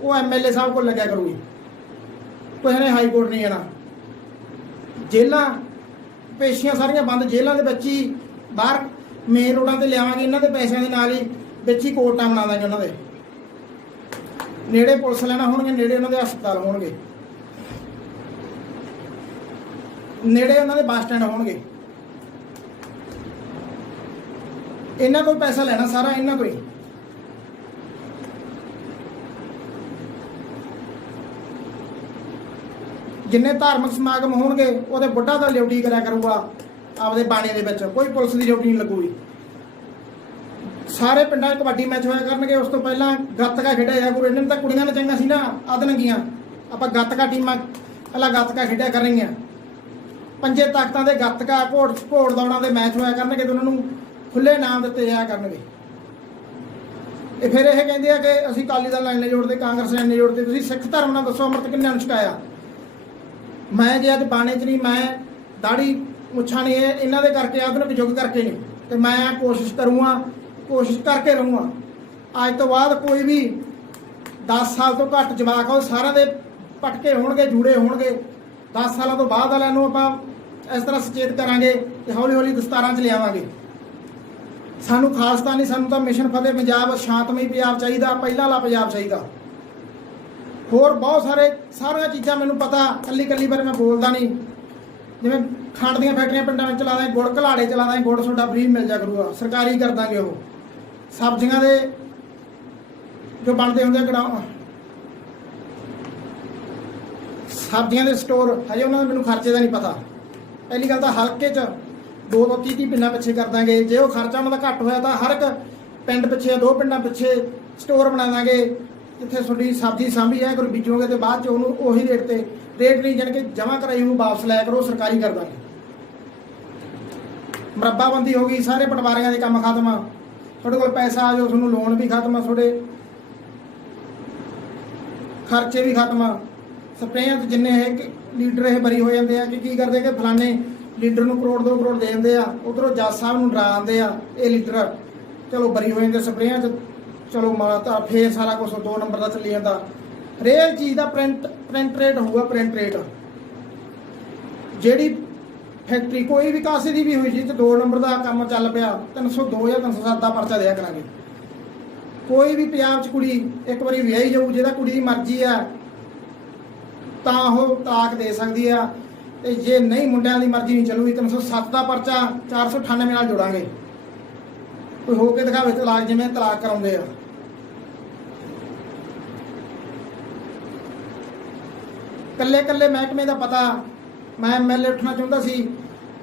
ਉਹ MLA ਸਾਹਿਬ ਕੋਲ ਲੱਗਿਆ ਕਰੂਗੀ, ਕਿਸੇ ਨੇ ਹਾਈ ਕੋਰਟ ਨਹੀਂ ਜਾਣਾ। ਜੇਲ੍ਹਾਂ ਪੇਸ਼ੀਆਂ ਸਾਰੀਆਂ ਬੰਦ, ਜੇਲ੍ਹਾਂ ਦੇ ਵਿੱਚ ਹੀ ਬਾਹਰ ਮੇਨ ਰੋਡਾਂ ਤੇ ਲਿਆਵਾਂਗੇ। ਇਹਨਾਂ ਦੇ ਪੈਸਿਆਂ ਦੇ ਨਾਲ ਹੀ ਵਿੱਚ ਹੀ ਕੋਰਟਾਂ ਬਣਾ ਦਾਂਗੇ। ਉਹਨਾਂ ਦੇ ਨੇੜੇ ਪੁਲਿਸ ਲੈਣਾ ਹੋਣਗੇ, ਨੇੜੇ ਉਹਨਾਂ ਦੇ ਹਸਪਤਾਲ ਹੋਣਗੇ, ਨੇੜੇ ਉਹਨਾਂ ਦੇ ਬੱਸ ਸਟੈਂਡ ਹੋਣਗੇ। ਇਹਨਾਂ ਕੋਲ ਪੈਸਾ ਲੈਣਾ ਸਾਰਾ, ਇਹਨਾਂ ਤੋਂ ਹੀ। ਜਿੰਨੇ ਧਾਰਮਿਕ ਸਮਾਗਮ ਹੋਣਗੇ ਉਹਦੇ ਬੁੱਢਾ ਦਾ ਡਿਊਟੀ ਕਰਿਆ ਕਰੂਗਾ ਆਪਦੇ ਬਾਣੇ ਦੇ ਵਿੱਚ, ਕੋਈ ਪੁਲਿਸ ਦੀ ਡਿਊਟੀ ਨਹੀਂ ਲੱਗੂਗੀ। ਸਾਰੇ ਪਿੰਡਾਂ 'ਚ ਕਬੱਡੀ ਮੈਚ ਹੋਇਆ ਕਰਨਗੇ। ਉਸ ਤੋਂ ਪਹਿਲਾਂ ਗੱਤਕਾ ਖੇਡਿਆ ਜਾ ਕਰੂ। ਇਹਨਾਂ ਨੂੰ ਤਾਂ ਕੁੜੀਆਂ ਨੇ ਚੰਗਾ ਸੀ ਨਾ, ਅਦਨਗੀਆਂ। ਆਪਾਂ ਗੱਤਕਾ ਟੀਮਾਂ ਪਹਿਲਾਂ ਗੱਤਕਾ ਖੇਡਿਆ ਕਰਨਗੀਆਂ। 5 ਤਖਤਾਂ ਦੇ ਗੱਤਕਾ, ਘੋੜ ਦੌੜਾਂ ਦੇ ਮੈਚ ਹੋਇਆ ਕਰਨਗੇ ਤੇ ਉਹਨਾਂ ਨੂੰ ਖੁੱਲੇ ਨਾਮ ਦਿੱਤੇ ਜਾਇਆ ਕਰਨਗੇ। ਇਹ ਫਿਰ ਇਹ ਕਹਿੰਦੇ ਆ ਕਿ ਅਸੀਂ ਅਕਾਲੀ ਦਲ ਨਾਲ ਨਹੀਂ ਜੋੜਦੇ, ਕਾਂਗਰਸ ਨਾਲ ਨਹੀਂ ਜੋੜਦੇ। ਤੁਸੀਂ ਸਿੱਖ ਧਰਮ ਨਾਲ ਦੱਸੋ ਅੰਮ੍ਰਿਤ ਕਿੰਨਿਆਂ ਨੂੰ ਛਕਾਇਆ? ਮੈਂ ਜੇ ਅੱਜ ਬਾਣੇ 'ਚ ਨਹੀਂ, ਮੈਂ ਦਾੜੀ ਮੁੱਛਾਂ ਨੇ ਇਹਨਾਂ ਦੇ ਕਰਕੇ ਆਧੁਨਿਕ ਯੁੱਗ ਕਰਕੇ ਨੇ। ਤੇ ਮੈਂ ਕੋਸ਼ਿਸ਼ ਕਰਕੇ ਰਹੂੰਗਾ ਅੱਜ ਤੋਂ ਬਾਅਦ ਕੋਈ ਵੀ 10 ਸਾਲ ਤੋਂ ਘੱਟ ਜਵਾਕ ਆ ਉਹ ਸਾਰਿਆਂ ਦੇ ਪਟਕੇ ਹੋਣਗੇ, ਜੂੜੇ ਹੋਣਗੇ। 10 ਸਾਲਾਂ ਤੋਂ ਬਾਅਦ ਵਾਲਿਆਂ ਨੂੰ ਆਪਾਂ ਇਸ ਤਰ੍ਹਾਂ ਸੁਚੇਤ ਕਰਾਂਗੇ ਤੇ ਹੌਲੀ ਹੌਲੀ ਦਸਤਾਰਾਂ 'ਚ ਲਿਆਵਾਂਗੇ। ਸਾਨੂੰ ਖਾਲਸਤਾਨੀ, ਸਾਨੂੰ ਤਾਂ ਮਿਸ਼ਨ ਫਤਿਹ ਪੰਜਾਬ, ਸ਼ਾਂਤਮਈ ਪੰਜਾਬ ਚਾਹੀਦਾ, ਪਹਿਲਾਂ ਵਾਲਾ ਪੰਜਾਬ ਚਾਹੀਦਾ। ਹੋਰ ਬਹੁਤ ਸਾਰੀਆਂ ਚੀਜ਼ਾਂ ਮੈਨੂੰ ਪਤਾ, ਕੱਲੀ ਬਾਰੇ ਮੈਂ ਬੋਲਦਾ ਨਹੀਂ। ਜਿਵੇਂ ਖੰਡ ਦੀਆਂ ਫੈਕਟਰੀਆਂ ਪਿੰਡਾਂ ਵਿੱਚ ਚਲਾ ਦਾਂਗੇ, ਗੁੜ ਘਲਾੜੇ ਚਲਾ ਦਾਂਗੇ, ਗੁੜ ਤੁਹਾਡਾ ਫ੍ਰੀ ਮਿਲ ਜਾ ਕਰੂਗਾ, ਸਰਕਾਰੀ ਕਰ ਦਾਂਗੇ। ਉਹ ਸਬਜ਼ੀਆਂ ਦੇ ਜੋ ਬਣਦੇ ਹੁੰਦੇ ਸਬਜ਼ੀਆਂ ਦੇ ਸਟੋਰ, ਹਜੇ ਉਹਨਾਂ ਦਾ ਮੈਨੂੰ ਖਰਚੇ ਦਾ ਨਹੀਂ ਪਤਾ। ਪਹਿਲੀ ਗੱਲ ਤਾਂ ਹਲਕੇ 'ਚ 2-30 ਪਿੰਡਾਂ ਪਿੱਛੇ ਕਰ ਦਾਂਗੇ। ਜੇ ਉਹ ਖਰਚਾ ਉਹਨਾਂ ਦਾ ਘੱਟ ਹੋਇਆ ਤਾਂ ਹਰ ਇੱਕ ਪਿੰਡ ਪਿੱਛੇ, 2 ਪਿੰਡਾਂ ਪਿੱਛੇ ਸਟੋਰ ਬਣਾ ਦਾਂਗੇ ਜਿੱਥੇ ਤੁਹਾਡੀ ਸਬਜ਼ੀ ਸਾਂਭੀ ਹੈ, ਕੋਈ ਬੀਜੋਗੇ ਤੇ ਬਾਅਦ 'ਚ ਉਹਨੂੰ ਉਹੀ ਰੇਟ ਨਹੀਂ ਜਾਣੀ ਕਿ ਜਮ੍ਹਾਂ ਕਰਾਈ ਉਹਨੂੰ ਵਾਪਸ ਲਿਆ ਕਰੋ, ਸਰਕਾਰੀ ਕਰ ਦਾਂਗੇ। ਮਰੱਬਾਬੰਦੀ ਹੋ ਗਈ, ਸਾਰੇ ਪਟਵਾਰੀਆਂ ਦੇ ਕੰਮ ਖਤਮ ਆ, ਤੁਹਾਡੇ ਕੋਲ ਪੈਸਾ ਆ ਜਾਓ, ਤੁਹਾਨੂੰ ਲੋਨ ਵੀ ਖਤਮ ਆ, ਤੁਹਾਡੇ ਖਰਚੇ ਵੀ ਖਤਮ ਆ। ਸਪਰੇਆਂ 'ਚ ਜਿੰਨੇ ਇਹ ਲੀਡਰ ਇਹ ਬਰੀ ਹੋ ਜਾਂਦੇ ਆ ਕਿ ਕੀ ਕਰਦੇ ਕਿ ਫਲਾਣੇ ਲੀਡਰ ਨੂੰ ਕਰੋੜ 2 ਕਰੋੜ ਦੇ ਦਿੰਦੇ ਆ, ਉਧਰੋਂ ਜੱਜ ਸਾਹਿਬ ਨੂੰ ਡਰਾ ਦਿੰਦੇ ਆ, ਇਹ ਲੀਡਰ ਚਲੋ ਬਰੀ ਹੋ ਜਾਂਦੇ ਸਪਰੇਆਂ 'ਚ, ਚਲੋ ਮਾਰਾ ਤਾਂ ਫੇਰ ਸਾਰਾ ਕੁਝ 2 ਨੰਬਰ ਦਾ ਚੱਲੀ ਜਾਂਦਾ। ਹਰੇਕ ਚੀਜ਼ ਦਾ ਪ੍ਰਿੰਟ ਰੇਟ ਹੋਊਗਾ, ਪ੍ਰਿੰਟ ਰੇਟ। ਜਿਹੜੀ ਫੈਕਟਰੀ ਕੋਈ ਵੀ ਕਾਸੇ ਦੀ ਵੀ ਹੋਈ ਜੀ ਤੇ 2 ਨੰਬਰ ਦਾ ਕੰਮ ਚੱਲ ਪਿਆ, 302 ਜਾਂ 307 ਦਾ ਪਰਚਾ ਦਿਆ ਕਰਾਂਗੇ। ਕੋਈ ਵੀ ਪੰਜਾਬ 'ਚ ਕੁੜੀ ਇੱਕ ਵਾਰੀ ਵਿਆਹੀ ਜਾਊ, ਜਿਹਦਾ ਕੁੜੀ ਦੀ ਮਰਜ਼ੀ ਆ ਤਾਂ ਉਹ ਤਲਾਕ ਦੇ ਸਕਦੀ ਆ, ਤੇ ਜੇ ਨਹੀਂ ਮੁੰਡਿਆਂ ਦੀ ਮਰਜ਼ੀ ਨਹੀਂ ਚੱਲੂਗੀ 307 ਦਾ ਪਰਚਾ 498 ਨਾਲ ਜੋੜਾਂਗੇ। ਕੋਈ ਹੋ ਕੇ ਦਿਖਾਵੇ ਤਲਾਕ, ਜਿਵੇਂ ਤਲਾਕ ਕਰਾਉਂਦੇ ਆ। ਕੱਲੇ ਮਹਿਕਮੇ ਦਾ ਪਤਾ, ਮੈਂ MLA ਉੱਠਣਾ ਚਾਹੁੰਦਾ ਸੀ,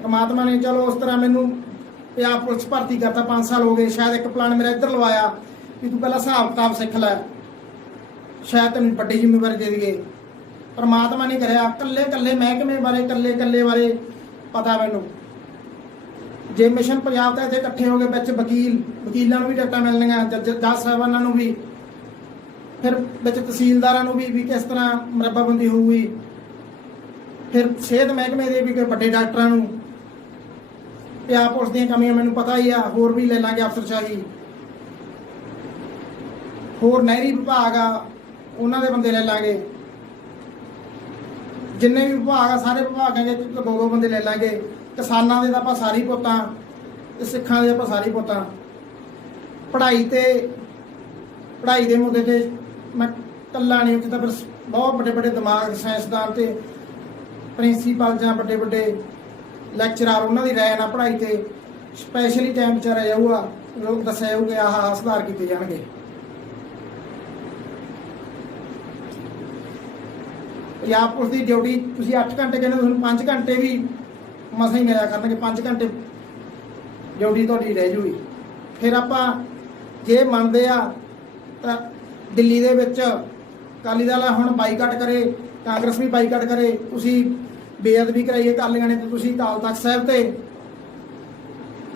ਪਰਮਾਤਮਾ ਨੇ ਚਲੋ ਉਸ ਤਰ੍ਹਾਂ ਮੈਨੂੰ ਪੰਜਾਬ ਪੁਲਿਸ ਭਰਤੀ ਕਰਤਾ। 5 ਸਾਲ ਹੋ ਗਏ। ਸ਼ਾਇਦ ਇੱਕ ਪਲਾਨ ਮੇਰਾ ਇੱਧਰ ਲਵਾਇਆ ਵੀ ਤੂੰ ਪਹਿਲਾਂ ਹਿਸਾਬ ਕਿਤਾਬ ਸਿੱਖ ਲੈ, ਸ਼ਾਇਦ ਤੈਨੂੰ ਵੱਡੀ ਜ਼ਿੰਮੇਵਾਰੀ ਦੇ ਦਈਏ। ਪਰਮਾਤਮਾ ਨੇ ਕਰਿਆ। ਕੱਲੇ ਮਹਿਕਮੇ ਬਾਰੇ, ਕੱਲੇ ਬਾਰੇ ਪਤਾ ਮੈਨੂੰ। ਜੇ ਮਿਸ਼ਨ ਪੰਜਾਬ ਦਾ ਇੱਥੇ ਇਕੱਠੇ ਹੋ ਗਏ, ਵਿੱਚ ਵਕੀਲਾਂ ਨੂੰ ਵੀ ਟਿਕਟਾਂ ਮਿਲਣੀਆਂ, ਜੱਜ ਸਾਹਿਬਾਨਾਂ ਨੂੰ ਵੀ, ਫਿਰ ਵਿੱਚ ਤਹਿਸੀਲਦਾਰਾਂ ਨੂੰ ਵੀ ਕਿਸ ਤਰ੍ਹਾਂ ਮਰੱਬਾਬੰਦੀ ਹੋਊਗੀ, ਫਿਰ ਸਿਹਤ ਮਹਿਕਮੇ ਦੇ ਵੀ ਕੋਈ ਵੱਡੇ ਡਾਕਟਰਾਂ ਨੂੰ। ਪੰਜਾਬ ਪੁਲਿਸ ਦੀਆਂ ਕਮੀਆਂ ਮੈਨੂੰ ਪਤਾ ਹੀ ਆ, ਹੋਰ ਵੀ ਲੈ ਲਾਂਗੇ ਅਫਸਰਸ਼ਾਹੀ। ਹੋਰ ਨਹਿਰੀ ਵਿਭਾਗ ਆ, ਉਹਨਾਂ ਦੇ ਬੰਦੇ ਲੈ ਲਾਂਗੇ। ਜਿੰਨੇ ਵੀ ਵਿਭਾਗ ਆ ਸਾਰੇ ਵਿਭਾਗਾਂ ਦੇ 2 ਬੰਦੇ ਲੈ ਲਾਂਗੇ। ਕਿਸਾਨਾਂ ਦੇ ਤਾਂ ਆਪਾਂ ਸਾਰੀ ਪੁੱਤਾਂ, ਤੇ ਸਿੱਖਾਂ ਦੇ ਆਪਾਂ ਸਾਰੀ ਪੁੱਤਾਂ। ਪੜ੍ਹਾਈ ਦੇ ਮੁੱਦੇ ਤੇ ਮੈਂ ਇਕੱਲਾ ਨਹੀਂ, ਉੱਥੇ ਤਾਂ ਫਿਰ ਬਹੁਤ ਵੱਡੇ ਦਿਮਾਗ, ਸਾਇੰਸਦਾਨ ਤੇ ਪ੍ਰਿੰਸੀਪਲ ਜਾਂ ਵੱਡੇ ਲੈਕਚਰਰ, ਉਹਨਾਂ ਦੀ ਰਾਏ ਨਾਲ ਪੜ੍ਹਾਈ ਤੇ ਸਪੈਸ਼ਲੀ ਟਾਈਮ ਵਿਚਾਰਿਆ ਜਾਊਗਾ, ਲੋਕ ਦੱਸਿਆ ਜਾਊ ਕਿ ਆਹ ਸੁਧਾਰ ਕੀਤੇ ਜਾਣਗੇ। ਪੰਜਾਬ ਪੁਲਿਸ ਦੀ ਡਿਊਟੀ ਤੁਸੀਂ 8 ਘੰਟੇ ਕਹਿੰਦੇ, ਤੁਹਾਨੂੰ 5 ਘੰਟੇ ਵੀ ਮਸਾਂ ਹੀ ਮਿਲਿਆ ਕਰਨਗੇ। 5 ਘੰਟੇ ਡਿਊਟੀ ਤੁਹਾਡੀ ਰਹਿ ਜੂਗੀ। ਫਿਰ ਆਪਾਂ ਜੇ ਮੰਨਦੇ ਆ ਤਾਂ ਦਿੱਲੀ ਦੇ ਵਿੱਚ ਅਕਾਲੀ ਦਲ ਹੁਣ ਬਾਈਕਾਟ ਕਰੇ, ਕਾਂਗਰਸ ਵੀ ਬਾਈਕਾਟ ਕਰੇ, ਤੁਸੀਂ ਬੇਅਦਬੀ ਕਰਾਈਏ ਅਕਾਲੀਆਂ ਨੇ, ਤੇ ਤੁਸੀਂ ਅਕਾਲ ਤਖਤ ਸਾਹਿਬ ਤੇ,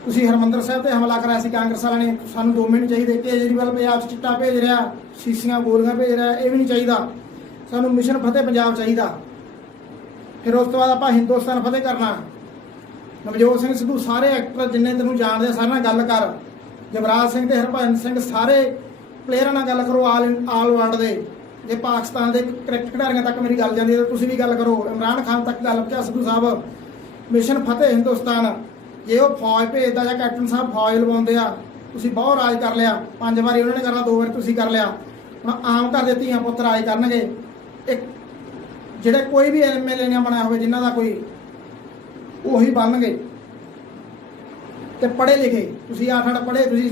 ਤੁਸੀਂ ਹਰਿਮੰਦਰ ਸਾਹਿਬ ਤੇ ਹਮਲਾ ਕਰਾਇਆ ਸੀ ਕਾਂਗਰਸ ਵਾਲਿਆਂ ਨੇ। ਸਾਨੂੰ 2 ਮਿੰਟ ਚਾਹੀਦੇ। ਕੇਜਰੀਵਾਲ ਪੰਜਾਬ 'ਚ ਚਿੱਟਾ ਭੇਜ ਰਿਹਾ, ਸ਼ੀਸ਼ੀਆਂ ਗੋਲੀਆਂ ਭੇਜ ਰਿਹਾ, ਇਹ ਵੀ ਨਹੀਂ ਚਾਹੀਦਾ। ਸਾਨੂੰ ਮਿਸ਼ਨ ਫਤਿਹ ਪੰਜਾਬ ਚਾਹੀਦਾ। ਫਿਰ ਉਸ ਤੋਂ ਬਾਅਦ ਆਪਾਂ ਹਿੰਦੁਸਤਾਨ ਫਤਿਹ ਕਰਨਾ। ਨਵਜੋਤ ਸਿੰਘ ਸਿੱਧੂ, ਸਾਰੇ ਐਕਟਰ ਜਿੰਨੇ ਤੈਨੂੰ ਜਾਣਦੇ ਆ, ਸਾਰਿਆਂ ਨਾਲ ਗੱਲ ਕਰ। ਜਵਰਾਜ ਸਿੰਘ ਤੇ ਹਰਭਜਨ ਸਿੰਘ, ਸਾਰੇ ਪਲੇਅਰਾਂ ਨਾਲ ਗੱਲ ਕਰੋ, ਆਲ ਵਰਲਡ ਦੇ। ਜੇ ਪਾਕਿਸਤਾਨ ਦੇ ਕ੍ਰਿਕਟ ਖਿਡਾਰੀਆਂ ਤੱਕ ਮੇਰੀ ਗੱਲ ਜਾਂਦੀ ਹੈ ਤਾਂ ਤੁਸੀਂ ਵੀ ਗੱਲ ਕਰੋ। ਇਮਰਾਨ ਖਾਨ ਤੱਕ ਗੱਲ ਪਹੁੰਚਾ ਸਿੱਧੂ ਸਾਹਿਬ। ਮਿਸ਼ਨ ਫਤਿਹ ਹਿੰਦੁਸਤਾਨ। ਜੇ ਉਹ ਫੌਜ ਭੇਜਦਾ ਜਾਂ ਕੈਪਟਨ ਸਾਹਿਬ ਫੌਜ ਲਵਾਉਂਦੇ ਆ, ਤੁਸੀਂ ਬਹੁਤ ਰਾਜ ਕਰ ਲਿਆ। 5 ਵਾਰੀ ਉਹਨਾਂ ਨੇ ਕਰਨਾ, 2 ਵਾਰੀ ਤੁਸੀਂ ਕਰ ਲਿਆ। ਹੁਣ ਆਮ ਘਰ ਦੇ ਧੀਆਂ ਪੁੱਤ ਰਾਜ ਕਰਨਗੇ। ਇੱਕ ਜਿਹੜੇ ਕੋਈ ਵੀ MLA ਨਾ ਬਣਿਆ ਹੋਵੇ, ਜਿਨ੍ਹਾਂ ਦਾ ਕੋਈ, ਉਹੀ ਬਣਨਗੇ। ਤੇ ਪੜ੍ਹੇ ਲਿਖੇ, ਤੁਸੀਂ 8 ਪੜ੍ਹੇ, ਤੁਸੀਂ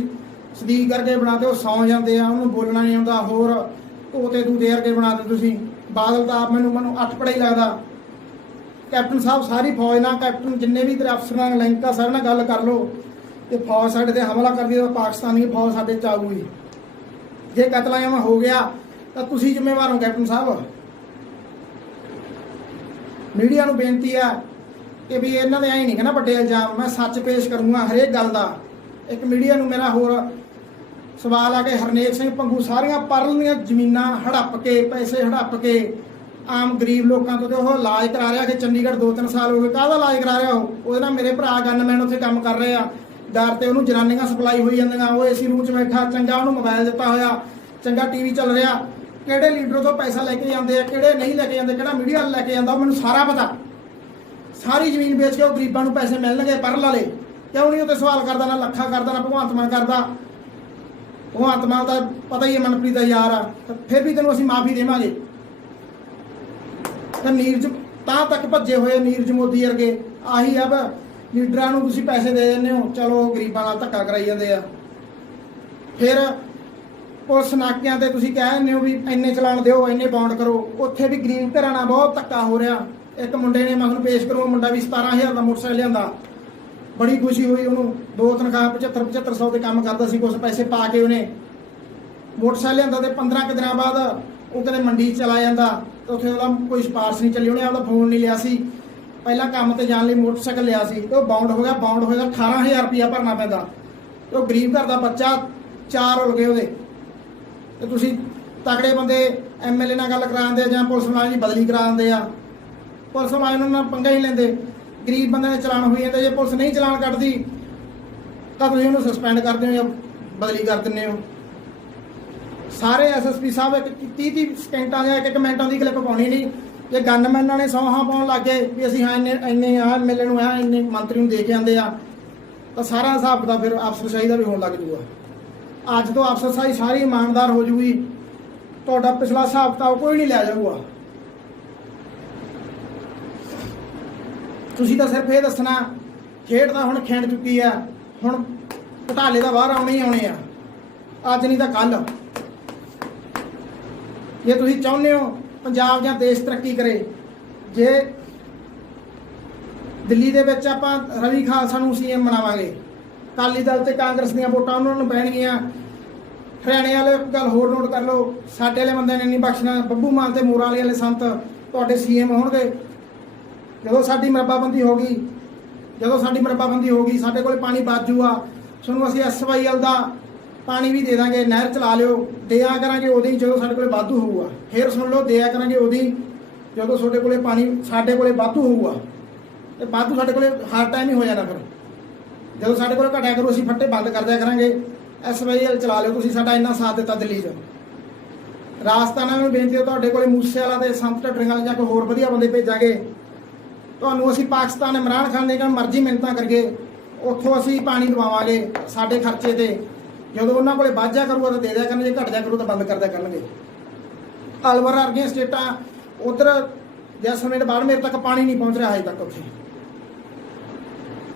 ਸਦੀਕ ਕਰਕੇ ਬਣਾਦੇ, ਉਹ ਸੌਂ ਜਾਂਦੇ ਆ, ਉਹਨੂੰ ਬੋਲਣਾ ਨਹੀਂ ਆਉਂਦਾ। ਹੋਰ ਤੋਤੇ ਦੂਦੇ ਵਰਗੇ ਬਣਾਦੇ ਤੁਸੀਂ। ਬਾਦਲ ਦਾ ਮੈਨੂੰ 8 ਪੜ੍ਹਾ ਹੀ ਲੱਗਦਾ। ਕੈਪਟਨ ਸਾਹਿਬ ਸਾਰੀ ਫੌਜ ਨਾਲ, ਕੈਪਟਨ ਜਿੰਨੇ ਵੀ ਤੇਰੇ ਅਫਸਰਾਂ ਨਾਲ ਲਿੰਕ ਆ, ਸਾਰੇ ਨਾਲ ਗੱਲ ਕਰ ਲਓ। ਤੇ ਫੌਜ ਸਾਡੇ ਤੇ ਹਮਲਾ ਕਰਦੀ ਤਾਂ ਪਾਕਿਸਤਾਨ ਦੀ ਫੌਜ ਸਾਡੇ 'ਚ ਆਊਗੀ। ਜੇ ਕਤਲਾਮ ਹੋ ਗਿਆ ਤਾਂ ਤੁਸੀਂ ਜ਼ਿੰਮੇਵਾਰ ਹੋ ਕੈਪਟਨ ਸਾਹਿਬ। ਮੀਡੀਆ ਨੂੰ ਬੇਨਤੀ ਆ ਕਿ ਵੀ ਇਹਨਾਂ ਦੇ ਐਂ ਨਹੀਂ ਕਹਿੰਦਾ ਵੱਡੇ ਇਲਜ਼ਾਮ, ਮੈਂ ਸੱਚ ਪੇਸ਼ ਕਰੂੰਗਾ ਹਰੇਕ ਗੱਲ ਦਾ। ਇੱਕ ਮੀਡੀਆ ਨੂੰ ਮੇਰਾ ਹੋਰ ਸਵਾਲ ਆ ਕਿ ਹਰਨੇਕ ਸਿੰਘ ਭੰਗੂ ਸਾਰੀਆਂ ਪਰਲ ਦੀਆਂ ਜ਼ਮੀਨਾਂ ਹੜੱਪ ਕੇ, ਪੈਸੇ ਹੜੱਪ ਕੇ ਆਮ ਗਰੀਬ ਲੋਕਾਂ ਤੋਂ, ਤੇ ਉਹ ਇਲਾਜ ਕਰਾ ਰਿਹਾ ਕਿ ਚੰਡੀਗੜ੍ਹ 2-3 ਸਾਲ ਹੋ ਗਏ। ਕਾਹਦਾ ਇਲਾਜ ਕਰਾ ਰਿਹਾ? ਉਹਦੇ ਨਾਲ ਮੇਰੇ ਭਰਾ ਗਨਮੈਨ ਉੱਥੇ ਕੰਮ ਕਰ ਰਹੇ ਆ, ਡਰ ਤੇ ਉਹਨੂੰ ਜਨਾਨੀਆਂ ਸਪਲਾਈ ਹੋਈ ਜਾਂਦੀਆਂ। ਉਹ ਏਸੀ ਰੂਮ 'ਚ ਬੈਠਾ, ਚੰਗਾ ਉਹਨੂੰ ਮੋਬਾਈਲ ਦਿੱਤਾ ਹੋਇਆ, ਚੰਗਾ ਟੀਵੀ ਚੱਲ ਰਿਹਾ। ਕਿਹੜੇ ਲੀਡਰ ਤੋਂ ਪੈਸਾ ਲੈ ਕੇ ਜਾਂਦੇ ਆ, ਕਿਹੜੇ ਨਹੀਂ ਲੈ ਕੇ ਜਾਂਦੇ, ਕਿਹੜਾ ਮੀਡੀਆ ਲੈ ਕੇ ਜਾਂਦਾ, ਉਹ ਮੈਨੂੰ ਸਾਰਾ ਪਤਾ। ਸਾਰੀ ਜ਼ਮੀਨ ਵੇਚ ਕੇ ਉਹ ਗਰੀਬਾਂ ਨੂੰ ਪੈਸੇ ਮਿਲਣਗੇ ਪਰਲ ਵਾਲੇ। ਕਿਉਂ ਨਹੀਂ ਉਹ ਤੇ ਸਵਾਲ ਕਰਦਾ? ਨਾ ਲੱਖਾ ਕਰਦਾ, ਨਾ ਭਗਵੰਤ ਮਾਨ ਕਰਦਾ। ਭਗਵੰਤ ਮਾਨ ਦਾ ਪਤਾ ਹੀ ਹੈ ਮਨਪ੍ਰੀਤ ਦਾ ਯਾਰ ਆ, ਤਾਂ ਫਿਰ ਵੀ ਤੈਨੂੰ ਅਸੀਂ ਮਾਫੀ ਦੇਵਾਂਗੇ। ਤਾਂ ਨੀਰਜ ਤਾਂ ਤੱਕ ਭੱਜੇ ਹੋਏ, ਨੀਰਜ ਮੋਦੀ ਵਰਗੇ ਆਹੀ ਆ। ਲੀਡਰਾਂ ਨੂੰ ਤੁਸੀਂ ਪੈਸੇ ਦੇ ਦਿੰਦੇ ਹੋ, ਚਲੋ ਗਰੀਬਾਂ ਨਾਲ ਧੱਕਾ ਕਰਾਈ ਜਾਂਦੇ ਆ। ਫਿਰ ਪੁਲਿਸ ਨਾਕਿਆਂ ਤੇ ਤੁਸੀਂ ਕਹਿ ਦਿੰਦੇ ਹੋ ਵੀ ਇੰਨੇ ਚਲਾਨ ਦਿਓ, ਇੰਨੇ ਬੌਂਡ ਕਰੋ। ਉੱਥੇ ਵੀ ਗਰੀਬ ਘਰਾਂ ਨਾਲ ਬਹੁਤ ਧੱਕਾ ਹੋ ਰਿਹਾ। ਇੱਕ ਮੁੰਡੇ ਨੇ ਮੈਨੂੰ ਪੇਸ਼ ਕਰੋ, ਮੁੰਡਾ ਵੀ 17,000 ਦਾ ਮੋਟਰਸਾਈਕਲ ਲਿਆਂਦਾ, ਬੜੀ ਖੁਸ਼ੀ ਹੋਈ ਉਹਨੂੰ। 2 ਤਨਖਾਹ 7500 ਤੇ ਕੰਮ ਕਰਦਾ ਸੀ, ਕੁਛ ਪੈਸੇ ਪਾ ਕੇ ਉਹਨੇ ਮੋਟਰਸਾਈਕਲ ਲਿਆਂਦਾ। ਤੇ 15 ਕੁ ਦਿਨਾਂ ਬਾਅਦ ਉਹ ਕਦੇ ਮੰਡੀ 'ਚ ਚਲਾ ਜਾਂਦਾ, ਤੇ ਉੱਥੇ ਉਹਦਾ ਕੋਈ ਸਿਫਾਰਸ਼ ਨਹੀਂ ਚੱਲੀ। ਉਹਨੇ ਆਪਦਾ ਫੋਨ ਨਹੀਂ ਲਿਆ ਸੀ, ਪਹਿਲਾਂ ਕੰਮ ਤੇ ਜਾਣ ਲਈ ਮੋਟਰਸਾਈਕਲ ਲਿਆ ਸੀ, ਤੇ ਉਹ ਬਾਉਂਡ ਹੋ ਗਿਆ। ਬਾਉਂਡ ਹੋਇਆ 18,000 ਰੁਪਇਆ ਭਰਨਾ ਪੈਂਦਾ, ਤੇ ਉਹ ਗਰੀਬ ਘਰ ਦਾ ਬੱਚਾ 4 ਉਲ ਗਏ ਉਹਦੇ। ਤੇ ਤੁਸੀਂ ਤਕੜੇ ਬੰਦੇ MLA ਨਾਲ ਗੱਲ ਕਰਾ ਦਿੰਦੇ ਜਾਂ ਪੁਲਿਸ ਮੁਲਾਜ਼ਮ ਦੀ ਬਦਲੀ ਕਰਾ ਦਿੰਦੇ ਆ, ਪੁਲਿਸ ਮੁਲਾਜ਼ਮ ਨਾਲ ਪੰਗਾ ਹੀ ਲੈਂਦੇ। ਗਰੀਬ ਬੰਦੇ ਨੇ ਚਲਾਨ ਹੋਈ ਜਾਂਦੇ, ਜੇ ਪੁਲਿਸ ਨਹੀਂ ਚਲਾਨ ਕੱਢਦੀ ਤਾਂ ਤੁਸੀਂ ਉਹਨੂੰ ਸਸਪੈਂਡ ਕਰਦੇ ਹੋ ਜਾਂ ਬਦਲੀ ਕਰ ਦਿੰਦੇ ਹੋ। ਸਾਰੇ SSP ਸਾਹਿਬ 30 ਸਕਿੰਟਾਂ ਜਾਂ 1 ਮਿੰਟਾਂ ਦੀ ਕਲਿੱਪ ਪਾਉਣੀ ਨਹੀਂ। ਜੇ ਗਨਮੈਨਾਂ ਨੇ ਸੌਹਾਂ ਪਾਉਣ ਲੱਗ ਗਏ ਵੀ ਅਸੀਂ ਹਾਂ ਇੰਨੇ ਆ MLA ਨੂੰ ਆ ਇੰਨੇ ਮੰਤਰੀ ਨੂੰ ਦੇ ਕੇ ਆਉਂਦੇ ਆ, ਤਾਂ ਸਾਰਾ ਹਿਸਾਬ ਦਾ ਫਿਰ ਅਫਸਰਸ਼ਾਹੀ ਦਾ ਵੀ ਹੋਣ ਲੱਗ ਜੂਗਾ। ਅੱਜ ਤੋਂ ਅਫਸਰਸ਼ਾਹੀ ਸਾਰੀ ਇਮਾਨਦਾਰ ਹੋ ਜੂਗੀ, ਤੁਹਾਡਾ ਪਿਛਲਾ ਹਿਸਾਬ ਕਿਤਾਬ ਕੋਈ ਨਹੀਂ ਲਿਆ ਜਾਊਗਾ। ਤੁਸੀਂ ਤਾਂ ਸਿਰਫ ਇਹ ਦੱਸਣਾ ਖੇਡ ਤਾਂ ਹੁਣ ਖਿੰਡ ਚੁੱਕੀ ਆ, ਹੁਣ ਘਟਾਲੇ ਦਾ ਬਾਹਰ ਆਉਣੇ ਹੀ ਆਉਣੇ ਆ, ਅੱਜ ਨਹੀਂ ਤਾਂ ਕੱਲ। ਜੇ ਤੁਸੀਂ ਚਾਹੁੰਦੇ ਹੋ ਪੰਜਾਬ ਜਾਂ ਦੇਸ਼ ਤਰੱਕੀ ਕਰੇ, ਜੇ ਦਿੱਲੀ ਦੇ ਵਿੱਚ ਆਪਾਂ ਰਵੀ ਖਾਲਸਾ ਨੂੰ CM ਬਣਾਵਾਂਗੇ, ਅਕਾਲੀ ਦਲ ਤੇ ਕਾਂਗਰਸ ਦੀਆਂ ਵੋਟਾਂ ਉਹਨਾਂ ਨੂੰ ਪੈਣਗੀਆਂ। ਹਰਿਆਣੇ ਵਾਲੇ ਗੱਲ ਹੋਰ ਨੋਟ ਕਰ ਲਓ, ਸਾਡੇ ਵਾਲੇ ਬੰਦੇ ਨੇ ਨਹੀਂ ਬਖਸ਼ਣਾ। ਬੱਬੂ ਮਾਨ ਤੇ ਮੋਰਾਂ ਵਾਲੇ ਸੰਤ ਤੁਹਾਡੇ CM ਹੋਣਗੇ। ਜਦੋਂ ਸਾਡੀ ਮਰੱਬਾਬੰਦੀ ਹੋ ਗਈ, ਸਾਡੇ ਕੋਲ ਪਾਣੀ ਬਚ ਜੂਗਾ, ਤੁਹਾਨੂੰ ਅਸੀਂ SYL ਦਾ ਪਾਣੀ ਵੀ ਦੇ ਦਾਂਗੇ, ਨਹਿਰ ਚਲਾ ਲਿਓ। ਦਿਆ ਕਰਾਂਗੇ ਉਦੋਂ ਹੀ ਜਦੋਂ ਸਾਡੇ ਕੋਲ ਵਾਧੂ ਹੋਊਗਾ। ਫਿਰ ਸੁਣ ਲਓ, ਦਿਆ ਕਰਾਂਗੇ ਉਦੋਂ ਹੀ ਜਦੋਂ ਤੁਹਾਡੇ ਕੋਲੇ ਪਾਣੀ ਸਾਡੇ ਕੋਲੇ ਵਾਧੂ ਹੋਊਗਾ। ਤੇ ਵਾਧੂ ਸਾਡੇ ਕੋਲੇ ਹਰ ਟਾਈਮ ਹੀ ਹੋ ਜਾਣਾ। ਫਿਰ ਜਦੋਂ ਸਾਡੇ ਕੋਲ ਘਟਿਆ ਕਰੂ, ਅਸੀਂ ਫੱਟੇ ਬੰਦ ਕਰ ਦਿਆ ਕਰਾਂਗੇ। SYL ਚਲਾ ਲਿਓ, ਤੁਸੀਂ ਸਾਡਾ ਇੰਨਾ ਸਾਥ ਦਿੱਤਾ ਦਿੱਲੀ 'ਚ। ਰਾਜਸਥਾਨਾਂ ਨੂੰ ਬੇਨਤੀ ਹੈ, ਤੁਹਾਡੇ ਕੋਲੇ ਮੂਸੇ ਵਾਲਾ ਤੇ ਸੰਤ ਢੱਡਰੀਆਂ ਵਾਲੇ ਜਾਂ ਕੋਈ ਹੋਰ ਵਧੀਆ ਬੰਦੇ ਭੇਜਾਂਗੇ। ਤੁਹਾਨੂੰ ਅਸੀਂ ਪਾਕਿਸਤਾਨ ਇਮਰਾਨ ਖਾਨ ਦੇ ਨਾਲ ਮਰਜ਼ੀ ਮਿੰਨਤਾਂ ਕਰਕੇ ਉੱਥੋਂ ਅਸੀਂ ਪਾਣੀ ਲਵਾਵਾਂਗੇ ਸਾਡੇ ਖਰਚੇ ਤੇ। ਜਦੋਂ ਉਹਨਾਂ ਕੋਲੇ ਵੱਧ ਜਾ ਕਰੂਗਾ ਤਾਂ ਦੇ ਦਿਆ ਕਰਨਗੇ, ਘਟ ਜਾ ਕਰੂ ਤਾਂ ਬੰਦ ਕਰ ਦਿਆ ਕਰਨਗੇ। ਅਲਵਰ ਵਰਗੀਆਂ ਸਟੇਟਾਂ ਉਧਰ ਜੈਸਲਮੇਰ ਬਾੜਮੇਰ ਤੱਕ ਪਾਣੀ ਨਹੀਂ ਪਹੁੰਚ ਰਿਹਾ ਹਜੇ ਤੱਕ ਉੱਥੇ।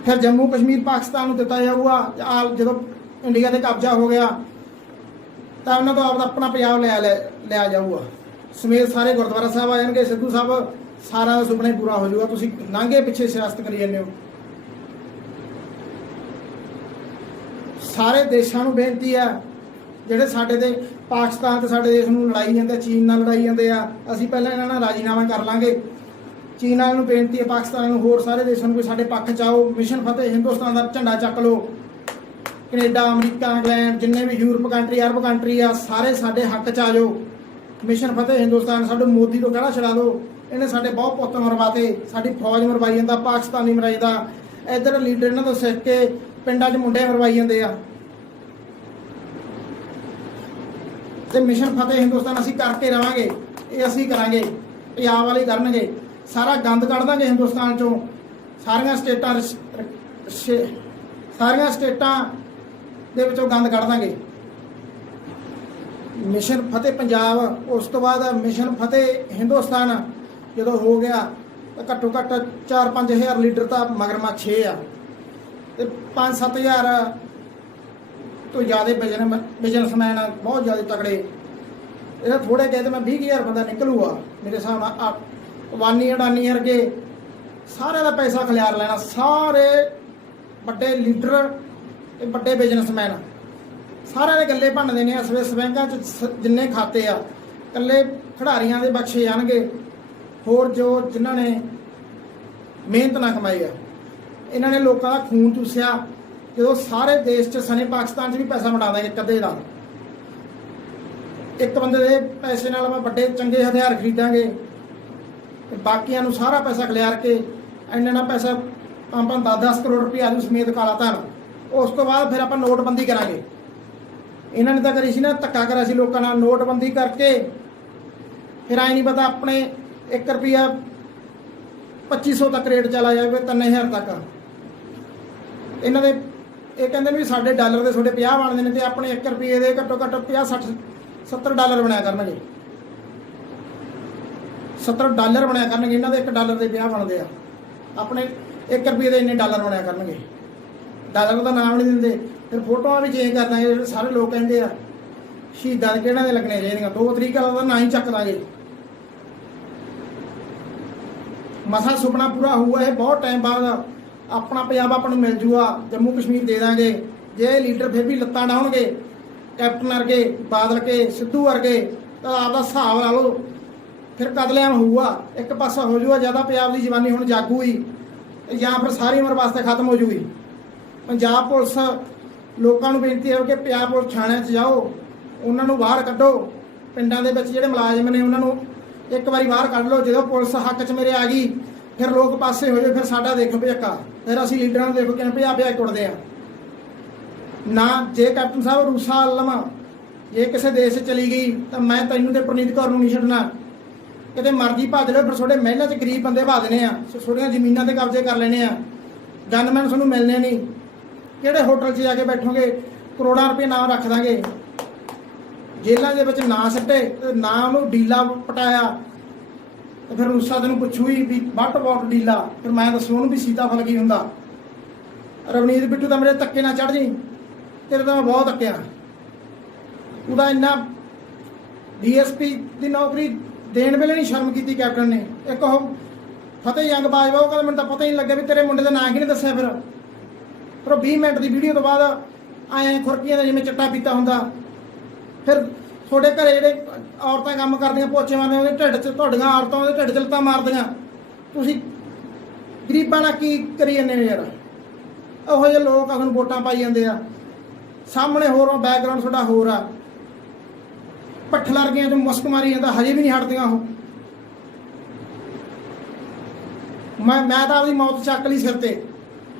ਫਿਰ ਜੰਮੂ ਕਸ਼ਮੀਰ ਪਾਕਿਸਤਾਨ ਨੂੰ ਦਿੱਤਾ ਜਾਊਗਾ। ਜਦੋਂ ਇੰਡੀਆ ਤੇ ਕਬਜ਼ਾ ਹੋ ਗਿਆ ਤਾਂ ਉਹਨਾਂ ਤੋਂ ਆਪਣਾ ਪੰਜਾਬ ਲਿਆ ਜਾਊਗਾ। ਸਮੇਤ ਸਾਰੇ ਗੁਰਦੁਆਰਾ ਸਾਹਿਬ ਆ ਜਾਣਗੇ। ਸਿੱਧੂ ਸਾਹਿਬ ਸਾਰਾ ਦਾ ਸੁਪਨਾ ਹੀ ਪੂਰਾ ਹੋ ਜਾਊਗਾ। ਤੁਸੀਂ ਨਾਂਗੇ ਪਿੱਛੇ ਸਿਆਸਤ ਕਰੀ ਜਾਂਦੇ ਹੋ। ਸਾਰੇ ਦੇਸ਼ਾਂ ਨੂੰ ਬੇਨਤੀ ਆ, ਜਿਹੜੇ ਸਾਡੇ ਤੇ ਪਾਕਿਸਤਾਨ ਤੇ ਸਾਡੇ ਦੇਸ਼ ਨੂੰ ਲੜਾਈ ਜਾਂਦੇ, ਚੀਨ ਨਾਲ ਲੜਾਈ ਜਾਂਦੇ ਆ, ਅਸੀਂ ਪਹਿਲਾਂ ਇਹਨਾਂ ਨਾਲ ਰਾਜੀਨਾਮਾ ਕਰ ਲਾਂਗੇ। ਚੀਨ ਵਾਲਿਆਂ ਨੂੰ ਬੇਨਤੀ ਹੈ, ਪਾਕਿਸਤਾਨ ਨੂੰ, ਹੋਰ ਸਾਰੇ ਦੇਸ਼ਾਂ ਨੂੰ ਵੀ ਸਾਡੇ ਪੱਖ 'ਚ ਆਓ। ਮਿਸ਼ਨ ਫਤਿਹ ਹਿੰਦੁਸਤਾਨ ਦਾ ਝੰਡਾ ਚੱਕ ਲਓ। ਕੈਨੇਡਾ, ਅਮਰੀਕਾ, ਇੰਗਲੈਂਡ, ਜਿੰਨੇ ਵੀ ਯੂਰਪ ਕੰਟਰੀ, ਅਰਬ ਕੰਟਰੀ ਆ, ਸਾਰੇ ਸਾਡੇ ਹੱਕ 'ਚ ਆ ਜਾਓ। ਮਿਸ਼ਨ ਫਤਿਹ ਹਿੰਦੁਸਤਾਨ। ਸਾਡੇ ਮੋਦੀ ਤੋਂ ਕਹਿਣਾ ਛਡਾ ਦਿਓ, ਇਹਨੇ ਸਾਡੇ ਬਹੁਤ ਪੁੱਤ ਮਰਵਾਤੇ, ਸਾਡੀ ਫੌਜ ਮਰਵਾਈ ਜਾਂਦਾ, ਪਾਕਿਸਤਾਨੀ ਮਰਾਈ ਦਾ। ਇੱਧਰ ਲੀਡਰ ਇਹਨਾਂ ਤੋਂ ਸਿੱਖ ਕੇ ਪਿੰਡਾਂ 'ਚ ਮੁੰਡੇ ਮਰਵਾਈ ਜਾਂਦੇ ਆ। ਤੇ ਮਿਸ਼ਨ ਫਤਿਹ ਹਿੰਦੁਸਤਾਨ ਅਸੀਂ ਕਰਕੇ ਰਵਾਂਗੇ। ਇਹ ਅਸੀਂ ਕਰਾਂਗੇ, ਪੰਜਾਬ ਵਾਲੇ ਕਰਨਗੇ। ਸਾਰਾ ਗੰਦ ਕੱਢ ਦਾਂਗੇ ਹਿੰਦੁਸਤਾਨ 'ਚੋਂ। ਸਾਰੀਆਂ ਸਟੇਟਾਂ ਦੇ ਵਿੱਚੋਂ ਗੰਦ ਕੱਢ ਦਾਂਗੇ। ਮਿਸ਼ਨ ਫਤਿਹ ਪੰਜਾਬ, ਉਸ ਤੋਂ ਬਾਅਦ ਮਿਸ਼ਨ ਫਤਿਹ ਹਿੰਦੁਸਤਾਨ ਜਦੋਂ ਹੋ ਗਿਆ ਤਾਂ ਘੱਟੋ ਘੱਟ 4-5 ਹਜ਼ਾਰ ਲੀਡਰ ਤਾਂ ਮਗਰਮੱਛ ਆ, ਤੇ 5-7 ਹਜ਼ਾਰ ਤੋਂ ਜ਼ਿਆਦਾ ਬਿਜ਼ਨਸਮੈਨ ਬਹੁਤ ਜ਼ਿਆਦਾ ਤਕੜੇ। ਇਹਦਾ ਥੋੜੇ ਕਹੇ ਤਾਂ ਮੈਂ 20,000 ਬੰਦਾ ਨਿਕਲੂਗਾ ਮੇਰੇ ਹਿਸਾਬ ਨਾਲ। ਅਡਾਨੀ ਵਰਗੇ ਸਾਰਿਆਂ ਦਾ ਪੈਸਾ ਖਿਲਾਰ ਲੈਣਾ। ਸਾਰੇ ਵੱਡੇ ਲੀਡਰ ਤੇ ਵੱਡੇ ਬਿਜ਼ਨਸਮੈਨ ਸਾਰਿਆਂ ਦੇ ਗੱਲੇ ਭੰਨਦੇ ਨੇ। ਸਵਿਸ ਬੈਂਕਾਂ 'ਚ ਜਿੰਨੇ ਖਾਤੇ ਆ, ਇਕੱਲੇ ਖਿਡਾਰੀਆਂ ਦੇ ਬਖਸ਼ੇ ਜਾਣਗੇ। ਹੋਰ ਜੋ ਜਿਨ੍ਹਾਂ ਨੇ ਮਿਹਨਤ ਨਾ ਕਮਾਈ ਆ, ਇਹਨਾਂ ਨੇ ਲੋਕਾਂ ਦਾ ਖੂਨ ਚੂਸਿਆ। ਜਦੋਂ ਸਾਰੇ ਦੇਸ਼ 'ਚ ਸਨੇ ਪਾਕਿਸਤਾਨ 'ਚ ਵੀ ਪੈਸਾ ਵੰਡਾ ਦਾਂਗੇ ਕਦੇ ਦਾ। ਇੱਕ ਬੰਦੇ ਦੇ ਪੈਸੇ ਨਾਲ ਆਪਾਂ ਵੱਡੇ ਚੰਗੇ ਹਥਿਆਰ ਖਰੀਦਾਂਗੇ, ਤੇ ਬਾਕੀਆਂ ਨੂੰ ਸਾਰਾ ਪੈਸਾ ਖਿਲਾਰ ਕੇ ਇੰਨਾ ਪੈਸਾ 10-10 ਕਰੋੜ ਰੁਪਏ ਆਦੂ ਸਮੇਤ ਕਾਲਾ ਧਨ। ਉਸ ਤੋਂ ਬਾਅਦ ਫਿਰ ਆਪਾਂ ਨੋਟਬੰਦੀ ਕਰਾਂਗੇ। ਇਹਨਾਂ ਨੇ ਤਾਂ ਕਰੀ ਸੀ ਨਾ, ਧੱਕਾ ਕਰਿਆ ਸੀ ਲੋਕਾਂ ਨਾਲ। ਨੋਟਬੰਦੀ ਕਰਕੇ ਫਿਰ ਆਈ ਨਹੀਂ ਪਤਾ ਆਪਣੇ 1 ਰੁਪਿਆ 2500 ਤੱਕ ਰੇਟ ਚਲਾ ਜਾਵੇ, 3000 ਤੱਕ। ਇਹਨਾਂ ਦੇ ਇਹ ਕਹਿੰਦੇ ਨੇ ਵੀ ਸਾਡੇ ਡਾਲਰ ਦੇ ਤੁਹਾਡੇ 50 ਬਣਦੇ ਨੇ, ਤੇ ਆਪਣੇ 1 ਰੁਪਏ ਦੇ ਘੱਟੋ ਘੱਟ 50-60-70 ਡਾਲਰ ਬਣਿਆ ਕਰਨਗੇ। 70 ਡਾਲਰ ਬਣਿਆ ਕਰਨਗੇ। ਇਹਨਾਂ ਦੇ 1 ਡਾਲਰ ਦੇ 50 ਬਣਦੇ ਆ, ਆਪਣੇ 1 ਰੁਪਏ ਦੇ ਇੰਨੇ ਡਾਲਰ ਬਣਿਆ ਕਰਨਗੇ। ਡਾਲਰ ਦਾ ਨਾਮ ਨਹੀਂ ਦਿੰਦੇ। ਫਿਰ ਫੋਟੋਆਂ ਵੀ ਚੇਂਜ ਕਰ ਦਾਂਗੇ। ਜਿਹੜੇ ਸਾਰੇ ਲੋਕ ਕਹਿੰਦੇ ਆ ਸ਼ਹੀਦਾਂ ਦੇ ਕਿਹਨਾਂ ਦੇ ਲੱਗਣੇ ਚਾਹੀਦੀਆਂ, 2 ਤਰੀਕ ਦਾ ਨਾਂ ਹੀ ਚੱਕ ਦਾਂਗੇ। ਮਸਾ ਸੁਪਨਾ ਪੂਰਾ ਹੋਊਗਾ। ਇਹ ਬਹੁਤ ਟਾਈਮ ਬਾਅਦ ਆਪਣਾ ਪੰਜਾਬ ਆਪਾਂ ਨੂੰ ਮਿਲ ਜੂਗਾ। ਜੰਮੂ ਕਸ਼ਮੀਰ ਦੇ ਦਾਂਗੇ। ਜੇ ਇਹ ਲੀਡਰ ਫਿਰ ਵੀ ਲੱਤਾਂ ਡਾਉਣਗੇ, ਕੈਪਟਨ ਵਰਗੇ, ਬਾਦਲ ਕੇ, ਸਿੱਧੂ ਵਰਗੇ, ਤਾਂ ਆਪਦਾ ਹਿਸਾਬ ਲਾ ਲਓ। ਫਿਰ ਕਤਲੇਆਮ ਹੋਊਗਾ। ਇੱਕ ਪਾਸਾ ਹੋ ਜਾਊਗਾ ਜਿਆਦਾ ਪੰਜਾਬ ਦੀ ਜਵਾਨੀ ਹੁਣ ਜਾਗੂ ਹੀ, ਜਾਂ ਫਿਰ ਸਾਰੀ ਉਮਰ ਵਾਸਤੇ ਖਤਮ ਹੋ ਜੂਗੀ। ਪੰਜਾਬ ਪੁਲਿਸ ਲੋਕਾਂ ਨੂੰ ਬੇਨਤੀ ਹੈ ਕਿ ਪੰਜਾਬ ਪੁਲਿਸ ਥਾਣਿਆਂ 'ਚ ਜਾਓ, ਉਹਨਾਂ ਨੂੰ ਬਾਹਰ ਕੱਢੋ। ਪਿੰਡਾਂ ਦੇ ਵਿੱਚ ਜਿਹੜੇ ਮੁਲਾਜ਼ਮ ਨੇ ਉਹਨਾਂ ਨੂੰ ਇੱਕ ਵਾਰੀ ਬਾਹਰ ਕੱਢ ਲਓ। ਜਦੋਂ ਪੁਲਿਸ ਹੱਕ 'ਚ ਮੇਰੇ ਆ ਗਈ, ਫਿਰ ਲੋਕ ਪਾਸੇ ਹੋ ਜਾਏ। ਫਿਰ ਸਾਡਾ ਦੇਖੋ ਭਜੱਕਾ, ਫਿਰ ਅਸੀਂ ਲੀਡਰਾਂ ਨੂੰ ਦੇਖੋ ਕਿਵੇਂ ਭਜਾ ਕੁੱਟਦੇ ਆ ਨਾ। ਜੇ ਕੈਪਟਨ ਸਾਹਿਬ ਰੂਸਾ ਆਲਮ ਜੇ ਕਿਸੇ ਦੇਸ਼ 'ਚ ਚਲੀ ਗਈ ਤਾਂ ਮੈਂ ਤੈਨੂੰ ਤੇ ਪ੍ਰਨੀਤ ਕੌਰ ਨੂੰ ਨਹੀਂ ਛੱਡਣਾ। ਕਿਤੇ ਮਰਜ਼ੀ ਭੱਜ ਲਓ। ਫਿਰ ਤੁਹਾਡੇ ਮਹਿਲਾਂ 'ਚ ਗਰੀਬ ਬੰਦੇ ਭਾ ਦੇਣੇ ਆ, ਤੁਹਾਡੀਆਂ ਜ਼ਮੀਨਾਂ ਤੇ ਕਬਜ਼ੇ ਕਰ ਲੈਣੇ ਆ। ਗਨਮੈਨ ਤੁਹਾਨੂੰ ਮਿਲਣੇ ਨਹੀਂ। ਕਿਹੜੇ ਹੋਟਲ 'ਚ ਜਾ ਕੇ ਬੈਠੋਗੇ, ਕਰੋੜਾਂ ਰੁਪਏ ਨਾਮ ਰੱਖ ਦਾਂਗੇ। ਜੇਲ੍ਹਾਂ ਦੇ ਵਿੱਚ ਨਾਂ ਸੱਟੇ ਤੇ ਨਾ ਉਹਨੂੰ ਡੀਲਾ ਪਟਾਇਆ, ਤੇ ਫਿਰ ਰੂਸਾ ਤੈਨੂੰ ਪੁੱਛੂਗੀ ਵੀ ਵੱਟ ਵੋਟ ਡੀਲਾ। ਫਿਰ ਮੈਂ ਦੱਸੂ ਉਹਨੂੰ ਵੀ ਸੀਤਾਫਲ ਕੀ ਹੁੰਦਾ। ਰਵਨੀਤ ਬਿੱਟੂ ਤਾਂ ਮੇਰੇ ਧੱਕੇ ਨਾਲ ਚੜ ਜੀ, ਤੇਰੇ ਤਾਂ ਮੈਂ ਬਹੁਤ ਧੱਕਿਆ। ਉਹਦਾ ਇੰਨਾ DSP ਦੀ ਨੌਕਰੀ ਦੇਣ ਵੇਲੇ ਨਹੀਂ ਸ਼ਰਮ ਕੀਤੀ ਕੈਪਟਨ ਨੇ। ਇੱਕ ਉਹ ਫਤਿਹ ਜੰਗ ਬਾਜਵਾ, ਉਹ ਕਹਿੰਦਾ ਮੈਨੂੰ ਤਾਂ ਪਤਾ ਹੀ ਨਹੀਂ ਲੱਗਿਆ ਵੀ ਤੇਰੇ ਮੁੰਡੇ ਦਾ ਨਾਂ ਕੀ ਨਹੀਂ ਦੱਸਿਆ। ਫਿਰ ਉਹ 20 ਮਿੰਟ ਦੀ ਵੀਡੀਓ ਤੋਂ ਬਾਅਦ ਆਏ ਖੁਰਕੀਆਂ ਦਾ ਜਿਵੇਂ ਚੱਟਾ ਪੀਤਾ ਹੁੰਦਾ। ਫਿਰ ਤੁਹਾਡੇ ਘਰੇ ਜਿਹੜੇ ਔਰਤਾਂ ਕੰਮ ਕਰਦੀਆਂ, ਪੋਚੇ ਮਾਰਦੀਆਂ, ਉਹਦੇ ਢਿੱਡ 'ਚ ਤੁਹਾਡੀਆਂ ਔਰਤਾਂ ਉਹਦੇ ਢਿੱਡ 'ਚ ਲੱਤਾਂ ਮਾਰਦੀਆਂ। ਤੁਸੀਂ ਗਰੀਬਾਂ ਨਾਲ ਕੀ ਕਰੀ ਜਾਂਦੇ ਹੋ ਯਾਰ। ਉਹੋ ਜਿਹੇ ਲੋਕ ਆ ਤੁਹਾਨੂੰ ਵੋਟਾਂ ਪਾਈ ਜਾਂਦੇ ਆ। ਸਾਹਮਣੇ ਹੋਰ ਆ, ਬੈਕਗਰਾਊਂਡ ਤੁਹਾਡਾ ਹੋਰ ਆ। ਪੱਠਲ ਵਰਗੀਆਂ 'ਚ ਮੁਸਕ ਮਾਰੀ ਜਾਂਦਾ, ਹਜੇ ਵੀ ਨਹੀਂ ਹਟਦੀਆਂ ਉਹ। ਮੈਂ ਤਾਂ ਆਪਦੀ ਮੌਤ ਚੱਕ ਲਈ ਸਿਰ ਤੇ,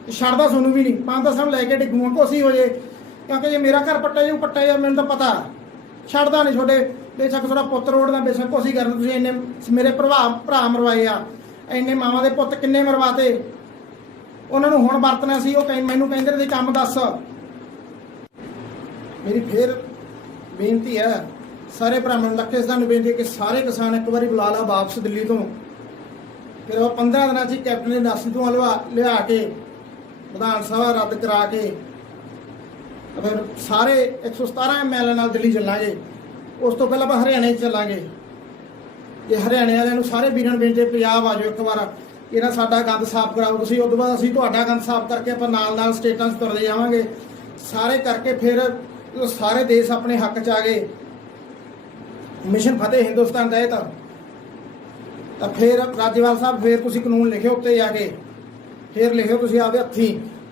ਛੱਡਦਾ ਤੁਹਾਨੂੰ ਵੀ ਨਹੀਂ। 5-10 ਸਾਲ ਲੈ ਕੇ ਡਿੱਗੂਆਂ, ਕੋਸੀ ਹੋ ਜੇ। ਕਿਉਂਕਿ ਜੇ ਮੇਰਾ ਘਰ ਪੱਟਿਆ ਜਾਊ, ਪੱਟਿਆ ਜਾ, ਮੈਨੂੰ ਤਾਂ ਪਤਾ ਛੱਡਦਾ ਨਹੀਂ ਤੁਹਾਡੇ। ਬੇਸ਼ੱਕ ਤੁਹਾਡਾ ਪੁੱਤ ਰੋੜਦਾ, ਬੇਸ਼ੱਕ ਕੋਸੀ ਕਰਨ। ਤੁਸੀਂ ਇੰਨੇ ਮੇਰੇ ਭਰਾ ਮਰਵਾਏ ਆ, ਇੰਨੇ ਮਾਵਾਂ ਦੇ ਪੁੱਤ ਕਿੰਨੇ ਮਰਵਾਤੇ। ਉਹਨਾਂ ਨੂੰ ਹੁਣ ਵਰਤਣਾ ਸੀ। ਉਹ ਮੈਨੂੰ ਕਹਿੰਦੇ ਨੇ ਕੰਮ ਦੱਸ। ਮੇਰੀ ਫੇਰ ਬੇਨਤੀ ਹੈ ਸਾਰੇ ਭਰਾਵਾਂ ਨੂੰ, ਲੱਖੇਸਤਾਨ ਨੂੰ ਬੇਨਤੀ ਹੈ ਕਿ ਸਾਰੇ ਕਿਸਾਨ ਇੱਕ ਵਾਰੀ ਬੁਲਾ ਲਾ ਵਾਪਸ ਦਿੱਲੀ ਤੋਂ। ਫਿਰ ਉਹ 15 ਦਿਨਾਂ 'ਚ ਕੈਪਟਨ ਨੇ 10 ਤੋਂ ਲਿਆ ਕੇ ਵਿਧਾਨ ਸਭਾ ਰੱਦ ਕਰਾ ਕੇ ਫਿਰ ਸਾਰੇ 117 MLA ਨਾਲ ਦਿੱਲੀ ਚੱਲਾਂਗੇ। ਉਸ ਤੋਂ ਪਹਿਲਾਂ ਆਪਾਂ ਹਰਿਆਣੇ 'ਚ ਚੱਲਾਂਗੇ। ਜੇ ਹਰਿਆਣੇ ਵਾਲਿਆਂ ਨੂੰ ਸਾਰੇ ਵੀਰਾਂ ਨੂੰ ਬੇਨਤੀ, ਪੰਜਾਬ ਆ ਜਾਓ ਇੱਕ ਵਾਰ, ਇਹਨਾਂ ਸਾਡਾ ਗੰਦ ਸਾਫ਼ ਕਰਾਓ ਤੁਸੀਂ। ਉਸ ਤੋਂ ਬਾਅਦ ਅਸੀਂ ਤੁਹਾਡਾ ਗੰਦ ਸਾਫ਼ ਕਰਕੇ ਆਪਾਂ ਨਾਲ ਸਟੇਟਾਂ 'ਚ ਤੁਰਦੇ ਜਾਵਾਂਗੇ। ਸਾਰੇ ਕਰਕੇ ਫਿਰ ਸਾਰੇ ਦੇਸ਼ ਆਪਣੇ ਹੱਕ 'ਚ ਆ ਗਏ। ਮਿਸ਼ਨ ਫਤਿਹ ਹਿੰਦੁਸਤਾਨ ਦਾ ਇਹ ਤਾਂ ਫਿਰ ਰਾਜੇਵਾਲ ਸਾਹਿਬ, ਫਿਰ ਤੁਸੀਂ ਕਾਨੂੰਨ ਲਿਖਿਓ ਉੱਤੇ ਜਾ ਕੇ, ਫਿਰ ਲਿਖਿਓ ਤੁਸੀਂ ਆਪਦੇ ਹੱਥੀਂ।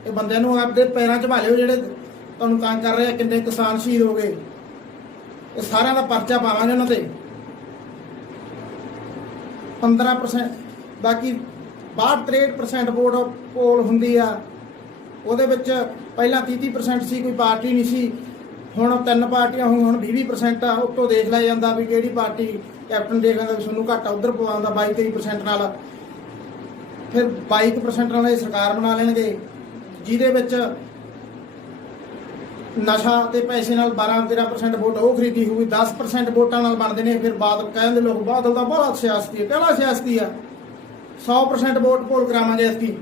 ਇਹ ਬੰਦਿਆਂ ਨੂੰ ਆਪਦੇ ਪੈਰਾਂ 'ਚ ਭਾਲਿਓ ਜਿਹੜੇ ਤੁਹਾਨੂੰ ਤੰਗ ਕਰ ਰਹੇ ਆ। ਕਿੰਨੇ ਕਿਸਾਨ ਸ਼ਹੀਦ ਹੋ ਗਏ, ਇਹ ਸਾਰਿਆਂ ਦਾ ਪਰਚਾ ਪਾਵਾਂਗੇ ਉਹਨਾਂ ਤੇ। 15% ਬਾਕੀ 62-63% ਵੋਟ ਪੋਲ ਹੁੰਦੀ ਆ। ਉਹਦੇ ਵਿੱਚ ਪਹਿਲਾਂ 30% ਸੀ, ਕੋਈ ਪਾਰਟੀ ਨਹੀਂ ਸੀ। ਹੁਣ 3 ਪਾਰਟੀਆਂ ਹੋਈਆਂ, ਹੁਣ 20% ਆ। ਉੱਤੋਂ ਦੇਖ ਲਿਆ ਜਾਂਦਾ ਵੀ ਕਿਹੜੀ ਪਾਰਟੀ, ਕੈਪਟਨ ਦੇਖ ਲੈਂਦਾ ਵੀ ਤੁਹਾਨੂੰ ਘਾਟਾ ਉਧਰ ਪਵਾਉਂਦਾ 22-23% ਨਾਲ। ਫਿਰ 22% ਨਾਲ ਇਹ ਸਰਕਾਰ ਬਣਾ ਲੈਣਗੇ, ਜਿਹਦੇ ਵਿੱਚ ਨਸ਼ਾ ਤੇ ਪੈਸੇ ਨਾਲ 12-13% ਵੋਟ ਉਹ ਖਰੀਦੀ ਹੋਊਗੀ। 10% ਵੋਟਾਂ ਨਾਲ ਬਣਦੇ ਨੇ। ਫਿਰ ਬਾਦਲ ਕਹਿੰਦੇ ਲੋਕ ਬਾਦਲ ਦਾ ਬੜਾ ਸਿਆਸਤੀ ਹੈ, ਕਿਹੜਾ ਸਿਆਸਤੀ ਆ। 100% ਵੋਟ ਪੋਲ ਕਰਾਵਾਂਗੇ ਅਸੀਂ।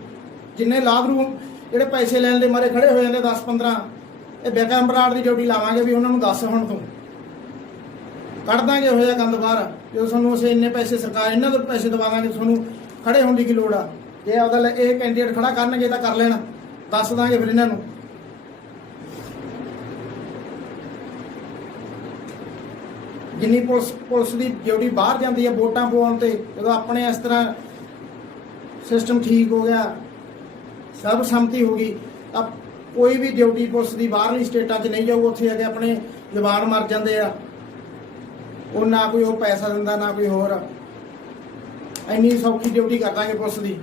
ਜਿੰਨੇ ਲਾਭਰੂ ਜਿਹੜੇ ਪੈਸੇ ਲੈਣ ਦੇ ਮਾਰੇ ਖੜੇ ਹੋ ਜਾਂਦੇ 10-15, ਇਹ ਬੇਕਮ ਬਰਾੜ ਦੀ ਡਿਊਟੀ ਲਾਵਾਂਗੇ ਵੀ ਉਹਨਾਂ ਨੂੰ ਦੱਸ ਹੁਣ ਤੋਂ ਕੱਢ ਦਾਂਗੇ ਉਹ ਜਿਹਾ ਗੰਦ ਬਾਹਰ। ਜਦੋਂ ਤੁਹਾਨੂੰ ਅਸੀਂ ਇੰਨੇ ਪੈਸੇ ਸਰਕਾਰ ਇਹਨਾਂ ਤੋਂ ਪੈਸੇ ਦਵਾਵਾਂਗੇ, ਤੁਹਾਨੂੰ ਖੜੇ ਹੋਣ ਦੀ ਕੀ ਲੋੜ ਆ। ਜੇ ਆਪਦਾ ਇਹ ਕੈਂਡੀਡੇਟ ਖੜਾ ਕਰਨਗੇ ਤਾਂ ਕਰ ਲੈਣ, ਦੱਸ ਦਾਂਗੇ ਫਿਰ ਇਹਨਾਂ ਨੂੰ। ਜਿੰਨੀ ਪੁਲਿਸ ਦੀ ਡਿਊਟੀ ਬਾਹਰ ਜਾਂਦੀ ਹੈ ਵੋਟਾਂ ਪਾਉਣ ਤੇ, ਜਦੋਂ ਆਪਣੇ ਇਸ ਤਰ੍ਹਾਂ ਸਿਸਟਮ ਠੀਕ ਹੋ ਗਿਆ, ਸਭ ਸੰਮਤੀ ਹੋ ਗਈ, ਤਾਂ ਕੋਈ ਵੀ ਡਿਊਟੀ ਪੁਲਿਸ ਦੀ ਬਾਹਰਲੀ ਸਟੇਟਾਂ 'ਚ ਨਹੀਂ ਜਾਊ। ਉੱਥੇ ਆ ਕੇ ਆਪਣੇ ਜਵਾਨ ਮਰ ਜਾਂਦੇ ਆ। ਉਹ ਨਾ ਕੋਈ ਉਹ ਪੈਸਾ ਦਿੰਦਾ, ਨਾ ਕੋਈ ਹੋਰ। ਇੰਨੀ ਸੌਖੀ ਡਿਊਟੀ ਕਰ ਦਾਂਗੇ ਪੁਲਿਸ ਦੀ।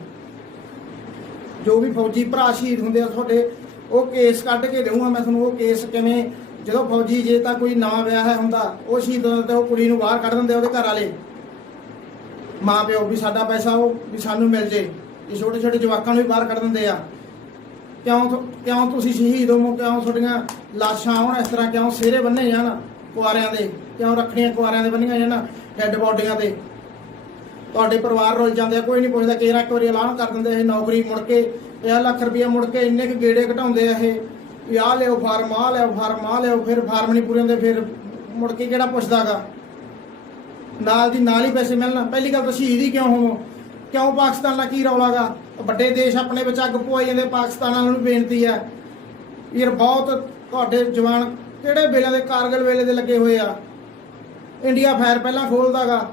ਜੋ ਵੀ ਫੌਜੀ ਭਰਾ ਸ਼ਹੀਦ ਹੁੰਦੇ ਆ ਤੁਹਾਡੇ, ਉਹ ਕੇਸ ਕੱਢ ਕੇ ਦੇਵਾਂਗਾ ਮੈਂ ਤੁਹਾਨੂੰ। ਉਹ ਕੇਸ ਕਿਵੇਂ, ਜਦੋਂ ਫੌਜੀ ਜੇ ਤਾਂ ਕੋਈ ਨਵਾਂ ਵਿਆਹ ਹੁੰਦਾ ਉਹ ਸ਼ਹੀਦ ਹੁੰਦਾ, ਤੇ ਉਹ ਕੁੜੀ ਨੂੰ ਬਾਹਰ ਕੱਢ ਦਿੰਦੇ ਉਹਦੇ ਘਰ ਵਾਲੇ ਮਾਂ ਪਿਓ, ਵੀ ਸਾਡਾ ਪੈਸਾ ਉਹ ਵੀ ਸਾਨੂੰ ਮਿਲ ਜੇ। ਇਹ ਛੋਟੇ ਛੋਟੇ ਜਵਾਕਾਂ ਨੂੰ ਵੀ ਬਾਹਰ ਕੱਢ ਦਿੰਦੇ ਆ। ਕਿਉਂ ਤੁਸੀਂ ਸ਼ਹੀਦ ਹੋ, ਕਿਉਂ ਤੁਹਾਡੀਆਂ ਲਾਸ਼ਾਂ ਆਉਣ ਇਸ ਤਰ੍ਹਾਂ, ਕਿਉਂ ਸਿਹਰੇ ਬੰਨੇ ਜਾਣ ਕੁਆਰਿਆਂ ਦੇ, ਕਿਉਂ ਰੱਖੜੀਆਂ ਕੁਆਰਿਆਂ ਦੇ ਬੰਨੀਆਂ ਜਾਣ ਡੈੱਡ ਬੋਡੀਆਂ ਤੇ, ਤੁਹਾਡੇ ਪਰਿਵਾਰ ਰੁੱਲ ਜਾਂਦੇ ਆ, ਕੋਈ ਨਹੀਂ ਪੁੱਛਦਾ। ਕੇਰਾਂ ਇੱਕ ਵਾਰੀ ਐਲਾਨ ਕਰ ਦਿੰਦੇ ਇਹ ਨੌਕਰੀ, ਮੁੜ ਕੇ 50 ਲੱਖ ਰੁਪਇਆ, ਮੁੜ ਕੇ ਇੰਨੇ ਕੁ ਗੇੜੇ ਘਟਾਉਂਦੇ ਆ ਇਹ ਵੀ ਆਹ ਲਿਓ ਫਾਰਮ, ਆਹ ਲਿਓ ਫਾਰਮ, ਆਹ ਲਿਓ, ਫਿਰ ਫਾਰਮ ਨਹੀਂ ਪੂਰੇ ਹੁੰਦੇ, ਫਿਰ ਮੁੜ ਕੇ ਕਿਹੜਾ ਪੁੱਛਦਾਗਾ। ਨਾਲ ਦੀ ਨਾਲ ਹੀ ਪੈਸੇ ਮਿਲਣ। ਪਹਿਲੀ ਗੱਲ ਤਾਂ ਸ਼ਹੀਦ ਹੀ ਕਿਉਂ ਹੋਵੋ, ਕਿਉਂ ਪਾਕਿਸਤਾਨ ਨਾਲ ਕੀ ਰੌਲਾ ਗਾ? ਵੱਡੇ ਦੇਸ਼ ਆਪਣੇ ਵਿੱਚ ਅੱਗ ਪਵਾਈ ਜਾਂਦੇ। ਪਾਕਿਸਤਾਨ ਵਾਲਿਆਂ ਨੂੰ ਬੇਨਤੀ ਹੈ ਯਾਰ, ਬਹੁਤ ਤੁਹਾਡੇ ਜਵਾਨ ਕਿਹੜੇ ਵੇਲੇ ਦੇ, ਕਾਰਗਿਲ ਵੇਲੇ ਦੇ ਲੱਗੇ ਹੋਏ ਆ। ਇੰਡੀਆ ਫਾਇਰ ਪਹਿਲਾਂ ਖੋਲਦਾਗਾ।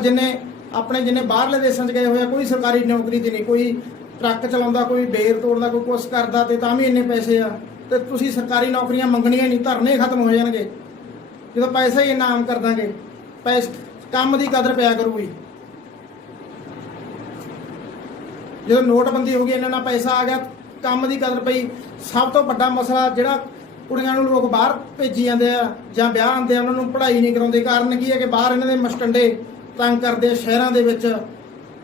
ਜਿੰਨੇ ਬਾਹਰਲੇ ਦੇਸ਼ਾਂ 'ਚ ਗਏ ਹੋਏ ਆ, ਕੋਈ ਸਰਕਾਰੀ ਨੌਕਰੀ ਤੇ ਨਹੀਂ, ਕੋਈ ਟਰੱਕ ਚਲਾਉਂਦਾ, ਕੋਈ ਬੇਰ ਤੋੜਦਾ, ਕੋਈ ਕੁਛ ਕਰਦਾ, ਤੇ ਤਾਂ ਵੀ ਇੰਨੇ ਪੈਸੇ ਆ। ਤੇ ਤੁਸੀਂ ਸਰਕਾਰੀ ਨੌਕਰੀਆਂ ਮੰਗਣੀਆਂ ਨਹੀਂ, ਧਰਨੇ ਖਤਮ ਹੋ ਜਾਣਗੇ ਜਦੋਂ ਪੈਸਾ ਹੀ ਇੰਨਾ ਆਮ ਕਰ ਦਾਂਗੇ। ਕੰਮ ਦੀ ਕਦਰ ਪਿਆ ਕਰੂਗੀ। ਜਦੋਂ ਨੋਟਬੰਦੀ ਹੋ ਗਈ, ਇੰਨਾ ਪੈਸਾ ਆ ਗਿਆ, ਕੰਮ ਦੀ ਕਦਰ ਪਈ। ਸਭ ਤੋਂ ਵੱਡਾ ਮਸਲਾ ਜਿਹੜਾ ਕੁੜੀਆਂ ਨੂੰ ਲੋਕ ਬਾਹਰ ਭੇਜੀ ਜਾਂਦੇ ਆ ਜਾਂ ਵਿਆਹ ਆਉਂਦੇ ਆ, ਉਹਨਾਂ ਨੂੰ ਪੜ੍ਹਾਈ ਨਹੀਂ ਕਰਾਉਂਦੇ। ਕਾਰਨ ਕੀ ਹੈ ਕਿ ਬਾਹਰ ਇਹਨਾਂ ਦੇ ਮਸਟੰਡੇ ਤੰਗ ਕਰਦੇ ਆ। ਸ਼ਹਿਰਾਂ ਦੇ ਵਿੱਚ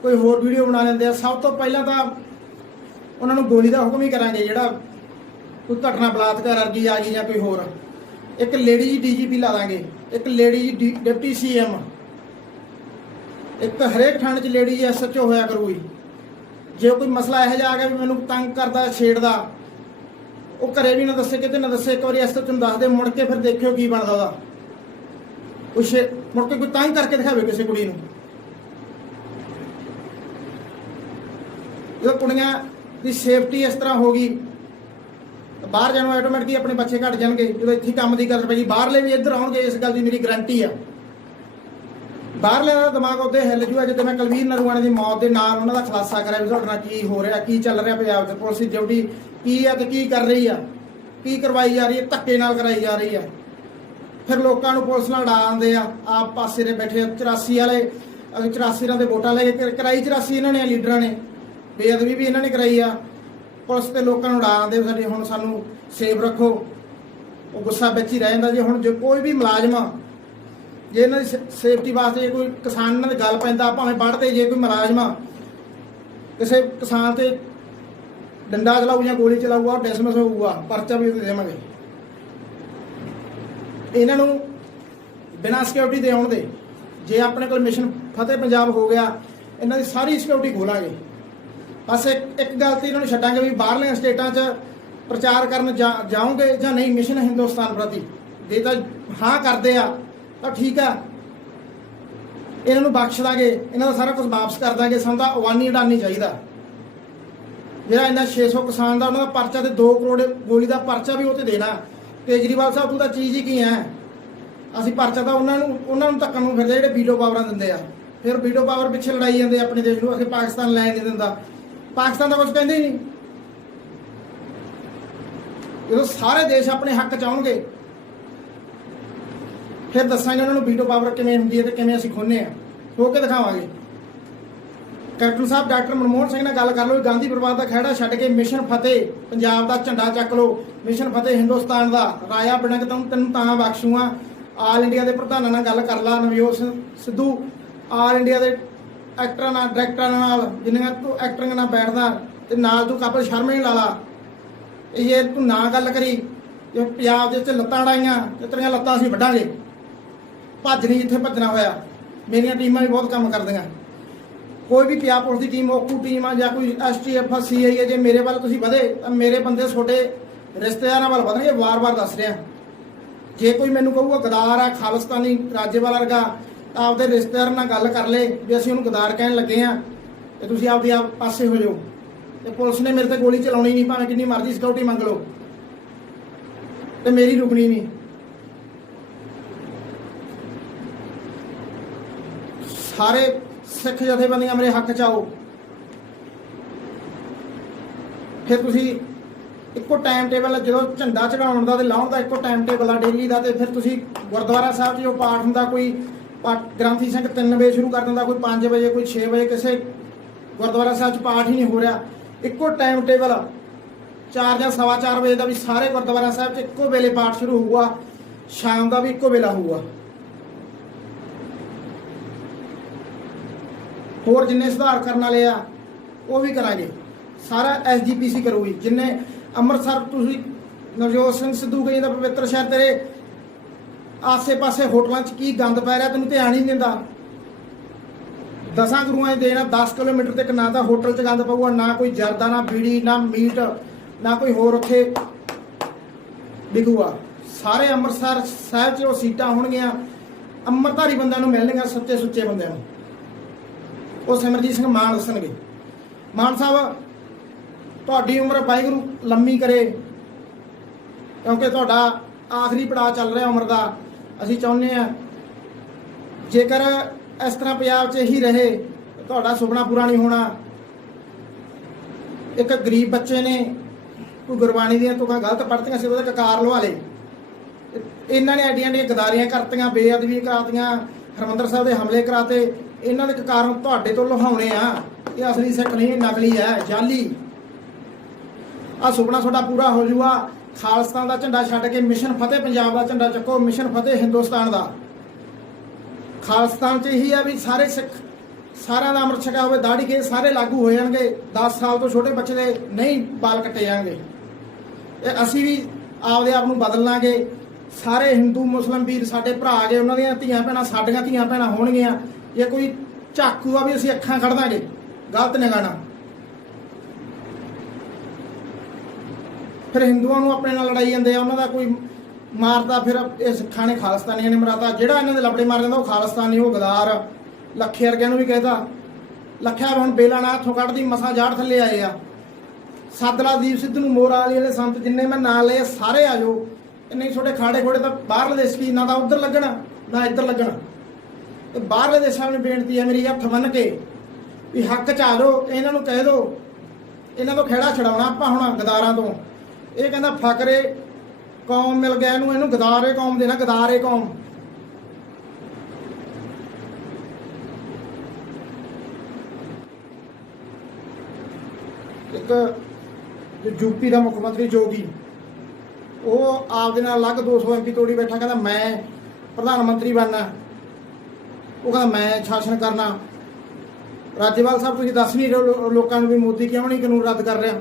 ਕੋਈ ਹੋਰ ਵੀਡੀਓ ਬਣਾ ਲੈਂਦੇ ਆ। ਸਭ ਤੋਂ ਪਹਿਲਾਂ ਤਾਂ ਉਹਨਾਂ ਨੂੰ ਗੋਲੀ ਦਾ ਹੁਕਮ ਹੀ ਕਰਾਂਗੇ, ਜਿਹੜਾ ਕੋਈ ਘਟਨਾ ਬਲਾਤਕਾਰ ਵਰਗੀ ਆ ਗਈ ਜਾਂ ਕੋਈ ਹੋਰ। ਇੱਕ ਲੇਡੀ ਜੀ DGP ਲਾ ਦਾਂਗੇ, ਇੱਕ ਲੇਡੀ ਜੀ ਡਿਪਟੀ CM, ਇੱਕ ਹਰੇਕ ਥਾਣੇ 'ਚ ਲੇਡੀ ਜੀ SHO ਹੋਇਆ ਕਰੂਗੀ। ਜੇ ਕੋਈ ਮਸਲਾ ਇਹੋ ਜਿਹਾ ਆ ਗਿਆ ਵੀ ਮੈਨੂੰ ਤੰਗ ਕਰਦਾ, ਛੇੜਦਾ, ਉਹ ਘਰੇ ਵੀ ਨਾ ਦੱਸੇ, ਕਿਤੇ ਨਾ ਦੱਸੇ, ਇੱਕ ਵਾਰੀ SHO ਨੂੰ ਦੱਸ ਦੇ, ਮੁੜ ਕੇ ਫਿਰ ਦੇਖਿਓ ਕੀ ਬਣਦਾ ਉਹਦਾ। ਮੁੜ ਕੇ ਕੋਈ ਤੰਗ ਕਰਕੇ ਦਿਖਾਵੇ ਕਿਸੇ ਕੁੜੀ ਨੂੰ। ਜਦੋਂ ਕੁੜੀਆਂ ਦੀ ਸੇਫਟੀ ਇਸ ਤਰ੍ਹਾਂ ਹੋ ਗਈ, ਬਾਹਰ ਜਾਣੋਂ ਆਟੋਮੈਟਿਕਲੀ ਆਪਣੇ ਬੱਚੇ ਘਟ ਜਾਣਗੇ। ਜਦੋਂ ਇੱਥੇ ਕੰਮ ਦੀ ਕਦਰ ਪਈ, ਬਾਹਰਲੇ ਵੀ ਇੱਧਰ ਆਉਣਗੇ, ਇਸ ਗੱਲ ਦੀ ਮੇਰੀ ਗਰੰਟੀ ਆ। ਬਾਹਰਲੇ ਦਾ ਦਿਮਾਗ ਉੱਤੇ ਹਿੱਲ ਜੂਗਾ। ਜਿੱਦਾਂ ਮੈਂ ਕੁਲਵੀਰ ਨਰੂਆਣੇ ਦੀ ਮੌਤ ਦੇ ਨਾਲ ਉਹਨਾਂ ਦਾ ਖੁਲਾਸਾ ਕਰਿਆ ਵੀ ਤੁਹਾਡੇ ਨਾਲ ਕੀ ਹੋ ਰਿਹਾ, ਕੀ ਚੱਲ ਰਿਹਾ ਪੰਜਾਬ 'ਚ, ਪੁਲਿਸ ਦੀ ਡਿਊਟੀ ਕੀ ਆ ਤੇ ਕੀ ਕਰ ਰਹੀ ਆ, ਕੀ ਕਰਵਾਈ ਜਾ ਰਹੀ ਹੈ, ਧੱਕੇ ਨਾਲ ਕਰਾਈ ਜਾ ਰਹੀ ਆ। ਫਿਰ ਲੋਕਾਂ ਨੂੰ ਪੁਲਿਸ ਨਾਲ ਉਡਾਉਂਦੇ ਆ। ਆਪ ਪਾਸੇ ਦੇ ਬੈਠੇ 84 ਵਾਲੇ, 84 ਦੇ ਵੋਟਾਂ ਲੈ ਕੇ ਕਰਾਈ 84 ਇਹਨਾਂ ਨੇ, ਲੀਡਰਾਂ ਨੇ ਬੇਅਦਬੀ ਵੀ ਇਹਨਾਂ ਨੇ ਕਰਾਈ ਆ। ਪੁਲਿਸ ਤੇ ਲੋਕਾਂ ਨੂੰ ਉਡਾਉਂਦੇ ਸਾਡੇ, ਹੁਣ ਸਾਨੂੰ ਸੇਫ ਰੱਖੋ। ਉਹ ਗੁੱਸਾ ਵਿੱਚ ਹੀ ਰਹਿ ਜਾਂਦਾ। ਜੇ ਹੁਣ ਜੇ ਕੋਈ ਵੀ ਮੁਲਾਜ਼ਮ, ਜੇ ਇਹਨਾਂ ਦੀ ਸੇਫਟੀ ਵਾਸਤੇ ਜੇ ਕੋਈ ਕਿਸਾਨ ਇਹਨਾਂ ਦੀ ਗੱਲ ਪੈਂਦਾ, ਭਾਵੇਂ ਵੱਢਦੇ, ਜੇ ਕੋਈ ਮੁਲਾਜ਼ਮ ਕਿਸੇ ਕਿਸਾਨ ਤੇ ਡੰਡਾ ਚਲਾਊ ਜਾਂ ਗੋਲੀ ਚਲਾਊਗਾ, ਉਹ ਡਿਸਮਿਸ ਹੋਊਗਾ, ਪਰਚਾ ਵੀ ਦੇਵਾਂਗੇ। ਇਹਨਾਂ ਨੂੰ ਬਿਨਾਂ ਸਿਕਿਉਰਿਟੀ ਦੇ ਆਉਣ ਦੇ। ਜੇ ਆਪਣੇ ਕੋਲ ਮਿਸ਼ਨ ਫਤਿਹ ਪੰਜਾਬ ਹੋ ਗਿਆ, ਇਹਨਾਂ ਦੀ ਸਾਰੀ ਸਿਕਿਉਰਿਟੀ ਖੋਲਾਂਗੇ। ਬਸ ਇੱਕ ਗੱਲ ਤੇ ਇਹਨਾਂ ਨੂੰ ਛੱਡਾਂਗੇ ਵੀ ਬਾਹਰਲੀਆਂ ਸਟੇਟਾਂ 'ਚ ਪ੍ਰਚਾਰ ਕਰਨ ਜਾਓਗੇ ਜਾਂ ਨਹੀਂ ਮਿਸ਼ਨ ਹਿੰਦੁਸਤਾਨ ਪ੍ਰਤੀ। ਜੇ ਤਾਂ ਹਾਂ ਕਰਦੇ ਆ ਤਾਂ ਠੀਕ ਆ, ਇਹਨਾਂ ਨੂੰ ਬਖਸ਼ ਦਾਂਗੇ, ਇਹਨਾਂ ਦਾ ਸਾਰਾ ਕੁਝ ਵਾਪਸ ਕਰ ਦਾਂਗੇ। ਸਾਨੂੰ ਤਾਂ ਅਵਾਨੀ ਉਡਾਨੀ ਚਾਹੀਦਾ। ਜਿਹੜਾ ਇਹਨਾਂ 600 ਕਿਸਾਨ ਦਾ ਉਹਨਾਂ ਦਾ ਪਰਚਾ ਤੇ 2 ਕਰੋੜ ਗੋਲੀ ਦਾ ਪਰਚਾ ਵੀ ਉਹ ਤੇ ਦੇਣਾ। ਕੇਜਰੀਵਾਲ ਸਾਹਿਬ ਤੂੰ ਤਾਂ ਚੀਜ਼ ਹੀ ਕੀ ਹੈ। ਅਸੀਂ ਪਰਚਾ ਤਾਂ ਉਹਨਾਂ ਨੂੰ ਧੱਕਣ ਨੂੰ ਫਿਰਦੇ ਜਿਹੜੇ ਵੀਟੋ ਪਾਵਰਾਂ ਦਿੰਦੇ ਆ। ਫਿਰ ਵੀਟੋ ਪਾਵਰ ਪਿੱਛੇ ਲੜਾਈ ਜਾਂਦੇ ਆਪਣੇ ਦੇਸ਼ ਨੂੰ। ਅਸੀਂ ਪਾਕਿਸਤਾਨ ਲੈਣ ਨਹੀਂ ਦਿੰਦਾ, ਪਾਕਿਸਤਾਨ ਦਾ ਕੁਝ ਕਹਿੰਦੇ ਹੀ ਨਹੀਂ। ਜਦੋਂ ਸਾਰੇ ਦੇਸ਼ ਆਪਣੇ ਹੱਕ ਚ ਆਉਣਗੇ, ਫਿਰ ਦੱਸਾਂਗੇ ਉਹਨਾਂ ਨੂੰ ਵੀਟੋ ਪਾਵਰ ਕਿਵੇਂ ਹੁੰਦੀ ਹੈ ਤੇ ਕਿਵੇਂ ਅਸੀਂ ਖੋਹਨੇ ਆ, ਹੋ ਕੇ ਦਿਖਾਵਾਂਗੇ। ਕੈਪਟਨ ਸਾਹਿਬ ਡਾਕਟਰ ਮਨਮੋਹਨ ਸਿੰਘ ਨਾਲ ਗੱਲ ਕਰ ਲਓ। ਗਾਂਧੀ ਪਰਿਵਾਰ ਦਾ ਖਹਿੜਾ ਛੱਡ ਕੇ ਮਿਸ਼ਨ ਫਤਿਹ ਪੰਜਾਬ ਦਾ ਝੰਡਾ ਚੱਕ ਲਓ। ਮਿਸ਼ਨ ਫਤਿਹ ਹਿੰਦੁਸਤਾਨ ਦਾ ਰਾਜਾ ਬਣਕ ਤੈਨੂੰ ਤਾਂ ਬਖਸ਼ੂਆਂ। ਆਲ ਇੰਡੀਆ ਦੇ ਪ੍ਰਧਾਨਾਂ ਨਾਲ ਗੱਲ ਕਰ ਲਾ, ਨਵਜੋਤ ਸਿੱਧੂ। ਆਲ ਇੰਡੀਆ ਦੇ ਐਕਟਰਾਂ ਨਾਲ, ਡਾਇਰੈਕਟਰਾਂ ਨਾਲ, ਜਿੰਨੀਆਂ ਤੂੰ ਐਕਟਰਾਂ ਨਾਲ ਬੈਠਦਾ, ਤੇ ਨਾਲ ਤੂੰ ਕਪਿਲ ਸ਼ਰਮਾ ਹੀ ਲਾ ਲਾ। ਇਹ ਤੂੰ ਨਾ ਗੱਲ ਕਰੀ, ਜੇ ਪੰਜਾਬ ਦੇ ਉੱਤੇ ਲੱਤਾਂ ਅੜਾਈਆਂ ਤੇ ਤੇਰੀਆਂ ਲੱਤਾਂ ਅਸੀਂ ਵੱਢਾਂਗੇ। ਭੱਜ ਨਹੀਂ ਜਿੱਥੇ ਭੱਜਣਾ ਹੋਇਆ। ਮੇਰੀਆਂ ਟੀਮਾਂ ਵੀ ਬਹੁਤ ਕੰਮ ਕਰਦੀਆਂ। ਕੋਈ ਵੀ ਪੰਜਾਬ ਪੁਲਿਸ ਦੀ ਟੀਮ, ਓਕੂ ਟੀਮ ਆ ਜਾਂ ਕੋਈ STF CI, ਜੇ ਮੇਰੇ ਵੱਲ ਤੁਸੀਂ ਵਧੇ ਤਾਂ ਮੇਰੇ ਬੰਦੇ ਤੁਹਾਡੇ ਰਿਸ਼ਤੇਦਾਰਾਂ ਵੱਲ ਵਧਣਗੇ। ਵਾਰ-ਵਾਰ ਦੱਸ ਰਿਹਾ, ਜੇ ਕੋਈ ਮੈਨੂੰ ਕਹੂਗਾ ਗਦਾਰ ਆ, ਖਾਲਿਸਤਾਨੀ, ਰਾਜੇਵਾਲ ਵਰਗਾ, ਆਪਦੇ ਰਿਸ਼ਤੇਦਾਰ ਨਾਲ ਗੱਲ ਕਰ ਲੈ ਵੀ ਅਸੀਂ ਉਹਨੂੰ ਗਦਾਰ ਕਹਿਣ ਲੱਗੇ ਆ, ਤੇ ਤੁਸੀਂ ਆਪਦੇ ਆਪ ਪਾਸੇ ਹੋ ਜਾਓ। ਤੇ ਪੁਲਿਸ ਨੇ ਮੇਰੇ ਤੇ ਗੋਲੀ ਚਲਾਉਣੀ ਨਹੀਂ, ਭਾਵੇਂ ਕਿੰਨੀ ਮਰਜ਼ੀ ਸਿਕਿਉਰਿਟੀ ਮੰਗ ਲਓ, ਤੇ ਮੇਰੀ ਰੁਕਣੀ ਨਹੀਂ। ਸਾਰੇ ਸਿੱਖ ਜਥੇਬੰਦੀਆਂ ਮੇਰੇ ਹੱਕ ਚ ਆਓ। ਫਿਰ ਤੁਸੀਂ ਇੱਕੋ ਟਾਈਮ ਟੇਬਲ, ਜਦੋਂ ਝੰਡਾ ਚੜਾਉਣ ਦਾ ਤੇ ਲਾਉਣ ਦਾ ਇੱਕੋ ਟਾਈਮ ਟੇਬਲ ਆ ਡੇਲੀ ਦਾ, ਤੇ ਫਿਰ ਤੁਸੀਂ ਗੁਰਦੁਆਰਾ ਸਾਹਿਬ 'ਚ ਜੋ ਪਾਠ ਹੁੰਦਾ, ਕੋਈ ਗ੍ਰੰਥੀ ਸਿੰਘ 3 ਵਜੇ ਸ਼ੁਰੂ ਕਰ ਦਿੰਦਾ, ਕੋਈ 5 ਵਜੇ, ਕੋਈ 6 ਵਜੇ। ਕਿਸੇ ਗੁਰਦੁਆਰਾ ਸਾਹਿਬ 'ਚ ਪਾਠ ਹੀ ਨਹੀਂ ਹੋ ਰਿਹਾ। ਇੱਕੋ ਟਾਈਮ ਟੇਬਲ 4 ਜਾਂ 4:15 ਵਜੇ ਦਾ ਵੀ ਸਾਰੇ ਗੁਰਦੁਆਰਾ ਸਾਹਿਬ 'ਚ ਇੱਕੋ ਵੇਲੇ ਪਾਠ ਸ਼ੁਰੂ ਹੋਊਗਾ, ਸ਼ਾਮ ਦਾ ਵੀ ਇੱਕੋ ਵੇਲਾ ਹੋਊਗਾ। ਹੋਰ ਜਿੰਨੇ ਸੁਧਾਰ ਕਰਨ ਵਾਲੇ ਆ ਉਹ ਵੀ ਕਰਾਂਗੇ, ਸਾਰਾ SGPC ਕਰੂਗੀ। ਜਿੰਨੇ ਅੰਮ੍ਰਿਤਸਰ ਤੁਸੀਂ ਨਵਜੋਤ ਸਿੰਘ ਸਿੱਧੂ ਕਹੀ ਦਾ ਪਵਿੱਤਰ ਸ਼ਹਿਰ, ਤੇਰੇ ਆਸੇ-ਪਾਸੇ ਹੋਟਲਾਂ 'ਚ ਕੀ ਗੰਦ ਪੈ ਰਿਹਾ, ਤੈਨੂੰ ਧਿਆਨ ਹੀ ਨਹੀਂ ਦਿੰਦਾ। 10 ਗੁਰੂਆਂ ਦੇ ਦੇਣਾ 10 ਕਿਲੋਮੀਟਰ ਤੱਕ ਨਾ ਤਾਂ ਹੋਟਲ 'ਚ ਗੰਦ ਪਊਗਾ, ਨਾ ਕੋਈ ਜਰਦਾ, ਨਾ ਬੀੜੀ, ਨਾ ਮੀਟ, ਨਾ ਕੋਈ ਹੋਰ ਉੱਥੇ ਵਿਕੂਗਾ। ਸਾਰੇ ਅੰਮ੍ਰਿਤਸਰ ਸਾਹਿਬ 'ਚ ਉਹ ਸੀਟਾਂ ਹੋਣਗੀਆਂ, ਅੰਮ੍ਰਿਤਧਾਰੀ ਬੰਦਿਆਂ ਨੂੰ ਮਿਲਣਗੀਆਂ, ਸੱਚੇ ਸੁੱਚੇ ਬੰਦਿਆਂ ਨੂੰ। ਉਹ ਸਿਮਰਜੀਤ ਸਿੰਘ ਮਾਨ ਦੱਸਣਗੇ। ਮਾਨ ਸਾਹਿਬ, ਤੁਹਾਡੀ ਉਮਰ ਵਾਹਿਗੁਰੂ ਲੰਮੀ ਕਰੇ, ਕਿਉਂਕਿ ਤੁਹਾਡਾ ਆਖਰੀ ਪੜਾਅ ਚੱਲ ਰਿਹਾ ਉਮਰ ਦਾ। ਅਸੀਂ ਚਾਹੁੰਦੇ ਹਾਂ ਜੇਕਰ ਇਸ ਤਰ੍ਹਾਂ ਪੰਜਾਬ 'ਚ ਹੀ ਰਹੇ ਤੁਹਾਡਾ ਸੁਪਨਾ ਪੂਰਾ ਨਹੀਂ ਹੋਣਾ। ਇੱਕ ਗਰੀਬ ਬੱਚੇ ਨੇ ਕੋਈ ਗੁਰਬਾਣੀ ਦੀਆਂ ਤੁਕਾਂ ਗਲਤ ਪੜ੍ਹਤੀਆਂ ਸੀ, ਉਹਦਾ ਕਕਾਰ ਲਵਾ ਲੇ। ਇਹਨਾਂ ਨੇ ਐਡੀਆਂ ਐਡੀਆਂ ਗਦਾਰੀਆਂ ਕਰਤੀਆਂ, ਬੇਅਦਬੀ ਕਰਾਤੀਆਂ, ਹਰਿਮੰਦਰ ਸਾਹਿਬ ਦੇ ਹਮਲੇ ਕਰਾਤੇ। ਇਹਨਾਂ ਦੇ ਕਾਰਨ ਤੁਹਾਡੇ ਤੋਂ ਲੁਹਾਉਣੇ ਆ। ਇਹ ਅਸਲੀ ਸਿੱਖ ਨਹੀਂ, ਨਕਲੀ ਹੈ, ਜਾਲੀ। ਆ ਸੁਪਨਾ ਤੁਹਾਡਾ ਪੂਰਾ ਹੋ ਜਾਊਗਾ। ਖਾਲਿਸਤਾਨ ਦਾ ਝੰਡਾ ਛੱਡ ਕੇ ਮਿਸ਼ਨ ਫਤਿਹ ਪੰਜਾਬ ਦਾ ਝੰਡਾ ਚੱਕੋ, ਮਿਸ਼ਨ ਫਤਿਹ ਹਿੰਦੁਸਤਾਨ ਦਾ। ਖਾਲਿਸਤਾਨ 'ਚ ਇਹੀ ਆ ਵੀ ਸਾਰੇ ਸਿੱਖ, ਸਾਰਿਆਂ ਦਾ ਅੰਮ੍ਰਿਤ ਛਕਿਆ ਹੋਵੇ, ਦਾੜੀ ਕੇ ਸਾਰੇ ਲਾਗੂ ਹੋ ਜਾਣਗੇ। 10 ਸਾਲ ਤੋਂ ਛੋਟੇ ਬੱਚੇ ਦੇ ਨਹੀਂ ਬਾਲ ਕੱਟੇ ਜਾਣਗੇ। ਇਹ ਅਸੀਂ ਵੀ ਆਪਦੇ ਆਪ ਨੂੰ ਬਦਲ ਲਾਂਗੇ। ਸਾਰੇ ਹਿੰਦੂ ਮੁਸਲਿਮ ਵੀਰ ਸਾਡੇ ਭਰਾ ਗਏ, ਉਹਨਾਂ ਦੀਆਂ ਧੀਆਂ ਭੈਣਾਂ ਸਾਡੀਆਂ ਧੀਆਂ ਭੈਣਾਂ ਹੋਣਗੀਆਂ। ਜੇ ਕੋਈ ਝਾਕੂਗਾ ਵੀ ਅਸੀਂ ਅੱਖਾਂ ਕੱਢ ਦਾਂਗੇ, ਗਲਤ ਨਿਗਾਹ ਨਾਲ। ਫਿਰ ਹਿੰਦੂਆਂ ਨੂੰ ਆਪਣੇ ਨਾਲ ਲੜਾਈ ਜਾਂਦੇ ਆ, ਉਹਨਾਂ ਦਾ ਕੋਈ ਮਾਰਦਾ, ਫਿਰ ਇਹ ਸਿੱਖਾਂ ਨੇ ਖਾਲਿਸਤਾਨੀਆਂ ਨੇ ਮਰਾਤਾ। ਜਿਹੜਾ ਇਹਨਾਂ ਦੇ ਲੱਪੜੇ ਮਾਰ ਜਾਂਦਾ ਉਹ ਖਾਲਿਸਤਾਨੀ, ਉਹ ਗਦਾਰ। ਲੱਖੇ ਵਰਗਿਆਂ ਨੂੰ ਵੀ ਕਹਿਦਾ, ਲੱਖਿਆ ਹੁਣ ਬੇਲਾ ਨਾ ਹੱਥੋਂ ਕੱਢਦੀ, ਮਸਾਂ ਜਾੜ ਥੱਲੇ ਆਏ ਆ। ਸਦਲਾ ਦੀਪ ਸਿੱਧੂ ਨੂੰ, ਮੋਰਾ ਵਾਲੀ ਵਾਲੇ ਸੰਤ ਜਿੰਨੇ ਮੈਂ ਨਾਂ ਲਏ ਸਾਰੇ ਆ ਜਾਓ। ਨਹੀਂ ਛੋਟੇ ਖਾੜੇ ਖੋੜੇ ਤਾਂ ਬਾਹਰਲੇ ਦੇਸ਼ ਕੀ, ਨਾ ਤਾਂ ਉੱਧਰ ਲੱਗਣਾ ਨਾ ਇੱਧਰ ਲੱਗਣਾ। ਤੇ ਬਾਹਰਲੇ ਦੇਸ਼ਾਂ ਨੂੰ ਬੇਨਤੀ ਹੈ ਮੇਰੀ, ਹੱਥ ਬੰਨ੍ਹ ਕੇ ਵੀ ਹੱਕ 'ਚ ਆ ਜਾਓ। ਇਹਨਾਂ ਨੂੰ ਕਹਿ ਦਿਓ, ਇਹਨਾਂ ਤੋਂ ਖਹਿੜਾ ਛਡਾਉਣਾ ਆਪਾਂ ਹੁਣ ਗਦਾਰਾਂ ਤੋਂ। ਇਹ ਕਹਿੰਦਾ ਫਕਰੇ ਕੌਮ ਮਿਲ ਗਿਆ ਇਹਨੂੰ, ਇਹਨੂੰ ਗਦਾਰੇ ਕੌਮ ਦੇਣਾ, ਗਦਾਰੇ ਕੌਮ। ਇੱਕ ਯੂਪੀ ਦਾ ਮੁੱਖ ਮੰਤਰੀ ਜੋਗੀ, ਉਹ ਆਪਦੇ ਨਾਲ ਅਲੱਗ 200 MP ਤੋੜੀ ਬੈਠਾ, ਕਹਿੰਦਾ ਮੈਂ ਪ੍ਰਧਾਨ ਮੰਤਰੀ ਬਣਨਾ। ਉਹ ਕਹਿੰਦਾ ਮੈਂ ਸ਼ਾਸਨ ਕਰਨਾ। ਰਾਜੇਵਾਲ ਸਾਹਿਬ ਤੁਸੀਂ ਦੱਸ ਨਹੀਂ ਰਹੇ ਲੋਕਾਂ ਨੂੰ ਵੀ ਮੋਦੀ ਕਿਉਂ ਨਹੀਂ ਕਾਨੂੰਨ ਰੱਦ ਕਰ ਰਿਹਾ।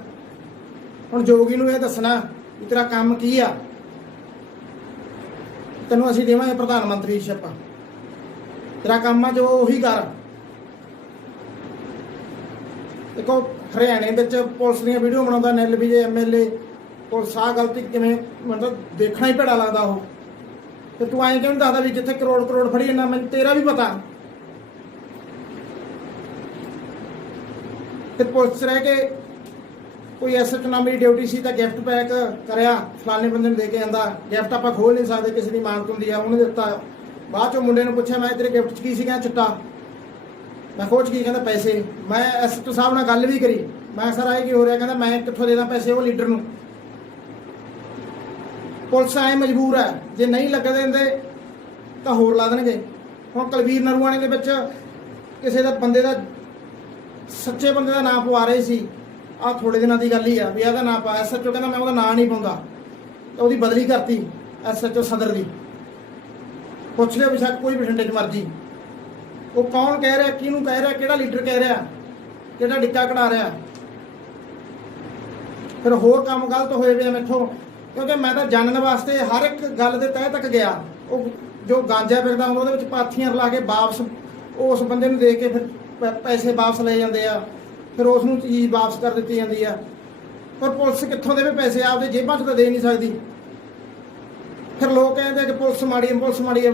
ਹੁਣ ਜੋਗੀ ਨੂੰ ਇਹ ਦੱਸਣਾ ਵੀ ਤੇਰਾ ਕੰਮ ਕੀ ਆ, ਤੈਨੂੰ ਅਸੀਂ ਦੇਵਾਂਗੇ ਪ੍ਰਧਾਨ ਮੰਤਰੀਸ਼ਿਪ, ਤੇਰਾ ਕੰਮ ਆ ਜੋ ਉਹੀ ਕਰ। ਦੇਖੋ ਹਰਿਆਣੇ ਵਿੱਚ ਪੁਲਿਸ ਦੀਆਂ ਵੀਡੀਓ ਬਣਾਉਂਦਾ ਨਿਲ ਵਿਜੇ MLA, ਪੁਲਿਸ ਆਹ ਗਲਤੀ ਕਿਵੇਂ, ਮਤਲਬ ਦੇਖਣਾ ਹੀ ਭੈੜਾ ਲੱਗਦਾ ਉਹ। ਤੇ ਤੂੰ ਐਂ ਕਿਉਂ ਦੱਸਦਾ ਵੀ ਜਿੱਥੇ ਕਰੋੜ ਕਰੋੜ ਫੜੀ ਜਾਂਦਾ, ਮੈਨੂੰ ਤੇਰਾ ਵੀ ਪਤਾ। ਤੇ ਪੁਲਿਸ 'ਚ ਰਹਿ ਕੇ ਕੋਈ SHO ਨਾਲ ਮੇਰੀ ਡਿਊਟੀ ਸੀ ਤਾਂ ਗਿਫਟ ਪੈਕ ਕਰਿਆ, ਫਲਾਣੇ ਬੰਦੇ ਨੂੰ ਦੇ ਕੇ ਆਂਦਾ। ਗਿਫਟ ਆਪਾਂ ਖੋਲ ਨਹੀਂ ਸਕਦੇ, ਕਿਸੇ ਦੀ ਮਾਨਤ ਹੁੰਦੀ ਆ, ਉਹਨੇ ਦਿੱਤਾ। ਬਾਅਦ 'ਚੋਂ ਮੁੰਡੇ ਨੂੰ ਪੁੱਛਿਆ ਮੈਂ ਤੇਰੇ ਗਿਫਟ 'ਚ ਕੀ ਸੀ, ਕਹਿੰਦਾ ਚਿੱਟਾ। ਮੈਂ ਖੋਜ ਕੀ, ਕਹਿੰਦਾ ਪੈਸੇ। ਮੈਂ SHO ਸਾਹਿਬ ਨਾਲ ਗੱਲ ਵੀ ਕਰੀ, ਮੈਂ ਸਰ ਆਏ ਕੀ ਹੋ ਰਿਹਾ, ਕਹਿੰਦਾ ਮੈਂ ਕਿੱਥੋਂ ਦੇ ਦਾਂ ਪੈਸੇ ਉਹ ਲੀਡਰ ਨੂੰ। ਪੁਲਿਸ ਐ ਮਜਬੂਰ ਹੈ, ਜੇ ਨਹੀਂ ਲੱਗਣ ਦਿੰਦੇ ਤਾਂ ਹੋਰ ਲਾ ਦੇਣਗੇ। ਹੁਣ ਕੁਲਵੀਰ ਨਰੂਆਣੇ ਦੇ ਵਿੱਚ ਕਿਸੇ ਦਾ ਬੰਦੇ ਦਾ, ਸੱਚੇ ਬੰਦੇ ਦਾ ਨਾਂ ਪਵਾ ਰਹੇ ਸੀ। ਆਹ ਥੋੜੇ ਦਿਨਾਂ ਦੀ ਗੱਲ ਹੀ ਆ ਵੀ ਇਹਦਾ ਨਾਂ ਪਾ। SHO ਕਹਿੰਦਾ ਮੈਂ ਉਹਦਾ ਨਾਂ ਨਹੀਂ ਪਾਉਂਦਾ, ਉਹਦੀ ਬਦਲੀ ਕਰਤੀ SHO ਸਦਰ ਦੀ। ਪੁੱਛ ਲਿਓ ਬੇਸ਼ੱਕ ਕੋਈ ਬਠਿੰਡੇ 'ਚ ਮਰਜੀ। ਉਹ ਕੌਣ ਕਹਿ ਰਿਹਾ, ਕਿਹਨੂੰ ਕਹਿ ਰਿਹਾ, ਕਿਹੜਾ ਲੀਡਰ ਕਹਿ ਰਿਹਾ, ਕਿਹੜਾ ਡਿੱਕਾ ਕਢਾ ਰਿਹਾ। ਫਿਰ ਹੋਰ ਕੰਮ ਗਲਤ ਹੋਏ ਵੇ ਮੈਥੋਂ, ਕਿਉਂਕਿ ਮੈਂ ਤਾਂ ਜਾਣਨ ਵਾਸਤੇ ਹਰ ਇੱਕ ਗੱਲ ਦੇ ਤਹਿ ਤੱਕ ਗਿਆ। ਉਹ ਜੋ ਗਾਂਜਾ ਵਿਕਦਾ ਹੁੰਦਾ ਉਹਦੇ ਵਿੱਚ ਪਾਥੀਆਂ ਰਲਾ ਕੇ ਵਾਪਸ ਉਸ ਬੰਦੇ ਨੂੰ ਦੇ ਕੇ ਫਿਰ ਪੈਸੇ ਵਾਪਸ ਲੈ ਜਾਂਦੇ ਆ, ਫਿਰ ਉਸ ਨੂੰ ਚੀਜ਼ ਵਾਪਸ ਕਰ ਦਿੱਤੀ ਜਾਂਦੀ ਆ। ਪਰ ਪੁਲਿਸ ਕਿੱਥੋਂ ਦੇਵੇ ਪੈਸੇ, ਆਪਦੇ ਜੇਬਾਂ 'ਚ ਤਾਂ ਦੇ ਨਹੀਂ ਸਕਦੀ। ਫਿਰ ਲੋਕ ਕਹਿੰਦੇ ਕਿ ਪੁਲਿਸ ਮਾੜੀ ਹੈ, ਪੁਲਿਸ ਮਾੜੀ ਹੈ।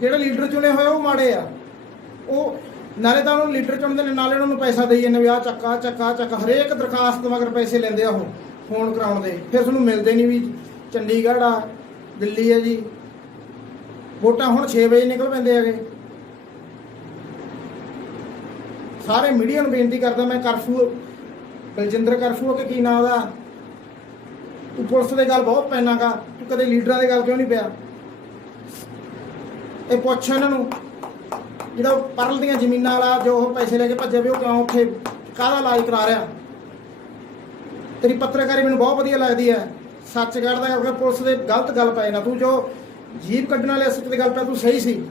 ਜਿਹੜੇ ਲੀਡਰ ਚੁਣੇ ਹੋਏ ਉਹ ਮਾੜੇ ਆ। ਉਹ ਨਾਲੇ ਤਾਂ ਉਹਨੂੰ ਲੀਡਰ ਚੁਣਦੇ ਨੇ, ਨਾਲੇ ਉਹਨਾਂ ਨੂੰ ਪੈਸਾ ਦੇਈ ਜਾਂਦੇ ਵੀ ਆਹ ਚੱਕਾ ਚੱਕਾ ਚੱਕਾ। ਹਰੇਕ ਦਰਖਾਸਤ ਮਗਰ ਪੈਸੇ ਲੈਂਦੇ ਆ ਉਹ ਫੋਨ ਕਰਾਉਣ ਦੇ। ਫਿਰ ਤੁਹਾਨੂੰ ਮਿਲਦੇ ਨਹੀਂ ਵੀ ਚੰਡੀਗੜ੍ਹ ਆ, ਦਿੱਲੀ ਆ ਜੀ। ਵੋਟਾਂ ਹੁਣ 6 ਵਜੇ ਨਿਕਲ ਪੈਂਦੇ ਹੈਗੇ। ਸਾਰੇ ਮੀਡੀਆ ਨੂੰ ਬੇਨਤੀ ਕਰਦਾ ਮੈਂ, ਕਰਫਿਊ ਬਲਜਿੰਦਰ ਕਰਫਿਊ ਕਿ ਕੀ ਨਾਂ ਉਹਦਾ, ਤੂੰ ਪੁਲਿਸ ਦੇ ਗੱਲ ਬਹੁਤ ਪੈਣਾ ਗਾ, ਤੂੰ ਕਦੇ ਲੀਡਰਾਂ ਦੇ ਗੱਲ ਕਿਉਂ ਨਹੀਂ ਪਿਆ। ਇਹ ਪੁੱਛ ਇਹਨਾਂ ਨੂੰ ਜਿਹੜਾ ਪਰਲ ਦੀਆਂ ਜ਼ਮੀਨਾਂ ਵਾਲਾ ਜੋ ਉਹ ਪੈਸੇ ਲੈ ਕੇ ਭੱਜਿਆ ਵੀ ਉਹ ਕਿਉਂ ਉੱਥੇ ਕਾਹਦਾ ਇਲਾਜ ਕਰਾ ਰਿਹਾ। ਤੇਰੀ ਪੱਤਰਕਾਰੀ ਮੈਨੂੰ ਬਹੁਤ ਵਧੀਆ ਲੱਗਦੀ ਹੈ, ਸੱਚ ਕੱਢਦਾ ਕਿਉਂਕਿ ਪੁਲਿਸ ਦੇ ਗਲਤ ਗੱਲ ਪਏ ਨਾ। ਤੂੰ ਜੋ ਜੀਪ ਕੱਢਣ ਵਾਲੇ ਅਸਲ ਦੀ ਗੱਲ ਪੈ ਤੂੰ ਸਹੀ ਸੀ,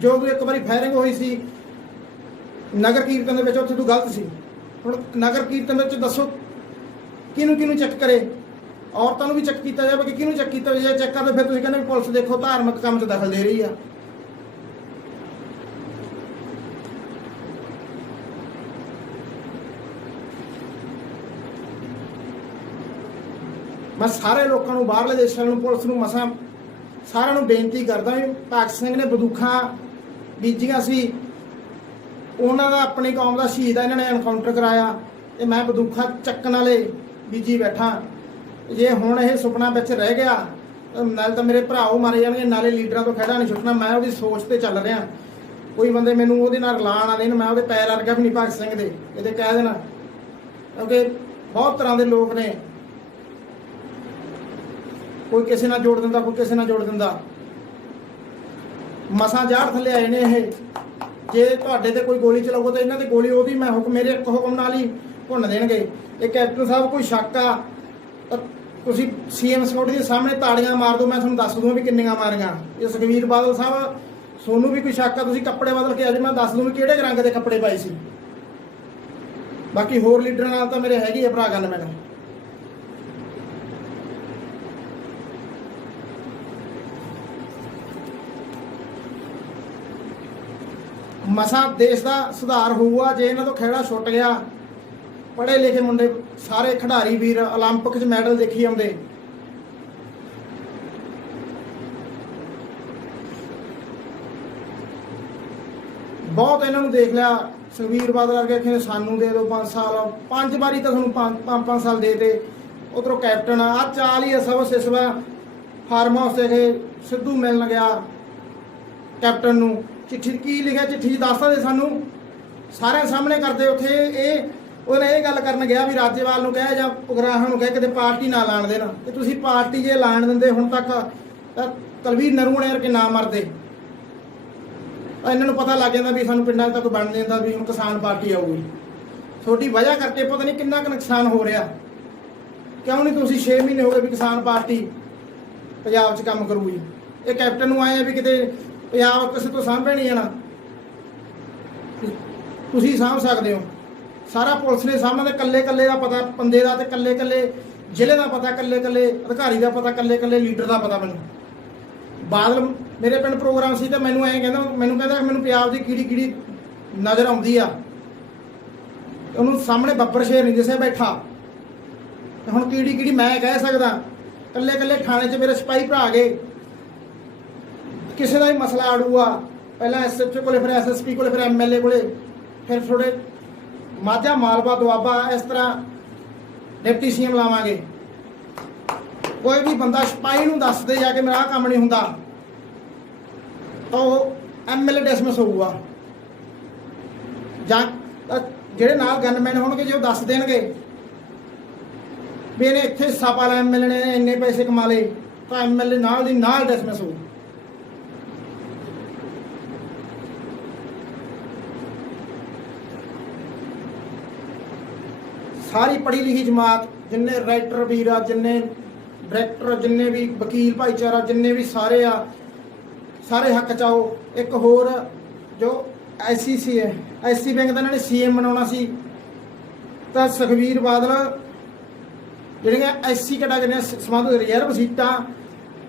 ਜੋ ਤੂੰ ਇੱਕ ਵਾਰੀ ਫਾਇਰਿੰਗ ਹੋਈ ਸੀ ਨਗਰ ਕੀਰਤਨ ਦੇ ਵਿੱਚ ਉੱਥੇ ਤੂੰ ਗਲਤ ਸੀ। ਹੁਣ ਨਗਰ ਕੀਰਤਨ ਵਿੱਚ ਦੱਸੋ ਕਿਹਨੂੰ ਕਿਹਨੂੰ ਚੈੱਕ ਕਰੇ, ਔਰਤਾਂ ਨੂੰ ਵੀ ਚੈੱਕ ਕੀਤਾ ਜਾਵੇ ਕਿ ਕਿਹਨੂੰ ਚੈੱਕ ਕੀਤਾ ਜਾਵੇ। ਜੇ ਚੈੱਕ ਕਰਦੇ ਫਿਰ ਤੁਸੀਂ ਕਹਿੰਦੇ ਵੀ ਪੁਲਿਸ ਦੇਖੋ ਧਾਰਮਿਕ ਕੰਮ 'ਚ ਦਖਲ ਦੇ ਰਹੀ ਆ। ਮੈਂ ਸਾਰੇ ਲੋਕਾਂ ਨੂੰ, ਬਾਹਰਲੇ ਦੇਸ਼ਾਂ ਨੂੰ, ਪੁਲਿਸ ਨੂੰ, ਮਸਾਂ ਸਾਰਿਆਂ ਨੂੰ ਬੇਨਤੀ ਕਰਦਾ ਵੀ ਭਗਤ ਸਿੰਘ ਨੇ ਬੰਦੂਕਾਂ ਬੀਜੀਆਂ ਸੀ, ਉਹਨਾਂ ਦਾ ਆਪਣੀ ਕੌਮ ਦਾ ਸ਼ਹੀਦ ਆ, ਇਹਨਾਂ ਨੇ ਐਨਕਾਊਂਟਰ ਕਰਾਇਆ ਤੇ ਮੈਂ ਬੰਦੂਕਾਂ ਚੱਕਣ ਵਾਲੇ ਬੀਜੀ ਬੈਠਾ। ਜੇ ਹੁਣ ਇਹ ਸੁਪਨਾ ਵਿੱਚ ਰਹਿ ਗਿਆ ਨਾਲੇ ਤਾਂ ਮੇਰੇ ਭਰਾਓ ਮਾਰੇ ਜਾਣਗੇ, ਨਾਲੇ ਲੀਡਰਾਂ ਤੋਂ ਖਹਿੜਾ ਨਹੀਂ ਛੁੱਟਣਾ। ਮੈਂ ਉਹਦੀ ਸੋਚ ਤੇ ਚੱਲ ਰਿਹਾ। ਕੋਈ ਬੰਦੇ ਮੈਨੂੰ ਉਹਦੇ ਨਾਲ ਰਲਾਣ ਆ ਦੇਣ, ਮੈਂ ਉਹਦੇ ਪੈਰ ਅਰਗਾ ਵੀ ਨਹੀਂ ਭਗਤ ਸਿੰਘ ਦੇ ਇਹਦੇ ਕਹਿ ਦੇਣਾ, ਕਿਉਂਕਿ ਬਹੁਤ ਤਰ੍ਹਾਂ ਦੇ ਲੋਕ ਨੇ, ਕੋਈ ਕਿਸੇ ਨਾਲ ਜੋੜ ਦਿੰਦਾ, ਕੋਈ ਕਿਸੇ ਨਾਲ ਜੋੜ ਦਿੰਦਾ। ਮਸਾਂ ਜਾੜ ਥੱਲੇ ਆਏ ਨੇ ਇਹ। ਜੇ ਤੁਹਾਡੇ ਤੇ ਕੋਈ ਗੋਲੀ ਚਲਾਊਗਾ ਤਾਂ ਇਹਨਾਂ ਦੀ ਗੋਲੀ ਉਹਦੀ ਮੈਂ ਮੇਰੇ ਇੱਕ ਹੁਕਮ ਨਾਲ ਹੀ ਭੁੰਨ ਦੇਣਗੇ। ਇਹ ਕੈਪਟਨ ਸਾਹਿਬ ਕੋਈ ਸ਼ੱਕ ਆ ਤਾਂ ਤੁਸੀਂ ਸੀਐਮ ਸਿਕਿਉਰਿਟੀ ਦੇ ਸਾਹਮਣੇ ਤਾੜੀਆਂ ਮਾਰ ਦਿਓ, ਮੈਂ ਤੁਹਾਨੂੰ ਦੱਸ ਦੂੰਗਾ ਵੀ ਕਿੰਨੀਆਂ ਮਾਰੀਆਂ। ਇਹ ਸੁਖਬੀਰ ਬਾਦਲ ਸਾਹਿਬ ਤੁਹਾਨੂੰ ਵੀ ਕੋਈ ਸ਼ੱਕ ਆ, ਤੁਸੀਂ ਕੱਪੜੇ ਬਦਲ ਕੇ ਅੱਜ ਮੈਂ ਦੱਸ ਦੂੰ ਵੀ ਕਿਹੜੇ ਰੰਗ ਦੇ ਕੱਪੜੇ ਪਾਏ ਸੀ। ਬਾਕੀ ਹੋਰ ਲੀਡਰਾਂ ਨਾਲ ਤਾਂ ਮੇਰੇ ਹੈਗੀ ਆ ਭਰਾ ਗੱਲ। ਮੈਨੂੰ ਮਸਾਂ ਦੇਸ਼ ਦਾ ਸੁਧਾਰ ਹੋਊਗਾ ਜੇ ਇਹਨਾਂ ਤੋਂ ਖਹਿੜਾ ਛੁੱਟ ਗਿਆ। ਪੜ੍ਹੇ ਲਿਖੇ ਮੁੰਡੇ ਸਾਰੇ ਖਿਡਾਰੀ ਵੀਰ 올림픽 'ਚ ਮੈਡਲ ਦੇਖੀ ਆਉਂਦੇ। ਬਹੁਤ ਇਹਨਾਂ ਨੂੰ ਦੇਖ ਲਿਆ। ਸੁਖਬੀਰ ਬਾਦਲ ਵਰਗੇ ਕਹਿੰਦੇ ਸਾਨੂੰ ਦੇ ਦਿਓ 5 ਸਾਲ, 5 ਵਾਰੀ ਤਾਂ ਤੁਹਾਨੂੰ 5 ਸਾਲ ਦੇ ਤੇ। ਉਧਰੋਂ ਕੈਪਟਨ ਆ ਚਾਲ ਹੀ ਸਭ ਸਿਸਵਾ ਫਾਰਮ ਹਾਊਸ ਤੇ ਸਿੱਧੂ ਮਿਲਣ ਗਿਆ ਕੈਪਟਨ ਨੂੰ। ਚਿੱਠੀ ਕੀ ਲਿਖਿਆ, ਚਿੱਠੀ ਦੱਸਦਾ ਦੇ ਸਾਨੂੰ ਸਾਰਿਆਂ ਸਾਹਮਣੇ ਕਰਦੇ ਉੱਥੇ। ਉਹਨੇ ਇਹ ਗੱਲ ਕਰਨ ਗਿਆ ਵੀ ਰਾਜੇਵਾਲ ਨੂੰ ਕਹੇ ਜਾਂ ਉਗਰਾਹਾਂ ਨੂੰ ਕਹੇ ਕਿਤੇ ਪਾਰਟੀ ਨਾ ਲਾਣ ਦੇਣਾ। ਤੇ ਤੁਸੀਂ ਪਾਰਟੀ ਜੇ ਲਾਣ ਦਿੰਦੇ ਹੁਣ ਤੱਕ ਤਾਂ ਤਲਵੀਰ ਨਰੂਣੇ ਕੇ ਨਾ ਮਰਦੇ। ਤਾਂ ਇਹਨਾਂ ਨੂੰ ਪਤਾ ਲੱਗ ਜਾਂਦਾ ਵੀ ਸਾਨੂੰ ਪਿੰਡਾਂ 'ਚ ਤਾਂ ਕੋਈ ਬਣ ਜਾਂਦਾ ਵੀ ਹੁਣ ਕਿਸਾਨ ਪਾਰਟੀ ਆਊਗੀ। ਤੁਹਾਡੀ ਵਜ੍ਹਾ ਕਰਕੇ ਪਤਾ ਨਹੀਂ ਕਿੰਨਾ ਕੁ ਨੁਕਸਾਨ ਹੋ ਰਿਹਾ। ਕਿਉਂ ਨਹੀਂ ਤੁਸੀਂ 6 ਮਹੀਨੇ ਹੋ ਗਏ ਵੀ ਕਿਸਾਨ ਪਾਰਟੀ ਪੰਜਾਬ 'ਚ ਕੰਮ ਕਰੂਗੀ। ਇਹ ਕੈਪਟਨ ਨੂੰ ਆਏ ਆ ਵੀ ਕਿਤੇ ਪੰਜਾਬ ਕਿਸੇ ਤੋਂ ਸਾਂਭੇ ਨਹੀਂ ਜਾਣਾ। ਤੁਸੀਂ ਸਾਂਭ ਸਕਦੇ ਹੋ। ਸਾਰਾ ਪੁਲਿਸ ਨੇ ਸਾਹਮਣੇ ਤੇ ਕੱਲੇ ਕੱਲੇ ਦਾ ਪਤਾ ਬੰਦੇ ਦਾ, ਤੇ ਕੱਲੇ ਕੱਲੇ ਜ਼ਿਲ੍ਹੇ ਦਾ ਪਤਾ, ਕੱਲੇ ਕੱਲੇ ਅਧਿਕਾਰੀ ਦਾ ਪਤਾ, ਕੱਲੇ ਕੱਲੇ ਲੀਡਰ ਦਾ ਪਤਾ। ਮੈਨੂੰ ਬਾਦਲ ਮੇਰੇ ਪਿੰਡ ਪ੍ਰੋਗਰਾਮ ਸੀ ਤਾਂ ਮੈਨੂੰ ਐਂ ਕਹਿੰਦਾ, ਮੈਨੂੰ ਪੰਜਾਬ ਦੀ ਕੀੜੀ ਕੀੜੀ ਨਜ਼ਰ ਆਉਂਦੀ ਆ। ਉਹਨੂੰ ਸਾਹਮਣੇ ਬੱਬਰ ਸ਼ੇਰ ਨਹੀਂ ਦਿਸਿਆ ਬੈਠਾ। ਹੁਣ ਕੀੜੀ ਕੀੜੀ ਮੈਂ ਕਹਿ ਸਕਦਾ। ਕੱਲੇ ਕੱਲੇ ਥਾਣੇ 'ਚ ਮੇਰੇ ਸਿਪਾਹੀ ਭਰਾ ਗਏ। ਕਿਸੇ ਦਾ ਵੀ ਮਸਲਾ ਆੜੂਆ, ਪਹਿਲਾਂ ਐਸਐਚਓ ਕੋਲੇ, ਫਿਰ ਐਸਐਸਪੀ ਕੋਲੇ, ਫਿਰ ਐਮਐਲਏ ਕੋਲੇ, ਫਿਰ ਥੋੜੇ ਮਾਝਾ ਮਾਲਵਾ ਦੁਆਬਾ, ਇਸ ਤਰ੍ਹਾਂ ਡਿਪਟੀ ਸੀਐਮ ਲਾਵਾਂਗੇ। ਕੋਈ ਵੀ ਬੰਦਾ ਸਿਪਾਹੀ ਨੂੰ ਦੱਸ ਦੇ ਜਾ ਕੇ ਮੇਰਾ ਆਹ ਕੰਮ ਨਹੀਂ ਹੁੰਦਾ ਤਾਂ ਉਹ ਐਮਐਲਏ ਡਿਸਮਿਸ ਹੋਊਗਾ। ਜਾਂ ਜਿਹੜੇ ਨਾਲ ਗਨਮੈਨ ਹੋਣਗੇ ਜੇ ਉਹ ਦੱਸ ਦੇਣਗੇ ਵੀ ਇਹਨੇ ਇੱਥੇ ਹਿੱਸਾ ਪਾ ਲਿਆ, ਐਮਐਲਏ ਨੇ ਇੰਨੇ ਪੈਸੇ ਕਮਾ ਲਏ, ਤਾਂ ਐਮਐਲਏ ਨਾਲ ਦੀ ਨਾਲ ਡਿਸਮਿਸ ਹੋਊ। ਸਾਰੀ ਪੜ੍ਹੀ ਲਿਖੀ ਜਮਾਤ, ਜਿੰਨੇ ਰਾਈਟਰ ਵੀਰ ਆ, ਜਿੰਨੇ ਡਾਇਰੈਕਟਰ, ਜਿੰਨੇ ਵੀ ਵਕੀਲ ਭਾਈਚਾਰਾ, ਜਿੰਨੇ ਵੀ ਸਾਰੇ ਆ, ਸਾਰੇ ਹੱਕ 'ਚ ਆਓ। ਇੱਕ ਹੋਰ ਜੋ ਐਸਸੀ ਹੈ, ਐਸਸੀ ਬੈਂਕ ਦਾ ਇਹਨਾਂ ਨੇ ਸੀਐਮ ਬਣਾਉਣਾ ਸੀ ਤਾਂ ਸੁਖਬੀਰ ਬਾਦਲ ਜਿਹੜੀਆਂ ਐਸਸੀ ਕੈਟਾਗਰੀਆਂ ਸੰਬੰਧ ਰਿਜ਼ਰਵ ਸੀਟਾਂ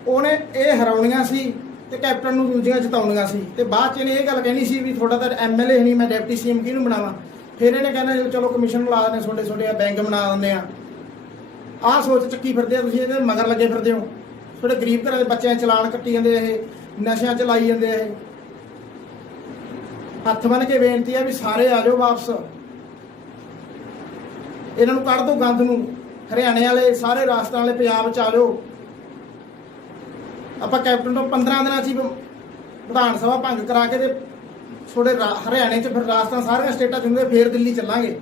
ਉਹਨੇ ਇਹ ਹਰਾਉਣੀਆਂ ਸੀ ਤੇ ਕੈਪਟਨ ਨੂੰ ਦੂਜੀਆਂ ਜਿਤਾਉਣੀਆਂ ਸੀ। ਤੇ ਬਾਅਦ 'ਚ ਇਹਨੇ ਇਹ ਗੱਲ ਕਹਿਣੀ ਸੀ ਵੀ ਤੁਹਾਡਾ ਤਾਂ ਐਮਐਲਏ ਨਹੀਂ, ਮੈਂ ਡਿਪਟੀ ਸੀਐਮ ਕਿਹਨੂੰ ਬਣਾਵਾਂ। ਫਿਰ ਇਹਨੇ ਕਹਿੰਦਾ ਚਲੋ ਕਮਿਸ਼ਨ ਲਾ ਦਿੰਦੇ, ਛੋਟੇ ਬੈਂਕ ਬਣਾ ਦਿੰਦੇ ਆ। ਆਹ ਸੋਚ ਚੱਕੀ ਫਿਰਦੇ ਆ ਤੁਸੀਂ, ਇਹਦੇ ਮਗਰ ਲੱਗੇ ਫਿਰਦੇ ਹੋ। ਥੋੜੇ ਗਰੀਬ ਘਰਾਂ ਦੇ ਬੱਚਿਆਂ ਚਲਾਨ ਕੱਟੀ ਜਾਂਦੇ, ਇਹ ਨਸ਼ਿਆਂ 'ਚ ਲਾਈ ਜਾਂਦੇ। ਇਹ ਹੱਥ ਬੰਨ ਕੇ ਬੇਨਤੀ ਆ ਵੀ ਸਾਰੇ ਆ ਜਾਓ ਵਾਪਸ। ਇਹਨਾਂ ਨੂੰ ਕੱਢ ਦਿਓ ਗੰਦ ਨੂੰ। ਹਰਿਆਣੇ ਵਾਲੇ ਸਾਰੇ, ਰਾਜਸਥਾਨ ਵਾਲੇ ਪੰਜਾਬ 'ਚ ਆ ਜਾਓ। ਆਪਾਂ ਕੈਪਟਨ ਤੋਂ 15 ਦਿਨਾਂ 'ਚ ਹੀ ਵਿਧਾਨ ਸਭਾ ਭੰਗ ਕਰਾ ਕੇ ਤੇ ਥੋੜੇ ਹਰਿਆਣੇ 'ਚ, ਫਿਰ ਰਾਜਸਥਾਨ, ਸਾਰੀਆਂ ਸਟੇਟਾਂ 'ਚ ਹੁੰਦੇ, ਫਿਰ ਦਿੱਲੀ ਚੱਲਾਂਗੇ।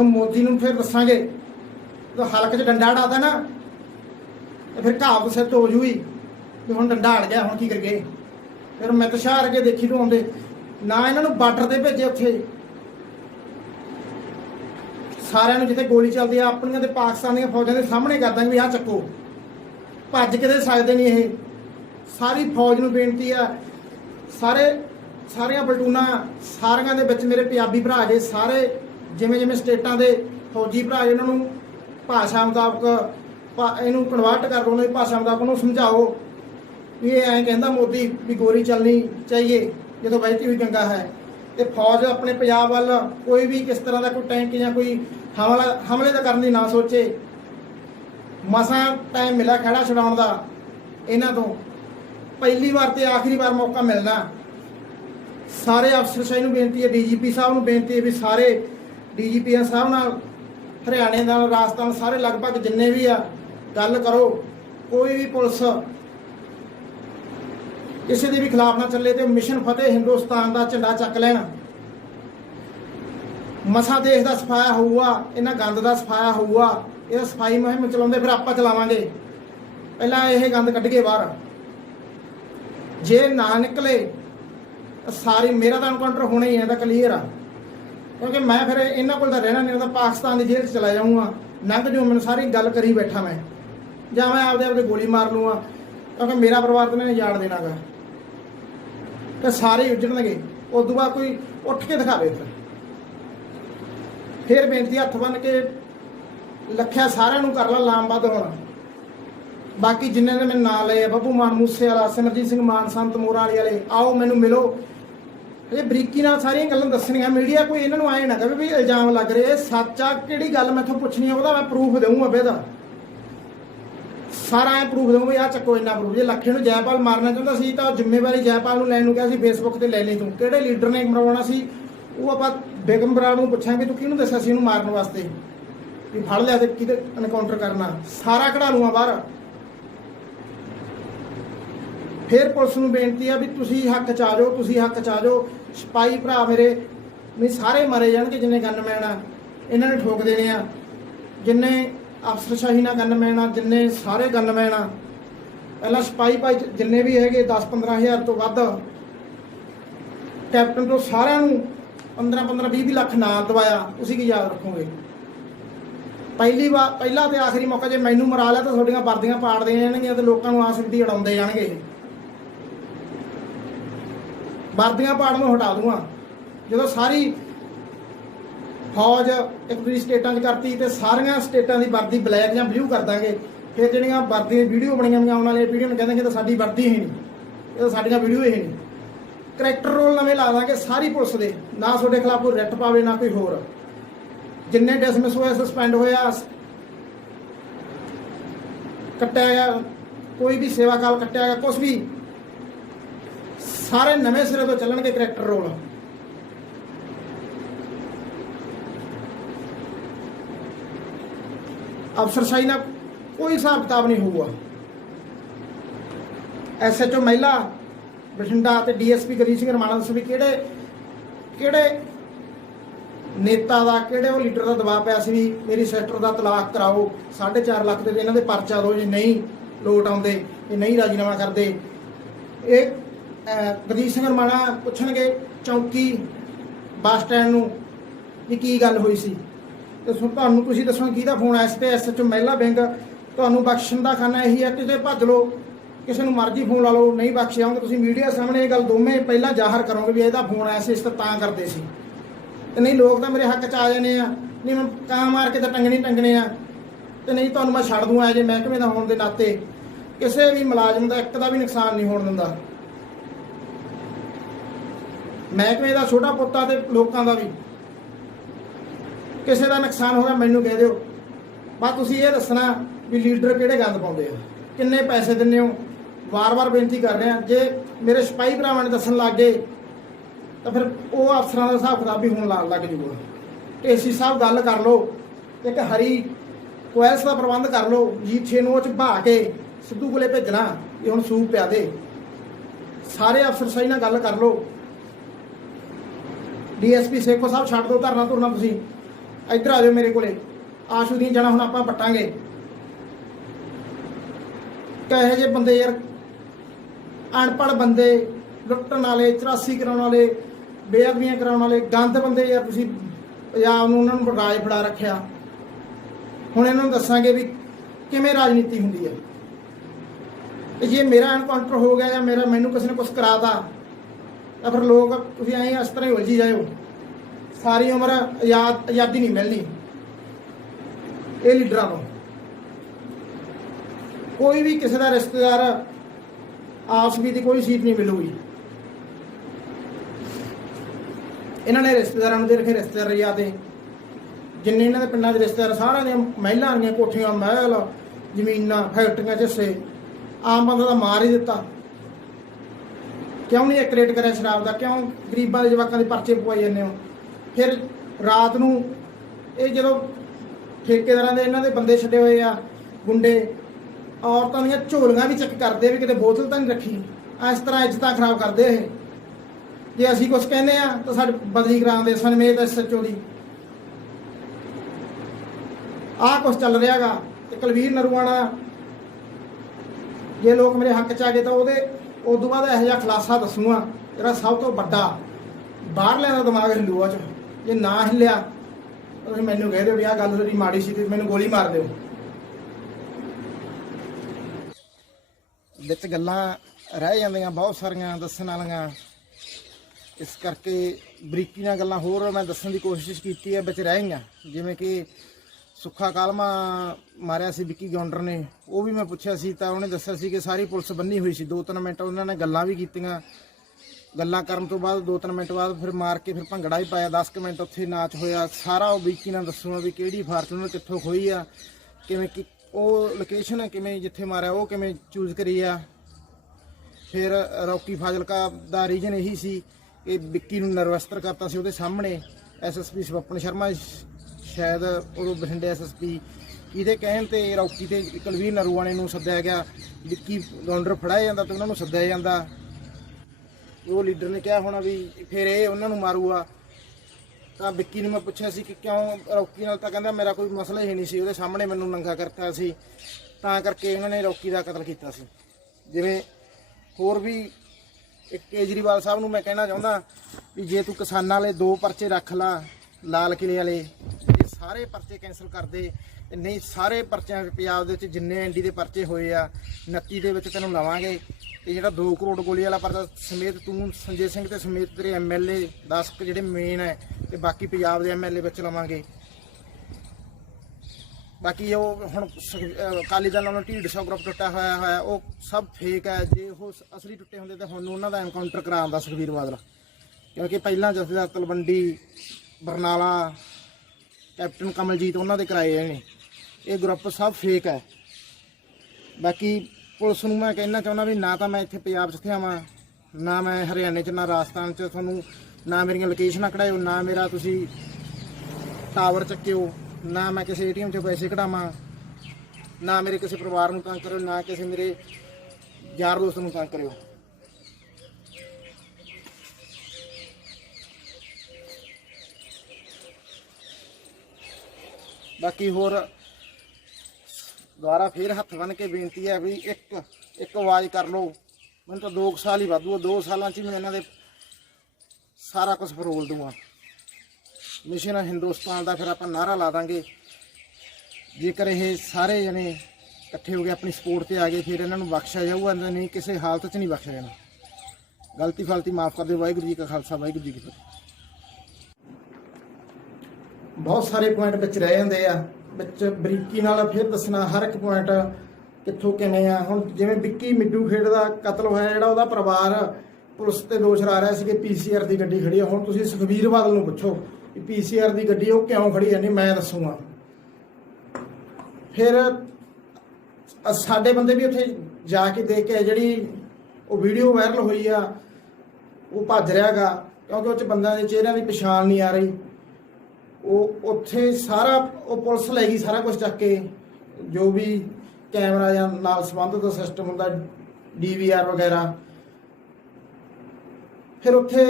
ਮੋਦੀ ਨੂੰ ਫਿਰ ਦੱਸਾਂਗੇ ਜਦੋਂ ਹਲਕ 'ਚ ਡੰਡਾ ਅੜਾਦਾ ਨਾ ਤੇ ਫਿਰ ਘਾਹ ਤੋਂ ਸਿਰ ਤੋਂ ਹੋ ਜੂਈ ਵੀ ਹੁਣ ਡੰਡਾ ਅੜ ਗਿਆ, ਹੁਣ ਕੀ ਕਰੀਏ। ਫਿਰ ਮਿਤਸ਼ਾਹ ਅਰਗੇ ਦੇਖੀ ਨੂੰ ਆਉਂਦੇ ਨਾ, ਇਹਨਾਂ ਨੂੰ ਬਾਰਡਰ ਤੇ ਭੇਜੇ ਉੱਥੇ ਸਾਰਿਆਂ ਨੂੰ, ਜਿੱਥੇ ਗੋਲੀ ਚੱਲਦੀ ਆ ਆਪਣੀਆਂ ਤੇ ਪਾਕਿਸਤਾਨ ਦੀਆਂ ਫੌਜਾਂ ਦੇ ਸਾਹਮਣੇ ਕਰ ਦਾਂਗੇ ਵੀ ਆਹ ਚੱਕੋ, ਭੱਜ ਕਿਤੇ ਸਕਦੇ ਨਹੀਂ। ਇਹ ਸਾਰੀ ਫੌਜ ਨੂੰ ਬੇਨਤੀ ਆ, ਸਾਰੀਆਂ ਪਲਟੂਨਾਂ ਸਾਰਿਆਂ ਦੇ ਵਿੱਚ ਮੇਰੇ ਪੰਜਾਬੀ ਭਰਾ ਜੇ ਸਾਰੇ, ਜਿਵੇਂ ਜਿਵੇਂ ਸਟੇਟਾਂ ਦੇ ਫੌਜੀ ਭਰਾ ਇਹਨਾਂ ਨੂੰ ਭਾਸ਼ਾ ਮੁਤਾਬਕ ਇਹਨੂੰ ਕਨਵਰਟ ਕਰ ਦਿਓ, ਉਹਨਾਂ ਦੀ ਭਾਸ਼ਾ ਮੁਤਾਬਕ ਉਹਨੂੰ ਸਮਝਾਓ ਵੀ ਇਹ ਐਂ ਕਹਿੰਦਾ ਮੋਦੀ ਵੀ ਗੋਲੀ ਚੱਲਣੀ ਚਾਹੀਏ ਜਦੋਂ ਵਹਿਤੀ ਹੋਈ ਗੰਗਾ ਹੈ। ਤੇ ਫੌਜ ਆਪਣੇ ਪੰਜਾਬ ਵੱਲ ਕੋਈ ਵੀ ਕਿਸ ਤਰ੍ਹਾਂ ਦਾ ਕੋਈ ਟੈਂਕ ਜਾਂ ਕੋਈ ਹਮਲੇ ਦਾ ਕਰਨ ਦੀ ਨਾ ਸੋਚੇ। ਮਸਾਂ ਟਾਈਮ ਮਿਲਿਆ ਖੜਾ ਛਡਾਉਣ ਦਾ, ਇਹਨਾਂ ਤੋਂ ਪਹਿਲੀ ਵਾਰ ਤੇ ਆਖਰੀ ਵਾਰ ਮੌਕਾ ਮਿਲਣਾ। ਸਾਰੇ ਅਫਸਰਸ਼ਾਹੀ ਨੂੰ ਬੇਨਤੀ ਹੈ, ਡੀਜੀਪੀ ਸਾਹਿਬ ਨੂੰ ਬੇਨਤੀ ਹੈ ਵੀ ਸਾਰੇ ਡੀਜੀਪੀਆਂ ਸਾਹਿਬ ਨਾਲ, ਹਰਿਆਣੇ ਨਾਲ, ਰਾਜਸਥਾਨ, ਸਾਰੇ ਲਗਭਗ ਜਿੰਨੇ ਵੀ ਆ ਗੱਲ ਕਰੋ, ਕੋਈ ਵੀ ਪੁਲਿਸ ਕਿਸੇ ਦੇ ਵੀ ਖਿਲਾਫ ਨਾ ਚੱਲੇ ਤੇ ਮਿਸ਼ਨ ਫਤਿਹ ਹਿੰਦੁਸਤਾਨ ਦਾ ਝੰਡਾ ਚੱਕ ਲੈਣ। ਮਸਾ ਦੇਸ਼ ਦਾ ਸਫਾਇਆ ਹੋਊਗਾ, ਇਹਨਾਂ ਗੰਦ ਦਾ ਸਫਾਇਆ ਹੋਊਗਾ। ਇਹ ਸਫਾਈ ਮੁਹਿੰਮ ਚਲਾਉਂਦੇ ਫਿਰ ਆਪਾਂ ਚਲਾਵਾਂਗੇ। ਪਹਿਲਾਂ ਇਹ ਗੰਦ ਕੱਢ ਕੇ ਬਾਹਰ, ਜੇ ਨਾ ਨਿਕਲੇ ਸਾਰੀ ਮੇਰਾ ਤਾਂ ਐਨਕਾਊਂਟਰ ਹੋਣਾ ਹੀ ਹੈ, ਤਾਂ ਕਲੀਅਰ ਆ। ਕਿਉਂਕਿ ਮੈਂ ਫਿਰ ਇਹਨਾਂ ਕੋਲ ਤਾਂ ਰਹਿਣਾ ਨਹੀਂ, ਤਾਂ ਪਾਕਿਸਤਾਨ ਦੀ ਜੇਲ੍ਹ 'ਚ ਚਲਾ ਜਾਊਂਗਾ। ਲੰਘ ਜੂ ਮੈਨੂੰ ਸਾਰੀ ਗੱਲ ਕਰੀ ਬੈਠਾ ਮੈਂ, ਜਾਂ ਮੈਂ ਆਪਦੇ ਗੋਲੀ ਮਾਰ ਲੂੰਗਾ, ਕਿਉਂਕਿ ਮੇਰਾ ਪਰਿਵਾਰ ਤਾਂ ਨਹੀਂ ਜਾਣ ਦੇਣਾਗਾ। ਤੇ ਸਾਰੇ ਉੱਜੜਨਗੇ। ਉਸ ਤੋਂ ਬਾਅਦ ਕੋਈ ਉੱਠ ਕੇ ਦਿਖਾਵੇ। ਫਿਰ ਬੇਨਤੀ ਹੱਥ ਬੰਨ ਕੇ ਲੱਖਿਆ ਸਾਰਿਆਂ ਨੂੰ ਕਰ ਲਾ ਲਾਮਬੱਧ ਹੁਣ। ਬਾਕੀ ਜਿੰਨੇ ਨੇ ਮੈਨੂੰ ਨਾਂ ਲਏ, ਬੱਬੂ ਮਾਨ, ਮੂਸੇ ਵਾਲਾ, ਸਿਮਰਜੀਤ ਸਿੰਘ ਮਾਨ, ਸੰਤ ਮੋਰਾਂ ਵਾਲੇ, ਆਓ ਮੈਨੂੰ ਮਿਲੋ। ਇਹ ਬਰੀਕੀ ਨਾਲ ਸਾਰੀਆਂ ਗੱਲਾਂ ਦੱਸਣੀਆਂ। ਮੀਡੀਆ ਕੋਈ ਇਹਨਾਂ ਨੂੰ ਆਏ ਨਾ ਕਹੇ ਵੀ ਇਲਜ਼ਾਮ ਲੱਗ ਰਹੇ, ਇਹ ਸੱਚ ਆ। ਕਿਹੜੀ ਗੱਲ ਮੈਥੋਂ ਪੁੱਛਣੀ ਆ ਉਹਦਾ ਮੈਂ ਪ੍ਰੂਫ ਦੇਵਾਂਗਾ। ਬੇਦਾ ਸਾਰਾ ਐ ਪ੍ਰੂਫ ਦੇਵਾਂਗਾ, ਆਹ ਚੱਕੋ ਇੰਨਾ ਪ੍ਰੂਫ। ਜੇ ਲੱਖੇ ਨੂੰ ਜੈਪਾਲ ਮਾਰਨਾ ਚਾਹੁੰਦਾ ਸੀ ਤਾਂ ਜ਼ਿੰਮੇਵਾਰੀ ਜੈਪਾਲ ਨੂੰ ਲੈਣ ਨੂੰ ਕਿਹਾ ਸੀ, ਫੇਸਬੁੱਕ ਤੇ ਲੈ ਲਈ ਤੂੰ। ਕਿਹੜੇ ਲੀਡਰ ਨੇ ਮਰਵਾਉਣਾ ਸੀ ਉਹ ਆਪਾਂ ਬੇਗਮ ਬਰਾੜ ਨੂੰ ਪੁੱਛਾਂਗੇ, ਤੂੰ ਕਿਹਨੂੰ ਦੱਸਿਆ ਸੀ ਇਹਨੂੰ ਮਾਰਨ ਵਾਸਤੇ ਵੀ ਫੜ ਲਿਆ ਤੇ ਕਿਤੇ ਐਨਕਾਊਂਟਰ ਕਰਨਾ। ਸਾਰਾ ਕਢਾ ਲੂਆਂ ਬਾਹਰ। ਫਿਰ ਪੁਲਿਸ ਨੂੰ ਬੇਨਤੀ ਆ ਵੀ ਤੁਸੀਂ ਹੱਕ 'ਚ ਆ ਜਾਓ, ਤੁਸੀਂ ਹੱਕ 'ਚ ਆ ਜਾਓ। ਸਿਪਾਹੀ ਭਰਾ ਮੇਰੇ ਨਹੀਂ ਸਾਰੇ ਮਾਰੇ ਜਾਣਗੇ ਜਿੰਨੇ ਗਨਮੈਨ ਆ, ਇਹਨਾਂ ਨੇ ਠੋਕ ਦੇਣੇ ਆ। ਜਿੰਨੇ ਅਫਸਰਸ਼ਾਹੀ ਨਾਲ ਗਨਮੈਨ ਆ, ਜਿੰਨੇ ਸਾਰੇ ਗਨਮੈਨ ਆ, ਪਹਿਲਾਂ ਸਿਪਾਹੀ ਭਾਈ ਜਿੰਨੇ ਵੀ ਹੈਗੇ 10-15 ਹਜ਼ਾਰ ਤੋਂ ਵੱਧ ਕੈਪਟਨ ਤੋਂ ਸਾਰਿਆਂ ਨੂੰ 15-15 20 ਲੱਖ ਨਾ ਦਵਾਇਆ। ਤੁਸੀਂ ਕੀ ਯਾਦ ਰੱਖੋਗੇ? ਪਹਿਲਾ ਤੇ ਆਖਰੀ ਮੌਕਾ ਜੇ ਮੈਨੂੰ ਮਰਾ ਲਿਆ ਤਾਂ ਤੁਹਾਡੀਆਂ ਵਰਦੀਆਂ ਪਾੜਦੇ ਜਾਣਗੀਆਂ ਤੇ ਲੋਕਾਂ ਨੂੰ ਆਸਕਦੀ ਉਡਾਉਂਦੇ ਜਾਣਗੇ। ਵਰਦੀਆਂ ਪਾੜ ਨੂੰ ਹਟਾ ਦੂੰਗਾ। ਜਦੋਂ ਸਾਰੀ ਫੌਜ ਇੱਕ ਦੂਜੀ ਸਟੇਟਾਂ 'ਚ ਕਰਤੀ ਤੇ ਸਾਰੀਆਂ ਸਟੇਟਾਂ ਦੀ ਵਰਦੀ ਬਲੈਕ ਜਾਂ ਬਲੂ ਕਰ ਦਾਂਗੇ। ਫਿਰ ਜਿਹੜੀਆਂ ਵਰਦੀ ਦੀ ਵੀਡੀਓ ਬਣੀਆਂ ਆਉਣ ਵਾਲੀਆਂ ਵੀਡੀਓ ਨੂੰ ਕਹਿੰਦੇ ਕਿ ਤਾਂ ਸਾਡੀ ਵਰਦੀ ਹੀ ਨਹੀਂ, ਇਹ ਤਾਂ ਸਾਡੀਆਂ ਵੀਡੀਓ ਹੀ ਨਹੀਂ। ਕਰੈਕਟਰ ਰੋਲ ਨਵੇਂ ਲਾ ਦਾਂਗੇ ਸਾਰੀ ਪੁਲਿਸ ਦੇ। ਨਾ ਤੁਹਾਡੇ ਖਿਲਾਫ ਕੋਈ ਰਿਟ ਪਾਵੇ ਨਾ ਕੋਈ ਹੋਰ। ਜਿੰਨੇ ਡਿਸਮਿਸ ਹੋਏ, ਸਸਪੈਂਡ ਹੋਇਆ, ਕੱਟਿਆ ਗਿਆ, ਕੋਈ ਵੀ ਸੇਵਾ ਕਾਲ ਕੱਟਿਆ ਗਿਆ, ਕੁਛ ਵੀ, ਸਾਰੇ ਨਵੇਂ ਸਿਰੇ ਤੋਂ ਚੱਲਣਗੇ ਕਰੈਕਟਰ ਰੋਲ। ਅਫਸਰਸ਼ਾਹੀ ਨਾਲ ਕੋਈ ਹਿਸਾਬ ਕਿਤਾਬ ਨਹੀਂ ਹੋਊਗਾ। SHO ਮਹਿਲਾ ਬਠਿੰਡਾ ਤੇ DSP ਗਰੀਬ ਸਿੰਘ ਰਮਾਣਾ ਦੱਸੋ ਵੀ ਕਿਹੜੇ ਨੇਤਾ ਦਾ, ਕਿਹੜੇ ਉਹ ਲੀਡਰ ਦਾ ਦਬਾਅ ਪਿਆ ਸੀ ਵੀ ਮੇਰੀ ਸਿਸਟਰ ਦਾ ਤਲਾਕ ਕਰਾਓ, 4.5 ਲੱਖ ਦੇ ਇਹਨਾਂ ਦੇ ਪਰਚਾ ਦਿਓ ਜੇ ਨਹੀਂ ਲੋਟ ਆਉਂਦੇ, ਇਹ ਨਹੀਂ ਰਾਜੀਨਾਮਾ ਕਰਦੇ। ਇਹ ਗਰੀਬ ਸਿੰਘ ਰਮਾਣਾ ਪੁੱਛਣਗੇ ਚੌਂਕੀ ਬੱਸ ਸਟੈਂਡ ਨੂੰ ਵੀ ਕੀ ਗੱਲ ਹੋਈ ਸੀ, ਤੇ ਤੁਹਾਨੂੰ ਤੁਸੀਂ ਦੱਸੋ ਕਿਹਦਾ ਫੋਨ ਆਇਆ ਸੀ। ਤੇ SHO ਮਹਿਲਾ ਵਿੰਗ ਤੁਹਾਨੂੰ ਬਖਸ਼ਣ ਦਾ ਖਾਨਾ ਇਹੀ ਹੈ, ਕਿਤੇ ਭੱਜ ਲਓ, ਕਿਸੇ ਨੂੰ ਮਰਜ਼ੀ ਫੋਨ ਲਾ ਲਓ, ਨਹੀਂ ਬਖਸ਼ੇ ਆਉਂਗੇ। ਤੁਸੀਂ ਮੀਡੀਆ ਸਾਹਮਣੇ ਇਹ ਗੱਲ ਦੋਵੇਂ ਪਹਿਲਾਂ ਜ਼ਾਹਰ ਕਰੋਗੇ ਵੀ ਇਹਦਾ ਫੋਨ ਆਇਆ ਸੀ, ਇਸ ਤਾਂ ਕਰਦੇ ਸੀ। ਤੇ ਨਹੀਂ ਲੋਕ ਤਾਂ ਮੇਰੇ ਹੱਕ 'ਚ ਆ ਜਾਣੇ ਆ, ਨਹੀਂ ਮੈਂ ਕਾਂ ਮਾਰ ਕੇ ਤਾਂ ਟੰਗਣੇ ਆ, ਤੇ ਨਹੀਂ ਤੁਹਾਨੂੰ ਮੈਂ ਛੱਡ ਦੂੰਗਾ। ਜੇ ਮਹਿਕਮੇ ਦਾ ਹੋਣ ਦੇ ਨਾਤੇ ਕਿਸੇ ਵੀ ਮੁਲਾਜ਼ਮ ਦਾ ਇੱਕ ਦਾ ਵੀ ਨੁਕਸਾਨ ਨਹੀਂ ਹੋਣ ਦਿੰਦਾ। ਮਹਿਕਮੇ ਦਾ ਛੋਟਾ ਪੁੱਤਾ ਤੇ ਲੋਕਾਂ ਦਾ ਵੀ ਕਿਸੇ ਦਾ ਨੁਕਸਾਨ ਹੋਗਾ ਮੈਨੂੰ ਕਹਿ ਦਿਓ। ਬਸ ਤੁਸੀਂ ਇਹ ਦੱਸਣਾ ਵੀ ਲੀਡਰ ਕਿਹੜੇ ਗੰਦ ਪਾਉਂਦੇ ਆ, ਕਿੰਨੇ ਪੈਸੇ ਦਿੰਦੇ ਹੋ। ਵਾਰ-ਵਾਰ ਬੇਨਤੀ ਕਰ ਰਹੇ ਆ, ਜੇ ਮੇਰੇ ਸਿਪਾਹੀ ਭਰਾਵਾਂ ਨੇ ਦੱਸਣ ਲੱਗ ਗਏ ਤਾਂ ਫਿਰ ਉਹ ਅਫਸਰਾਂ ਦਾ ਹਿਸਾਬ ਕਿਤਾਬ ਵੀ ਹੋਣ ਲੱਗ ਜੂਗਾ। ਢੇਸੀ ਸਾਹਿਬ ਗੱਲ ਕਰ ਲਓ, ਇੱਕ ਹਰੀ ਕੋਇਲਸ ਦਾ ਪ੍ਰਬੰਧ ਕਰ ਲਓ, ਜੀਤ 6 ਨੂੰ ਉਹ 'ਚ ਬਹਾ ਕੇ ਸਿੱਧੂ ਕੋਲੇ ਭੇਜਣਾ ਇਹ ਹੁਣ ਸੂਪ ਪਿਆ ਦੇ। ਸਾਰੇ ਅਫਸਰਸ਼ਾਹੀ ਨਾਲ ਗੱਲ ਕਰ ਲਓ। DSP ਸੇਖੋ ਸਾਹਿਬ ਛੱਡ ਦਿਓ ਧਰਨਾ ਧੁਰਨਾ, ਤੁਸੀਂ ਇੱਧਰ ਆ ਜਾਓ ਮੇਰੇ ਕੋਲੇ। ਆਸ਼ੂ ਦੀਆਂ ਜਣਾ ਹੁਣ ਆਪਾਂ ਪੱਟਾਂਗੇ। ਕਹੇ ਜੇ ਬੰਦੇ ਯਾਰ, ਅਨਪੜ੍ਹ ਬੰਦੇ, ਲੁੱਟਣ ਵਾਲੇ, 84 ਕਰਾਉਣ ਵਾਲੇ, ਬੇਅਦਬੀਆਂ ਕਰਾਉਣ ਵਾਲੇ ਗੰਦ ਬੰਦੇ ਯਾਰ ਤੁਸੀਂ ਪੰਜਾਬ ਨੂੰ ਉਹਨਾਂ ਨੂੰ ਰਾਜ ਫੜਾ ਰੱਖਿਆ। ਹੁਣ ਇਹਨਾਂ ਨੂੰ ਦੱਸਾਂਗੇ ਵੀ ਕਿਵੇਂ ਰਾਜਨੀਤੀ ਹੁੰਦੀ ਹੈ। ਤੇ ਜੇ ਮੇਰਾ ਐਨਕਾਊਂਟਰ ਹੋ ਗਿਆ ਜਾਂ ਮੈਨੂੰ ਕਿਸੇ ਨੇ ਕੁਛ ਕਰਾਤਾ ਤਾਂ ਫਿਰ ਲੋਕ ਤੁਸੀਂ ਐਂ ਇਸ ਤਰ੍ਹਾਂ ਹੀ ਉਲਝੀ ਜਾਇਓ, ਸਾਰੀ ਉਮਰ ਆਜ਼ਾਦੀ ਨਹੀਂ ਮਿਲਣੀ ਇਹ ਲੀਡਰਾਂ ਤੋਂ। ਕੋਈ ਵੀ ਕਿਸੇ ਦਾ ਰਿਸ਼ਤੇਦਾਰ ਆਪਸ ਵਿੱਚ ਦੀ ਕੋਈ ਸੀਟ ਨਹੀਂ ਮਿਲੂਗੀ। ਇਹਨਾਂ ਨੇ ਰਿਸ਼ਤੇਦਾਰਾਂ ਨੂੰ ਦੇ ਰੱਖੇ ਰਿਸ਼ਤੇਦਾਰ ਰਿਆਦੇ, ਜਿੰਨੇ ਇਹਨਾਂ ਦੇ ਪਿੰਡਾਂ ਦੇ ਰਿਸ਼ਤੇਦਾਰ ਸਾਰਿਆਂ ਦੀਆਂ ਮਹਿਲਾਂ ਦੀਆਂ ਕੋਠੀਆਂ, ਮਹਿਲ, ਜ਼ਮੀਨਾਂ, ਫੈਕਟਰੀਆਂ 'ਚ ਹਿੱਸੇ ਆਮ ਬੰਦਾ ਦਾ ਮਾਰ ਹੀ ਦਿੱਤਾ। ਕਿਉਂ ਨਹੀਂ ਇੱਕ ਰੇਟ ਕਰਿਆ ਸ਼ਰਾਬ ਦਾ? ਕਿਉਂ ਗਰੀਬਾਂ ਦੇ ਜਵਾਕਾਂ ਦੇ ਪਰਚੇ ਪਵਾਈ ਜਾਂਦੇ ਹੋ? ਫਿਰ ਰਾਤ ਨੂੰ ਇਹ ਜਦੋਂ ਠੇਕੇਦਾਰਾਂ ਦੇ ਇਹਨਾਂ ਦੇ ਬੰਦੇ ਛੱਡੇ ਹੋਏ ਆ ਗੁੰਡੇ, ਔਰਤਾਂ ਦੀਆਂ ਝੋਲੀਆਂ ਵੀ ਚੈੱਕ ਕਰਦੇ ਵੀ ਕਿਤੇ ਬੋਤਲ ਤਾਂ ਨਹੀਂ ਰੱਖੀ। ਇਸ ਤਰ੍ਹਾਂ ਇੱਜ਼ਤਾਂ ਖਰਾਬ ਕਰਦੇ ਇਹ। ਜੇ ਅਸੀਂ ਕੁਛ ਕਹਿੰਦੇ ਆ ਤਾਂ ਸਾਡੇ ਬਦਲੀ ਕਰਾਉਂਦੇ ਸਨਮੇਤ SHO ਦੀ। ਆਹ ਕੁਛ ਚੱਲ ਰਿਹਾ ਗਾ। ਤੇ ਕੁਲਵੀਰ ਨਰੂਆਣਾ ਜੇ ਲੋਕ ਮੇਰੇ ਹੱਕ 'ਚ ਆ ਗਏ ਤਾਂ ਉਸ ਤੋਂ ਬਾਅਦ ਇਹੋ ਜਿਹਾ ਖੁਲਾਸਾ ਦੱਸੂਗਾ ਜਿਹੜਾ ਸਭ ਤੋਂ ਵੱਡਾ ਬਾਹਰਲਿਆਂ ਦਾ ਦਿਮਾਗ ਹਿੱਲੂਆ 'ਚ। ਜੇ ਨਾ ਹਿੱਲਿਆ ਤੁਸੀਂ ਮੈਨੂੰ ਕਹਿ ਦਿਓ ਵੀ ਆਹ ਗੱਲ ਜਿਹੜੀ ਮਾੜੀ ਸੀ ਤੇ ਮੈਨੂੰ ਗੋਲੀ ਮਾਰ ਦਿਓ। ਵਿੱਚ ਗੱਲਾਂ ਰਹਿ ਜਾਂਦੀਆਂ ਬਹੁਤ ਸਾਰੀਆਂ ਦੱਸਣ ਵਾਲੀਆਂ, ਇਸ ਕਰਕੇ ਬਰੀਕੀ ਨਾਲ ਗੱਲਾਂ ਹੋਰ ਮੈਂ ਦੱਸਣ ਦੀ ਕੋਸ਼ਿਸ਼ ਕੀਤੀ ਹੈ, ਵਿੱਚ ਰਹਿ ਗਈਆਂ। ਜਿਵੇਂ ਕਿ ਸੁੱਖਾ ਕਾਲਮਾ ਮਾਰਿਆ ਸੀ ਵਿੱਕੀ ਗੌਂਡਰ ਨੇ, ਉਹ ਵੀ ਮੈਂ ਪੁੱਛਿਆ ਸੀ ਤਾਂ ਉਹਨੇ ਦੱਸਿਆ ਸੀ ਕਿ ਸਾਰੀ ਪੁਲਿਸ ਬੰਨੀ ਹੋਈ ਸੀ। 2-3 ਮਿੰਟ ਉਹਨਾਂ ਨੇ ਗੱਲਾਂ ਵੀ ਕੀਤੀਆਂ। ਗੱਲਾਂ ਕਰਨ ਤੋਂ ਬਾਅਦ 2-3 ਮਿੰਟ ਬਾਅਦ ਫਿਰ ਮਾਰ ਕੇ ਫਿਰ ਭੰਗੜਾ ਹੀ ਪਾਇਆ। 10 ਮਿੰਟ ਉੱਥੇ ਨਾਚ ਹੋਇਆ। ਸਾਰਾ ਉਹ ਬਰੀਕੀ ਨਾਲ ਦੱਸੂਗਾ ਵੀ ਕਿਹੜੀ ਫਾਰਚੂਨਰ ਕਿੱਥੋਂ ਖੋਈ ਆ, ਕਿਵੇਂ ਕਿ ਉਹ ਲੋਕੇਸ਼ਨ ਕਿਵੇਂ ਜਿੱਥੇ ਮਾਰਿਆ ਉਹ ਕਿਵੇਂ ਚੂਜ਼ ਕਰੀ ਆ। ਫਿਰ ਰੌਕੀ ਫਾਜ਼ਿਲਕਾ ਦਾ ਰੀਜਨ ਇਹੀ ਸੀ ਕਿ ਵਿੱਕੀ ਨੂੰ ਨਰਵਸਤਰ ਕਰਤਾ ਸੀ ਉਹਦੇ ਸਾਹਮਣੇ। SSP ਸਵਪਨ ਸ਼ਰਮਾ ਸ਼ਾਇਦ ਉਹ ਬਠਿੰਡੇ SSP, ਇਹਦੇ ਕਹਿਣ ਤੇ ਰੌਕੀ ਤੇ ਕੁਲਵੀਰ ਨਰੂਆਣੇ ਨੂੰ ਸੱਦਿਆ ਗਿਆ। ਵਿੱਕੀ ਗੌਂਡਰ ਫੜਾਇਆ ਜਾਂਦਾ ਤੇ ਉਹਨਾਂ ਨੂੰ ਸੱਦਿਆ ਜਾਂਦਾ। ਉਹ ਲੀਡਰ ਨੇ ਕਿਹਾ ਹੋਣਾ ਵੀ ਫਿਰ ਇਹ ਉਹਨਾਂ ਨੂੰ ਮਾਰੂਗਾ। ਤਾਂ ਵਿੱਕੀ ਨੂੰ ਮੈਂ ਪੁੱਛਿਆ ਸੀ ਕਿ ਕਿਉਂ ਰੌਕੀ ਨਾਲ, ਤਾਂ ਕਹਿੰਦਾ ਮੇਰਾ ਕੋਈ ਮਸਲਾ ਹੀ ਨਹੀਂ ਸੀ, ਉਹਦੇ ਸਾਹਮਣੇ ਮੈਨੂੰ ਨੰਗਾ ਕਰਤਾ ਸੀ ਤਾਂ ਕਰਕੇ ਉਹਨਾਂ ਨੇ ਰੌਕੀ ਦਾ ਕਤਲ ਕੀਤਾ ਸੀ। ਜਿਵੇਂ ਹੋਰ ਵੀ ਇੱਕ ਕੇਜਰੀਵਾਲ ਸਾਹਿਬ ਨੂੰ ਮੈਂ ਕਹਿਣਾ ਚਾਹੁੰਦਾ ਵੀ ਜੇ ਤੂੰ ਕਿਸਾਨਾਂ ਵਾਲੇ 2 ਪਰਚੇ ਰੱਖ ਲਾ, ਲਾਲ ਕਿਲੇ ਵਾਲੇ, ਇਹ ਸਾਰੇ ਪਰਚੇ ਕੈਂਸਲ ਕਰਦੇ। ਨਹੀਂ, ਸਾਰੇ ਪਰਚਿਆਂ ਪੰਜਾਬ ਦੇ ਵਿੱਚ ਜਿੰਨੇ ਐਨਡੀ ਦੇ ਪਰਚੇ ਹੋਏ ਆ 29 ਦੇ ਵਿੱਚ ਤੈਨੂੰ ਲਵਾਂਗੇ। ਤੇ ਜਿਹੜਾ 2 ਕਰੋੜ ਗੋਲੀ ਵਾਲਾ ਪਰਚਾ ਸਮੇਤ ਤੂੰ ਸੰਜੇ ਸਿੰਘ ਤੇ ਸਮੇਤ ਤੇਰੇ MLA 10 ਜਿਹੜੇ ਮੇਨ ਹੈ ਤੇ ਬਾਕੀ ਪੰਜਾਬ ਦੇ MLA ਵਿੱਚ ਲਵਾਂਗੇ। ਬਾਕੀ ਉਹ ਹੁਣ ਅਕਾਲੀ ਦਲ ਨਾਲੋਂ 150 ਗਰੁੱਪ ਟੁੱਟਿਆ ਹੋਇਆ ਉਹ ਸਭ ਫੇਕ ਹੈ। ਜੇ ਉਹ ਅਸਲੀ ਟੁੱਟੇ ਹੁੰਦੇ ਤਾਂ ਹੁਣ ਉਹਨਾਂ ਦਾ ਐਨਕਾਊਂਟਰ ਕਰਾਉਂਦਾ ਸੁਖਬੀਰ ਬਾਦਲ, ਕਿਉਂਕਿ ਪਹਿਲਾਂ ਜਥੇਦਾਰ ਤਲਵੰਡੀ, ਬਰਨਾਲਾ, ਕੈਪਟਨ ਕਮਲਜੀਤ ਉਹਨਾਂ ਦੇ ਕਰਾਏ ਨੇ। ਇਹ ਗਰੁੱਪ ਸਭ ਫੇਕ ਹੈ। ਬਾਕੀ ਪੁਲਿਸ ਨੂੰ ਮੈਂ ਕਹਿਣਾ ਚਾਹੁੰਦਾ ਵੀ ਨਾ ਤਾਂ ਮੈਂ ਇੱਥੇ ਪੰਜਾਬ 'ਚ ਆਵਾਂ, ਨਾ ਮੈਂ ਹਰਿਆਣੇ 'ਚ, ਨਾ ਰਾਜਸਥਾਨ 'ਚ, ਤੁਹਾਨੂੰ ਨਾ ਮੇਰੀਆਂ ਲੋਕੇਸ਼ਨਾਂ ਕਢਾਇਓ, ਨਾ ਮੇਰਾ ਤੁਸੀਂ ਟਾਵਰ ਚੱਕਿਓ, ਨਾ ਮੈਂ ਕਿਸੇ ATM 'ਚੋਂ ਪੈਸੇ ਕਢਾਵਾਂ, ਨਾ ਮੇਰੇ ਕਿਸੇ ਪਰਿਵਾਰ ਨੂੰ ਤੰਗ ਕਰਿਓ, ਨਾ ਕਿਸੇ ਮੇਰੇ ਯਾਰ ਦੋਸਤ ਨੂੰ ਤੰਗ ਕਰਿਓ। ਬਾਕੀ ਹੋਰ ਦੁਬਾਰਾ ਫੇਰ ਹੱਥ ਬੰਨ੍ਹ ਕੇ ਬੇਨਤੀ ਹੈ ਵੀ ਇੱਕ ਆਵਾਜ਼ ਕਰ ਲਓ। ਮੈਨੂੰ ਤਾਂ 2 ਸਾਲ ਹੀ ਵਾਧੂ ਆ, 2 ਸਾਲਾਂ 'ਚ ਹੀ ਮੈਂ ਇਹਨਾਂ ਦੇ ਸਾਰਾ ਕੁਝ ਫਰੋਲ ਦੂੰਗਾ। ਮਿਸ਼ਨ ਹਿੰਦੁਸਤਾਨ ਦਾ ਫਿਰ ਆਪਾਂ ਨਾਅਰਾ ਲਾ ਦਾਂਗੇ। ਜੇਕਰ ਇਹ ਸਾਰੇ ਜਣੇ ਇਕੱਠੇ ਹੋ ਕੇ ਆਪਣੀ ਸਪੋਰਟ ਤੇ ਆ ਗਏ ਫਿਰ ਇਹਨਾਂ ਨੂੰ ਬਖਸ਼ਿਆ ਜਾਊਗਾ, ਨਹੀਂ ਕਿਸੇ ਹਾਲਤ 'ਚ ਨਹੀਂ ਬਖਸ਼ਿਆ ਜਾਣਾ। ਗਲਤੀ ਫਲਤੀ ਮਾਫ ਕਰ ਦਿਓ। ਵਾਹਿਗੁਰੂ ਜੀ ਕਾ ਖਾਲਸਾ, ਵਾਹਿਗੁਰੂ ਜੀ ਕੀ ਫਤਿਹ। ਬਹੁਤ ਸਾਰੇ ਪੁਆਇੰਟ ਵਿੱਚ ਰਹਿ ਜਾਂਦੇ ਆ, ਵਿੱਚ ਬਰੀਕੀ ਨਾਲ ਫਿਰ ਦੱਸਣਾ ਹਰ ਇੱਕ ਪੁਆਇੰਟ ਕਿੱਥੋਂ ਕਿਵੇਂ ਆ। ਹੁਣ ਜਿਵੇਂ ਵਿੱਕੀ ਮਿੱਡੂ ਖੇਡ ਦਾ ਕਤਲ ਹੋਇਆ, ਜਿਹੜਾ ਉਹਦਾ ਪਰਿਵਾਰ ਪੁਲਿਸ ਤੇ ਦੋਸ਼ ਲਾ ਰਿਹਾ ਸੀ ਕਿ PCR ਦੀ ਗੱਡੀ ਖੜੀ ਆ। ਹੁਣ ਤੁਸੀਂ ਸੁਖਬੀਰ ਬਾਦਲ ਨੂੰ ਪੁੱਛੋ ਵੀ PCR ਦੀ ਗੱਡੀ ਉਹ ਕਿਉਂ ਖੜੀ ਹੈ, ਨਹੀਂ ਮੈਂ ਦੱਸੂਗਾ। ਫਿਰ ਸਾਡੇ ਬੰਦੇ ਵੀ ਉੱਥੇ ਜਾ ਕੇ ਦੇਖ ਕੇ ਜਿਹੜੀ ਉਹ ਵੀਡੀਓ ਵਾਇਰਲ ਹੋਈ ਆ ਉਹ ਭੱਜ ਰਿਹਾ ਗਾ, ਕਿਉਂਕਿ ਉਹ 'ਚ ਬੰਦਿਆਂ ਦੇ ਚਿਹਰਿਆਂ ਦੀ ਪਛਾਣ ਨਹੀਂ ਆ ਰਹੀ। ਉਹ ਉੱਥੇ ਸਾਰਾ ਉਹ ਪੁਲਿਸ ਲੈ ਗਈ ਸਾਰਾ ਕੁਝ ਚੱਕ ਕੇ, ਜੋ ਵੀ ਕੈਮਰਾ ਜਾਂ ਨਾਲ ਸੰਬੰਧਿਤ ਸਿਸਟਮ ਹੁੰਦਾ, DVR ਵਗੈਰਾ। ਫਿਰ ਉੱਥੇ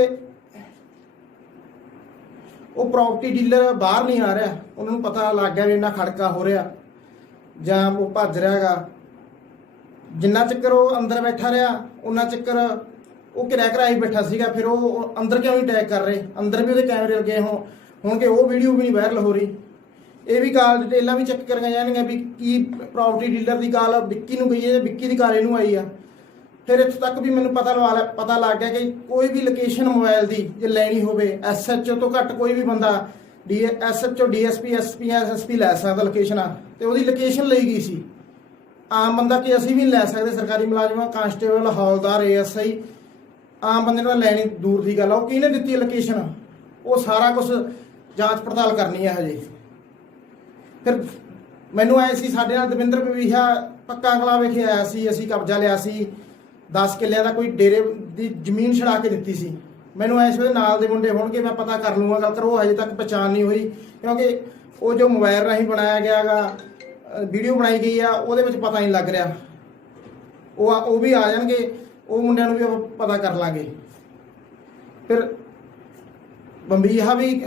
ਉਹ ਪ੍ਰਾਪਰਟੀ ਡੀਲਰ ਬਾਹਰ ਨਹੀਂ ਆ ਰਿਹਾ, ਉਹਨਾਂ ਨੂੰ ਪਤਾ ਲੱਗ ਗਿਆ ਵੀ ਇੰਨਾ ਖੜਕਾ ਹੋ ਰਿਹਾ ਜਾਂ ਉਹ ਭੱਜ ਰਿਹਾ ਗਾ। ਜਿੰਨਾ ਚੱਕਰ ਉਹ ਅੰਦਰ ਬੈਠਾ ਰਿਹਾ ਉਹਨਾਂ ਚੱਕਰ ਉਹ ਕਿਰਾਇਆ ਕਰਾਈ ਬੈਠਾ ਸੀਗਾ। ਫਿਰ ਉਹ ਅੰਦਰ ਕਿਉਂ ਨਹੀਂ ਅਟੈਕ ਕਰ ਰਹੇ, ਅੰਦਰ ਵੀ ਉਹਦੇ ਕੈਮਰੇ ਲੱਗੇ ਹੋਣ ਕਿ ਉਹ ਵੀਡੀਓ ਵੀ ਨਹੀਂ ਵਾਇਰਲ ਹੋ ਰਹੀ। ਇਹ ਵੀ ਕਾਲ ਡਿਟੇਲਾਂ ਵੀ ਚੈੱਕ ਕਰੀਆਂ ਜਾਣਗੀਆਂ ਵੀ ਕੀ ਪ੍ਰਾਪਰਟੀ ਡੀਲਰ ਦੀ ਕਾਲ ਵਿੱਕੀ ਨੂੰ ਗਈ ਹੈ ਜਾਂ ਵਿੱਕੀ ਦੀ ਕਾਲ ਇਹਨੂੰ ਆਈ ਆ। ਫਿਰ ਇੱਥੋਂ ਤੱਕ ਵੀ ਮੈਨੂੰ ਪਤਾ ਲੱਗ ਗਿਆ ਕਿ ਕੋਈ ਵੀ ਲੋਕੇਸ਼ਨ ਮੋਬਾਈਲ ਦੀ ਜੇ ਲੈਣੀ ਹੋਵੇ SHO ਤੋਂ ਘੱਟ ਕੋਈ ਵੀ ਬੰਦਾ SHO DSP SP SSP ਲੈ ਸਕਦਾ ਲੋਕੇਸ਼ਨ ਆ, ਤੇ ਉਹਦੀ ਲੋਕੇਸ਼ਨ ਲਈ ਗਈ ਸੀ। ਆਮ ਬੰਦਾ ਕਿ ਅਸੀਂ ਵੀ ਨਹੀਂ ਲੈ ਸਕਦੇ, ਸਰਕਾਰੀ ਮੁਲਾਜ਼ਮਾਂ ਕਾਂਸਟੇਬਲ ਹੌਲਦਾਰ ASI ਆਮ ਬੰਦੇ ਨਾਲ ਲੈਣੀ ਦੂਰ ਦੀ ਗੱਲ ਆ। ਉਹ ਕਿਹਨੇ ਦਿੱਤੀ ਲੋਕੇਸ਼ਨ, ਉਹ ਸਾਰਾ ਕੁਝ ਜਾਂਚ ਪੜਤਾਲ ਕਰਨੀ ਹੈ ਹਜੇ। ਫਿਰ ਮੈਨੂੰ ਆਏ ਸੀ ਸਾਡੇ ਨਾਲ ਦਵਿੰਦਰ ਪਵੀਹਾ ਪੱਕਾ ਕਲਾ ਵਿਖੇ ਆਇਆ ਸੀ, ਅਸੀਂ ਕਬਜ਼ਾ ਲਿਆ ਸੀ 10 ਕਿੱਲਿਆਂ ਦਾ, ਕੋਈ ਡੇਰੇ ਦੀ ਜ਼ਮੀਨ ਛੜਾ ਕੇ ਦਿੱਤੀ ਸੀ। ਮੈਨੂੰ ਐਸ ਵੇਲੇ ਨਾਲ ਦੇ ਮੁੰਡੇ ਹੋਣਗੇ ਮੈਂ ਪਤਾ ਕਰ ਲੂੰਗਾ ਗੱਲ ਕਰੋ, ਹਜੇ ਤੱਕ ਪਛਾਣ ਨਹੀਂ ਹੋਈ ਕਿਉਂਕਿ ਉਹ ਜੋ ਮੋਬਾਈਲ ਰਾਹੀਂ ਬਣਾਇਆ ਗਿਆ ਗਾ ਵੀਡੀਓ ਬਣਾਈ ਗਈ ਆ ਉਹਦੇ ਵਿੱਚ ਪਤਾ ਨਹੀਂ ਲੱਗ ਰਿਹਾ। ਉਹ ਵੀ ਆ ਜਾਣਗੇ, ਉਹ ਮੁੰਡਿਆਂ ਨੂੰ ਵੀ ਆਪਾਂ ਪਤਾ ਕਰ ਲਾਂਗੇ। ਫਿਰ ਬੰਬੀਹਾ ਵੀ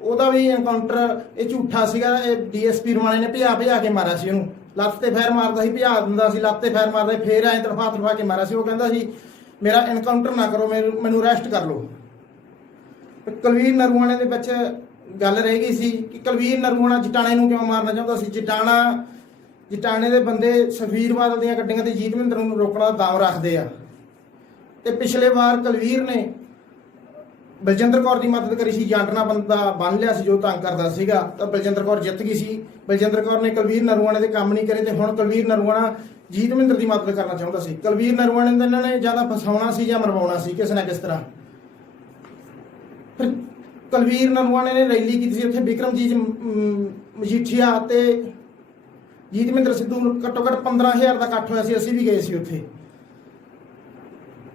ਉਹਦਾ ਵੀ ਐਨਕਾਊਂਟਰ ਇਹ ਝੂਠਾ ਸੀਗਾ। ਇਹ DSP ਰਵਾਣੇ ਨੇ ਭਜਾ ਕੇ ਮਾਰਿਆ ਸੀ ਉਹਨੂੰ, ਲੱਤ ਤੇ ਫੈਰ ਮਾਰਦਾ ਸੀ, ਭਜਾ ਦਿੰਦਾ ਸੀ, ਲੱਤ ਤੇ ਫੈਰ ਮਾਰਦਾ ਸੀ, ਫੇਰ ਐਂ ਤਰਫਾ ਕੇ ਮਾਰਿਆ ਸੀ। ਉਹ ਕਹਿੰਦਾ ਸੀ ਮੇਰਾ ਐਨਕਾਊਂਟਰ ਨਾ ਕਰੋ, ਮੈਨੂੰ ਅਰੈਸਟ ਕਰ ਲਓ। ਕੁਲਵੀਰ ਨਰੂਆਣੇ ਦੇ ਵਿੱਚ ਗੱਲ ਰਹਿ ਗਈ ਸੀ ਕਿ ਕੁਲਵੀਰ ਨਰੂਆਣਾ ਜਟਾਣੇ ਨੂੰ ਕਿਉਂ ਮਾਰਨਾ ਚਾਹੁੰਦਾ ਸੀ। ਜਟਾਣੇ ਦੇ ਬੰਦੇ ਸੁਖਬੀਰ ਬਾਦਲ ਦੀਆਂ ਗੱਡੀਆਂ ਤੇ ਜੀਤ ਮਹਿੰਦਰ ਨੂੰ ਰੋਕਣ ਦਾ ਦਾਅਵਾ ਰੱਖਦੇ ਆ, ਤੇ ਪਿਛਲੇ ਵਾਰ ਕੁਲਵੀਰ ਨੇ ਬਲਜਿੰਦਰ ਕੌਰ ਦੀ ਮਦਦ ਕਰੀ ਸੀ। ਜੰਟ ਨਾਲ ਬੰਦਾ ਬੰਨ ਲਿਆ ਸੀ ਜੋ ਤੰਗ ਕਰਦਾ ਸੀਗਾ, ਤਾਂ ਬਲਜਿੰਦਰ ਕੌਰ ਜਿੱਤ ਗਈ ਸੀ। ਬਲਜਿੰਦਰ ਕੌਰ ਨੇ ਕੁਲਵੀਰ ਨਰੂਆਣੇ ਦੇ ਕੰਮ ਨਹੀਂ ਕਰੇ, ਤੇ ਹੁਣ ਕੁਲਵੀਰ ਨਰੂਆਣਾ ਜੀਤ ਮਹਿੰਦਰ ਦੀ ਮਦਦ ਕਰਨਾ ਚਾਹੁੰਦਾ ਸੀ। ਕੁਲਵੀਰ ਨਰੂਆਣੇ ਨੂੰ ਇਹਨਾਂ ਨੇ ਜ਼ਿਆਦਾ ਫਸਾਉਣਾ ਸੀ ਜਾਂ ਮਰਵਾਉਣਾ ਸੀ ਕਿਸੇ ਨਾ ਕਿਸ ਤਰ੍ਹਾਂ। ਫਿਰ ਕੁਲਵੀਰ ਨਰੂਆਣੇ ਨੇ ਰੈਲੀ ਕੀਤੀ ਸੀ ਉੱਥੇ, ਬਿਕਰਮਜੀਤ ਮਜੀਠੀਆ ਤੇ ਜੀਤ ਮਹਿੰਦਰ ਸਿੱਧੂ ਘੱਟੋ ਘੱਟ 15,000 ਦਾ ਇਕੱਠ ਹੋਇਆ ਸੀ, ਅਸੀਂ ਵੀ ਗਏ ਸੀ ਉੱਥੇ।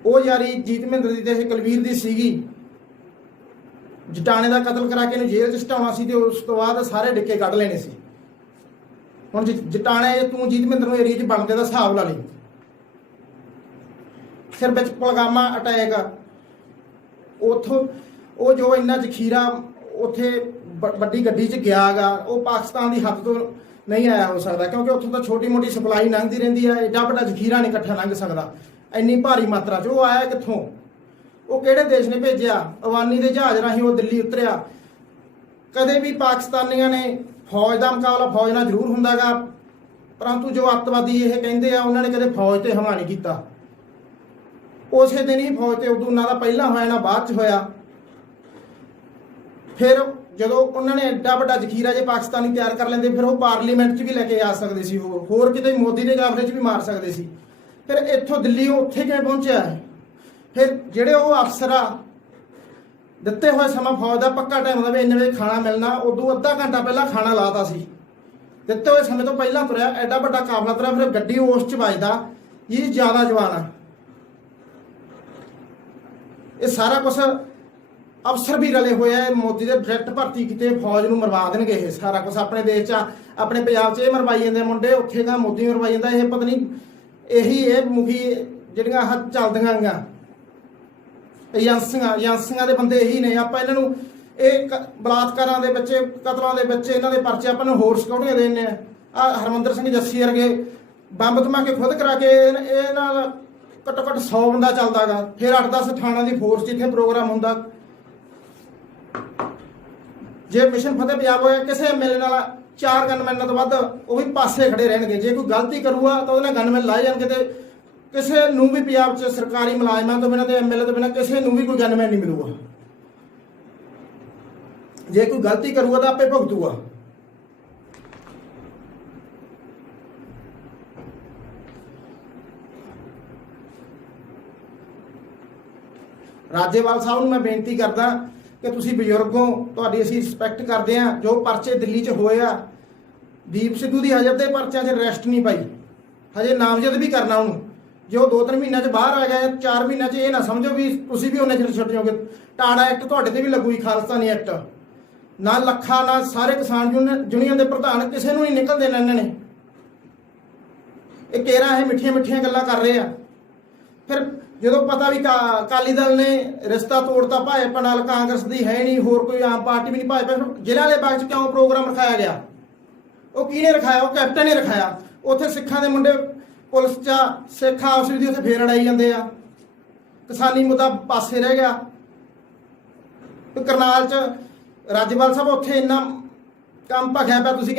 ਉਹ ਯਾਰੀ ਜੀਤ ਮਹਿੰਦਰ ਦੀ ਤੇ ਕੁਲਵੀਰ ਦੀ ਸੀਗੀ। ਜਟਾਣੇ ਦਾ ਕਤਲ ਕਰਾ ਕੇ ਇਹਨੂੰ ਜੇਲ੍ਹ 'ਚ ਸਟਾਉਣਾ ਸੀ ਤੇ ਉਸ ਤੋਂ ਬਾਅਦ ਸਾਰੇ ਡਿੱਕੇ ਕੱਢ ਲੈਣੇ ਸੀ। ਹੁਣ ਜਟਾਣੇ ਤੂੰ ਜੀਤ ਮਹਿੰਦਰ ਨੂੰ ਏਰੀਏ 'ਚ ਬਣਦੇ ਦਾ ਹਿਸਾਬ ਲਾ ਲਈ। ਫਿਰ ਵਿੱਚ ਪੁਲਵਾਮਾ ਅਟੈਕ, ਉੱਥੋਂ ਉਹ ਜੋ ਇੰਨਾ ਜ਼ਖੀਰਾ ਉੱਥੇ ਵੱਡੀ ਗੱਡੀ 'ਚ ਗਿਆ ਗਾ, ਉਹ ਪਾਕਿਸਤਾਨ ਦੀ ਹੱਦ ਤੋਂ ਨਹੀਂ ਆਇਆ ਹੋ ਸਕਦਾ ਕਿਉਂਕਿ ਉੱਥੋਂ ਤਾਂ ਛੋਟੀ ਮੋਟੀ ਸਪਲਾਈ ਲੰਘਦੀ ਰਹਿੰਦੀ ਹੈ, ਐਡਾ ਵੱਡਾ ਜ਼ਖੀਰਾ ਨਹੀਂ ਇਕੱਠਾ ਲੰਘ ਸਕਦਾ ਇੰਨੀ ਭਾਰੀ ਮਾਤਰਾ 'ਚ। ਉਹ ਆਇਆ ਕਿੱਥੋਂ, ਉਹ ਕਿਹੜੇ ਦੇਸ਼ ਨੇ ਭੇਜਿਆ? ਅਵਾਨੀ ਦੇ ਜਹਾਜ਼ ਰਾਹੀਂ ਉਹ ਦਿੱਲੀ ਉਤਰਿਆ। ਕਦੇ ਵੀ ਪਾਕਿਸਤਾਨੀਆਂ ਨੇ ਫੌਜ ਦਾ ਮੁਕਾਬਲਾ ਫੌਜ ਨਾਲ ਜ਼ਰੂਰ ਹੁੰਦਾ ਗਾ, ਪਰੰਤੂ ਜੋ ਅੱਤਵਾਦੀ ਇਹ ਕਹਿੰਦੇ ਆ ਉਹਨਾਂ ਨੇ ਕਦੇ ਫੌਜ ਤੇ ਹਮਲਾ ਨਹੀਂ ਕੀਤਾ। ਉਸੇ ਦਿਨ ਹੀ ਫੌਜ ਤੇ ਉਦੋਂ ਨਾ ਦਾ ਪਹਿਲਾਂ ਹੋਇਆ ਨਾ ਬਾਅਦ 'ਚ ਹੋਇਆ। ਫਿਰ ਜਦੋਂ ਉਹਨਾਂ ਨੇ ਐਡਾ ਵੱਡਾ ਜ਼ਖੀਰਾ ਜੇ ਪਾਕਿਸਤਾਨੀ ਤਿਆਰ ਕਰ ਲੈਂਦੇ, ਫਿਰ ਉਹ ਪਾਰਲੀਮੈਂਟ 'ਚ ਵੀ ਲੈ ਕੇ ਆ ਸਕਦੇ ਸੀ, ਹੋਰ ਕਿਤੇ ਮੋਦੀ ਦੇ ਕਾਬਲੇ 'ਚ ਵੀ ਮਾਰ ਸਕਦੇ ਸੀ। ਫਿਰ ਇੱਥੋਂ ਦਿੱਲੀ ਉੱਥੇ ਕਿਵੇਂ ਪਹੁੰਚਿਆ? ਫਿਰ ਜਿਹੜੇ ਉਹ ਅਫਸਰ ਆ ਦਿੱਤੇ ਹੋਏ ਸਮਾਂ ਫੌਜ ਦਾ ਪੱਕਾ ਟਾਈਮ ਹੁੰਦਾ ਵੀ ਇੰਨੇ ਵਜੇ ਖਾਣਾ ਮਿਲਣਾ, ਉਦੋਂ ਅੱਧਾ ਘੰਟਾ ਪਹਿਲਾਂ ਖਾਣਾ ਲਾਤਾ ਸੀ। ਦਿੱਤੇ ਹੋਏ ਸਮੇਂ ਤੋਂ ਪਹਿਲਾਂ ਤੁਰਿਆ, ਐਡਾ ਵੱਡਾ ਕਾਫਲਾ ਤੁਰਿਆ, ਫਿਰ ਗੱਡੀ ਉਸ 'ਚ ਵੱਜਦਾ ਇਹ ਜ਼ਿਆਦਾ ਜਵਾਨ ਆ। ਇਹ ਸਾਰਾ ਕੁਛ ਅਫਸਰ ਵੀ ਰਲੇ ਹੋਏ ਆ, ਮੋਦੀ ਦੇ ਡਾਇਰੈਕਟ ਭਰਤੀ ਕੀਤੇ ਫੌਜ ਨੂੰ ਮਰਵਾ ਦੇਣਗੇ। ਇਹ ਸਾਰਾ ਕੁਛ ਆਪਣੇ ਦੇਸ਼ 'ਚ ਆਪਣੇ ਪੰਜਾਬ 'ਚ ਇਹ ਮਰਵਾਈ ਜਾਂਦੇ ਮੁੰਡੇ, ਉੱਥੇ ਦਾ ਮੋਦੀ ਮਰਵਾਈ ਜਾਂਦਾ। ਇਹ ਪਤਾ ਨਹੀਂ ਇਹੀ ਇਹ ਮੁਖੀ ਜਿਹੜੀਆਂ ਆਹ ਚੱਲਦੀਆਂ ਗੀਆਂ ਏਜੰਸੀਆਂ ਦੇ ਬੰਦੇ ਇਹੀ ਨੇ। ਆਪਾਂ ਇਹਨਾਂ ਨੂੰ ਇਹ ਬਲਾਤਕਾਰਾਂ ਦੇ ਬੱਚੇ, ਕਤਲਾਂ ਦੇ ਬੱਚੇ, ਇਹਨਾਂ ਦੇ ਪਰਚੇ ਆਪਾਂ ਨੂੰ ਹੋਰ ਸਿਕਿਉਰਟੀਆਂ ਦੇ ਦਿੰਦੇ ਆ। ਹਰਮੰਦਰ ਸਿੰਘ ਜੱਸੀ ਵਰਗੇ ਬੰਬ ਧਮਾਕੇ ਖੁਦ ਕਰਾ ਕੇ ਇਹ ਨਾਲ ਘੱਟੋ ਘੱਟ 100 ਬੰਦਾ ਚੱਲਦਾ ਗਾ। ਫਿਰ 8-10 ਥਾਣਿਆਂ ਦੀ ਫੋਰਸ ਜਿੱਥੇ ਪ੍ਰੋਗਰਾਮ ਹੁੰਦਾ। ਜੇ ਮਿਸ਼ਨ ਫਤਿਹ ਪੰਜਾਬ ਹੋਇਆ, ਕਿਸੇ ਐਮਐਲਏ ਨਾਲ 4 ਗਨਮੈਨਾਂ ਤੋਂ ਵੱਧ ਉਹ ਵੀ ਪਾਸੇ ਖੜੇ ਰਹਿਣਗੇ। ਜੇ ਕੋਈ ਗਲਤੀ ਕਰੂਗਾ ਤਾਂ ਉਹਦੇ ਨਾਲ ਗਨਮੈਨ ਲਾਏ ਜਾਣਗੇ, ਤੇ ਕਿਸੇ ਨੂੰ ਵੀ ਪੰਜਾਬ 'ਚ ਸਰਕਾਰੀ ਮੁਲਾਜ਼ਮਾਂ ਤੋਂ ਬਿਨਾਂ ਤੇ ਐਮਐਲਏ ਤੋਂ ਬਿਨਾਂ ਕਿਸੇ ਨੂੰ ਵੀ ਕੋਈ ਗਨਮੈਨ ਨਹੀਂ ਮਿਲੂਗਾ। ਜੇ ਕੋਈ ਗਲਤੀ ਕਰੂਗਾ ਤਾਂ ਆਪੇ ਭੁਗਤੂਗਾ। ਰਾਜੇਵਾਲ ਸਾਹਿਬ ਨੂੰ ਮੈਂ ਬੇਨਤੀ ਕਰਦਾ ਕਿ ਤੁਸੀਂ ਬਜ਼ੁਰਗ ਹੋ, ਤੁਹਾਡੀ ਅਸੀਂ ਰਿਸਪੈਕਟ ਕਰਦੇ ਹਾਂ। ਜੋ ਪਰਚੇ ਦਿੱਲੀ 'ਚ ਹੋਏ ਆ, ਦੀਪ ਸਿੱਧੂ ਦੀ ਹਜੇ ਤੇ ਪਰਚਿਆਂ 'ਚ ਅਰੈਸਟ ਨਹੀਂ ਪਾਈ, ਹਜੇ ਨਾਮਜ਼ਦ ਵੀ ਕਰਨਾ ਉਹਨੂੰ। ਜੇ ਉਹ 2-3 ਮਹੀਨਿਆਂ 'ਚ ਬਾਹਰ ਆ ਗਿਆ, 4 ਮਹੀਨਿਆਂ 'ਚ ਇਹ ਨਾ ਸਮਝੋ ਵੀ ਤੁਸੀਂ ਵੀ ਉਹਨੇ ਚਿਰ ਛੁੱਟ ਜਾਓਗੇ। ਟਾੜਾ ਐਕਟ ਤੁਹਾਡੇ ਤੇ ਵੀ ਲੱਗੂਗੀ, ਖਾਲਿਸਤਾਨੀ ਐਕਟ। ਨਾ ਲੱਖਾ ਨਾ ਸਾਰੇ ਕਿਸਾਨ ਯੂਨੀਅਨ ਦੇ ਪ੍ਰਧਾਨ ਕਿਸੇ ਨੂੰ ਨਹੀਂ ਨਿਕਲ ਦੇਣਾ ਇਹਨਾਂ ਨੇ। ਇਹ ਕੇਰਾ ਇਹ ਮਿੱਠੀਆਂ ਗੱਲਾਂ ਕਰ ਰਹੇ ਆ। ਫਿਰ ਜਦੋਂ ਪਤਾ ਵੀ ਅਕਾਲੀ ਦਲ ਨੇ ਰਿਸ਼ਤਾ ਤੋੜਤਾ ਭਾਜਪਾ ਨਾਲ, ਕਾਂਗਰਸ ਦੀ ਹੈ ਨਹੀਂ, ਹੋਰ ਕੋਈ ਆਮ ਪਾਰਟੀ ਵੀ ਨਹੀਂ ਭਾਜਪਾ, ਜ਼ਿਲ੍ਹਿਆਂ ਵਾਲੇ ਬਾਗ 'ਚ ਕਿਉਂ ਪ੍ਰੋਗਰਾਮ ਰਖਾਇਆ ਗਿਆ? ਉਹ ਕਿਹਨੇ ਰਖਾਇਆ? ਉਹ ਕੈਪਟਨ ਨੇ ਰਖਾਇਆ। ਉੱਥੇ ਸਿੱਖਾਂ ਦੇ ਮੁੰਡੇ ਪੁਲਿਸ 'ਚ ਸਿੱਖ ਆਪਸ ਵਿੱਚ ਉੱਥੇ ਫੇਰ ਲੜਾਈ ਜਾਂਦੇ ਆ। ਕਿਸਾਨੀ ਮੁੱਦਾ ਪਾਸੇ ਰਹਿ ਗਿਆ। ਤੇ ਕਰਨਾਲ 'ਚ ਰਾਜੇਵਾਲ ਸਾਹਿਬ ਉੱਥੇ ਇੰਨਾ ਕੰਮ ਭਖਿਆ ਪਿਆ, ਤੁਸੀਂ